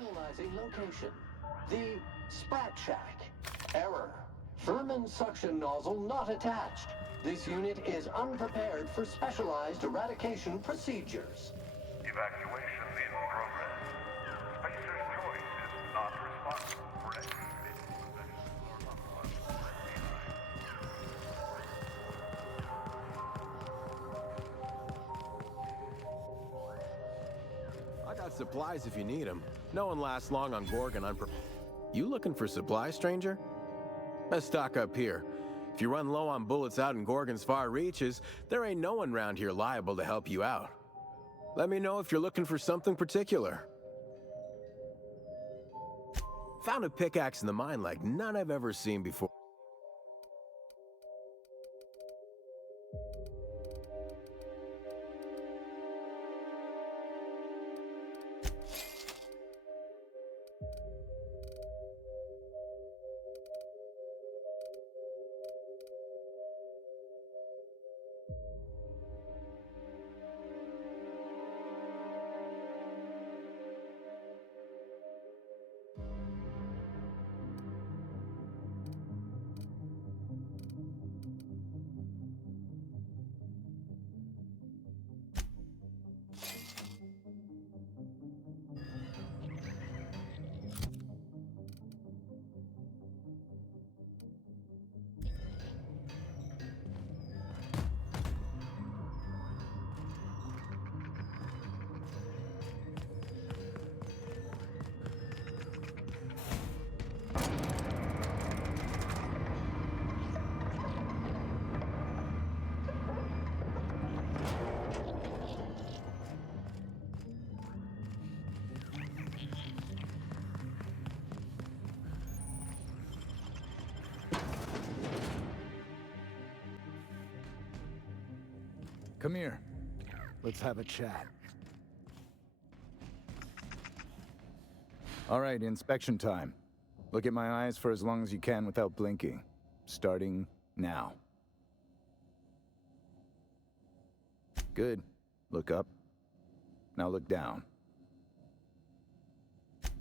Finalizing location. The Sprat Shack. Error. Vermin suction nozzle not attached. This unit is unprepared for specialized eradication procedures. Evacuation in progress. Spacer's choice is not responsible for any hidden possessions or otherwise left behind. I got supplies if you need them. No one lasts long on Gorgon You looking for supplies, stranger? Let's stock up here. If you run low on bullets out in Gorgon's far reaches, there ain't no one around here liable to help you out. Let me know if you're looking for something particular. Found a pickaxe in the mine like none I've ever seen before. Come here. Let's have a chat. All right, inspection time. Look at my eyes for as long as you can without blinking. Starting now. Good. Look up. Now look down.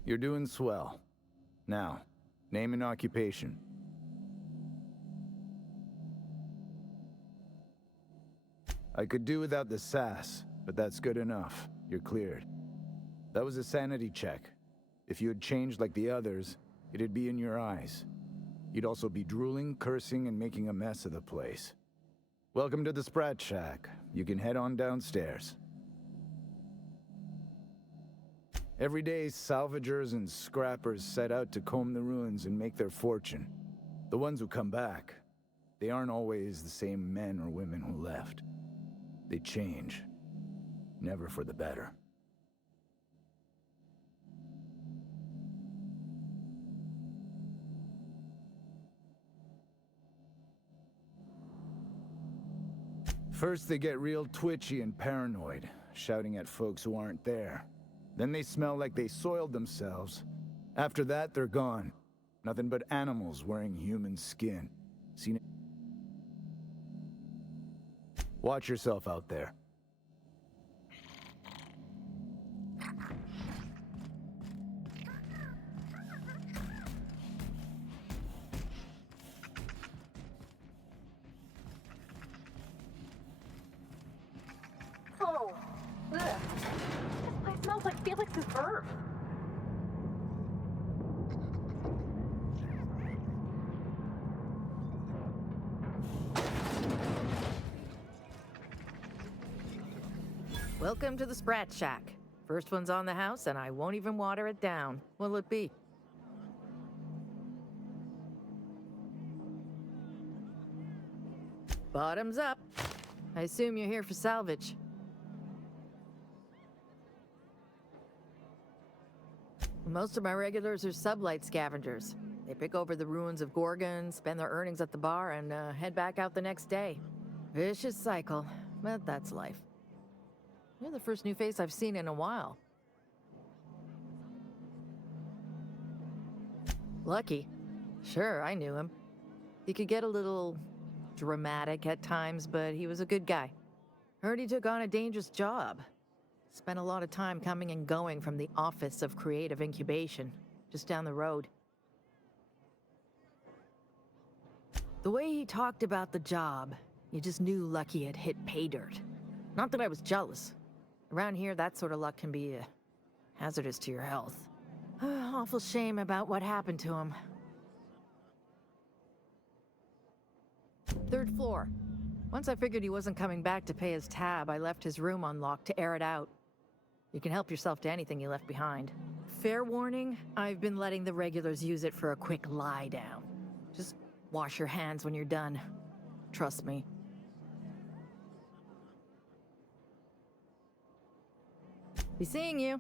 You're doing swell. Now, name and occupation. I could do without the sass, but that's good enough. You're cleared. That was a sanity check. If you had changed like the others, it'd be in your eyes. You'd also be drooling, cursing, and making a mess of the place. Welcome to the Sprat Shack. You can head on downstairs. Every day, salvagers and scrappers set out to comb the ruins and make their fortune. The ones who come back, they aren't always the same men or women who left. They change. Never for the better. First, they get real twitchy and paranoid, shouting at folks who aren't there. Then they smell like they soiled themselves. After that, they're gone. Nothing but animals wearing human skin. Seen it? Watch yourself out there. Oh, ugh. This place smells like Felix's birth. Welcome to the Sprat Shack. First one's on the house, and I won't even water it down. What'll it be? Bottoms up. I assume you're here for salvage. Most of my regulars are sublight scavengers. They pick over the ruins of Gorgon, spend their earnings at the bar, and head back out the next day. Vicious cycle, but that's life. You're the first new face I've seen in a while. Lucky. Sure, I knew him. He could get a little dramatic at times, but he was a good guy. Heard he took on a dangerous job. Spent a lot of time coming and going from the Office of Creative Incubation, just down the road. The way he talked about the job, you just knew Lucky had hit pay dirt. Not that I was jealous. Around here, that sort of luck can be hazardous to your health. Awful shame about what happened to him. 3rd floor. Once I figured he wasn't coming back to pay his tab, I left his room unlocked to air it out. You can help yourself to anything you left behind. Fair warning, I've been letting the regulars use it for a quick lie down. Just wash your hands when you're done. Trust me. Be seeing you.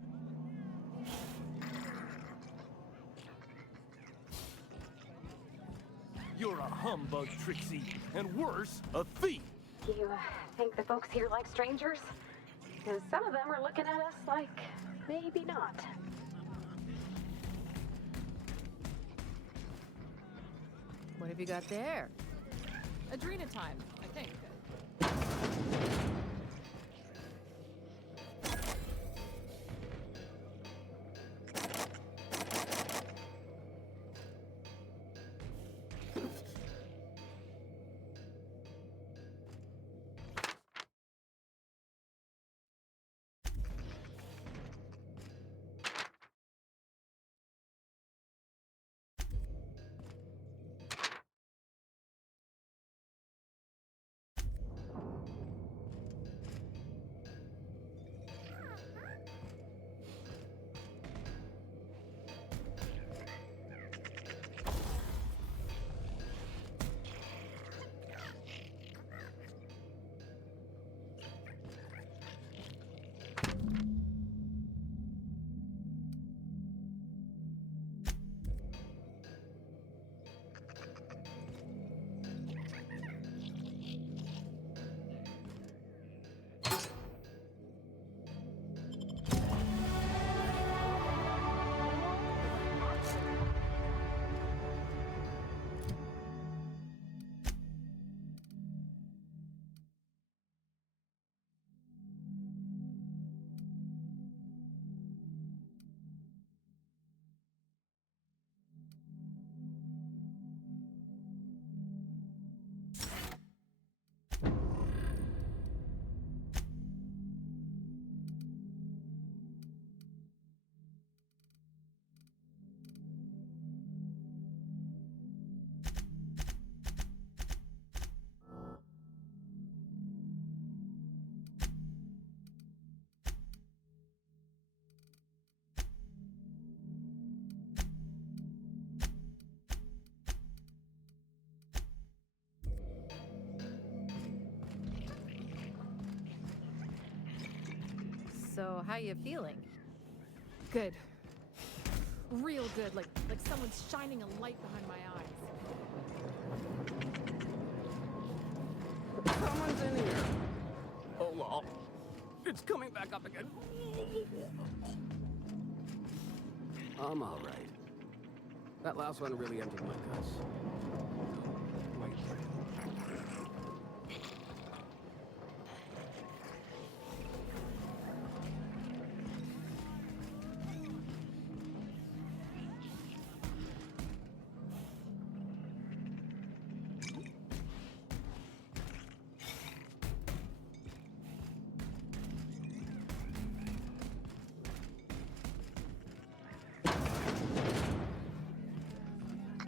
You're a humbug, Trixie, and worse, a thief. Do you think the folks here like strangers? Because some of them are looking at us like maybe not. What have you got there? Adrena time, I think. So, how you feeling? Good. Real good, like someone's shining a light behind my eyes. Someone's in here. Oh, well. It's coming back up again. I'm all right. That last one really emptied my guts. Wait.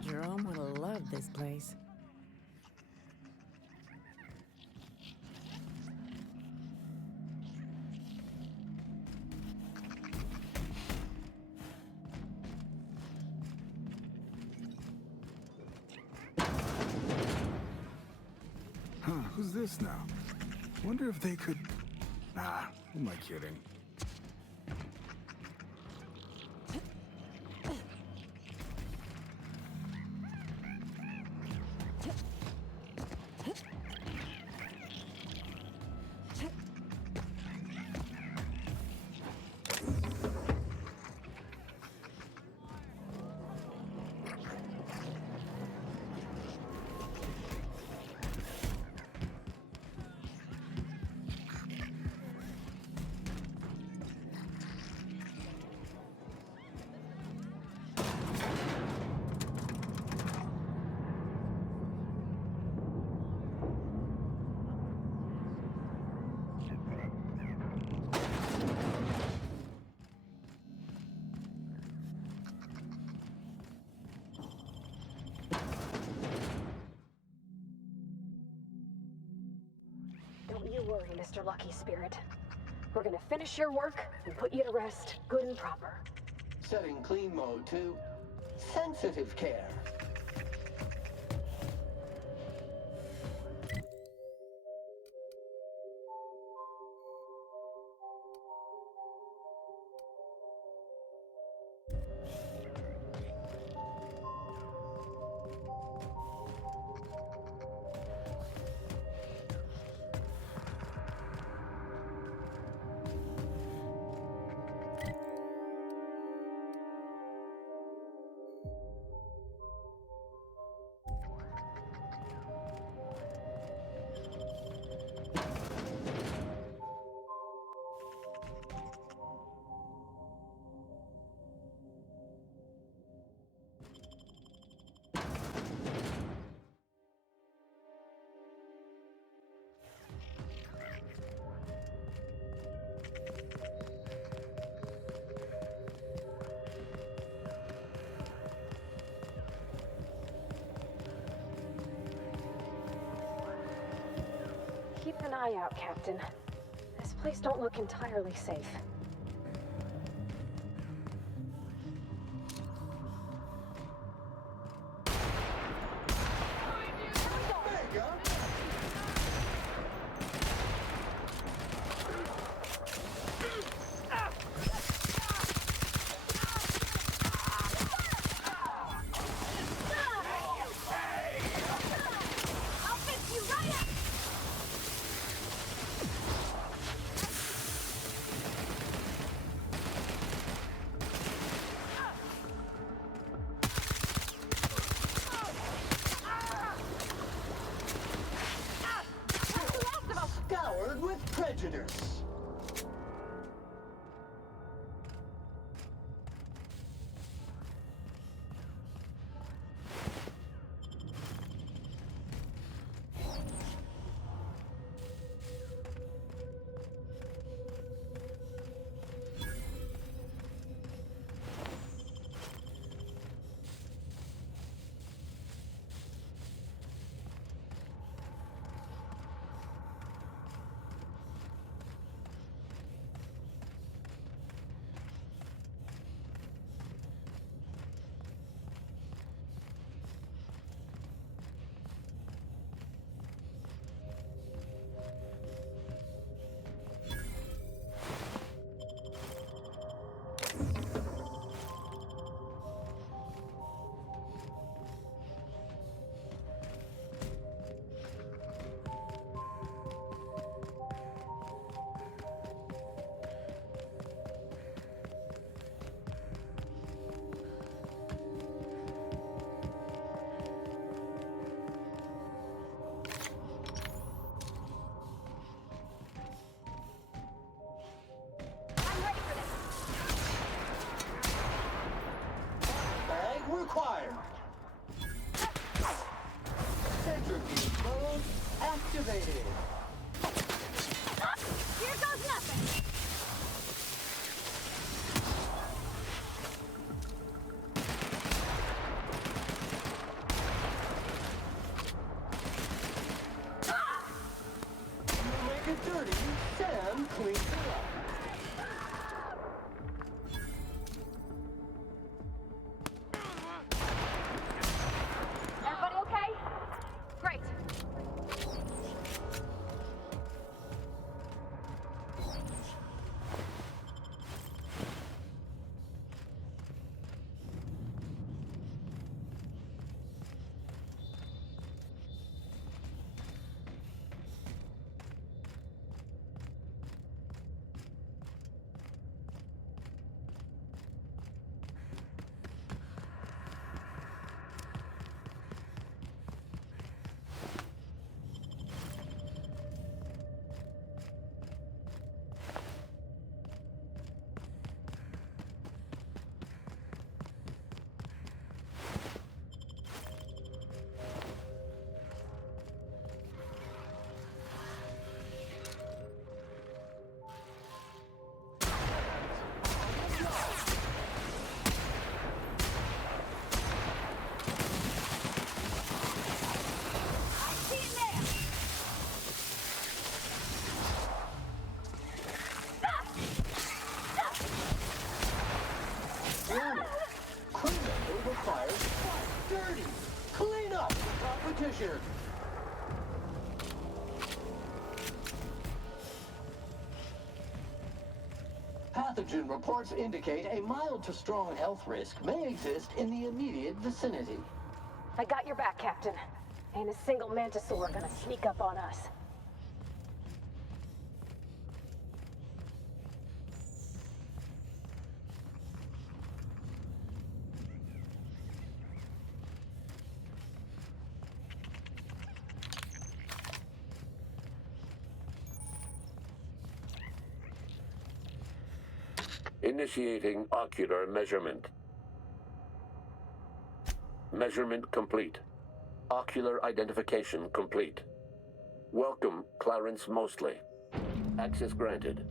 Jerome would have loved this place. Huh, who's this now? Wonder if they could... Nah, who am I kidding? Don't you worry, Mr. Lucky Spirit. We're gonna finish your work and put you to rest, good and proper. Setting clean mode to sensitive care. Keep an eye out, Captain. This place don't look entirely safe. Scoured with prejudice. Required. Centrifuge mode activated. Here goes nothing! You make it dirty, Sam cleans it up. Everybody okay? Great. Pathogen reports indicate a mild to strong health risk may exist in the immediate vicinity. I got your back, Captain. Ain't a single mantisaur gonna sneak up on us. Initiating ocular measurement. Measurement complete. Ocular identification complete. Welcome, Clarence Mostly. Access granted.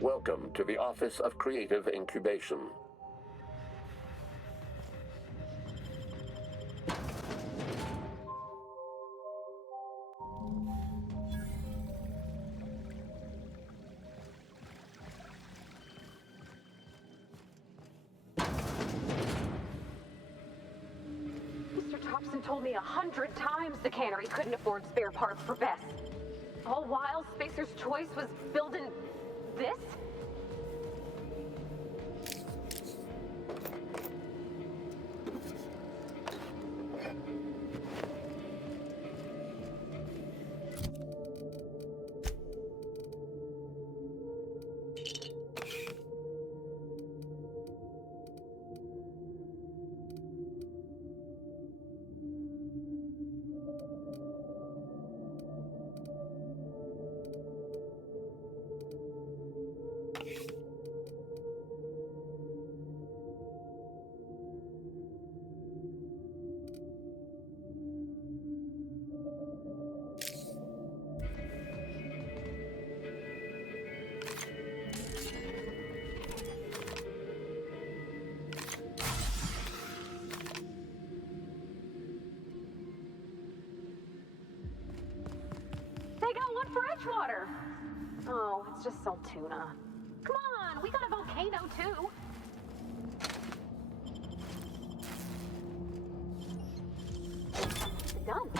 Welcome to the Office of Creative Incubation. Mr. Thompson told me 100 times the cannery couldn't afford spare parts for Bess. All while Spacer's Choice was building this? They got one for Edgewater. Oh, it's just salt tuna. Come on, we got a volcano too. Done.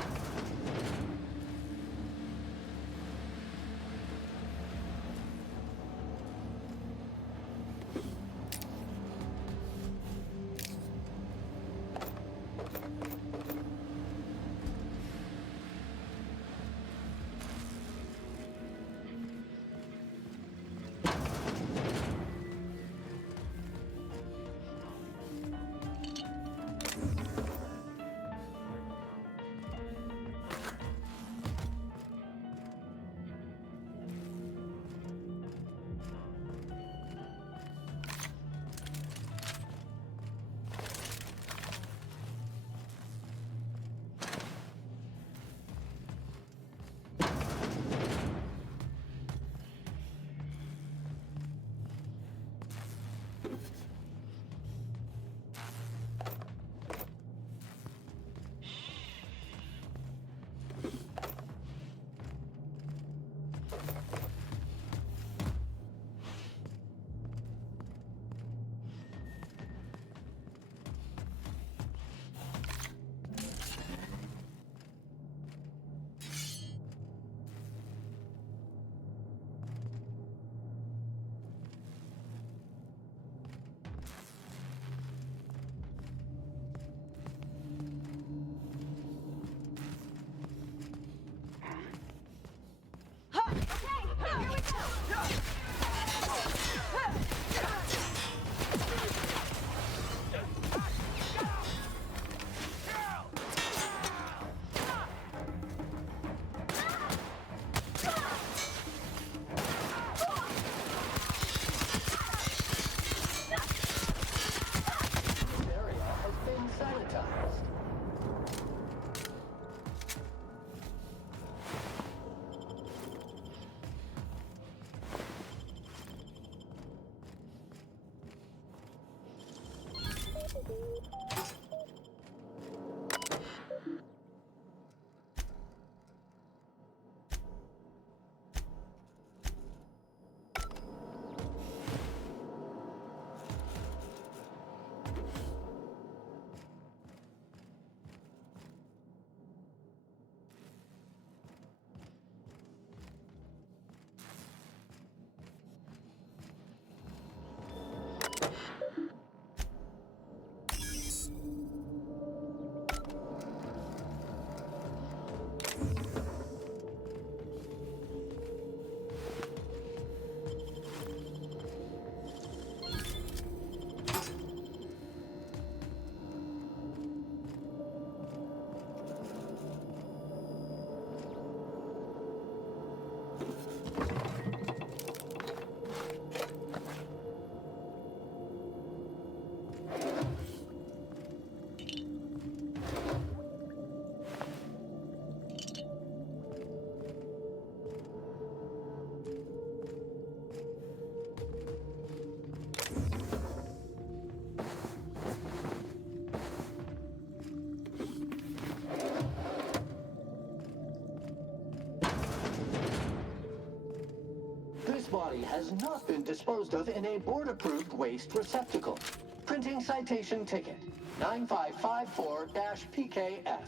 This body has not been disposed of in a board-approved waste receptacle. Printing citation ticket 9554-PKF.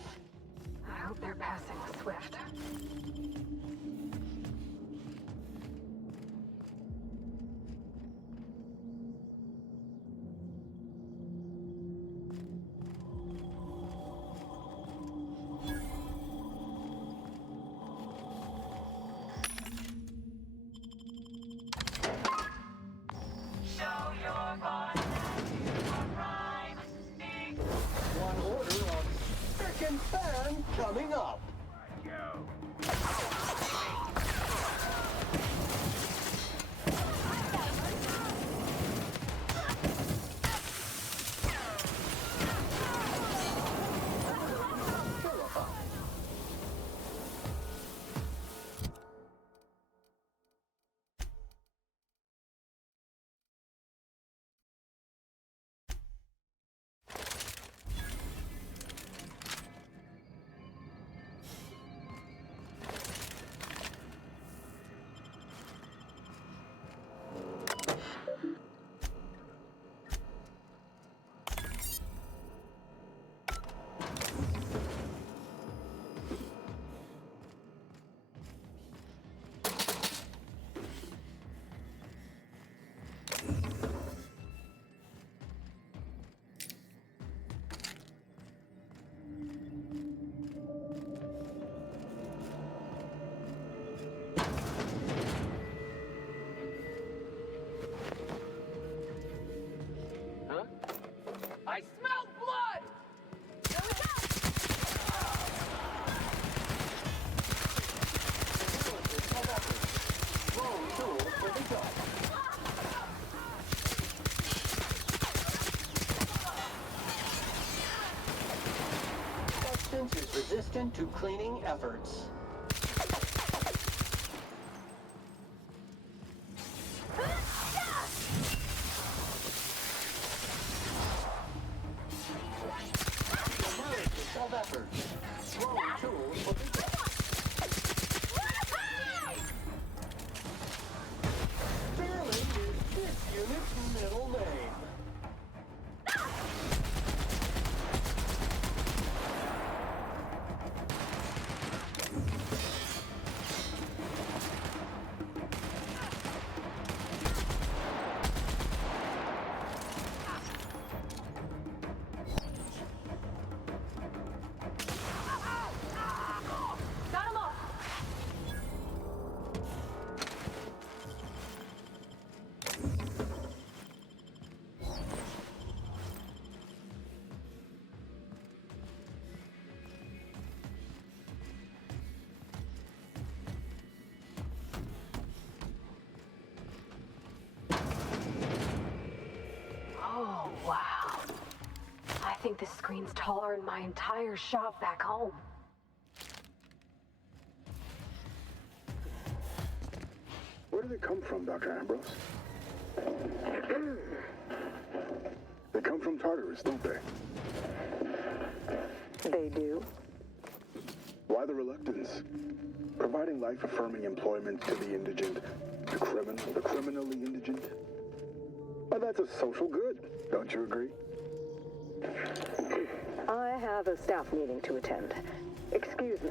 I hope they're passing with Swift. One order of frickin' fan coming up. I smell blood! Substance is resistant to cleaning efforts. Oh, wow. I think this screen's taller than my entire shop back home. Where do they come from, Dr. Ambrose? They come from Tartarus, don't they? They do. Why the reluctance? Providing life-affirming employment to the indigent, the criminally indigent? Well, that's a social good, don't you agree? I have a staff meeting to attend. Excuse me.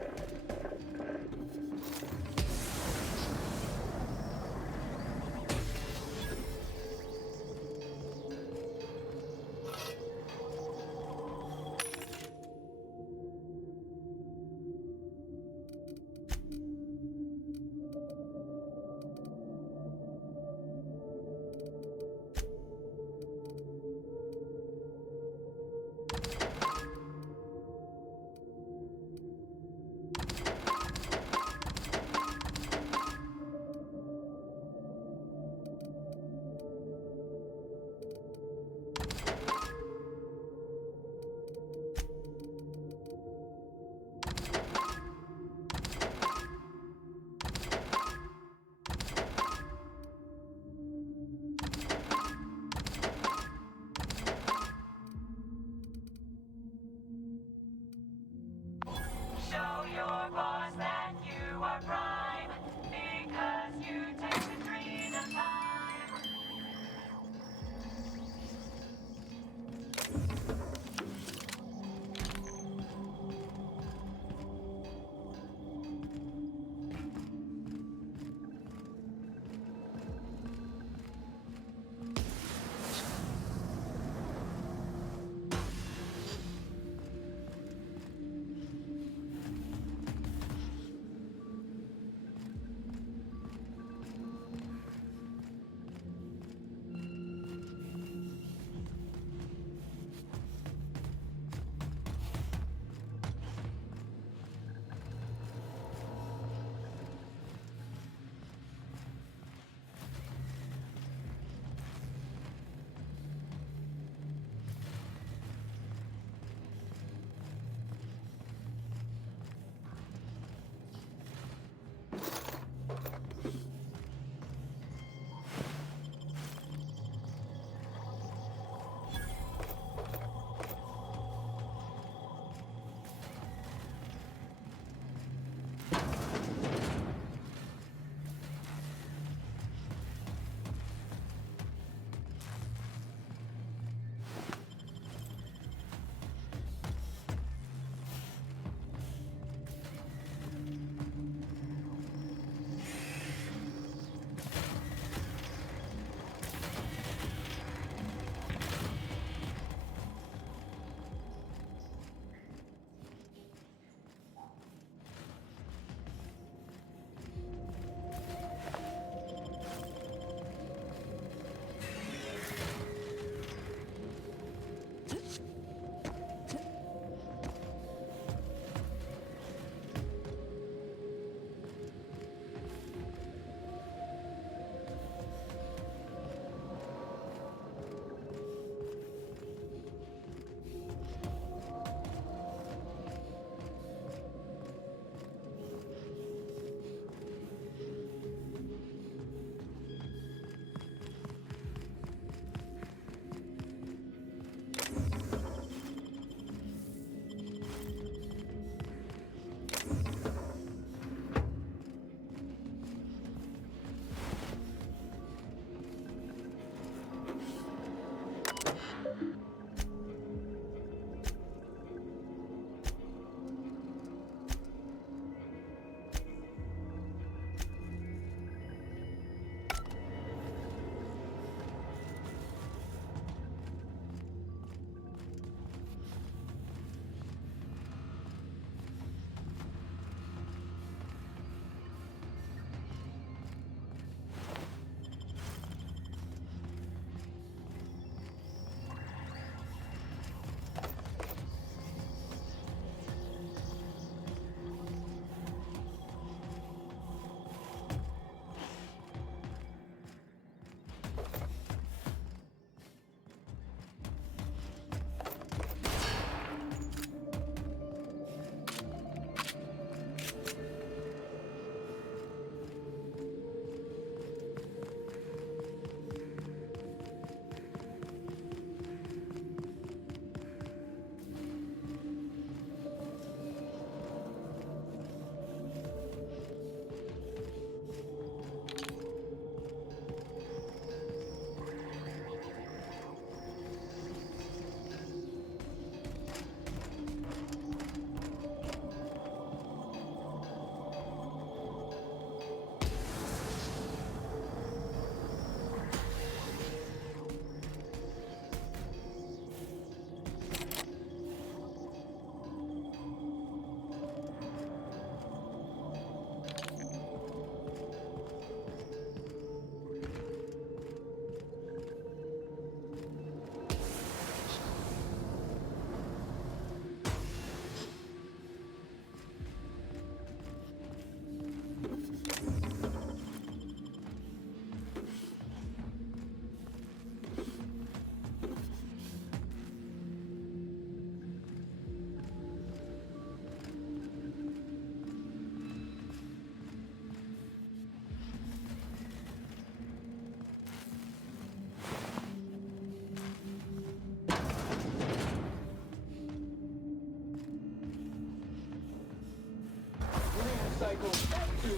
cycle set to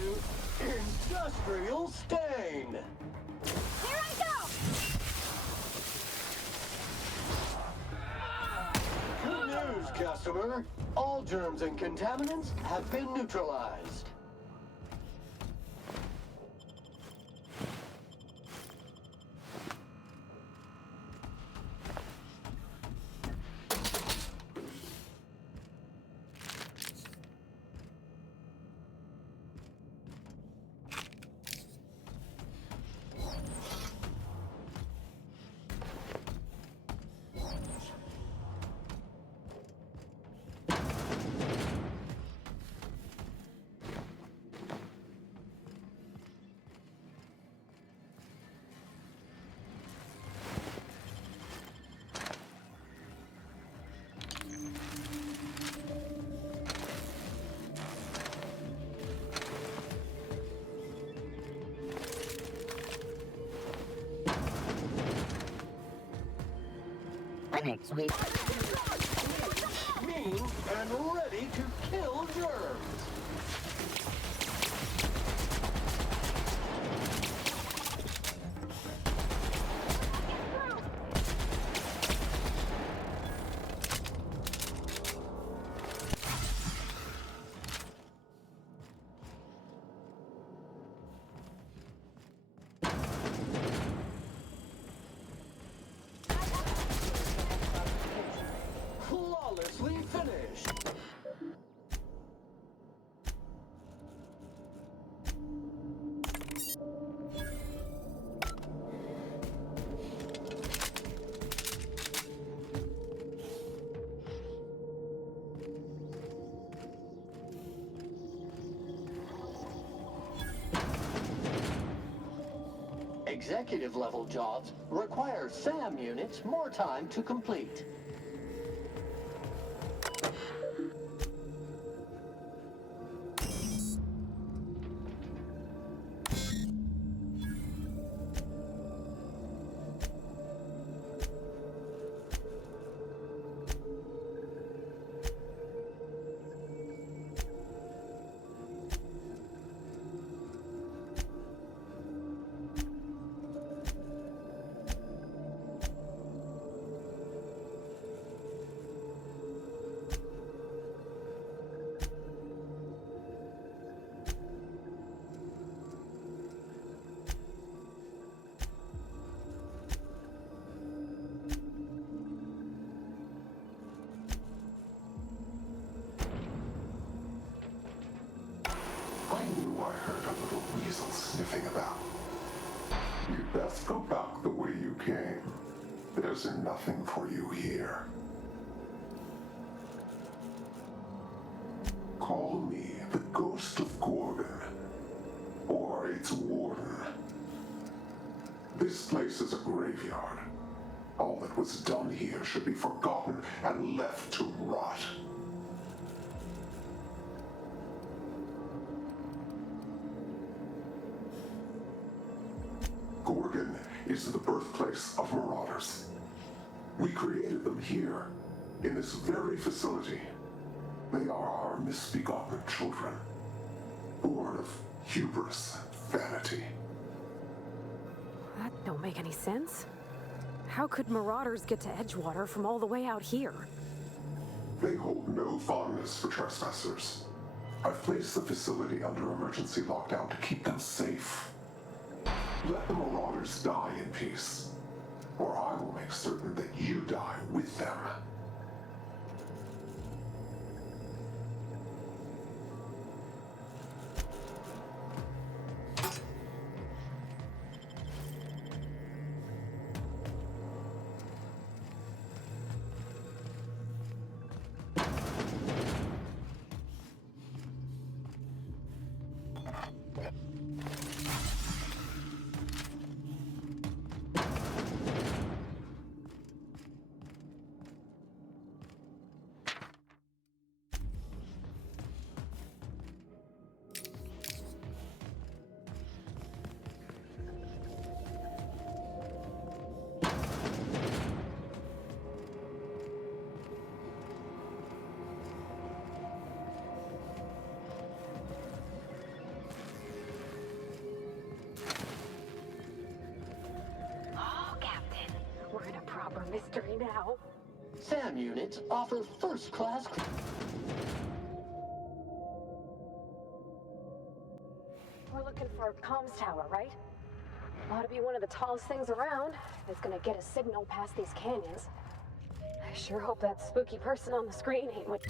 industrial stain. Here I go! Good news, customer. All germs and contaminants have been neutralized. Next week. Mean and ready to kill germs. Flawlessly finished. Executive level jobs require SAM units more time to complete. I knew I heard a little weasel sniffing about. You'd best go back the way you came. There's nothing for you here. Call me the Ghost of Gorgon, or its warden. This place is a graveyard. All that was done here should be forgotten and left to rot. Gorgon is the birthplace of marauders. We created them here, in this very facility. They are our misbegotten children, born of hubris and vanity. That don't make any sense. How could marauders get to Edgewater from all the way out here? They hold no fondness for trespassers. I've placed the facility under emergency lockdown to keep them safe. Let the marauders die in peace, or I will make certain that you die with them. mystery now. SAM units offer first-class... We're looking for a comms tower, right? Ought to be one of the tallest things around. That's gonna get a signal past these canyons. I sure hope that spooky person on the screen ain't what...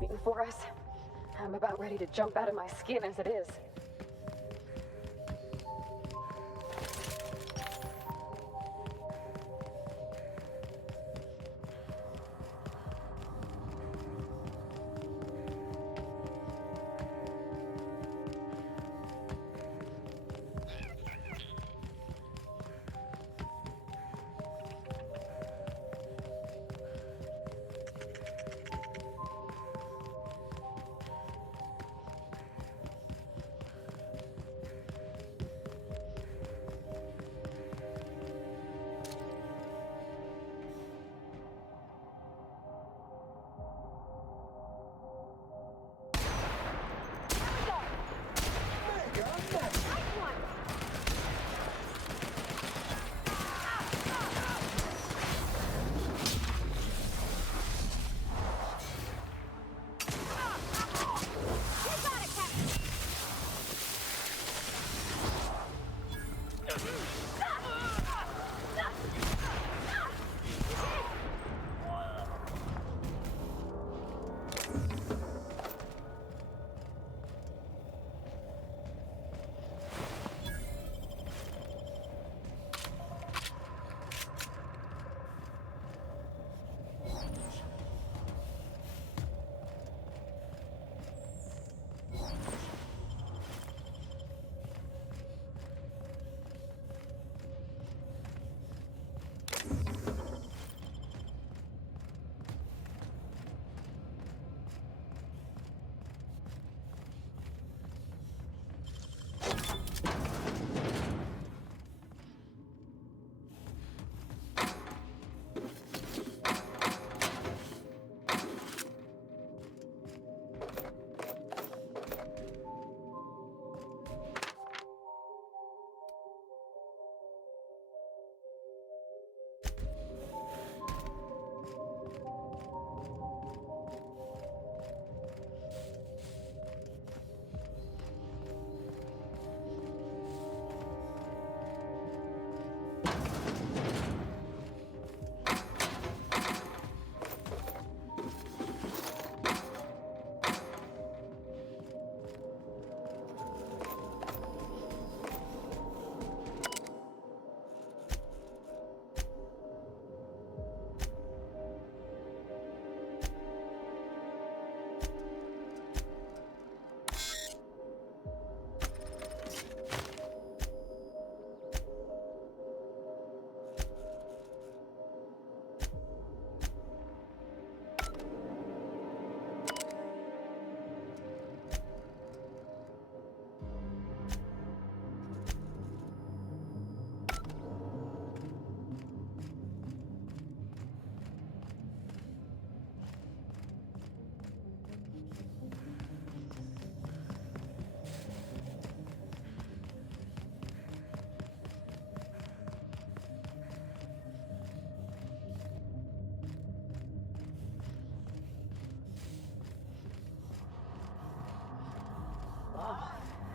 waiting for us. I'm about ready to jump out of my skin as it is.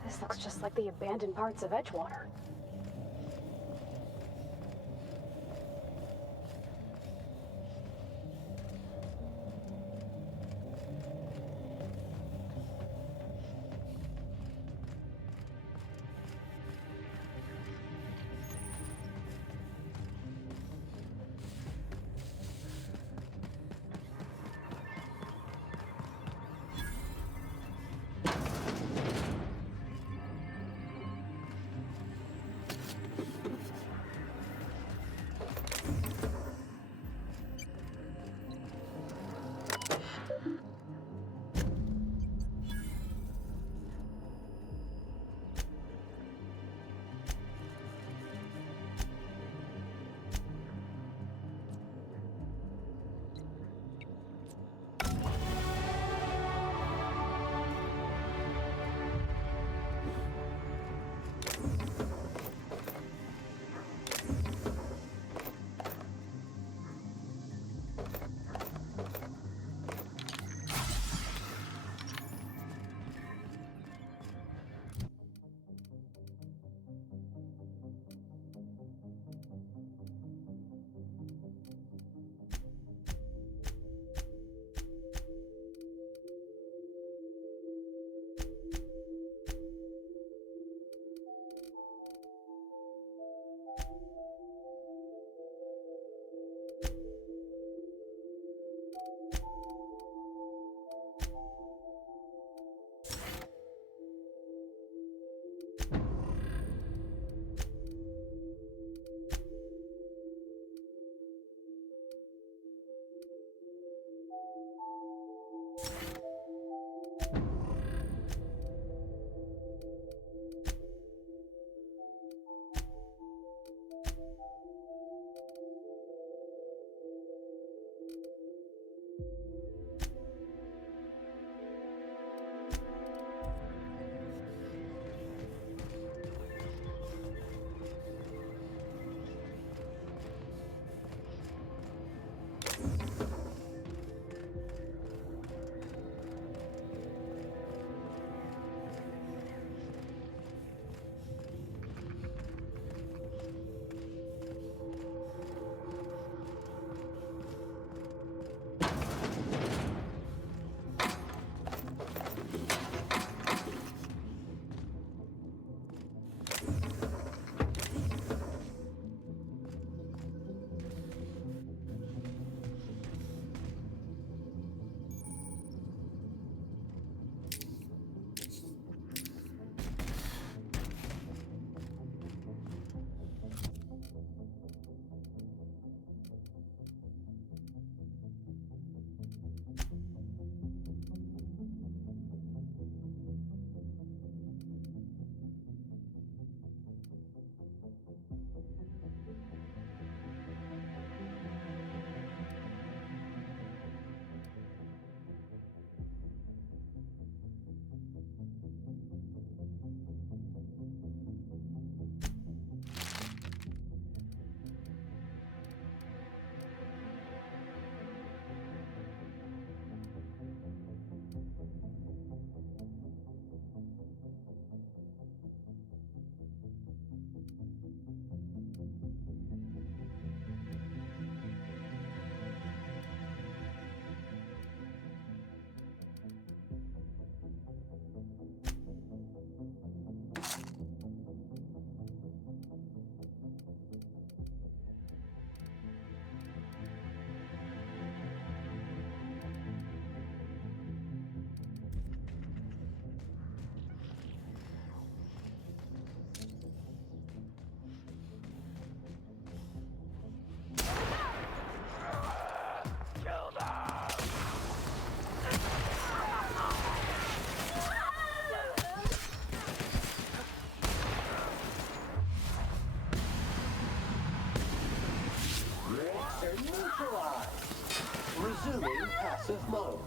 This looks just like the abandoned parts of Edgewater. passive mode.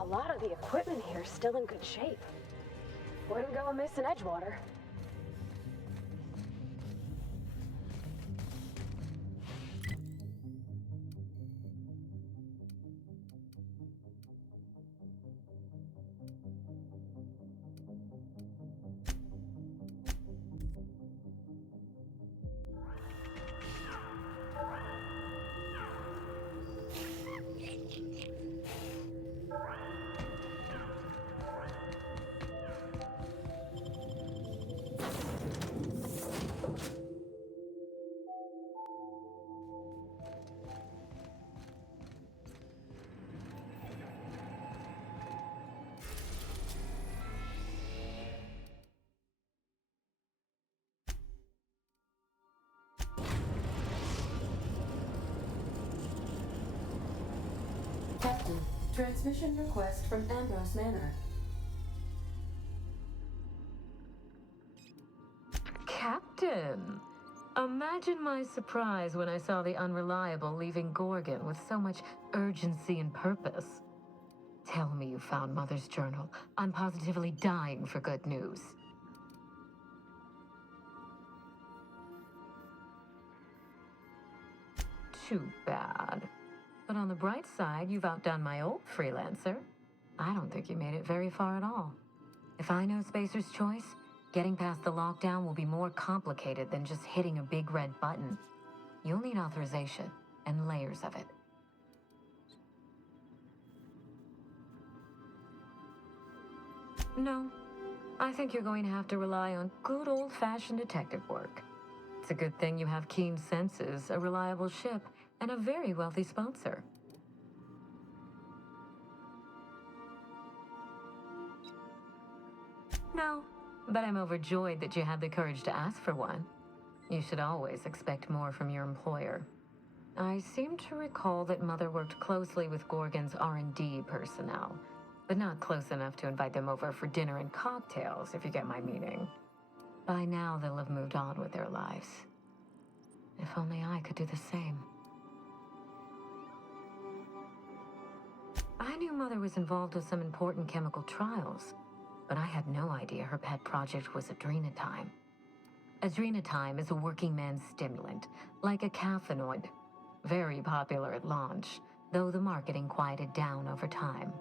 A lot of the equipment here is still in good shape. Wouldn't go amiss in Edgewater. Captain, transmission request from Ambrose Manor. Captain! Imagine my surprise when I saw the Unreliable leaving Gorgon with so much urgency and purpose. Tell me you found Mother's journal. I'm positively dying for good news. Too bad. But on the bright side, you've outdone my old freelancer. I don't think you made it very far at all. If I know Spacer's choice, Getting past the lockdown will be more complicated than just hitting a big red button. You'll need authorization and layers of it. No, I think you're going to have to rely on good old-fashioned detective work. It's a good thing you have keen senses, a reliable ship, and a very wealthy sponsor. No, but I'm overjoyed that you had the courage to ask for one. You should always expect more from your employer. I seem to recall that Mother worked closely with Gorgon's R&D personnel, but not close enough to invite them over for dinner and cocktails, if you get my meaning. By now, they'll have moved on with their lives. If only I could do the same. I knew Mother was involved with some important chemical trials, but I had no idea her pet project was adrenatime. Adrenatime is a working man's stimulant, like a caffeinoid. Very popular at launch, though the marketing quieted down over time.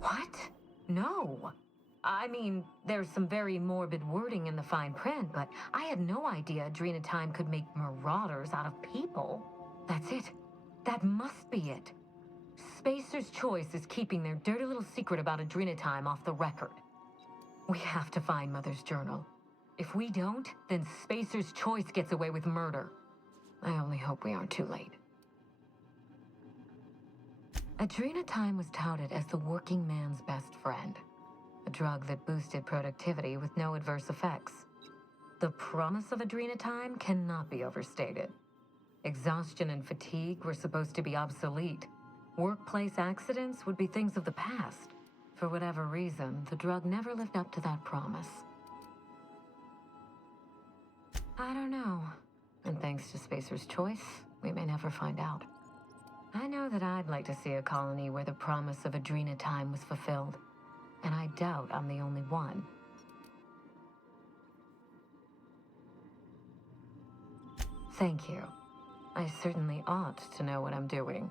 What? No. I mean, there's some very morbid wording in the fine print, but I had no idea adrenatime could make marauders out of people. That's it. That must be it. Spacer's Choice is keeping their dirty little secret about adrenatime off the record. We have to find Mother's journal. If we don't, then Spacer's Choice gets away with murder. I only hope we aren't too late. Adrenatime was touted as the working man's best friend, a drug that boosted productivity with no adverse effects. The promise of adrenatime cannot be overstated. Exhaustion and fatigue were supposed to be obsolete. Workplace accidents would be things of the past. For whatever reason, the drug never lived up to that promise. I don't know. And thanks to Spacer's Choice, we may never find out. I know that I'd like to see a colony where the promise of adrenatime was fulfilled, and I doubt I'm the only one. Thank you. I certainly ought to know what I'm doing.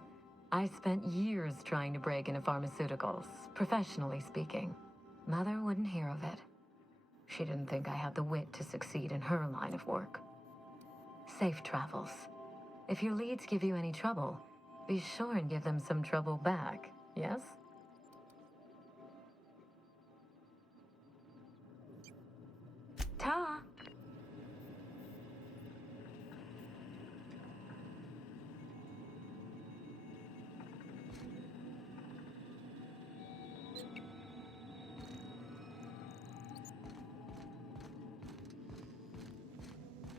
I spent years trying to break into pharmaceuticals, professionally speaking. Mother wouldn't hear of it. She didn't think I had the wit to succeed in her line of work. Safe travels. If your leads give you any trouble, be sure and give them some trouble back, yes? Ta!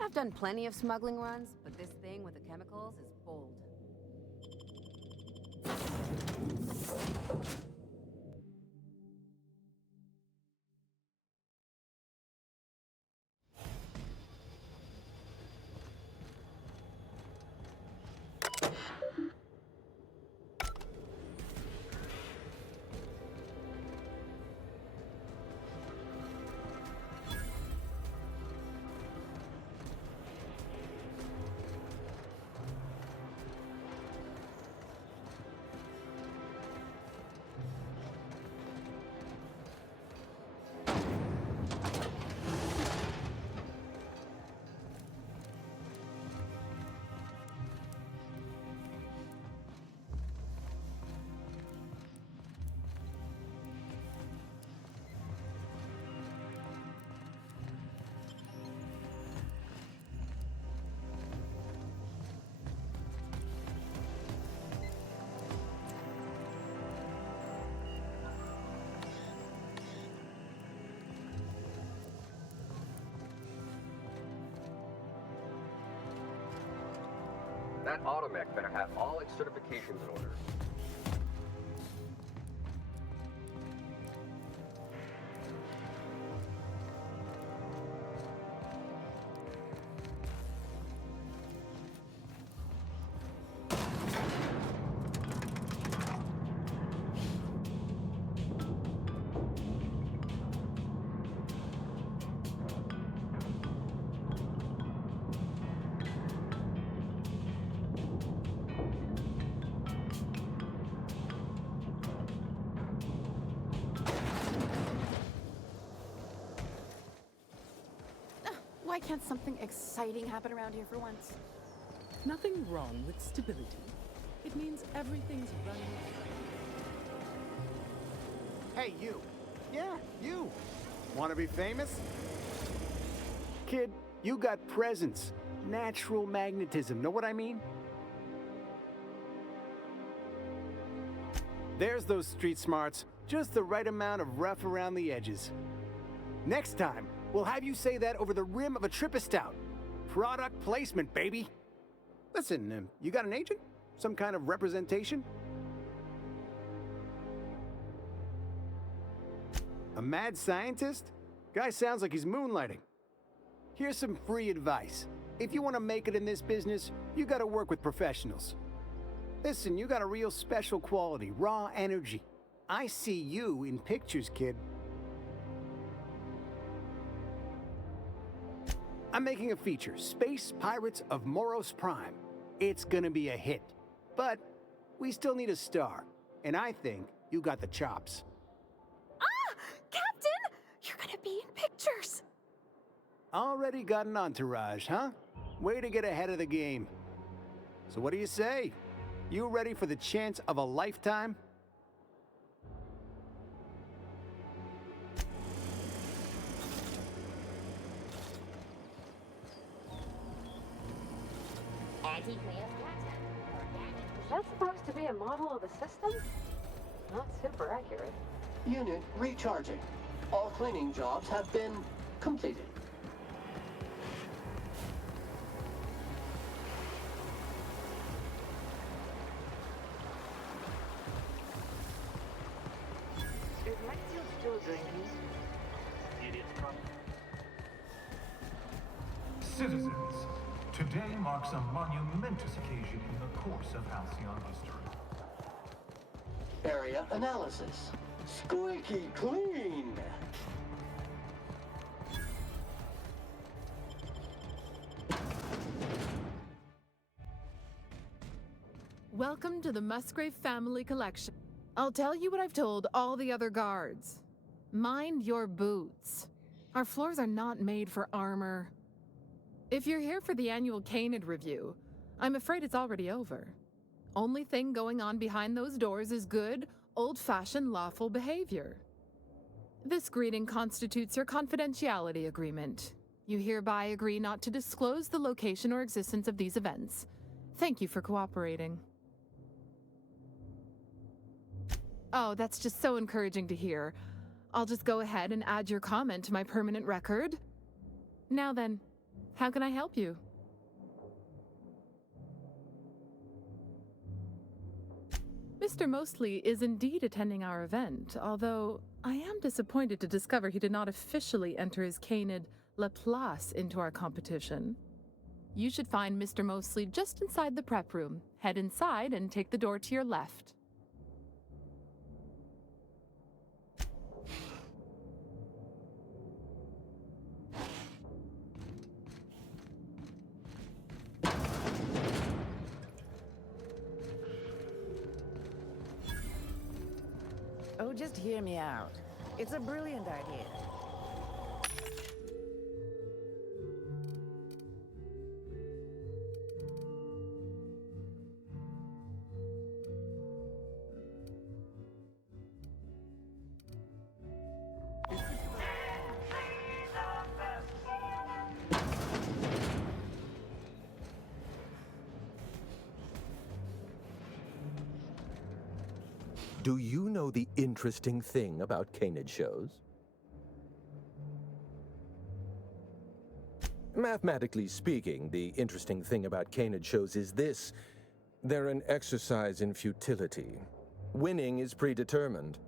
I've done plenty of smuggling runs, but this thing with the chemicals is bold. That automech better have all its certifications in order. Why can't something exciting happen around here for once? Nothing wrong with stability. It means everything's running. Hey, you. Yeah, you. Want to be famous? Kid, you got presence. Natural magnetism, know what I mean? There's those street smarts. Just the right amount of rough around the edges. Next time, we'll have you say that over the rim of a Trippa Stout. Product placement, baby. Listen, you got an agent? Some kind of representation? A mad scientist? Guy sounds like he's moonlighting. Here's some free advice. If you want to make it in this business, you gotta work with professionals. Listen, you got a real special quality, raw energy. I see you in pictures, kid. I'm making a feature, Space Pirates of Moros Prime. It's gonna be a hit. But we still need a star, and I think you got the chops. Ah! Captain! You're gonna be in pictures! Already got an entourage, huh? Way to get ahead of the game. So what do you say? You ready for the chance of a lifetime? Is that supposed to be a model of the system? Not super accurate. Unit recharging. All cleaning jobs have been completed. Is Maxfield still drinking? It is Citizens, today marks a monumentous occasion in the course of Halcyon history. Area analysis. Squeaky clean. Welcome to the Musgrave family collection. I'll tell you what I've told all the other guards. Mind your boots. Our floors are not made for armor. If you're here for the annual Canid review, I'm afraid it's already over. Only thing going on behind those doors is good, old-fashioned lawful behavior. This greeting constitutes your confidentiality agreement. You hereby agree not to disclose the location or existence of these events. Thank you for cooperating. Oh, that's just so encouraging to hear. I'll just go ahead and add your comment to my permanent record. Now then, how can I help you? Mr. Mosley is indeed attending our event, although I am disappointed to discover he did not officially enter his Canid Laplace into our competition. You should find Mr. Mosley just inside the prep room. Head inside and take the door to your left. Oh, just hear me out. It's a brilliant idea. Do you know the interesting thing about Canid shows? Mathematically speaking, the interesting thing about Canid shows is this. They're an exercise in futility. Winning is predetermined.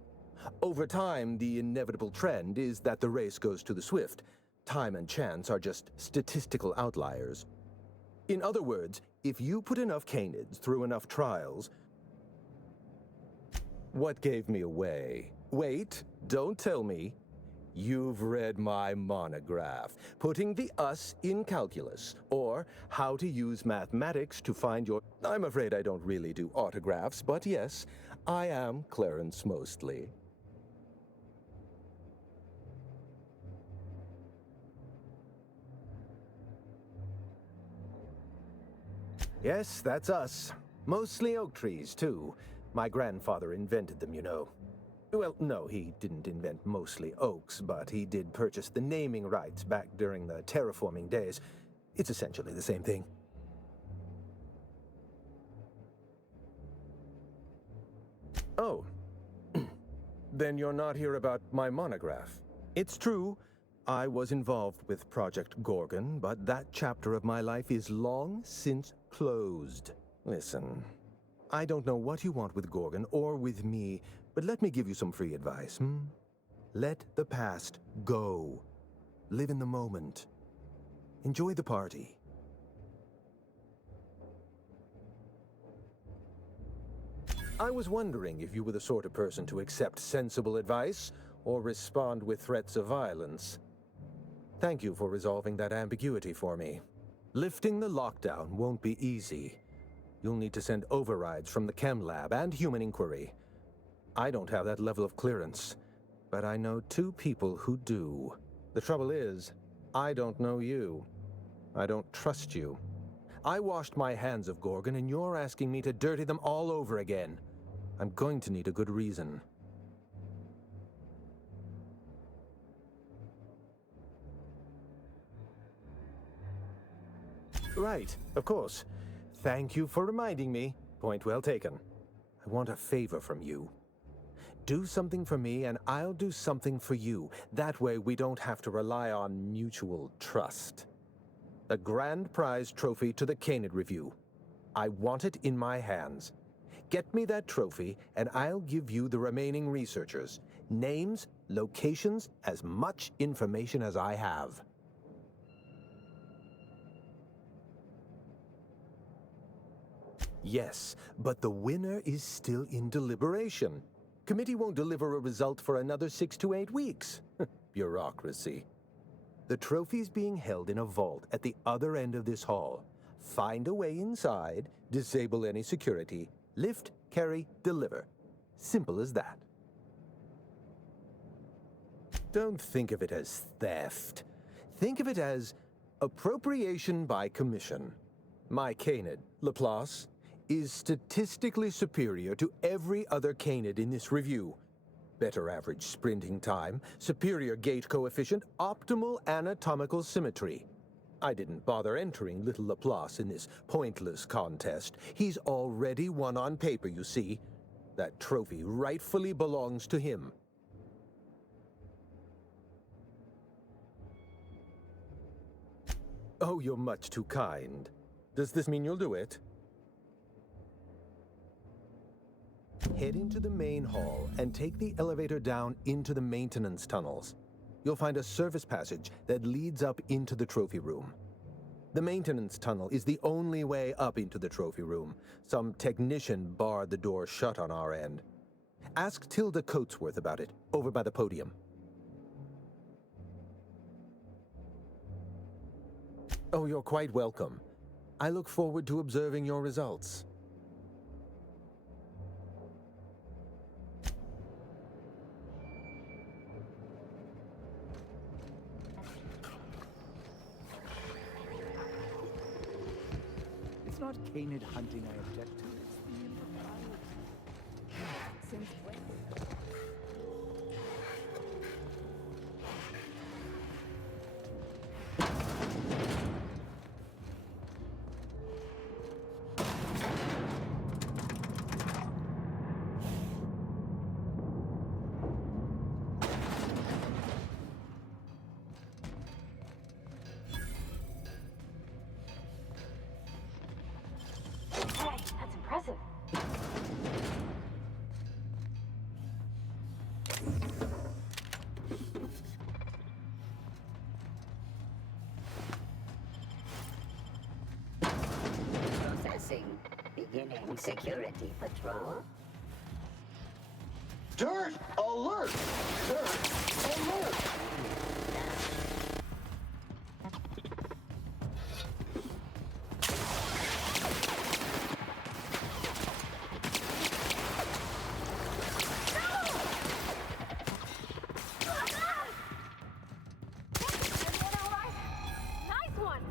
Over time, the inevitable trend is that the race goes to the swift. Time and chance are just statistical outliers. In other words, if you put enough Canids through enough trials... What gave me away? Wait, don't tell me. You've read my monograph, Putting the Us in Calculus, or How to Use Mathematics to Find Your... I'm afraid I don't really do autographs, but yes, I am Clarence Mosley. Yes, that's us. Mostly oak trees, too. My grandfather invented them, you know. Well, no, he didn't invent mostly oaks, but he did purchase the naming rights back during the terraforming days. It's essentially the same thing. Oh. Then you're not here about my monograph. It's true, I was involved with Project Gorgon, but that chapter of my life is long since closed. Listen, I don't know what you want with Gorgon or with me, but let me give you some free advice, Let the past go. Live in the moment. Enjoy the party. I was wondering if you were the sort of person to accept sensible advice or respond with threats of violence. Thank you for resolving that ambiguity for me. Lifting the lockdown won't be easy. You'll need to send overrides from the chem lab and human inquiry. I don't have that level of clearance, but I know 2 people who do. The trouble is, I don't know you. I don't trust you. I washed my hands of Gorgon, and you're asking me to dirty them all over again. I'm going to need a good reason. Right, of course. Thank you for reminding me. Point well taken. I want a favor from you. Do something for me, and I'll do something for you. That way we don't have to rely on mutual trust. A grand prize trophy to the Canid Review. I want it in my hands. Get me that trophy, and I'll give you the remaining researchers. Names, locations, as much information as I have. Yes, but the winner is still in deliberation. Committee won't deliver a result for another 6 to 8 weeks. Bureaucracy. The trophy's being held in a vault at the other end of this hall. Find a way inside, disable any security, lift, carry, deliver. Simple as that. Don't think of it as theft. Think of it as appropriation by commission. My Canid, Laplace, is statistically superior to every other Canid in this review. Better average sprinting time, superior gait coefficient, optimal anatomical symmetry. I didn't bother entering little Laplace in this pointless contest. He's already won on paper, you see. That trophy rightfully belongs to him. Oh, you're much too kind. Does this mean you'll do it? Head into the main hall and take the elevator down into the maintenance tunnels. You'll find a service passage that leads up into the trophy room. The maintenance tunnel is the only way up into the trophy room. Some technician barred the door shut on our end. Ask Tilda Coatsworth about it, over by the podium. Oh, you're quite welcome. I look forward to observing your results. It's not Canid hunting I object to. It's the since when? That's impressive. Processing. Beginning security patrol. Dirt alert! Dirt alert! Nice one!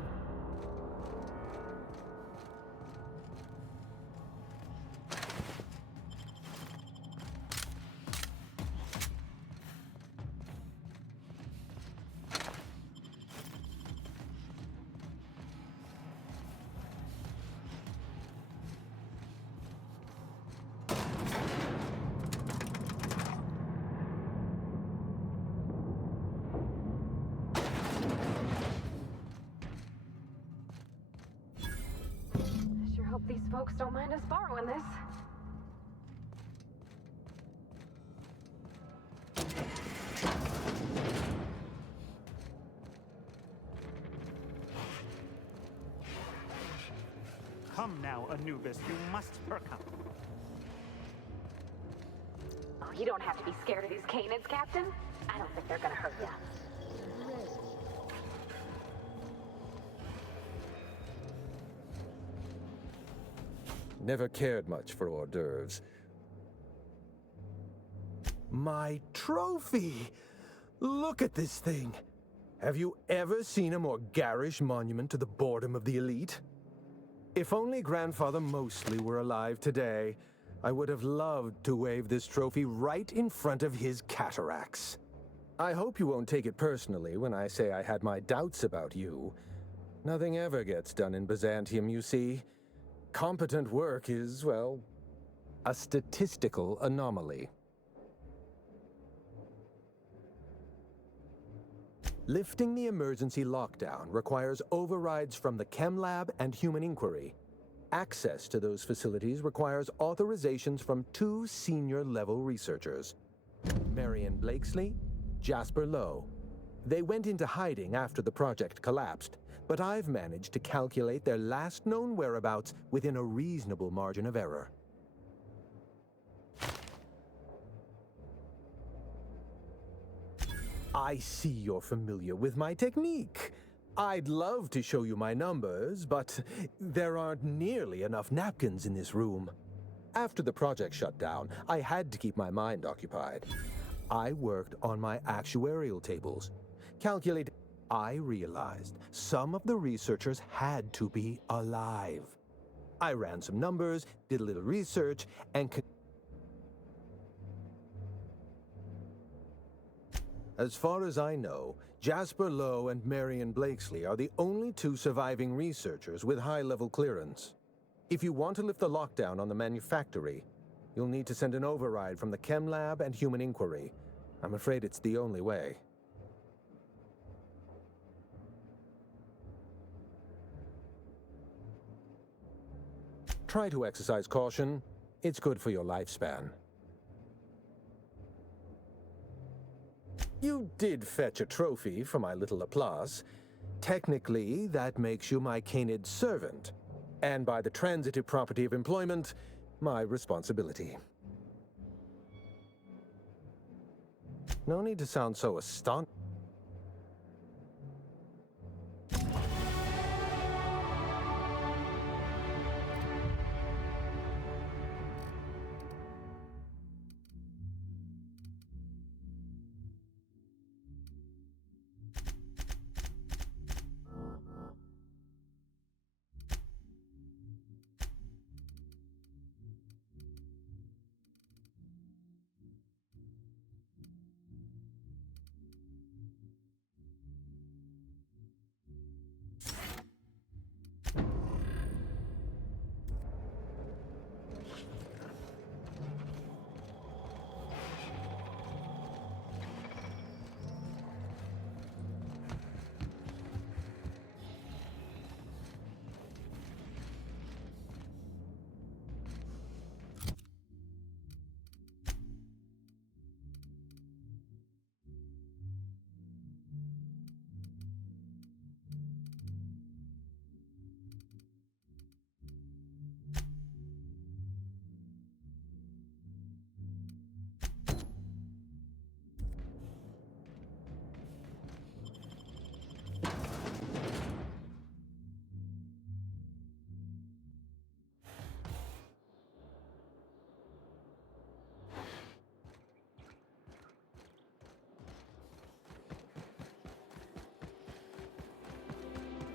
these folks don't mind us borrowing this. Come now, Anubis, you must perk up. Oh, you don't have to be scared of these canids, Captain. I don't think they're gonna hurt you. Never cared much for hors d'oeuvres. My trophy! Look at this thing! Have you ever seen a more garish monument to the boredom of the elite? If only Grandfather Mostly were alive today, I would have loved to wave this trophy right in front of his cataracts. I hope you won't take it personally when I say I had my doubts about you. Nothing ever gets done in Byzantium, you see. Competent work is, well, a statistical anomaly. Lifting the emergency lockdown requires overrides from the Chem Lab and Human Inquiry. Access to those facilities requires authorizations from 2 senior-level researchers, Marion Blakesley, Jasper Lowe. They went into hiding after the project collapsed, but I've managed to calculate their last known whereabouts within a reasonable margin of error. I see you're familiar with my technique. I'd love to show you my numbers, but there aren't nearly enough napkins in this room. After the project shut down, I had to keep my mind occupied. I worked on my actuarial tables. I realized some of the researchers had to be alive. I ran some numbers, did a little research, and as far as I know, Jasper Lowe and Marion Blakesley are the only 2 surviving researchers with high-level clearance. If you want to lift the lockdown on the manufactory, you'll need to send an override from the Chem Lab and Human Inquiry. I'm afraid it's the only way. Try to exercise caution. It's good for your lifespan. You did fetch a trophy for my little applause. Technically, that makes you my canid servant, and by the transitive property of employment, my responsibility. No need to sound so astonished.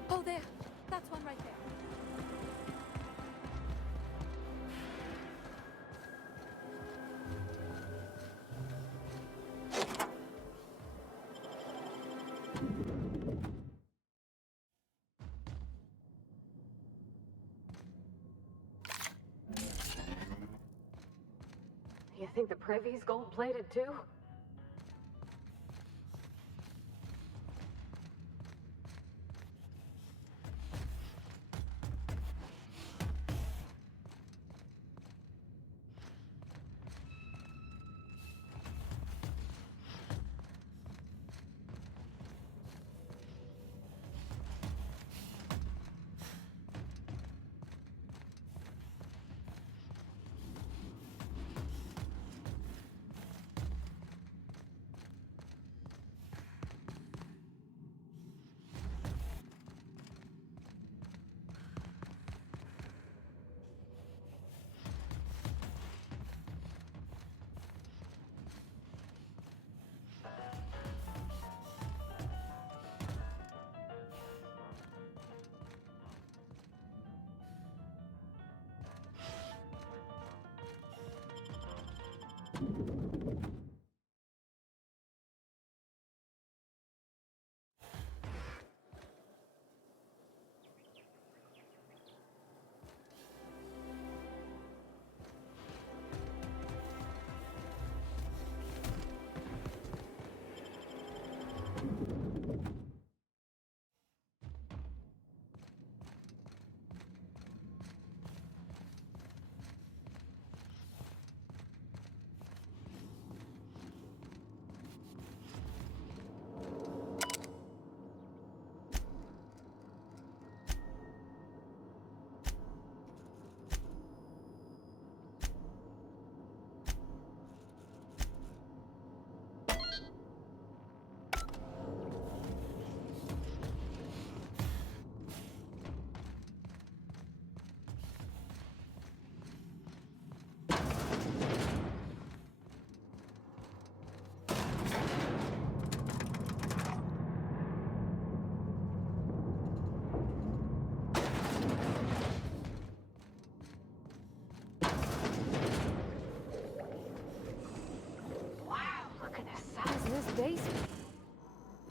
Oh, there. That's one right there. You think the Privy's gold-plated too?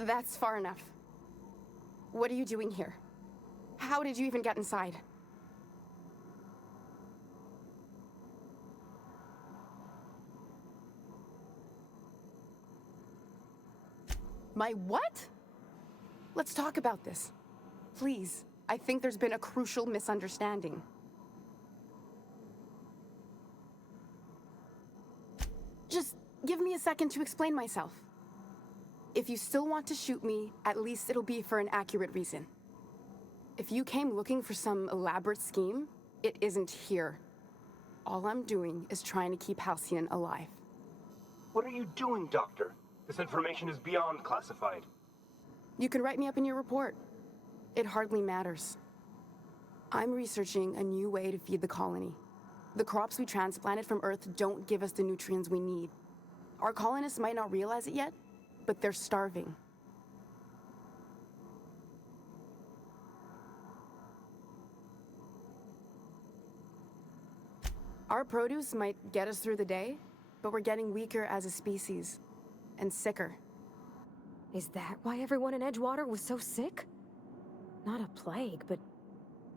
That's far enough. What are you doing here? How did you even get inside? My what? Let's talk about this. Please. I think there's been a crucial misunderstanding. Just give me a second to explain myself. If you still want to shoot me, at least it'll be for an accurate reason. If you came looking for some elaborate scheme, it isn't here. All I'm doing is trying to keep Halcyon alive. What are you doing, Doctor? This information is beyond classified. You can write me up in your report. It hardly matters. I'm researching a new way to feed the colony. The crops we transplanted from Earth don't give us the nutrients we need. Our colonists might not realize it yet, but they're starving. Our produce might get us through the day, but we're getting weaker as a species, and sicker. Is that why everyone in Edgewater was so sick? Not a plague, but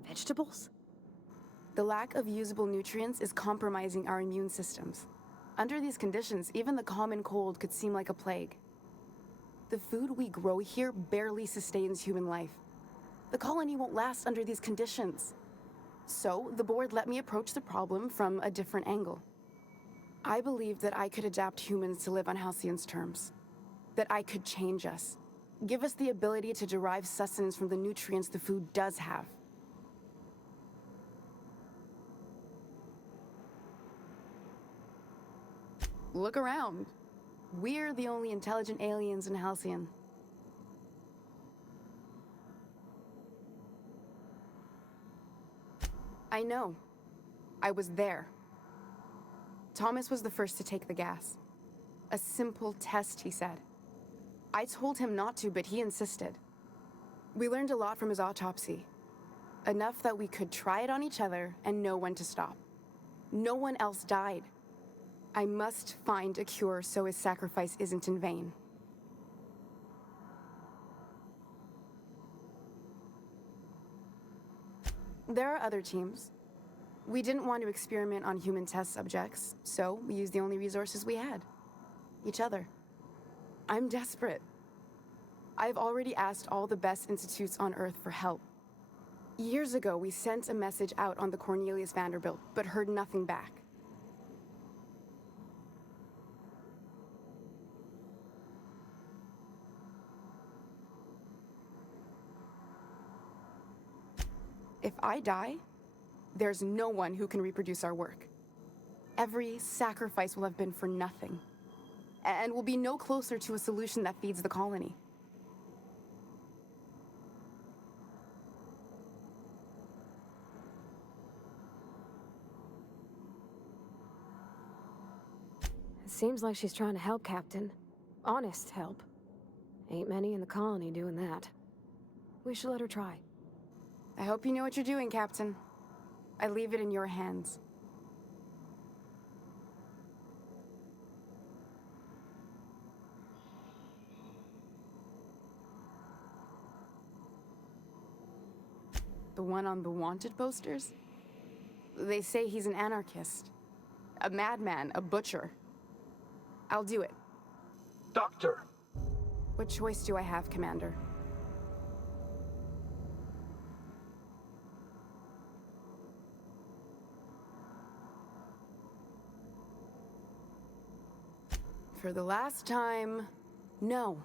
vegetables? The lack of usable nutrients is compromising our immune systems. Under these conditions, even the common cold could seem like a plague. The food we grow here barely sustains human life. The colony won't last under these conditions. So, the board let me approach the problem from a different angle. I believed that I could adapt humans to live on Halcyon's terms. That I could change us. Give us the ability to derive sustenance from the nutrients the food does have. Look around. We're the only intelligent aliens in Halcyon. I know. I was there. Thomas was the first to take the gas. A simple test, he said. I told him not to, but he insisted. We learned a lot from his autopsy. Enough that we could try it on each other and know when to stop. No one else died. I must find a cure so his sacrifice isn't in vain. There are other teams. We didn't want to experiment on human test subjects, so we used the only resources we had. Each other. I'm desperate. I've already asked all the best institutes on Earth for help. Years ago, we sent a message out on the Cornelius Vanderbilt, but heard nothing back. If I die, there's no one who can reproduce our work. Every sacrifice will have been for nothing, and we'll be no closer to a solution that feeds the colony. It seems like she's trying to help, Captain. Honest help. Ain't many in the colony doing that. We should let her try. I hope you know what you're doing, Captain. I leave it in your hands. The one on the wanted posters? They say he's an anarchist. A madman, a butcher. I'll do it. Doctor! What choice do I have, Commander? For the last time, no.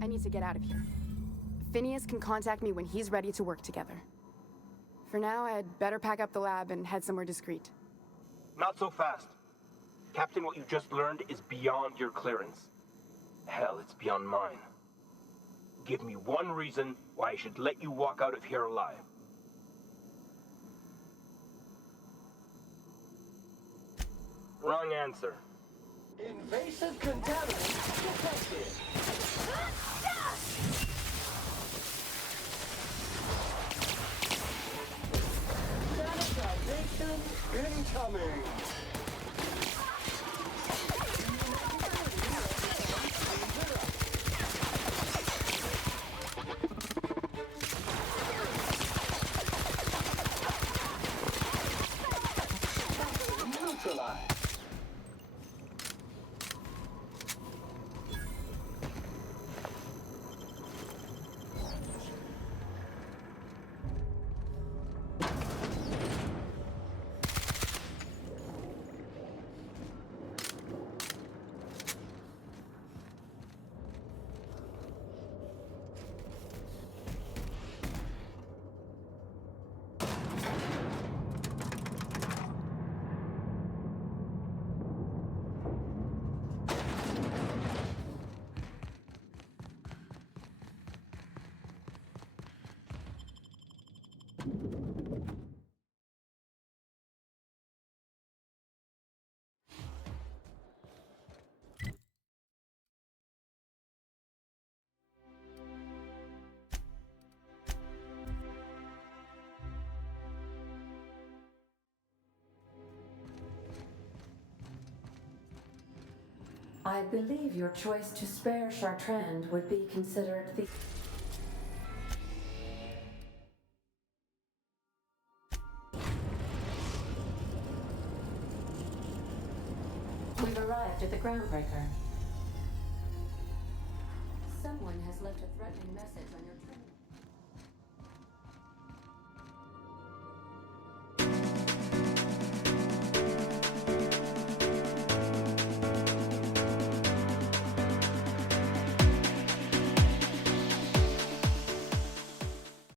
I need to get out of here. Phineas can contact me when he's ready to work together. For now, I'd better pack up the lab and head somewhere discreet. Not so fast. Captain, what you just learned is beyond your clearance. Hell, it's beyond mine. Give me one reason why I should let you walk out of here alive. Wrong answer. Invasive contaminants detected. Sanitization incoming. I believe your choice to spare Chartrand would be considered the... We've arrived at the groundbreaker. Someone has left a threatening message on your terminal.